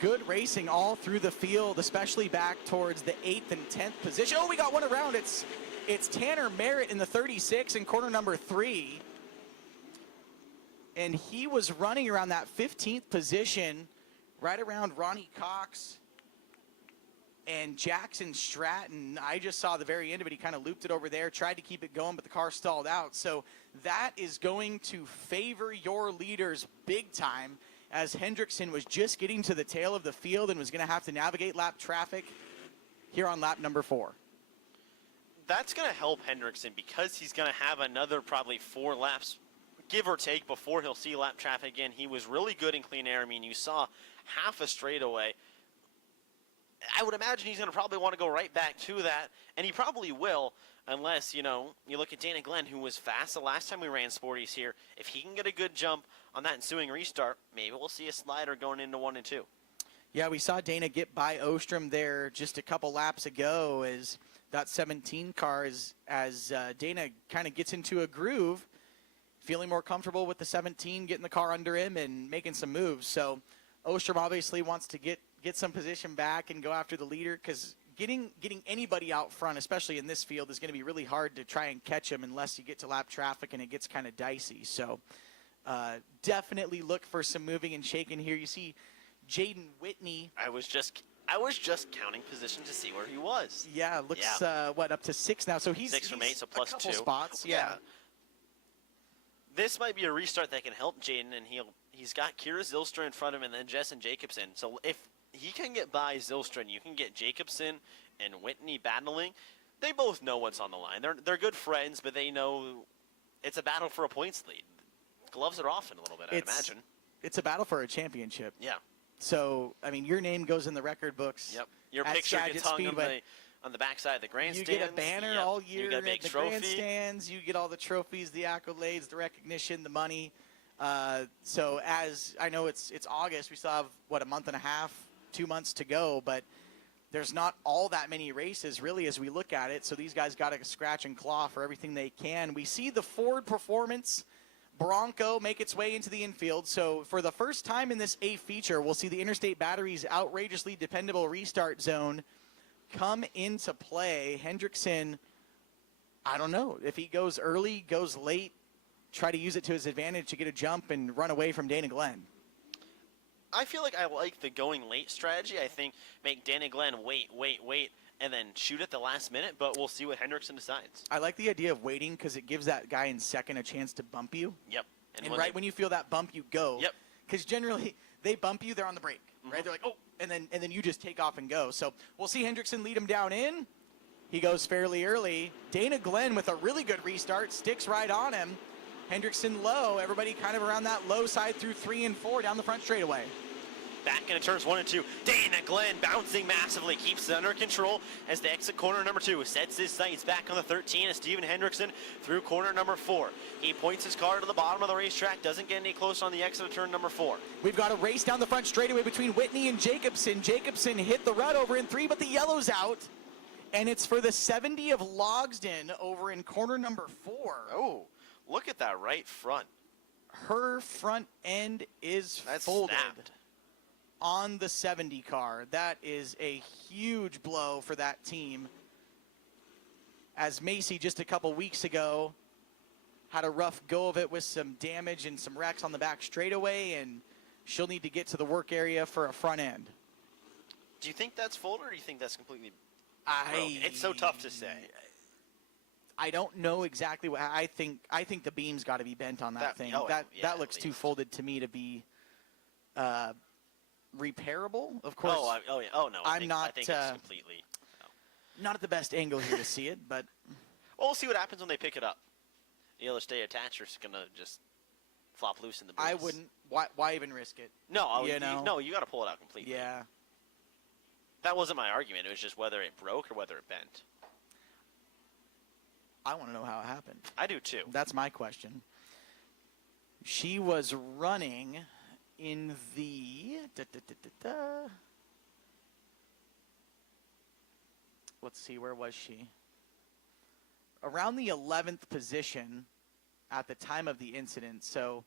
Good racing all through the field, especially back towards the 8th and 10th position. Oh, we got one around. It's Tanner Merritt in the 36 in corner number 3. And he was running around that 15th position, right around Ronnie Cox and Jackson Stratton. I just saw the very end of it. He kind of looped it over there, tried to keep it going, but the car stalled out. So that is going to favor your leaders big time, as Hendrickson was just getting to the tail of the field and was going to have to navigate lap traffic here on lap number 4. That's going to help Hendrickson because he's going to have another probably 4 laps, give or take, before he'll see lap traffic again. He was really good in clean air. I mean, you saw half a straightaway. I would imagine he's going to probably want to go right back to that, and he probably will, unless, you look at Dana Glenn, who was fast the last time we ran Sporties here. If he can get a good jump on that ensuing restart, maybe we'll see a slider going into 1 and 2. Yeah, we saw Dana get by Ostrom there just a couple laps ago as that 17 car, as Dana kind of gets into a groove, feeling more comfortable with the 17, getting the car under him and making some moves. So Ostrom obviously wants to get some position back and go after the leader, because getting anybody out front, especially in this field, is going to be really hard to try and catch them unless you get to lap traffic and it gets kind of dicey. So definitely look for some moving and shaking here. You see Jaden Whitney. I was just counting position to see where he was. Yeah, looks up to 6 now. So he's 6 from 8, so plus a couple 2 spots. Yeah. This might be a restart that can help Jaden, and he's got Kira Zylstra in front of him and then Jessen Jacobson. So if he can get by Zylstra and you can get Jacobson and Whitney battling, they both know what's on the line. They're good friends, but they know it's a battle for a points lead. Gloves are off in a little bit, I'd imagine. It's a battle for a championship. Yeah. So, I mean, your name goes in the record books. Yep. Your at picture Skagit gets hung Speedway. on the backside of the grandstand. You get a banner all year You get a big at the trophy. grandstands. You get all the trophies, the accolades, the recognition, the money. So as I know it's August, we still have, a month and a half, 2 months to go, but there's not all that many races really as we look at it. So these guys got to scratch and claw for everything they can. We see the Ford Performance Bronco make its way into the infield. So for the first time in this A feature, we'll see the Interstate Batteries outrageously dependable restart zone come into play. Hendrickson, I don't know if he goes early, goes late, try to use it to his advantage to get a jump and run away from Dana Glenn. I feel like I like the going late strategy. I think make Dana Glenn wait, and then shoot at the last minute, but we'll see what Hendrickson decides. I like the idea of waiting because it gives that guy in second a chance to bump you. Yep. And when you feel that bump, you go. Yep. Because generally, they bump you, they're on the brake, right? They're like, oh, and then you just take off and go. So we'll see Hendrickson lead him down in. He goes fairly early. Dana Glenn with a really good restart, sticks right on him. Hendrickson low. Everybody kind of around that low side through 3 and 4 down the front straightaway. Back into turns 1 and 2. Dana Glenn bouncing massively, keeps it under control as the exit corner number 2 sets his sights back on the 13 as Steven Hendrickson through corner number 4. He points his car to the bottom of the racetrack, doesn't get any closer on the exit of turn number 4. We've got a race down the front straightaway between Whitney and Jacobson. Jacobson hit the rut over in 3, but the yellow's out. And it's for the 70 of Logsden over in corner number 4. Oh, look at that right front. Her front end is folded. Snapped. On the 70 car. That is a huge blow for that team. As Macy just a couple weeks ago had a rough go of it with some damage and some wrecks on the back straightaway, and she'll need to get to the work area for a front end. Do you think that's folded, or do you think that's completely broken? It's so tough to say. I don't know exactly what I think. I think the beam's got to be bent on that thing. That looks too folded to me to be repairable, of course. No. I think it's completely. Not at the best angle here to see it, but. Well, we'll see what happens when they pick it up. The other stay attacher's gonna just flop loose in the breeze. I wouldn't. Why even risk it? No, you got to pull it out completely. Yeah. That wasn't my argument. It was just whether it broke or whether it bent. I want to know how it happened. I do too. That's my question. She was running in the let's see, where was she? Around the 11th position at the time of the incident. So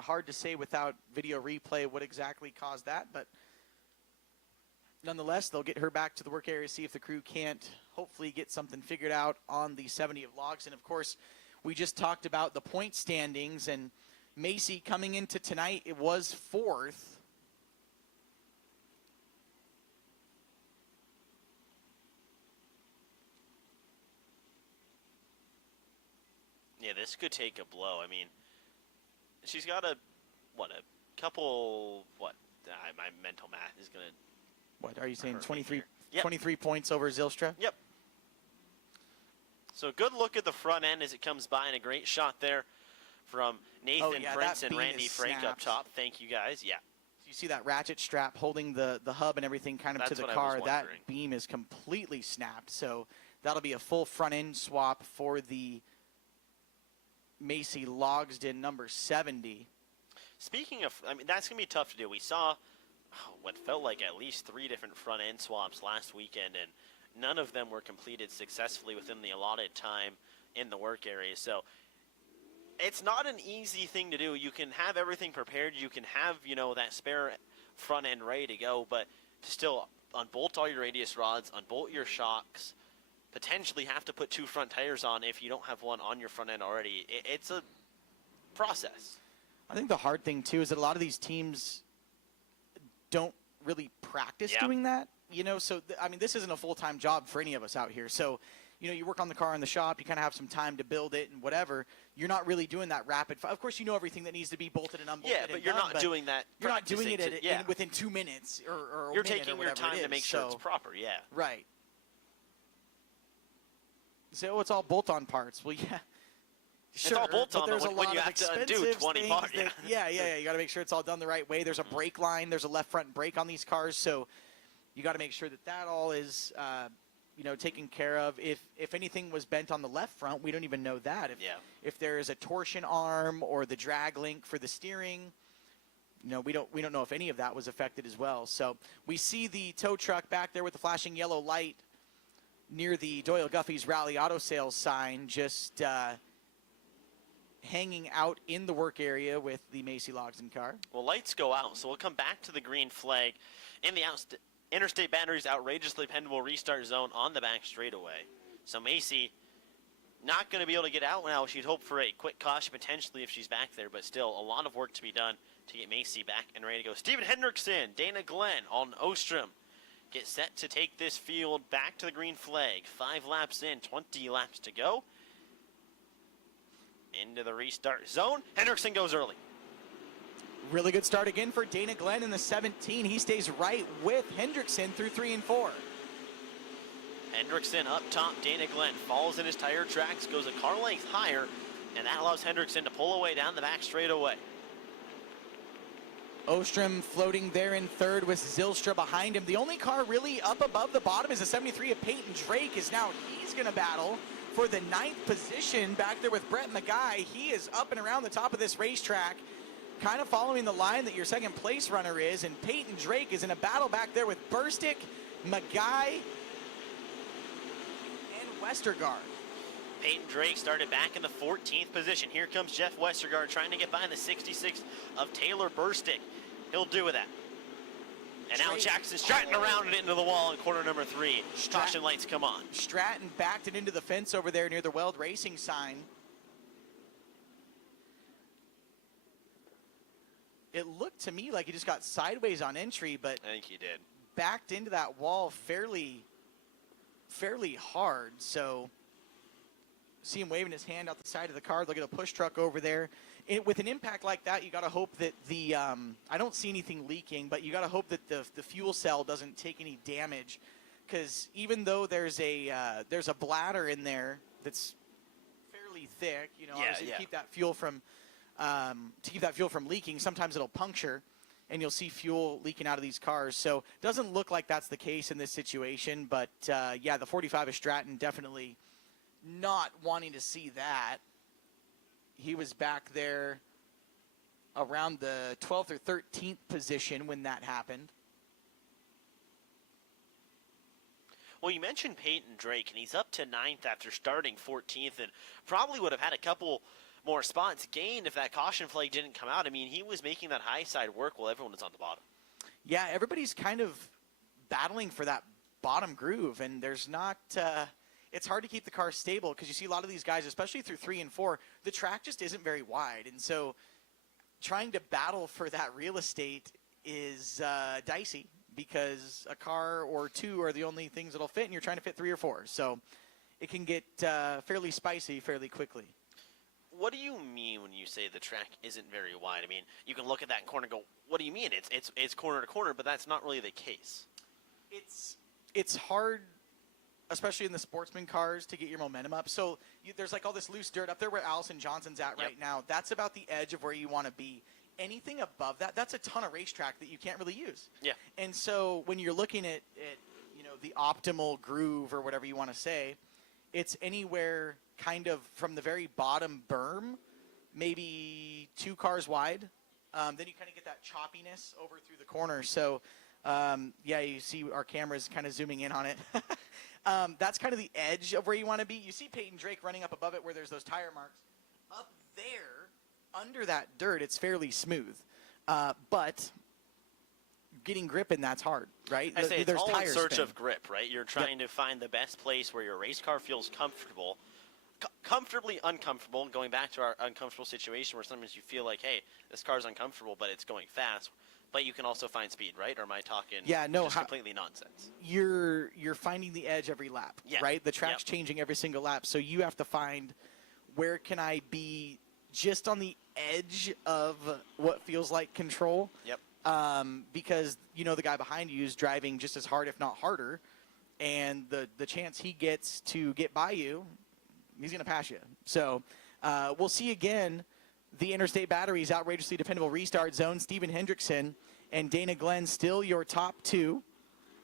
hard to say without video replay what exactly caused that, but nonetheless, they'll get her back to the work area, see if the crew can't hopefully get something figured out on the 70 of logs. And of course, we just talked about the point standings, and Macy coming into tonight, it was 4th. Yeah, this could take a blow. I mean, she's got a couple, my mental math is going to. What are you saying, 23, Yep. 23 points over Zylstra? Yep. So good look at the front end as it comes by, and a great shot there from Nathan Prince and Randy Frank up top. Thank you, guys. Yeah. You see that ratchet strap holding the hub and everything kind of That's to the what I car. was That wondering. beam is completely snapped. So that'll be a full front end swap for the Macy Logsden number 70. Speaking of, I mean, that's going to be tough to do. We saw what felt like at least 3 different front end swaps last weekend, and none of them were completed successfully within the allotted time in the work area. So it's not an easy thing to do. You can have everything prepared. You can have, that spare front end ready to go, but to still unbolt all your radius rods, unbolt your shocks, potentially have to put 2 front tires on if you don't have one on your front end already. It's a process. I think the hard thing, too, is that a lot of these teams don't really practice doing that. So, this isn't a full-time job for any of us out here. So, you work on the car in the shop, you kind of have some time to build it and whatever. You're not really doing that rapid. Of course, you know everything that needs to be bolted and unbolted. Yeah, but you're not doing that. You're not doing it within 2 minutes or you're a minute taking or your whatever time it to is. make sure it's proper, yeah. Right. So it's all bolt-on parts. Well, yeah. It's all bolt-on, but when you have to undo 20 parts. Yeah. You got to make sure it's all done the right way. There's a brake line. There's a left front brake on these cars. So you got to make sure that all is, taken care of. If anything was bent on the left front, we don't even know that. If there is a torsion arm or the drag link for the steering, we don't know if any of that was affected as well. So we see the tow truck back there with the flashing yellow light near the Doyle Guffey's Rally Auto Sales sign, just hanging out in the work area with the Macy Logsden car. Well, lights go out, so we'll come back to the green flag in the Interstate Batteries outrageously dependable restart zone on the back straightaway. So Macy not going to be able to get out now. She'd hope for a quick caution potentially if she's back there, but still a lot of work to be done to get Macy back and ready to go. Steven Hendrickson, Dana Glenn on Ostrom get set to take this field back to the green flag. 5 laps in, 20 laps to go. Into the restart zone. Hendrickson goes early. Really good start again for Dana Glenn in the 17. He stays right with Hendrickson through 3 and 4. Hendrickson up top, Dana Glenn falls in his tire tracks, goes a car length higher, and that allows Hendrickson to pull away down the back straightaway. Ostrom floating there in third with Zylstra behind him. The only car really up above the bottom is a 73 of Peyton Drake, is now he's going to battle for the 9th position back there with Brett McGuy. He is up and around the top of this racetrack, kind of following the line that your second place runner is, and Peyton Drake is in a battle back there with Burstick, McGuy, and Westergaard. Peyton Drake started back in the 14th position. Here comes Jeff Westergaard trying to get by the 66 of Taylor Burstick. He'll do with that. And now Jackson Stratton around it into the wall in corner number 3. Caution lights come on. Stratton backed it into the fence over there near the Weld Racing sign. It looked to me like he just got sideways on entry, but I think he did. Backed into that wall fairly hard. So see him waving his hand out the side of the car. Look at a push truck over there. With an impact like that, you got to hope that the I don't see anything leaking, but you got to hope that the fuel cell doesn't take any damage, because even though there's a bladder in there that's fairly thick, you know, obviously to keep that fuel from leaking, sometimes it'll puncture, and you'll see fuel leaking out of these cars. So it doesn't look like that's the case in this situation, but yeah, the 45 of Stratton definitely not wanting to see that. He was back there around the 12th or 13th position when that happened. Well, you mentioned Peyton Drake, and he's up to 9th after starting 14th, and probably would have had a couple more spots gained if that caution flag didn't come out. I mean, he was making that high side work while everyone was on the bottom. Yeah, everybody's kind of battling for that bottom groove, and there's not it's hard to keep the car stable, because you see a lot of these guys, especially through 3 and 4, the track just isn't very wide, and so trying to battle for that real estate is dicey, because a car or 2 are the only things that'll fit, and you're trying to fit 3 or 4, so it can get fairly spicy fairly quickly. What do you mean when you say the track isn't very wide? I mean, you can look at that corner and go, what do you mean? It's corner to corner, but that's not really the case. It's hard, especially in the Sportsman cars, to get your momentum up. So there's like all this loose dirt up there where Allison Johnson's at right now. That's about the edge of where you want to be. Anything above that, that's a ton of racetrack that you can't really use. Yeah. And so when you're looking at you know, the optimal groove or whatever you want to say, it's anywhere kind of from the very bottom berm, maybe 2 cars wide. Then you kind of get that choppiness over through the corner. So yeah, you see our cameras kind of zooming in on it. That's kind of the edge of where you want to be. You see Peyton Drake running up above it where there's those tire marks. Up there, under that dirt, it's fairly smooth. But getting grip in that's hard, right? I say it's there's all in tire search spin. of grip, right? You're trying to find the best place where your race car feels comfortable. Comfortably uncomfortable, going back to our uncomfortable situation where sometimes you feel like, hey, this car's uncomfortable, but it's going fast. But you can also find speed, right? Or am I talking just completely nonsense? You're finding the edge every lap, right? The track's changing every single lap, so you have to find where can I be just on the edge of what feels like control. Yep. Because you know the guy behind you is driving just as hard, if not harder, and the chance he gets to get by you, he's going to pass you. So we'll see again the Interstate Batteries outrageously dependable restart zone. Steven Hendrickson and Dana Glenn still your top 2.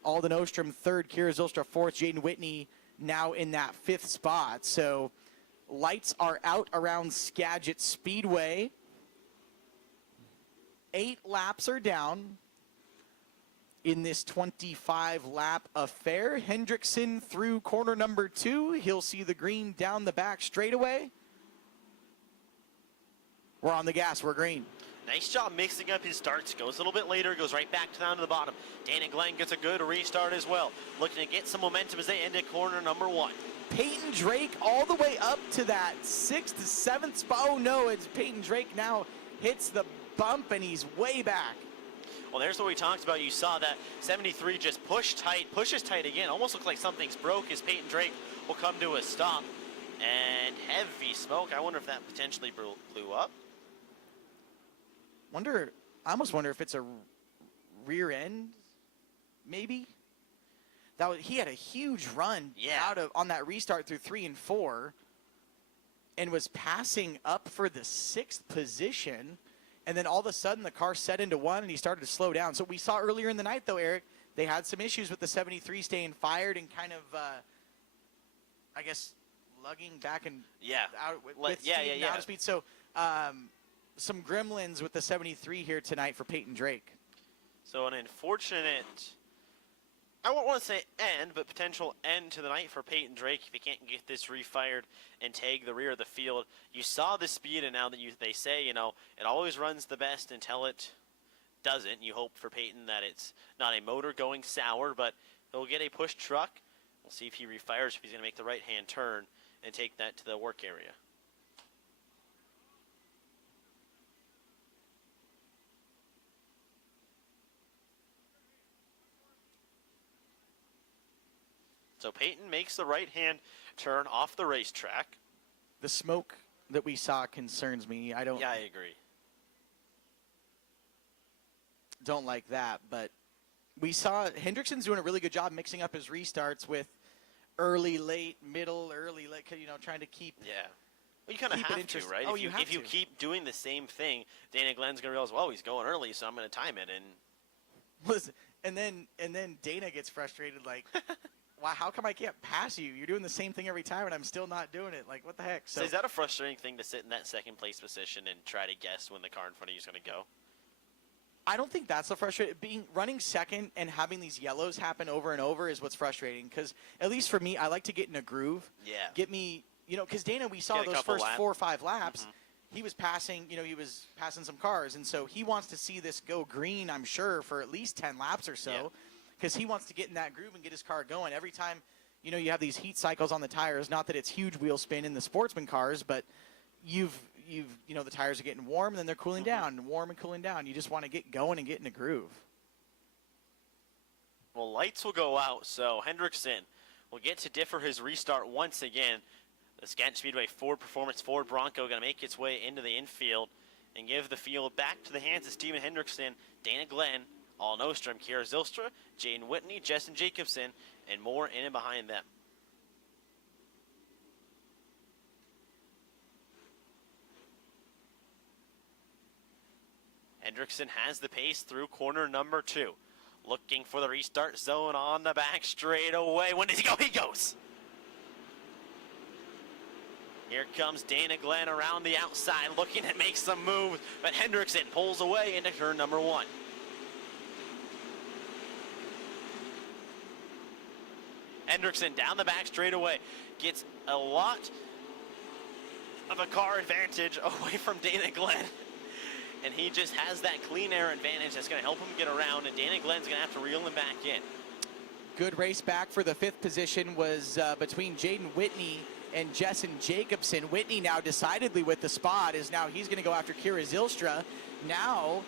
Alden Ostrom 3rd, Kira Zylstra 4th, Jaden Whitney now in that 5th spot. So lights are out around Skagit Speedway. 8 laps are down in this 25-lap affair. Hendrickson through corner number 2. He'll see the green down the back straightaway. We're on the gas. We're green. Nice job mixing up his starts. Goes a little bit later, goes right back down to the bottom. Dana Glenn gets a good restart as well. Looking to get some momentum as they end at corner number 1. Peyton Drake all the way up to that 6th to 7th spot. Oh no, it's Peyton Drake now hits the bump and he's way back. Well, there's what we talked about. You saw that 73 just pushes tight again. Almost looks like something's broke as Peyton Drake will come to a stop. And heavy smoke. I wonder if that potentially blew up. I almost wonder if it's a rear end, maybe. he had a huge run on that restart through 3 and 4 and was passing up for the 6th position. And then all of a sudden the car set into 1 and he started to slow down. So we saw earlier in the night, though, Eric, they had some issues with the 73 staying fired and kind of, I guess, lugging back and out with speed, out of speed. So some gremlins with the 73 here tonight for Peyton Drake. So an unfortunate, I won't want to say end, but potential end to the night for Peyton Drake if he can't get this refired and tag the rear of the field. You saw the speed, and now that they say, it always runs the best until it doesn't. You hope for Peyton that it's not a motor going sour, but he'll get a push truck. We'll see if he refires, if he's going to make the right-hand turn and take that to the work area. So Peyton makes the right-hand turn off the racetrack. The smoke that we saw concerns me. Yeah, I agree. Don't like that, but we saw Hendrickson's doing a really good job mixing up his restarts with early, late, middle, early, late, trying to keep. Yeah. Well, you kind of have to, right? Oh, if you keep doing the same thing, Dana Glenn's going to realize, well, he's going early, so I'm going to time it. And listen, and then Dana gets frustrated, like, wow, how come I can't pass you? You're doing the same thing every time, and I'm still not doing it. Like, what the heck? So is that a frustrating thing to sit in that second place position and try to guess when the car in front of you is going to go? I don't think that's the frustrating. Running second and having these yellows happen over and over is what's frustrating. Because at least for me, I like to get in a groove. Yeah. Get me, because Dana, we saw those first 4 or 5 laps. Mm-hmm. He was passing, he was passing some cars, and so he wants to see this go green, I'm sure, for at least 10 laps or so. Yeah. Because he wants to get in that groove and get his car going. Every time, you have these heat cycles on the tires. Not that it's huge wheel spin in the Sportsman cars, but the tires are getting warm and then they're cooling down, warm and cooling down. You just want to get going and get in a groove. Well, lights will go out, so Hendrickson will get to differ his restart once again. The Skagit Speedway Ford Performance Ford Bronco going to make its way into the infield and give the field back to the hands of Steven Hendrickson, Dana Glenn, All Nostrom, Kira Zylstra, Jaden Whitney, Justin Jacobson, and more in and behind them. Hendrickson has the pace through corner number 2. Looking for the restart zone on the back straightaway. When does he go? He goes. Here comes Dana Glenn around the outside looking to make some moves, but Hendrickson pulls away into turn number 1. Hendrickson down the back straightaway gets a lot of a car advantage away from Dana Glenn. And he just has that clean air advantage that's going to help him get around, and Dana Glenn's going to have to reel him back in. Good race back for the 5th position was between Jaden Whitney and Justin Jacobson. Whitney now decidedly with the spot is now he's going to go after Kira Zylstra. Now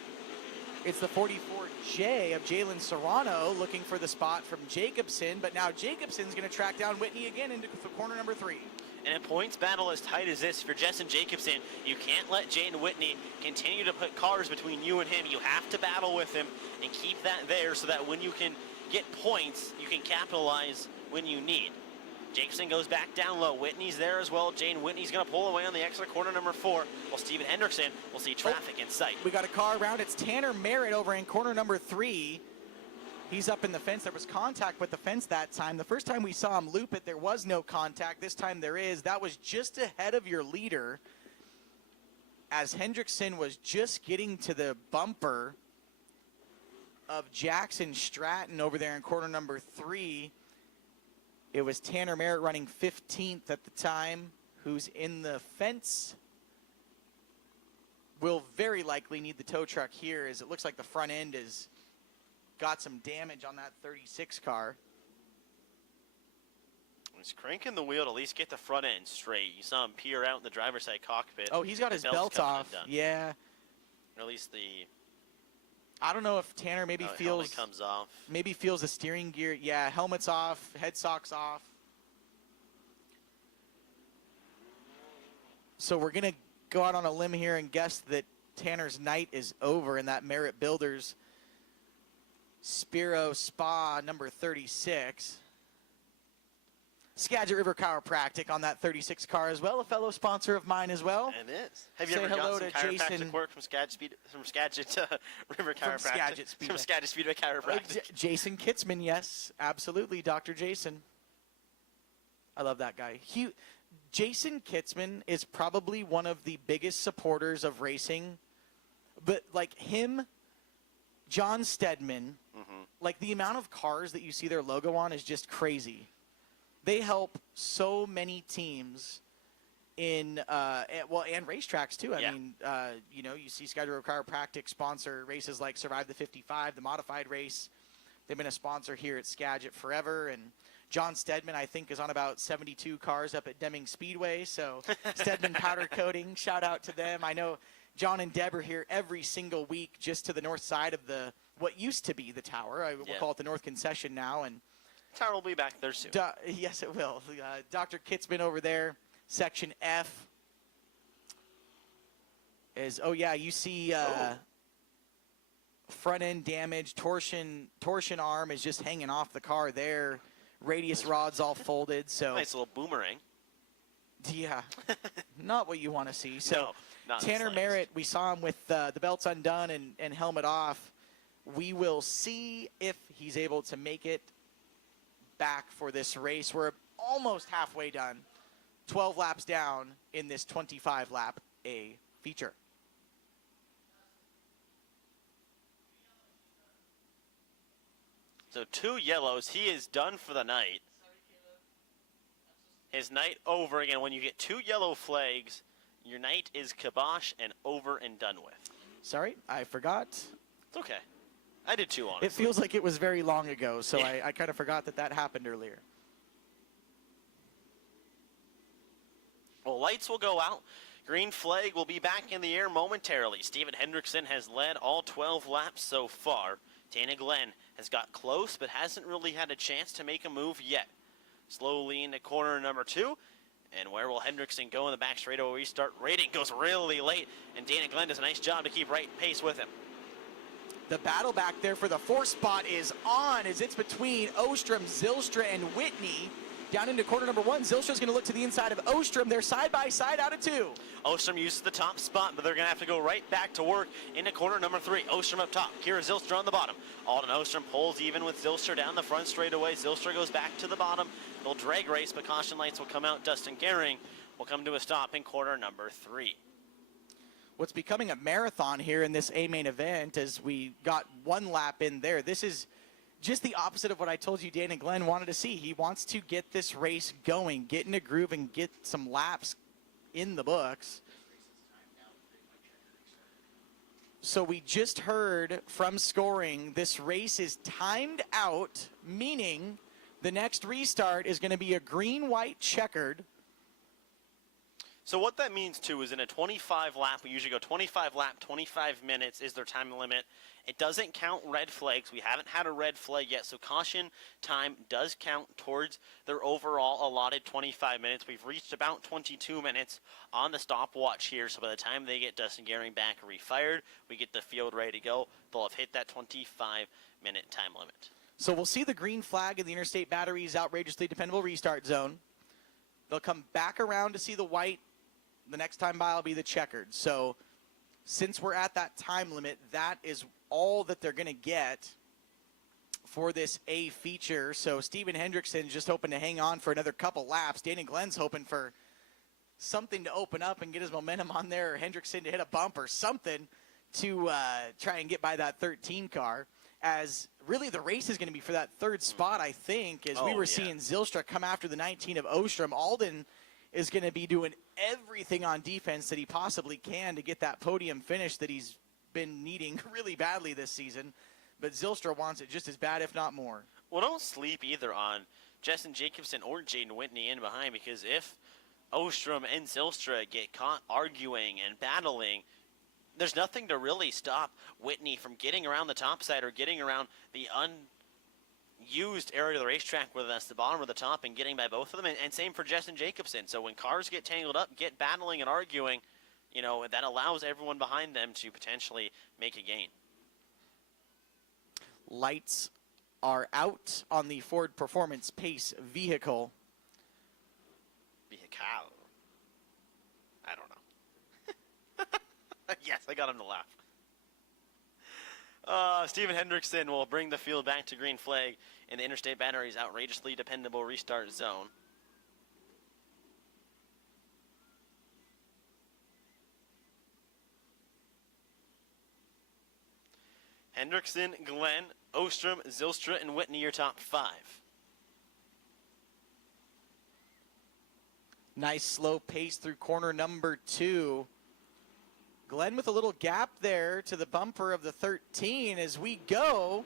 it's the 44J of Jalen Serrano looking for the spot from Jacobson, but now Jacobson's going to track down Whitney again into corner number 3. And a points battle as tight as this for Justin Jacobson, you can't let Jaden Whitney continue to put cars between you and him. You have to battle with him and keep that there so that when you can get points, you can capitalize when you need. Jacobson goes back down low. Whitney's there as well. Jaden Whitney's going to pull away on the exit corner number 4, while Steven Hendrickson will see traffic in sight. We got a car around. It's Tanner Merritt over in corner number 3. He's up in the fence. There was contact with the fence that time. The first time we saw him loop it, there was no contact. This time there is. That was just ahead of your leader as Hendrickson was just getting to the bumper of Jackson Stratton over there in corner number 3. It was Tanner Merritt running 15th at the time, who's in the fence. Will very likely need the tow truck here, as it looks like the front end is got some damage on that 36 car. He's cranking the wheel to at least get the front end straight. You saw him peer out in the driver's side cockpit. Oh, he's got his belt off. Yeah. Or at least the... I don't know if Tanner maybe feels... helmet comes off. Maybe feels the steering gear. Yeah, helmet's off, head socks off. So we're going to go out on a limb here and guess that Tanner's night is over in that Merritt Builders Spiro Spa number 36. Skagit River Chiropractic on that 36 car as well, a fellow sponsor of mine as well. It is. Have you Say ever hello done to some chiropractic Jason work from Skagit River Chiropractic? Skagit Speedway. From Skagit Speedway Chiropractic. Jason Kitzman, yes, absolutely, Dr. Jason. I love that guy. Jason Kitzman is probably one of the biggest supporters of racing, but like him, John Stedman, like the amount of cars that you see their logo on is just crazy. They help so many teams in, and racetracks too. I mean, you see Skagit River Chiropractic sponsor races like Survive the 55, the modified race. They've been a sponsor here at Skagit forever, and John Stedman, I think, is on about 72 cars up at Deming Speedway. So Stedman Powder Coating, shout out to them. I know John and Deb are here every single week just to the north side of what used to be the tower. We'll call it the North Concession now. And Tower will be back there soon. Yes, it will. Dr. Kitzman over there, Section F. You see front end damage, torsion arm is just hanging off the car there. Radius rod's all folded. So nice little boomerang. Yeah, not what you want to see. So No, not in the Tanner slightest. Merritt, we saw him with the belts undone and helmet off. We will see if he's able to make it back for this race. We're almost halfway done, 12 laps down in this 25-lap A feature. So 2 yellows. He is done for the night. His night over again. When you get 2 yellow flags, your night is kibosh and over and done with. Sorry, I forgot. It's okay. I did too, honestly. It feels like it was very long ago, so I kind of forgot that happened earlier. Well, lights will go out. Green flag will be back in the air momentarily. Steven Hendrickson has led all 12 laps so far. Dana Glenn has got close, but hasn't really had a chance to make a move yet. Slowly into corner number 2. And where will Hendrickson go in the back straightaway restart? Rating goes really late, and Dana Glenn does a nice job to keep right pace with him. The battle back there for the 4th spot is on as it's between Ostrom, Zylstra, and Whitney. Down into corner number 1, Zylstra's going to look to the inside of Ostrom. They're side by side out of 2. Ostrom uses the top spot, but they're going to have to go right back to work into corner number 3. Ostrom up top, Kira Zylstra on the bottom. Alden Ostrom pulls even with Zylstra down the front straightaway. Zylstra goes back to the bottom. They'll drag race, but caution lights will come out. Dustin Gehring will come to a stop in corner number 3. What's becoming a marathon here in this A main event as we got 1 lap in there. This is just the opposite of what I told you Dana Glenn wanted to see. He wants to get this race going, get in a groove, and get some laps in the books. So we just heard from scoring, this race is timed out, meaning the next restart is going to be a green-white checkered. So what that means, too, is in a 25 lap, we usually go 25 lap, 25 minutes is their time limit. It doesn't count red flags. We haven't had a red flag yet, so caution time does count towards their overall allotted 25 minutes. We've reached about 22 minutes on the stopwatch here, so by the time they get Dustin Gehring back refired, we get the field ready to go, they'll have hit that 25-minute time limit. So we'll see the green flag in the Interstate Batteries outrageously dependable restart zone. They'll come back around to see the white. The next time by will be the checkered. So since we're at that time limit, that is all that they're going to get for this A feature. So Steven Hendrickson just hoping to hang on for another couple laps. Dana Glenn's hoping for something to open up and get his momentum on there, or Hendrickson to hit a bump or something to try and get by that 13 car. As really the race is going to be for that 3rd spot, I think, as we were seeing Zylstra come after the 19 of Ostrom. Alden is going to be doing everything on defense that he possibly can to get that podium finish that he's been needing really badly this season. But Zylstra wants it just as bad, if not more. Well, don't sleep either on Justin Jacobson or Jaden Whitney in behind, because if Ostrom and Zylstra get caught arguing and battling, there's nothing to really stop Whitney from getting around the top side or getting around the unused area of the racetrack, whether that's the bottom or the top, and getting by both of them. And same for Justin Jacobson. So when cars get tangled up, get battling and arguing, you know, that allows everyone behind them to potentially make a gain. Lights are out on the Ford Performance Pace vehicle. Vehicle. I don't know. Yes, I got him to laugh. Steven Hendrickson will bring the field back to green flag in the Interstate Battery's outrageously dependable restart zone. Hendrickson, Glenn, Ostrom, Zylstra, and Whitney, your top 5. Nice slow pace through corner number 2. Glenn with a little gap there to the bumper of the 13 as we go.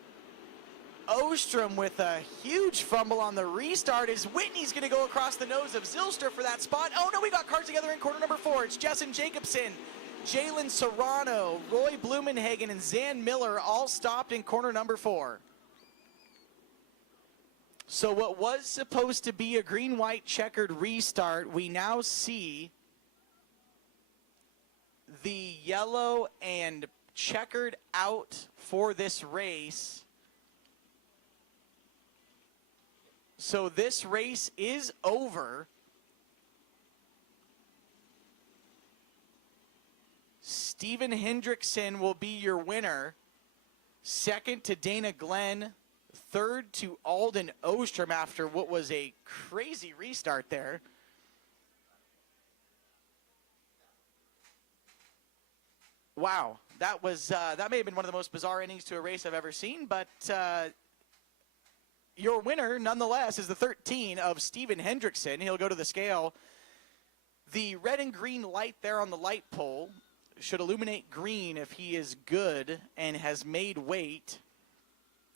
Ostrom with a huge fumble on the restart as Whitney's going to go across the nose of Zylstra for that spot. Oh no, we got cars together in corner number 4. It's Jessen Jacobson, Jalen Serrano, Roy Blumenhagen, and Zan Miller all stopped in corner number 4. So what was supposed to be a green-white checkered restart, we now see the yellow and checkered out for this race. So this race is over. Steven Hendrickson will be your winner. Second to Dana Glenn. Third to Alden Ostrom after what was a crazy restart there. Wow, that was that may have been one of the most bizarre endings to a race I've ever seen, but your winner, nonetheless, is the 13 of Steven Hendrickson. He'll go to the scale. The red and green light there on the light pole should illuminate green if he is good and has made weight.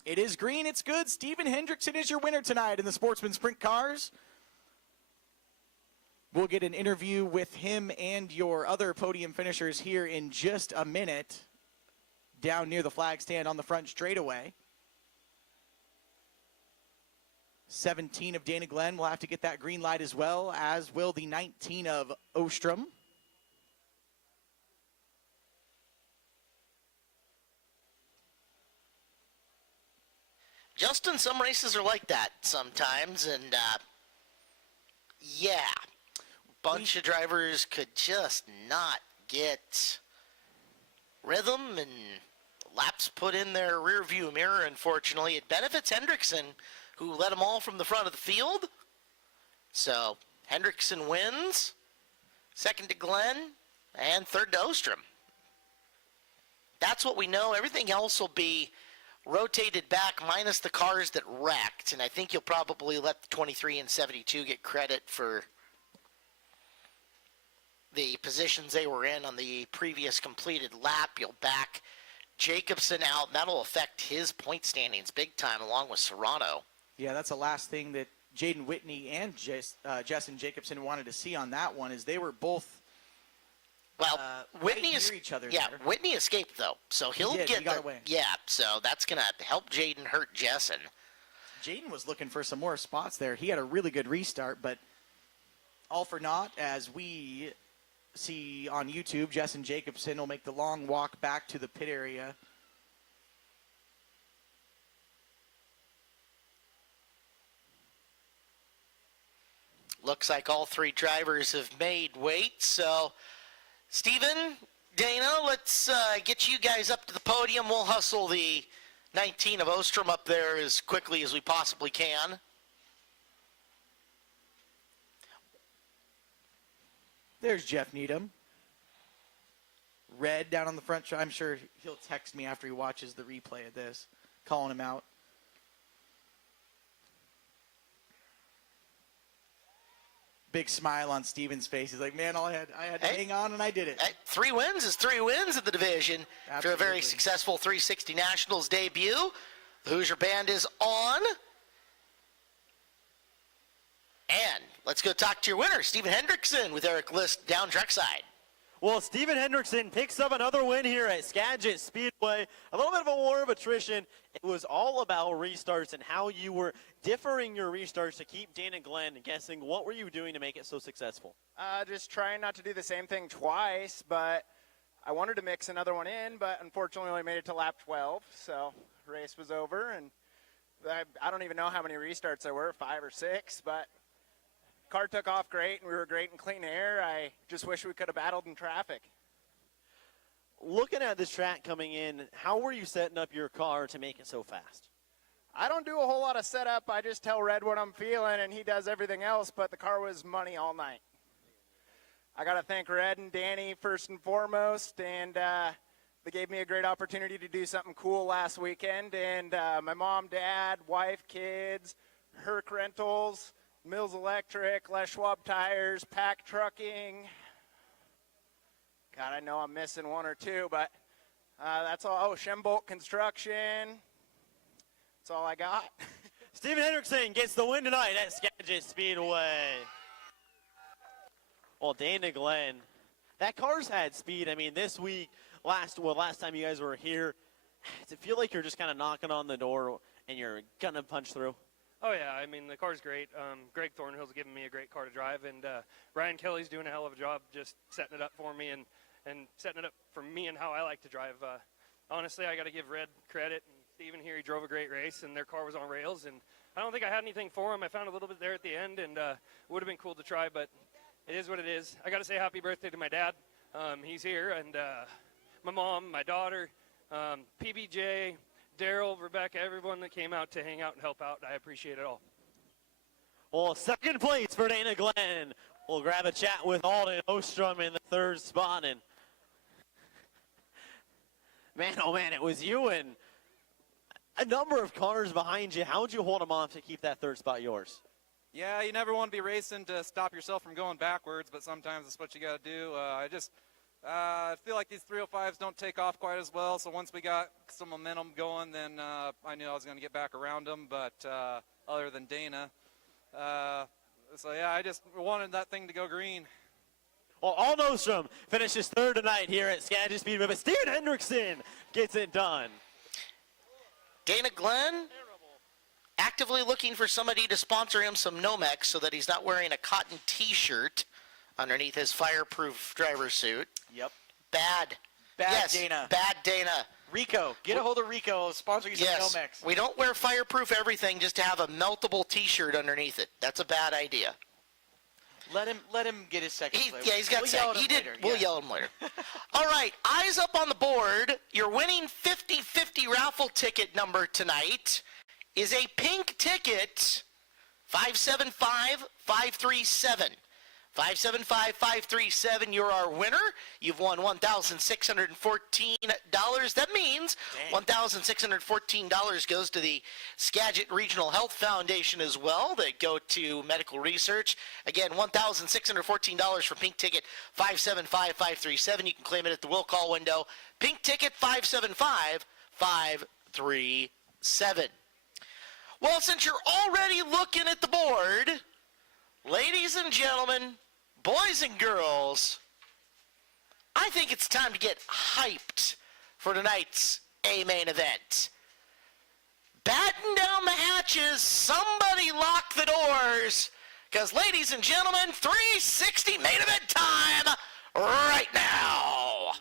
It is green, it's good. Steven Hendrickson is your winner tonight in the Sportsman Sprint Cars. We'll get an interview with him and your other podium finishers here in just a minute down near the flag stand on the front straightaway. 17 of Dana Glenn will have to get that green light as well, as will the 19 of Ostrom. Justin, some races are like that sometimes, and yeah, bunch of drivers could just not get rhythm and laps put in their rear view mirror. Unfortunately, it benefits Hendrickson, who led them all from the front of the field. So Hendrickson wins, second to Glenn, and third to Ostrom. That's what we know. Everything else will be rotated back minus the cars that wrecked, and I think you'll probably let the 23 and 72 get credit for the positions they were in on the previous completed lap. You'll back Jacobson out, and that'll affect his point standings big time along with Serrano. Yeah, that's the last thing that Jaden Whitney and Jessen Jacobson wanted to see on that one, is they were both Whitney right near each other. Yeah, there. Whitney escaped though, so he got away. Yeah, so that's gonna help Jaden hurt Jessen. Jaden was looking for some more spots there. He had a really good restart, but all for naught, as we see on YouTube. Jessen Jacobson will make the long walk back to the pit area. Looks like all three drivers have made weight, so Steven, Dana, let's get you guys up to the podium. We'll hustle the 19 of Ostrom up there as quickly as we possibly can. There's Jeff Needham. Red down on the front. I'm sure he'll text me after he watches the replay of this, calling him out. Big smile on Steven's face. He's like, man, I had to hang on, and I did it. 3 wins is 3 wins in the division. Absolutely. After a very successful 360 Nationals debut. The Hoosier Band is on. And let's go talk to your winner, Steven Hendrickson, with Eric List down trackside. Well, Steven Hendrickson picks up another win here at Skagit Speedway. A little bit of a war of attrition. It was all about restarts and how you were differing your restarts to keep Dana Glenn guessing. What were you doing to make it so successful? Just trying not to do the same thing twice, but I wanted to mix another one in, but unfortunately only made it to lap 12, so race was over, and I don't even know how many restarts there were, 5 or 6, but car took off great, and we were great in clean air. I just wish we could have battled in traffic. Looking at this track coming in, how were you setting up your car to make it so fast? I don't do a whole lot of setup. I just tell Red what I'm feeling, and he does everything else, but the car was money all night. I got to thank Red and Danny first and foremost, and they gave me a great opportunity to do something cool last weekend. And my mom, dad, wife, kids, Herc Rentals, Mills Electric, Les Schwab Tires, Pack Trucking. God, I know I'm missing one or two, but that's all. Oh, Shembolt Construction. That's all I got. Steven Hendrickson gets the win tonight at Skagit Speedway. Well, Dana Glenn, that car's had speed. I mean, this week, last time you guys were here, does it feel like you're just kind of knocking on the door and you're gonna punch through? Oh yeah, I mean the car's great. Greg Thornhill's given me a great car to drive, and Ryan Kelly's doing a hell of a job just setting it up for me and setting it up for me and how I like to drive. Honestly, I got to give Red credit, and Steven here, he drove a great race, and their car was on rails, and I don't think I had anything for him. I found a little bit there at the end, and it would have been cool to try, but it is what it is. I got to say happy birthday to my dad. He's here, and my mom, my daughter, PBJ, Daryl, Rebecca, everyone that came out to hang out and help out. I appreciate it all. Well, second place for Dana Glenn. We'll grab a chat with Alden Ostrom in the third spot. And man, oh man, it was you and a number of cars behind you. How would you hold them off to keep that third spot yours? Yeah, you never want to be racing to stop yourself from going backwards, but sometimes it's what you got to do. I feel like these 305s don't take off quite as well, so once we got some momentum going, then I knew I was going to get back around them, but other than Dana. So, yeah, I just wanted that thing to go green. Well, Alden Ostrom finishes third tonight here at Skagit Speedway, but Steven Hendrickson gets it done. Dana Glenn actively looking for somebody to sponsor him some Nomex so that he's not wearing a cotton T-shirt underneath his fireproof driver suit. Yep. Bad. Bad Dana. Bad Dana. Rico. Get a hold of Rico. Sponsor you some Nomex. We don't wear fireproof everything just to have a meltable T-shirt underneath it. That's a bad idea. Let him get his second place. Yeah, he's got second. He did. Later, we'll yell at him later. All right, eyes up on the board. Your winning 50-50 raffle ticket number tonight is a pink ticket, 575-537. 575-537, you're our winner. You've won $1,614. That means $1,614 goes to the Skagit Regional Health Foundation as well. They go to medical research. Again, $1,614 for pink ticket 575-537. You can claim it at the will call window. Pink ticket 575-537. Well, since you're already looking at the board, ladies and gentlemen, boys and girls, I think it's time to get hyped for tonight's A-main event. Batten down the hatches, somebody lock the doors, because ladies and gentlemen, 360 main event time right now.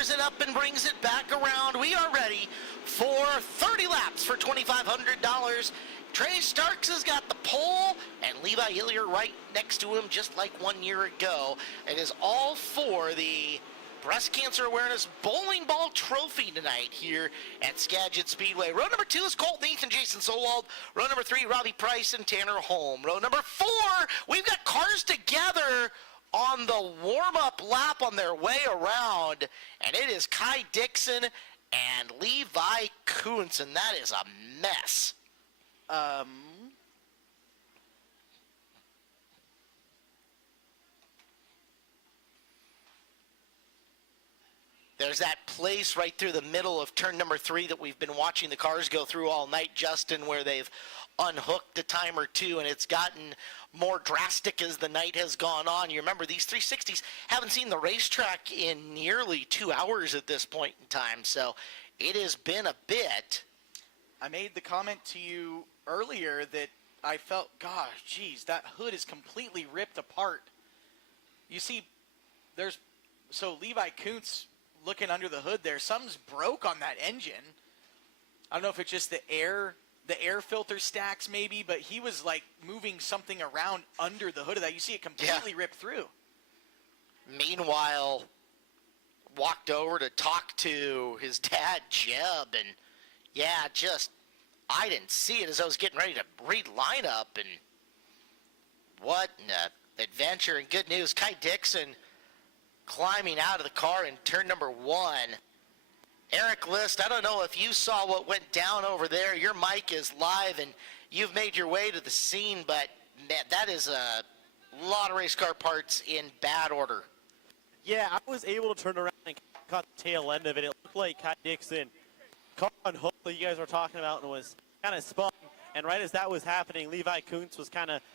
fires it up and brings it back around. We are ready for 30 laps for $2,500. Trey Starks has got the pole, and Levi Hillier right next to him, just like 1 year ago. It is all for the Breast Cancer Awareness Bowling Ball Trophy tonight here at Skagit Speedway. Row number 2 is Colt Neath and Jason Solwald. Row number 3, Robbie Price and Tanner Holm. Row number 4, we've got cars together on the warm-up lap on their way around, and it is Kai Dixon and Levi Kuntz, and that is a mess. There's that place right through the middle of turn number 3 that we've been watching the cars go through all night, Justin, where they've unhooked a time or two, and it's gotten more drastic as the night has gone on. You remember, these 360s haven't seen the racetrack in nearly 2 hours at this point in time, so it has been a bit. I made the comment to you earlier that I felt, gosh, geez, that hood is completely ripped apart. You see, so Levi Kuntz looking under the hood there, something's broke on that engine. I don't know if it's just the air filter stacks maybe, but he was like moving something around under the hood of that. You see it completely ripped through. Meanwhile, walked over to talk to his dad, Jeb, and I didn't see it as I was getting ready to read lineup, and what an adventure and good news. Kai Dixon climbing out of the car in turn number 1. Eric List, I don't know if you saw what went down over there. Your mic is live and you've made your way to the scene, but man, that is a lot of race car parts in bad order. Yeah, I was able to turn around and caught the tail end of it. It looked like Kai Dixon caught on hook that you guys were talking about and was kind of spun. And right as that was happening, Levi Kuntz was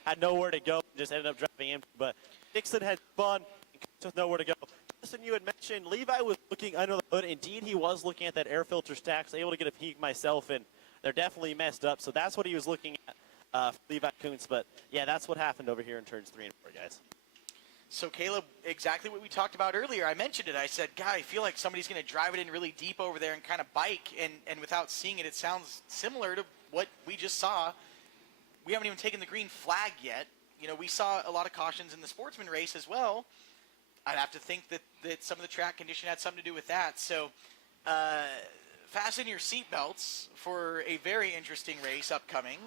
had nowhere to go and just ended up driving in. But Dixon had spun and Kuntz with nowhere to go. Justin, you had mentioned Levi was looking under the hood. Indeed, he was looking at that air filter stack. So able to get a peek myself, and they're definitely messed up. So that's what he was looking at for Levi Kuntz. But yeah, that's what happened over here in turns 3 and 4, guys. So Caleb, exactly what we talked about earlier. I mentioned it. I said, God, I feel like somebody's going to drive it in really deep over there and kind of bike. And without seeing it, it sounds similar to what we just saw. We haven't even taken the green flag yet. You know, we saw a lot of cautions in the Sportsman race as well. I'd have to think that some of the track condition had something to do with that. So fasten your seatbelts for a very interesting race upcoming.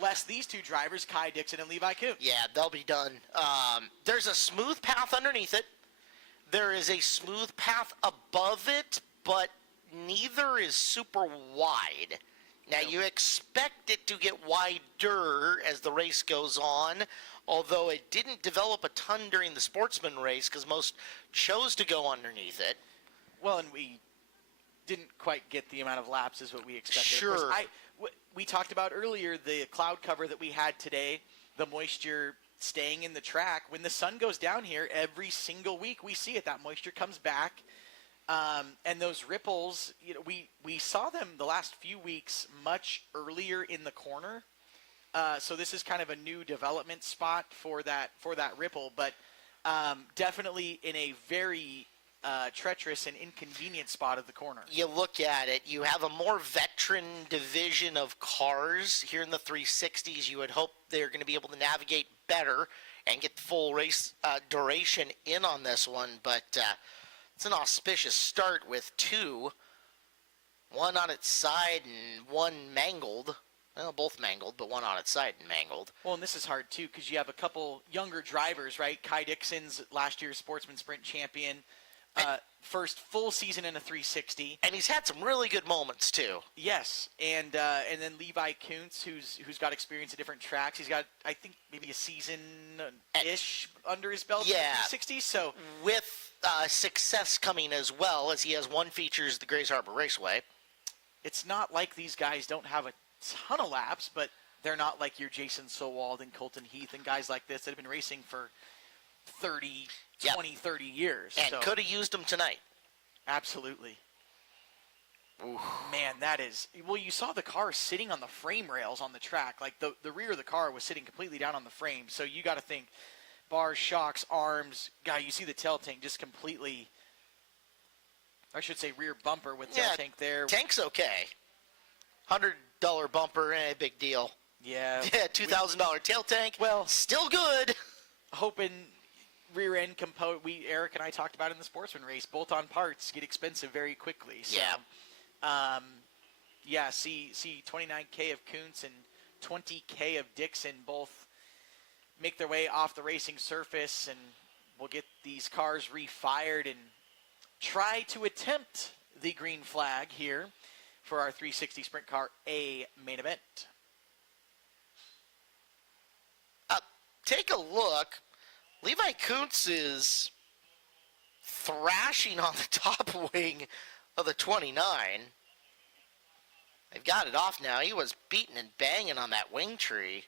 Less these two drivers, Kai Dixon and Levi Kuntz. Yeah, they'll be done. There's a smooth path underneath it. There is a smooth path above it, but neither is super wide. Now, you expect it to get wider as the race goes on, although it didn't develop a ton during the Sportsman race because most chose to go underneath it. Well, and we didn't quite get the amount of laps as what we expected. Sure. Of course, we talked about earlier the cloud cover that we had today, the moisture staying in the track. When the sun goes down here, every single week we see it. That moisture comes back. And those ripples, you know, we saw them the last few weeks much earlier in the corner. So this is kind of a new development spot for that ripple, but definitely in a very treacherous and inconvenient spot of the corner. You look at it, you have a more veteran division of cars here in the 360s. You would hope they're going to be able to navigate better and get the full race duration in on this one, but it's an auspicious start with two, one on its side and one mangled. Well, both mangled, but one on its side and mangled. Well, and this is hard, too, because you have a couple younger drivers, right? Kai Dixon's last year's Sportsman Sprint champion, first full season in a 360. And he's had some really good moments, too. Yes, and then Levi Kuntz, who's got experience at different tracks. He's got, I think, maybe a season-ish under his belt in the 360. So with success coming as well, as he has one features the Grays Harbor Raceway. It's not like these guys don't have a ton of laps, but they're not like your Jason Sowald and Colton Heath and guys like this that have been racing for 30 years. And could have used them tonight. Absolutely. Oof. Man, that is... Well, you saw the car sitting on the frame rails on the track. Like, the rear of the car was sitting completely down on the frame. So you got to think bars, shocks, arms. God, you see the tail tank just completely, I should say rear bumper with tail tank there. Tank's okay. $100 bumper, big deal. Yeah. Yeah, $2,000 tail tank. Well, still good. Hoping rear end component. Eric and I talked about it in the Sportsman race. Bolt-on parts get expensive very quickly. So, yeah. See 29K of Kuntz and 20K of Dixon both make their way off the racing surface, and we'll get these cars refired and try to attempt the green flag here for our 360 Sprint Car A main event. Take a look. Levi Kuntz is thrashing on the top wing of the 29. They've got it off now. He was beating and banging on that wing tree.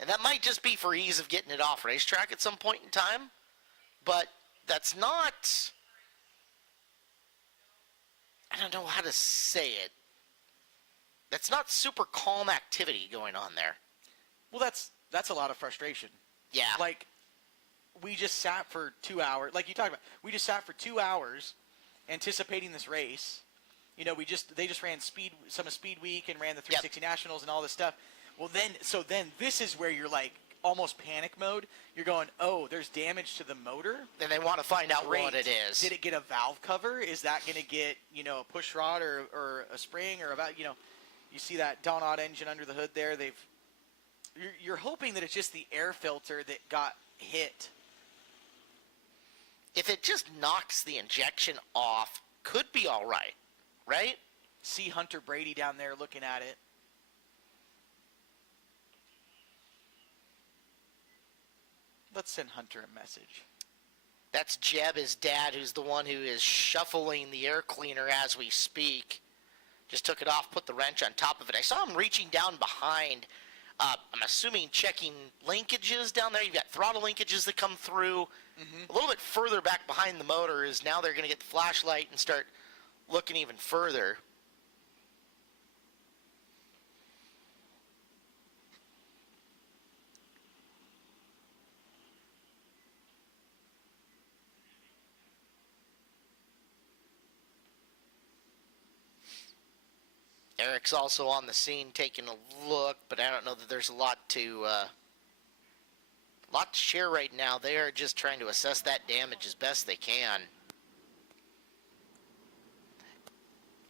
And that might just be for ease of getting it off racetrack at some point in time. But that's not, I don't know how to say it. That's not super calm activity going on there. Well, that's a lot of frustration. Yeah. Like, we just sat for 2 hours. Like you talked about, we just sat for 2 hours anticipating this race. You know, they just ran some of Speed Week and ran the 360 Nationals and all this stuff. Well, then this is where you're like almost panic mode. You're going, oh, there's damage to the motor. And they want to find out what it is. Did it get a valve cover? Is that going to get, a push rod or a spring or about, you see that Donut engine under the hood there. You're hoping that it's just the air filter that got hit. If it just knocks the injection off, could be all right, right? See Hunter Brady down there looking at it. Let's send Hunter a message. That's Jeb, his dad, who's the one who is shuffling the air cleaner as we speak. Just took it off, put the wrench on top of it. I saw him reaching down behind. I'm assuming checking linkages down there. You've got throttle linkages that come through. A little bit further back behind the motor is now they're going to get the flashlight and start looking even further. Eric's also on the scene taking a look, but I don't know that there's a lot to share right now. They are just trying to assess that damage as best they can.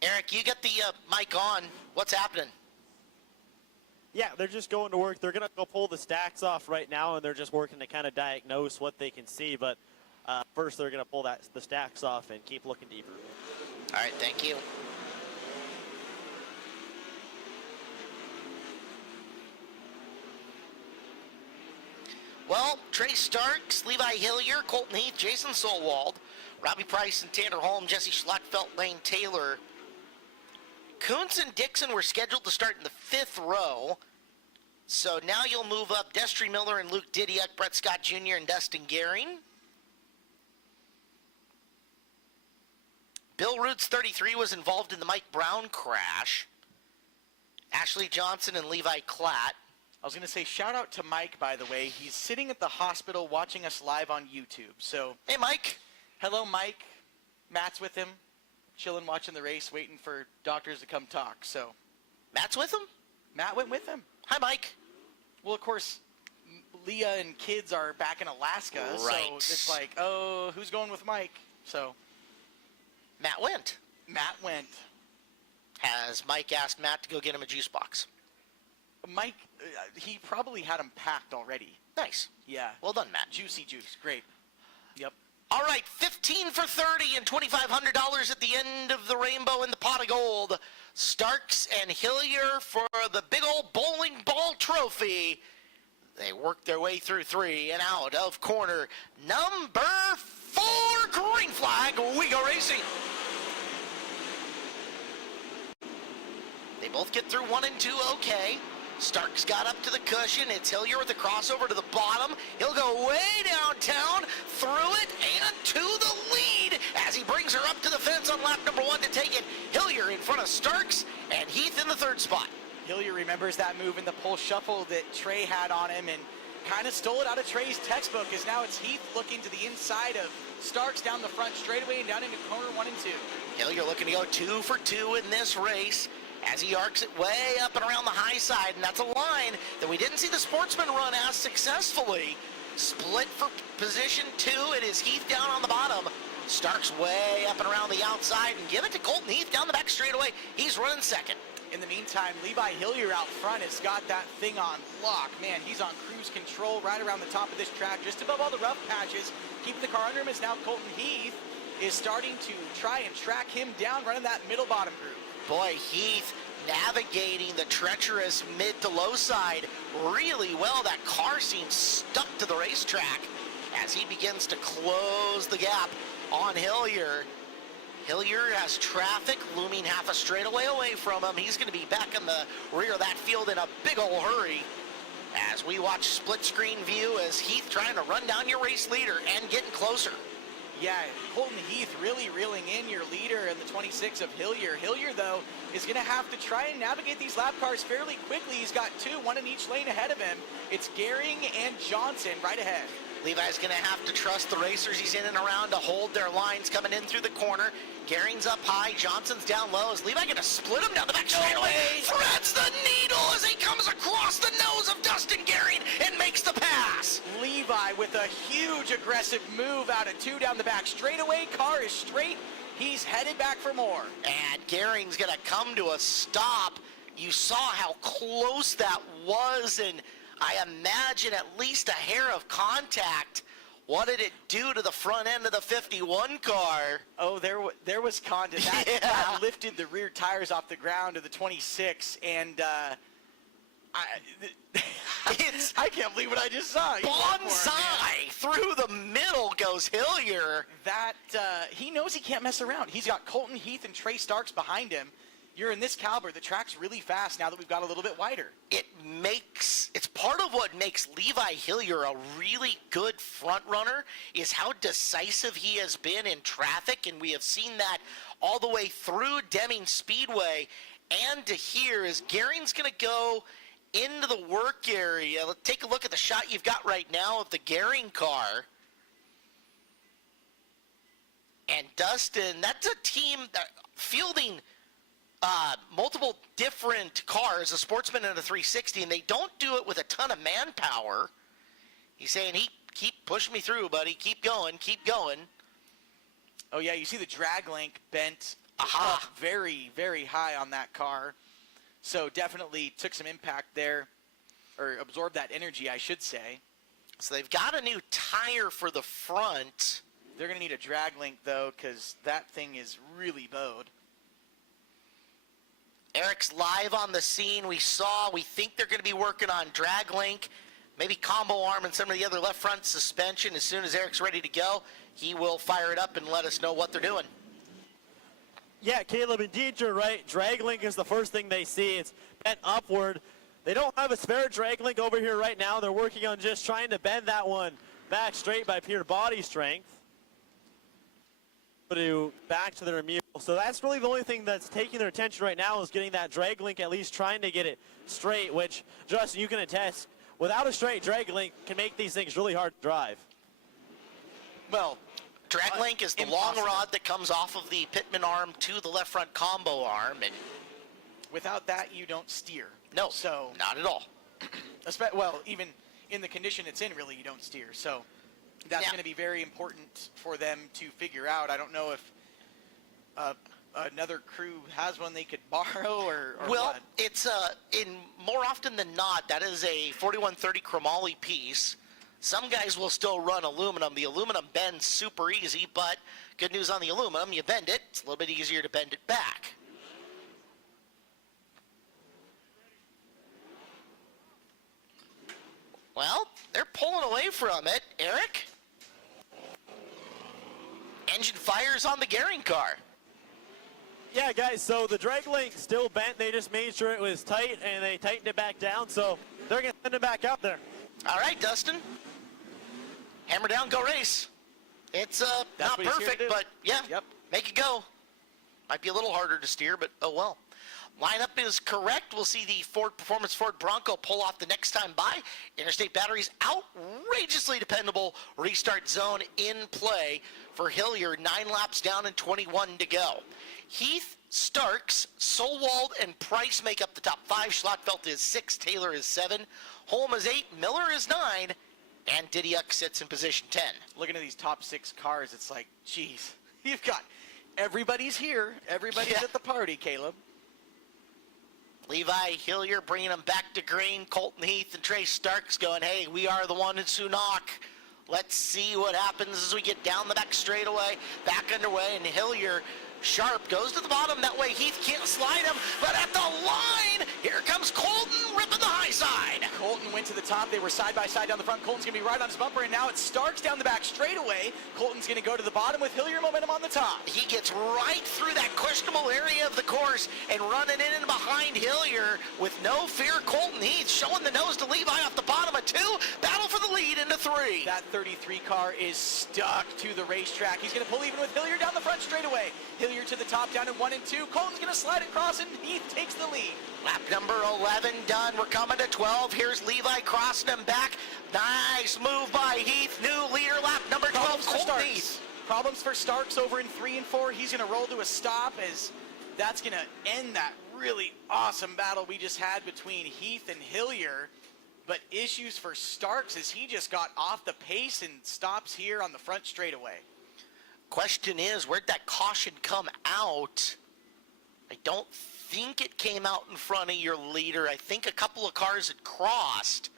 Eric, you got the mic on. What's happening? Yeah, they're just going to work. They're going to go pull the stacks off right now, and they're just working to kind of diagnose what they can see. But first, they're going to pull the stacks off and keep looking deeper. All right, thank you. Well, Trey Starks, Levi Hillier, Colton Heath, Jason Solwald, Robbie Price and Tanner Holm, Jesse Schlattfelt, Lane Taylor. Kuntz and Dixon were scheduled to start in the 5th row. So now you'll move up Destry Miller and Luke Didiak, Brett Scott Jr. and Dustin Gehring. Bill Roots, 33, was involved in the Mike Brown crash. Ashley Johnson and Levi Klatt. I was going to say, shout out to Mike, by the way. He's sitting at the hospital watching us live on YouTube. So, hey, Mike. Hello, Mike. Matt's with him, chilling, watching the race, waiting for doctors to come talk. So, Matt's with him? Matt went with him. Hi, Mike. Well, of course, Leah and kids are back in Alaska. Right. So it's like, oh, who's going with Mike? So, Matt went. Matt went. Has Mike asked Matt to go get him a juice box? Mike, he probably had them packed already. Nice. Yeah. Well done, Matt. Juicy juice. Great. Yep. All right, 15 for 30 and $2,500 at the end of the rainbow in the pot of gold. Starks and Hillier for the big old bowling ball trophy. They worked their way through 3 and out of corner number 4. Green flag. We go racing. They both get through 1 and 2 okay. Starks got up to the cushion. It's Hillier with the crossover to the bottom. He'll go way downtown, through it, and to the lead as he brings her up to the fence on lap number 1 to take it. Hillier in front of Starks and Heath in the 3rd spot. Hillier remembers that move in the pole shuffle that Trey had on him and kind of stole it out of Trey's textbook, as now it's Heath looking to the inside of Starks down the front straightaway and down into corner 1 and 2. Hillier looking to go 2 for 2 in this race as he arcs it way up and around the high side, and that's a line that we didn't see the Sportsman run as successfully. Split for position 2, it is Heath down on the bottom. Starks way up and around the outside, and give it to Colton Heath down the back straightaway. He's running second. In the meantime, Levi Hillier out front has got that thing on lock. Man, he's on cruise control right around the top of this track, just above all the rough patches. Keeping the car under him is now Colton Heath is starting to try and track him down, running that middle-bottom groove. Boy, Heath navigating the treacherous mid to low side really well. That car seems stuck to the racetrack as he begins to close the gap on Hillier. Hillier has traffic looming half a straightaway away from him. He's going to be back in the rear of that field in a big old hurry as we watch split screen view as Heath trying to run down your race leader and getting closer. Yeah, Colton Heath really reeling in your leader in the 26 of Hillier. Hillier, though, is going to have to try and navigate these lap cars fairly quickly. He's got 2, 1 in each lane ahead of him. It's Gehring and Johnson right ahead. Levi's going to have to trust the racers he's in and around to hold their lines coming in through the corner. Gehring's up high, Johnson's down low. Is Levi going to split him down the back straightaway? Threads the needle as he comes across the nose of Dustin Gehring and makes the pass. Levi with a huge aggressive move out of 2 down the back straightaway. Car is straight. He's headed back for more. And Gehring's going to come to a stop. You saw how close that was, and I imagine at least a hair of contact. What did it do to the front end of the 51 car? Oh, there was contact. That lifted the rear tires off the ground of the 26, and I can't believe what I just saw. Bonsai through the middle goes Hillier. That he knows he can't mess around. He's got Colton Heath and Trey Starks behind him. You're in this caliber. The track's really fast now that we've got a little bit wider. It's part of what makes Levi Hillier a really good front runner is how decisive he has been in traffic, and we have seen that all the way through Deming Speedway and to here as Gehring's going to go into the work area. Let's take a look at the shot you've got right now of the Gehring car. And Dustin, that's a team that fielding multiple different cars, a Sportsman and a 360, and they don't do it with a ton of manpower. He's saying, keep pushing me through, buddy. Keep going, keep going. Oh, yeah, you see the drag link bent up very, very high on that car. So definitely took some impact there, or absorbed that energy, I should say. So they've got a new tire for the front. They're going to need a drag link, though, because that thing is really bowed. Eric's live on the scene. We think they're going to be working on drag link, maybe combo arm and some of the other left front suspension. As soon as Eric's ready to go, he will fire it up and let us know what they're doing. Yeah, Caleb, indeed you're right. Drag link is the first thing they see. It's bent upward. They don't have a spare drag link over here right now. They're working on just trying to bend that one back straight by pure body strength. Back to their mule. So that's really the only thing that's taking their attention right now is getting that drag link, at least trying to get it straight, which, Justin, you can attest, without a straight drag link can make these things really hard to drive. Well, drag link is the long rod that comes off of the pitman arm to the left front combo arm, and without that, you don't steer. No, so not at all. Well, even in the condition it's in, really, you don't steer. So that's going to be very important for them to figure out. I don't know if another crew has one they could borrow or well, what? It's in more often than not, that is a 4130 chromoly piece. Some guys will still run aluminum. The aluminum bends super easy, but good news on the aluminum, you bend it, it's a little bit easier to bend it back. Well, they're pulling away from it. Eric? Engine fires on the Gehring car. Yeah, guys, so the drag link still bent. They just made sure it was tight, and they tightened it back down, so they're going to send it back out there. All right, Dustin. Hammer down, go race. It's not perfect, but yeah, make it go. Might be a little harder to steer, but oh well. Lineup is correct. We'll see the Ford Performance Ford Bronco pull off the next time by. Interstate batteries outrageously dependable. Restart zone in play for Hillier. 9 laps down and 21 to go. Heath, Starks, Solwald, and Price make up the top 5. Schlattfeld is 6. Taylor is 7. Holm is 8. Miller is 9. And Didiuk sits in position 10. Looking at these top 6 cars, it's like, geez, you've got everybody's here. Everybody's at the party, Caleb. Levi Hillier bringing them back to green. Colton Heath and Trey Starks going, hey, we are the ones who knock. Let's see what happens as we get down the back straightaway, back underway, and Hillier sharp goes to the bottom. That way Heath can't slide him, but at the line, here comes Colton ripping the high side. Colton went to the top. They were side by side down the front. Colton's going to be right on his bumper, and now it's Starks down the back straightaway. Colton's going to go to the bottom with Hillier momentum on the top. He gets right through that questionable area of the course and running in and behind Hillier with no fear. Colton Heath showing the nose to Levi off the bottom of 2. Battle for the lead into 3. That 33 car is stuck to the racetrack. He's going to pull even with Hillier down the front straightaway. Hillier to the top, down in 1 and 2. Colton's going to slide across, and Heath takes the lead. Lap number 11 done. We're coming to 12. Here's Levi crossing him back. Nice move by Heath. New leader, lap number 12, Colton Heath. Problems for Starks over in 3 and 4. He's going to roll to a stop as that's going to end that really awesome battle we just had between Heath and Hillier. But issues for Starks as he just got off the pace and stops here on the front straightaway. Question is, where'd that caution come out? I don't think it came out in front of your leader. I think a couple of cars had crossed.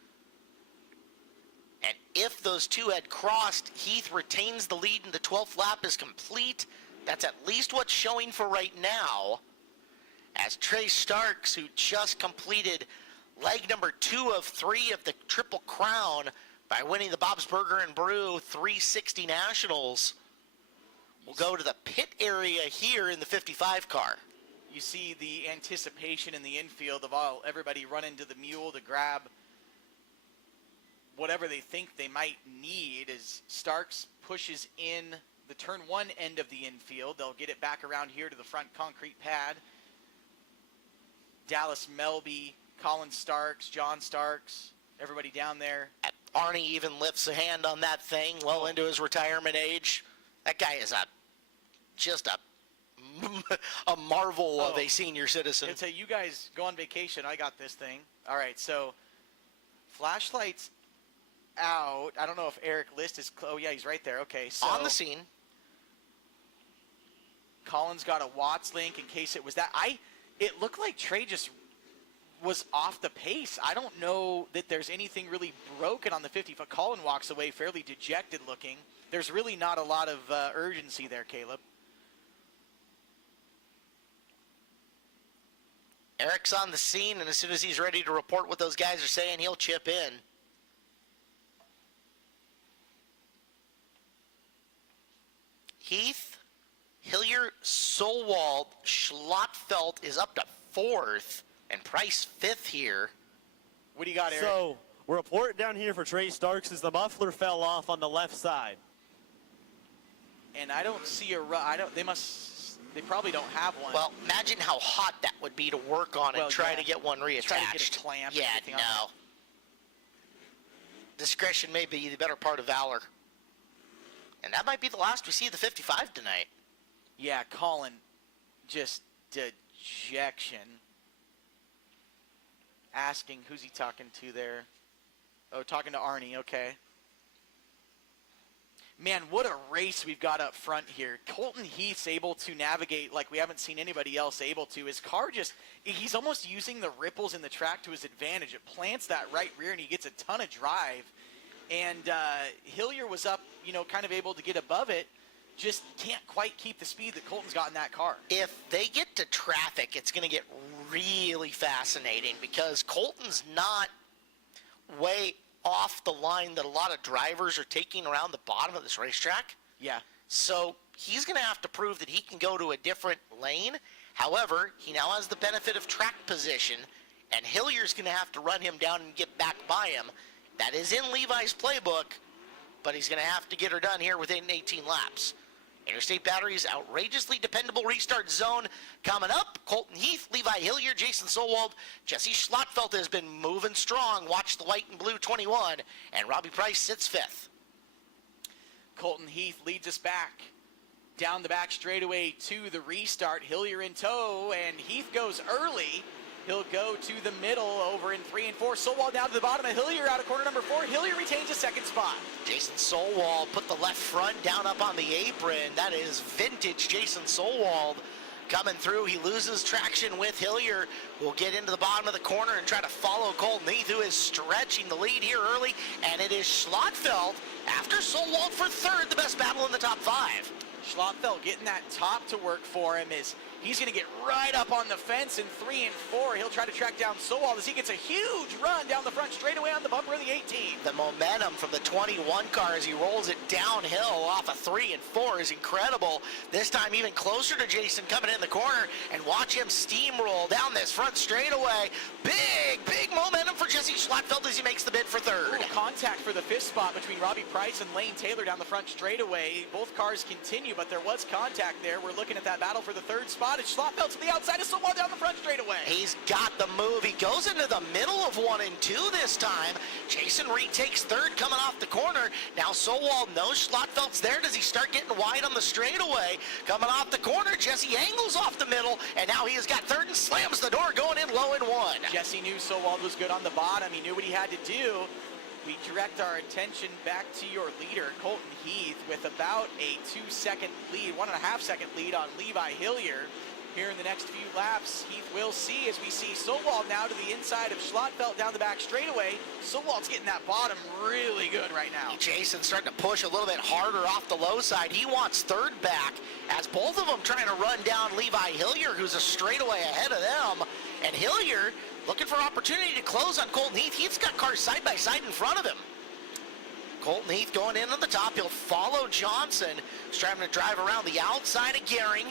And if those 2 had crossed, Heath retains the lead and the 12th lap is complete. That's at least what's showing for right now. As Trey Starks, who just completed leg number 2 of 3 of the Triple Crown by winning the Bob's Burger and Brew 360 Nationals, will go to the pit area here in the 55 car. You see the anticipation in the infield of everybody running to the mule to grab whatever they think they might need as Starks pushes in the turn 1 end of the infield. They'll get it back around here to the front concrete pad. Dallas Melby, Colin Starks, John Starks, everybody down there. Arnie even lifts a hand on that thing well into his retirement age. That guy is just a marvel of a senior citizen. I'd say you guys go on vacation. I got this thing. All right, so flashlights out. I don't know if Eric List is. Oh yeah, he's right there. Okay, so on the scene. Colin's got a Watts link in case it was that. It looked like Trey just was off the pace. I don't know that there's anything really broken on the 50-foot. Colin walks away fairly dejected looking. There's really not a lot of urgency there, Caleb. Eric's on the scene, and as soon as he's ready to report what those guys are saying, he'll chip in. Heath, Hillier, Solwald, Schlattfeld is up to 4th, and Price 5th here. What do you got, Eric? So, report down here for Trey Starks is the muffler fell off on the left side. And I don't see they probably don't have one. Well, imagine how hot that would be to work on and try to get one reattached. Try to get a clamp. Yeah, no. Discretion may be the better part of valor. And that might be the last we see of the 55 tonight. Yeah, Colin, just dejection. Asking, who's he talking to there? Oh, talking to Arnie, okay. Man, what a race we've got up front here. Colton Heath's able to navigate like we haven't seen anybody else able to. His car he's almost using the ripples in the track to his advantage. It plants that right rear and he gets a ton of drive. And Hillier was up, kind of able to get above it. Just can't quite keep the speed that Colton's got in that car. If they get to traffic, it's going to get really fascinating because Colton's not way off the line that a lot of drivers are taking around the bottom of this racetrack. Yeah. So he's going to have to prove that he can go to a different lane. However, he now has the benefit of track position, and Hillier's going to have to run him down and get back by him. That is in Levi's playbook, but he's going to have to get her done here within 18 laps. Interstate Battery's outrageously dependable restart zone coming up. Colton Heath, Levi Hillier, Jason Solwald, Jesse Schlotfeldt has been moving strong. Watch the white and blue 21, and Robbie Price sits 5th. Colton Heath leads us back down the back straightaway to the restart. Hillier in tow, and Heath goes early. He'll go to the middle over in 3 and 4. Solwald down to the bottom of Hillier out of corner number 4. Hillier retains a second spot. Jason Solwald put the left front down up on the apron. That is vintage Jason Solwald coming through. He loses traction with Hillier. Will get into the bottom of the corner and try to follow Colton Heath, who is stretching the lead here early. And it is Schlotfeldt after Solwald for 3rd, the best battle in the top 5. Schlotfeldt getting that top to work for him is he's going to get right up on the fence in 3 and 4. He'll try to track down Solwald as he gets a huge run down the front straightaway on the bumper of the 18. The momentum from the 21 car as he rolls it downhill off of 3 and 4 is incredible. This time even closer to Jason coming in the corner, and watch him steamroll down this front straightaway. Big momentum for Jesse Schlotfeldt as he makes the bid for 3rd. Contact for the 5th spot between Robbie Price and Lane Taylor down the front straightaway. Both cars continue, but there was contact there. We're looking at that battle for the 3rd spot. It's Schlotfeldt to the outside of Solwald down the front straightaway. He's got the move. He goes into the middle of 1 and 2 this time. Jason retakes 3rd coming off the corner. Now Solwald knows Schlotfeldt's there. Does he start getting wide on the straightaway? Coming off the corner, Jesse angles off the middle, and now he has got 3rd and slams the door going in low in 1. Jesse knew Solwald was good on the bottom. He knew what he had to do. We direct our attention back to your leader, Colton Heath, with about a 2-second lead, 1.5-second lead on Levi Hillier. Here in the next few laps, Heath will see as we see Solwald now to the inside of Schlotfeldt down the back straightaway. Solwald's getting that bottom really good right now. Jason's starting to push a little bit harder off the low side. He wants 3rd back as both of them trying to run down Levi Hillier, who's a straightaway ahead of them. And Hillier looking for opportunity to close on Colton Heath. Heath's got cars side by side in front of him. Colton Heath going in on the top. He'll follow Johnson, who's trying to drive around the outside of Gehring.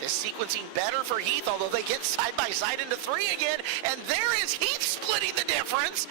This sequencing better for Heath, although they get side by side into 3 again. And there is Heath splitting the difference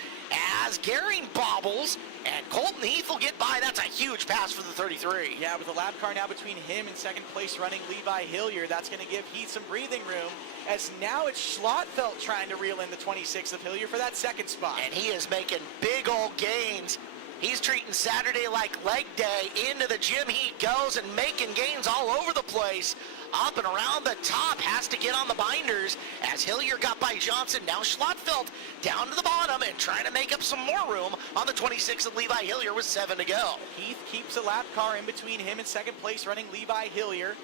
as Gehring bobbles, and Colton Heath will get by. That's a huge pass for the 33. Yeah, with the lap car now between him and second place running Levi Hillier, that's going to give Heath some breathing room, as now it's Schlotfeldt trying to reel in the 26 of Hillier for that 2nd spot. And he is making big old gains. He's treating Saturday like leg day. Into the gym he goes and making gains all over the place. Up and around the top, has to get on the binders as Hillier got by Johnson. Now Schlotfeldt down to the bottom and trying to make up some more room on the 26 of Levi Hillier with 7 to go. Heath keeps a lap car in between him and second place running Levi Hillier,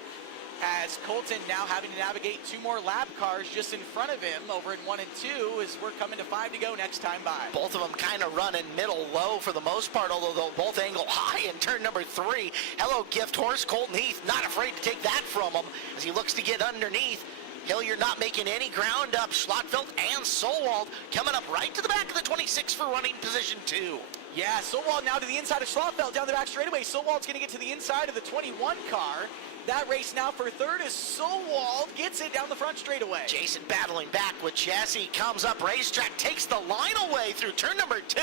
as Colton now having to navigate 2 more lap cars just in front of him over in 1 and 2 as we're coming to 5 to go next time by. Both of them kind of running middle low for the most part, although they'll both angle high in turn number 3. Hello, gift horse. Colton Heath not afraid to take that from him as he looks to get underneath. Hillier not making any ground up. Schlotfeldt and Solwald coming up right to the back of the 26 for running position 2. Yeah, Solwald now to the inside of Schlotfeldt down the back straightaway. Solwald's going to get to the inside of the 21 car. That race now for 3rd as Solwald gets it down the front straightaway. Jason battling back with Jesse, comes up racetrack, takes the line away through turn number 2.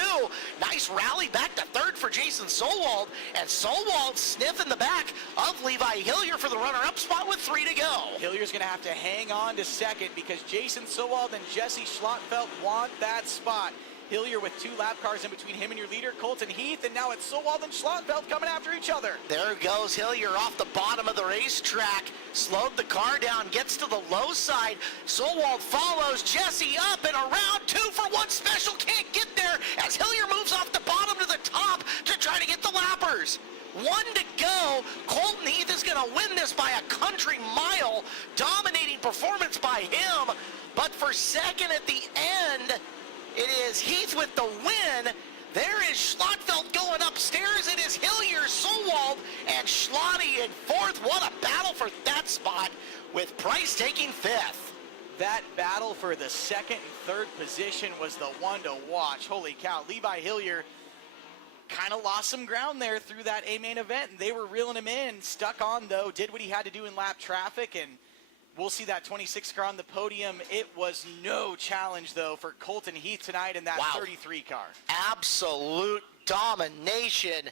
Nice rally back to 3rd for Jason Solwald, and Solwald sniffing the back of Levi Hillier for the runner-up spot with 3 to go. Hillier's going to have to hang on to 2nd because Jason Solwald and Jesse Schlotfeldt want that spot. Hillier with 2 lap cars in between him and your leader, Colton Heath, and now it's Solwald and Schlotfeldt coming after each other. There goes Hillier off the bottom of the racetrack, slowed the car down, gets to the low side. Solwald follows Jesse up and around 2 for 1 special, can't get there as Hillier moves off the bottom to the top to try to get the lappers. 1 to go. Colton Heath is going to win this by a country mile. Dominating performance by him, but for 2nd at the end, it is Heath with the win. There is Schlotfeldt going upstairs. It is Hillier, Solwald, and Schlotty in 4th. What a battle for that spot, with Price taking 5th. That battle for the 2nd and 3rd position was the one to watch. Holy cow, Levi Hillier kind of lost some ground there through that A-main event, and they were reeling him in. Stuck on, though, did what he had to do in lap traffic, and we'll see that 26 car on the podium. It was no challenge, though, for Colton Heath tonight in that 33 car. Absolute domination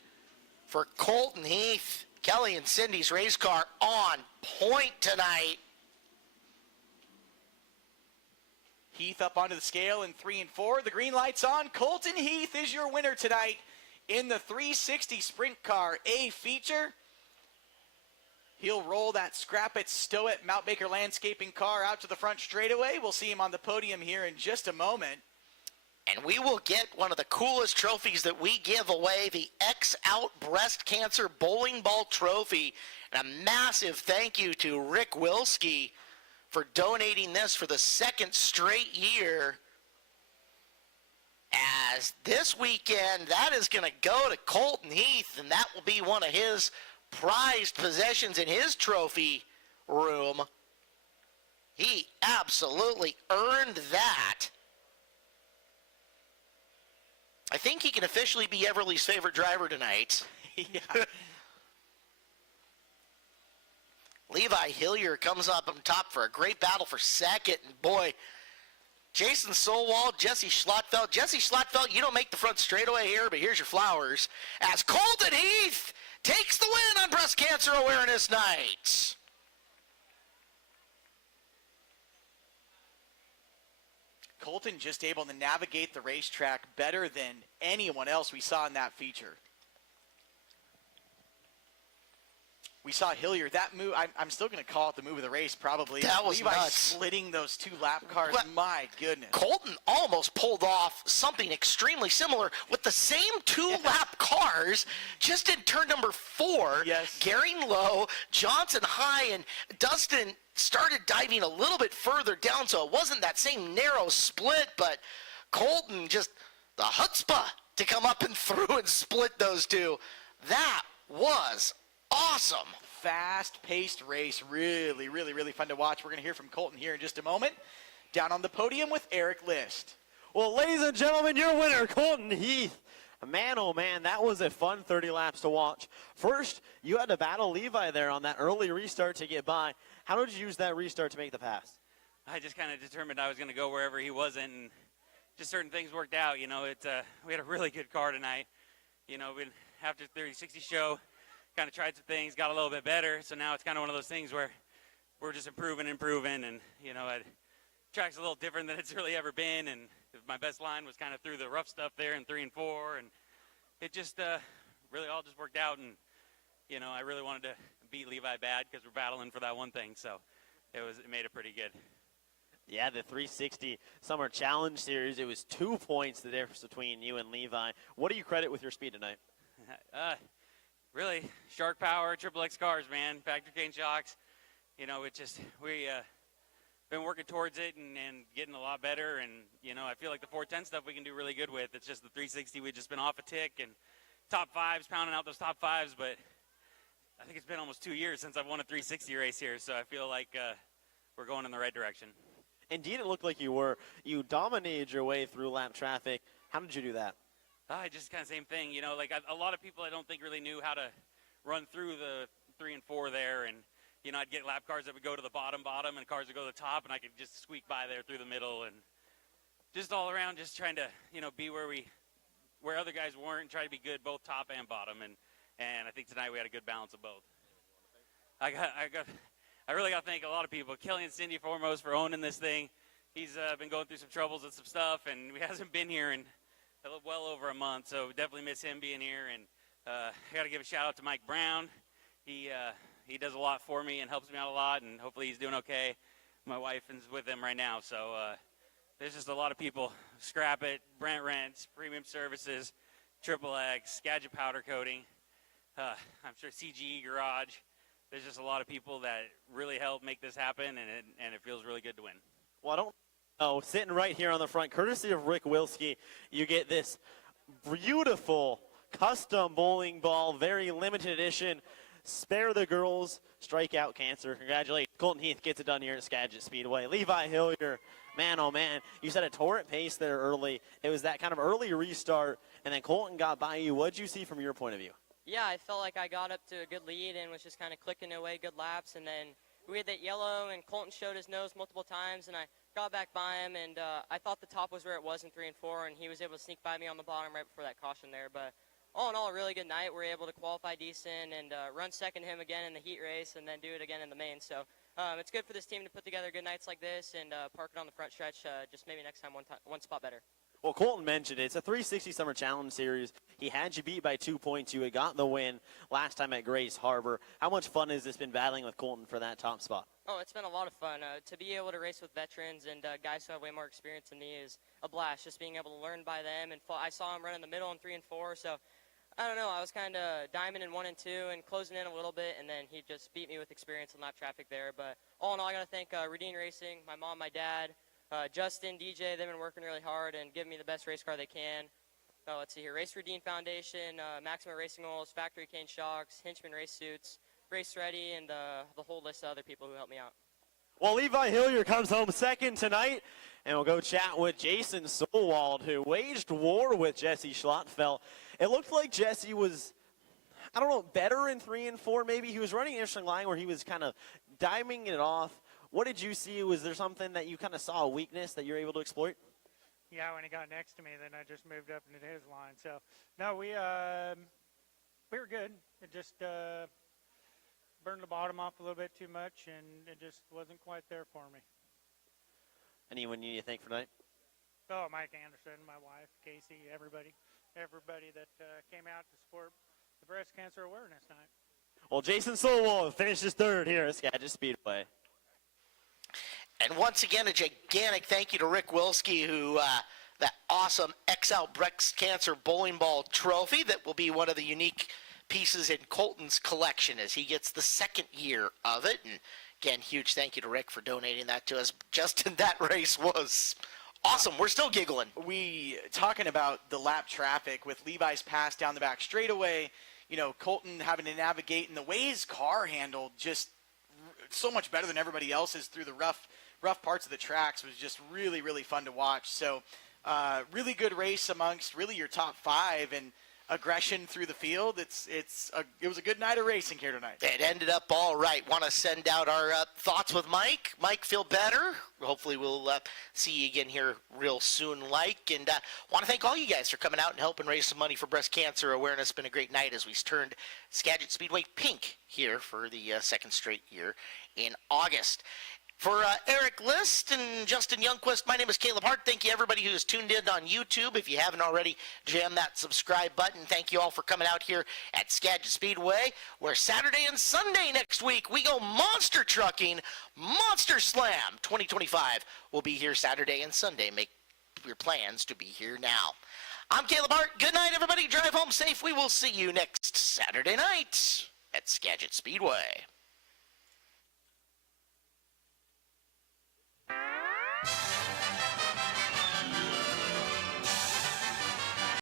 for Colton Heath. Kelly and Cindy's race car on point tonight. Heath up onto the scale in 3 and 4. The green light's on. Colton Heath is your winner tonight in the 360 Sprint Car A feature. He'll roll that Scrap It, Stow It Mount Baker Landscaping car out to the front straightaway. We'll see him on the podium here in just a moment. And we will get one of the coolest trophies that we give away, the X Out Breast Cancer Bowling Ball Trophy. And a massive thank you to Rick Wilski for donating this for the second straight year. As this weekend, that is going to go to Colton Heath, and that will be one of his prized possessions in his trophy room. He absolutely earned that. I think he can officially be Everly's favorite driver tonight. Yeah. Levi Hillier comes up on top for a great battle for second. And boy, Jason Solwald, Jesse Schlottfeld. Jesse Schlottfeld, you don't make the front straightaway here, but here's your flowers. As Colton Heath takes the win on Breast Cancer Awareness Night. Colton just able to navigate the racetrack better than anyone else we saw in that feature. We saw Hillier, that move, I'm still going to call it the move of the race probably. That was Levi nuts. splitting those two lap cars, my goodness. Colton almost pulled off something extremely similar with the same two lap cars, just in turn number 4. Yes. Gearing low, Johnson high, and Dustin started diving a little bit further down, so it wasn't that same narrow split, but Colton just the chutzpah to come up and through and split those two. That was awesome. Fast-paced race. Really, really, really fun to watch. We're going to hear from Colton here in just a moment. Down on the podium with Eric List. Well, ladies and gentlemen, your winner, Colton Heath. Man, oh man, that was a fun 30 laps to watch. First, you had to battle Levi there on that early restart to get by. How did you use that restart to make the pass? I just kind of determined I was going to go wherever he wasn't, and just certain things worked out. You know, we had a really good car tonight. You know, after 30-60 show, kind of tried some things, got a little bit better. So now it's kind of one of those things where we're just improving, and you know, track's a little different than it's really ever been. And my best line was kind of through the rough stuff there in 3 and 4, and it just really all just worked out. And you know, I really wanted to beat Levi bad because we're battling for that one thing. So it made it pretty good. Yeah, the 360 Summer Challenge Series, it was 2 points the difference between you and Levi. What do you credit with your speed tonight? Really, Shark Power, Triple X cars, man. Factory cane shocks. You know, it just, we been working towards it and getting a lot better. And, you know, I feel like the 410 stuff we can do really good with. It's just the 360, we've just been off a tick and top fives, pounding out those top fives. But I think it's been almost 2 years since I've won a 360 race here. So I feel like we're going in the right direction. Indeed, it looked like you were. You dominated your way through lap traffic. How did you do that? Just kind of same thing, you know, like a lot of people I don't think really knew how to run through the 3 and 4 there, and, you know, I'd get lap cars that would go to the bottom, and cars would go to the top, and I could just squeak by there through the middle, and just all around just trying to, you know, be where other guys weren't, and try to be good both top and bottom, and I think tonight we had a good balance of both. I really got to thank a lot of people. Kelly and Cindy foremost for owning this thing. He's been going through some troubles and some stuff, and he hasn't been here in well over a month, so definitely miss him being here. And I got to give a shout out to Mike Brown. He does a lot for me and helps me out a lot, and hopefully he's doing okay. My wife is with him right now, so there's just a lot of people. Scrap It, Brent Rents, Premium Services, Triple X, Skagit Powder Coating. I'm sure CGE Garage. There's just a lot of people that really help make this happen, and it feels really good to win. Well, I don't know. Sitting right here on the front, courtesy of Rick Wilski, you get this beautiful custom bowling ball, very limited edition. Spare the girls, strike out cancer. Congratulations. Colton Heath gets it done here at Skagit Speedway. Levi Hillier, man, oh man, you set a torrent pace there early. It was that kind of early restart, and then Colton got by you. What did you see from your point of view? Yeah, I felt like I got up to a good lead and was just kind of clicking away good laps, and then we had that yellow, and Colton showed his nose multiple times, and I got back by him, and I thought the top was where it was in 3 and 4, and he was able to sneak by me on the bottom right before that caution there. But all in all, a really good night. We were able to qualify decent and run second to him again in the heat race and then do it again in the main. So it's good for this team to put together good nights like this and park it on the front stretch, just maybe next time one spot better. Well, Colton mentioned it. It's a 360 Summer Challenge Series. He had you beat by 2 points. You had got the win last time at Grace Harbor. How much fun has this been battling with Colton for that top spot? Oh, it's been a lot of fun. To be able to race with veterans and guys who have way more experience than me is a blast. Just being able to learn by them. And I saw him run in the middle in 3 and 4. So, I don't know. I was kind of diamond in 1 and 2 and closing in a little bit. And then he just beat me with experience and lap traffic there. But all in all, I got to thank Radine Racing, my mom, my dad, Justin, DJ. They've been working really hard and giving me the best race car they can. Let's see here. Race Radine Foundation, Maxima Racing Oils, Factory Cane Shocks, Hinchman Race Suits, Race Ready, and the whole list of other people who helped me out. Well, Levi Hillier comes home second tonight, and we'll go chat with Jason Solwald, who waged war with Jesse Schlottfeld. It looked like Jesse was, I don't know, better in 3 and 4 maybe. He was running an interesting line where he was kind of diming it off. What did you see? Was there something that you kind of saw, a weakness that you were able to exploit? Yeah, when he got next to me, then I just moved up into his line. So, no, we were good. It just burned the bottom off a little bit too much, and it just wasn't quite there for me. Anyone you think for tonight? Oh, Mike Anderson, my wife, Casey, everybody that came out to support the breast cancer awareness night. Well, Jason Solwald finishes third here at Skagit Speedway. And once again, a gigantic thank you to Rick Wilski, who that awesome XL Breast Cancer bowling ball trophy that will be one of the unique pieces in Colton's collection as he gets the second year of it. And again, huge thank you to Rick for donating that to us. Justin, that race was awesome. We're still giggling. We talking about the lap traffic with Levi's pass down the back straightaway. You know, Colton having to navigate, and the way his car handled just so much better than everybody else's through the rough parts of the tracks was just really, really fun to watch. So really good race amongst really your top 5 and aggression through the field. It was a good night of racing here tonight. It ended up all right. Want to send out our thoughts with Mike. Mike, feel better. Hopefully we'll see you again here real soon, and want to thank all you guys for coming out and helping raise some money for breast cancer awareness. It's been a great night as we turned Skagit Speedway pink here for the second straight year in August. For Eric List and Justin Youngquist, my name is Caleb Hart. Thank you, everybody who's tuned in on YouTube. If you haven't already, jam that subscribe button. Thank you all for coming out here at Skagit Speedway, where Saturday and Sunday next week, we go monster trucking, Monster Slam 2025. We'll be here Saturday and Sunday. Make your plans to be here now. I'm Caleb Hart. Good night, everybody. Drive home safe. We will see you next Saturday night at Skagit Speedway.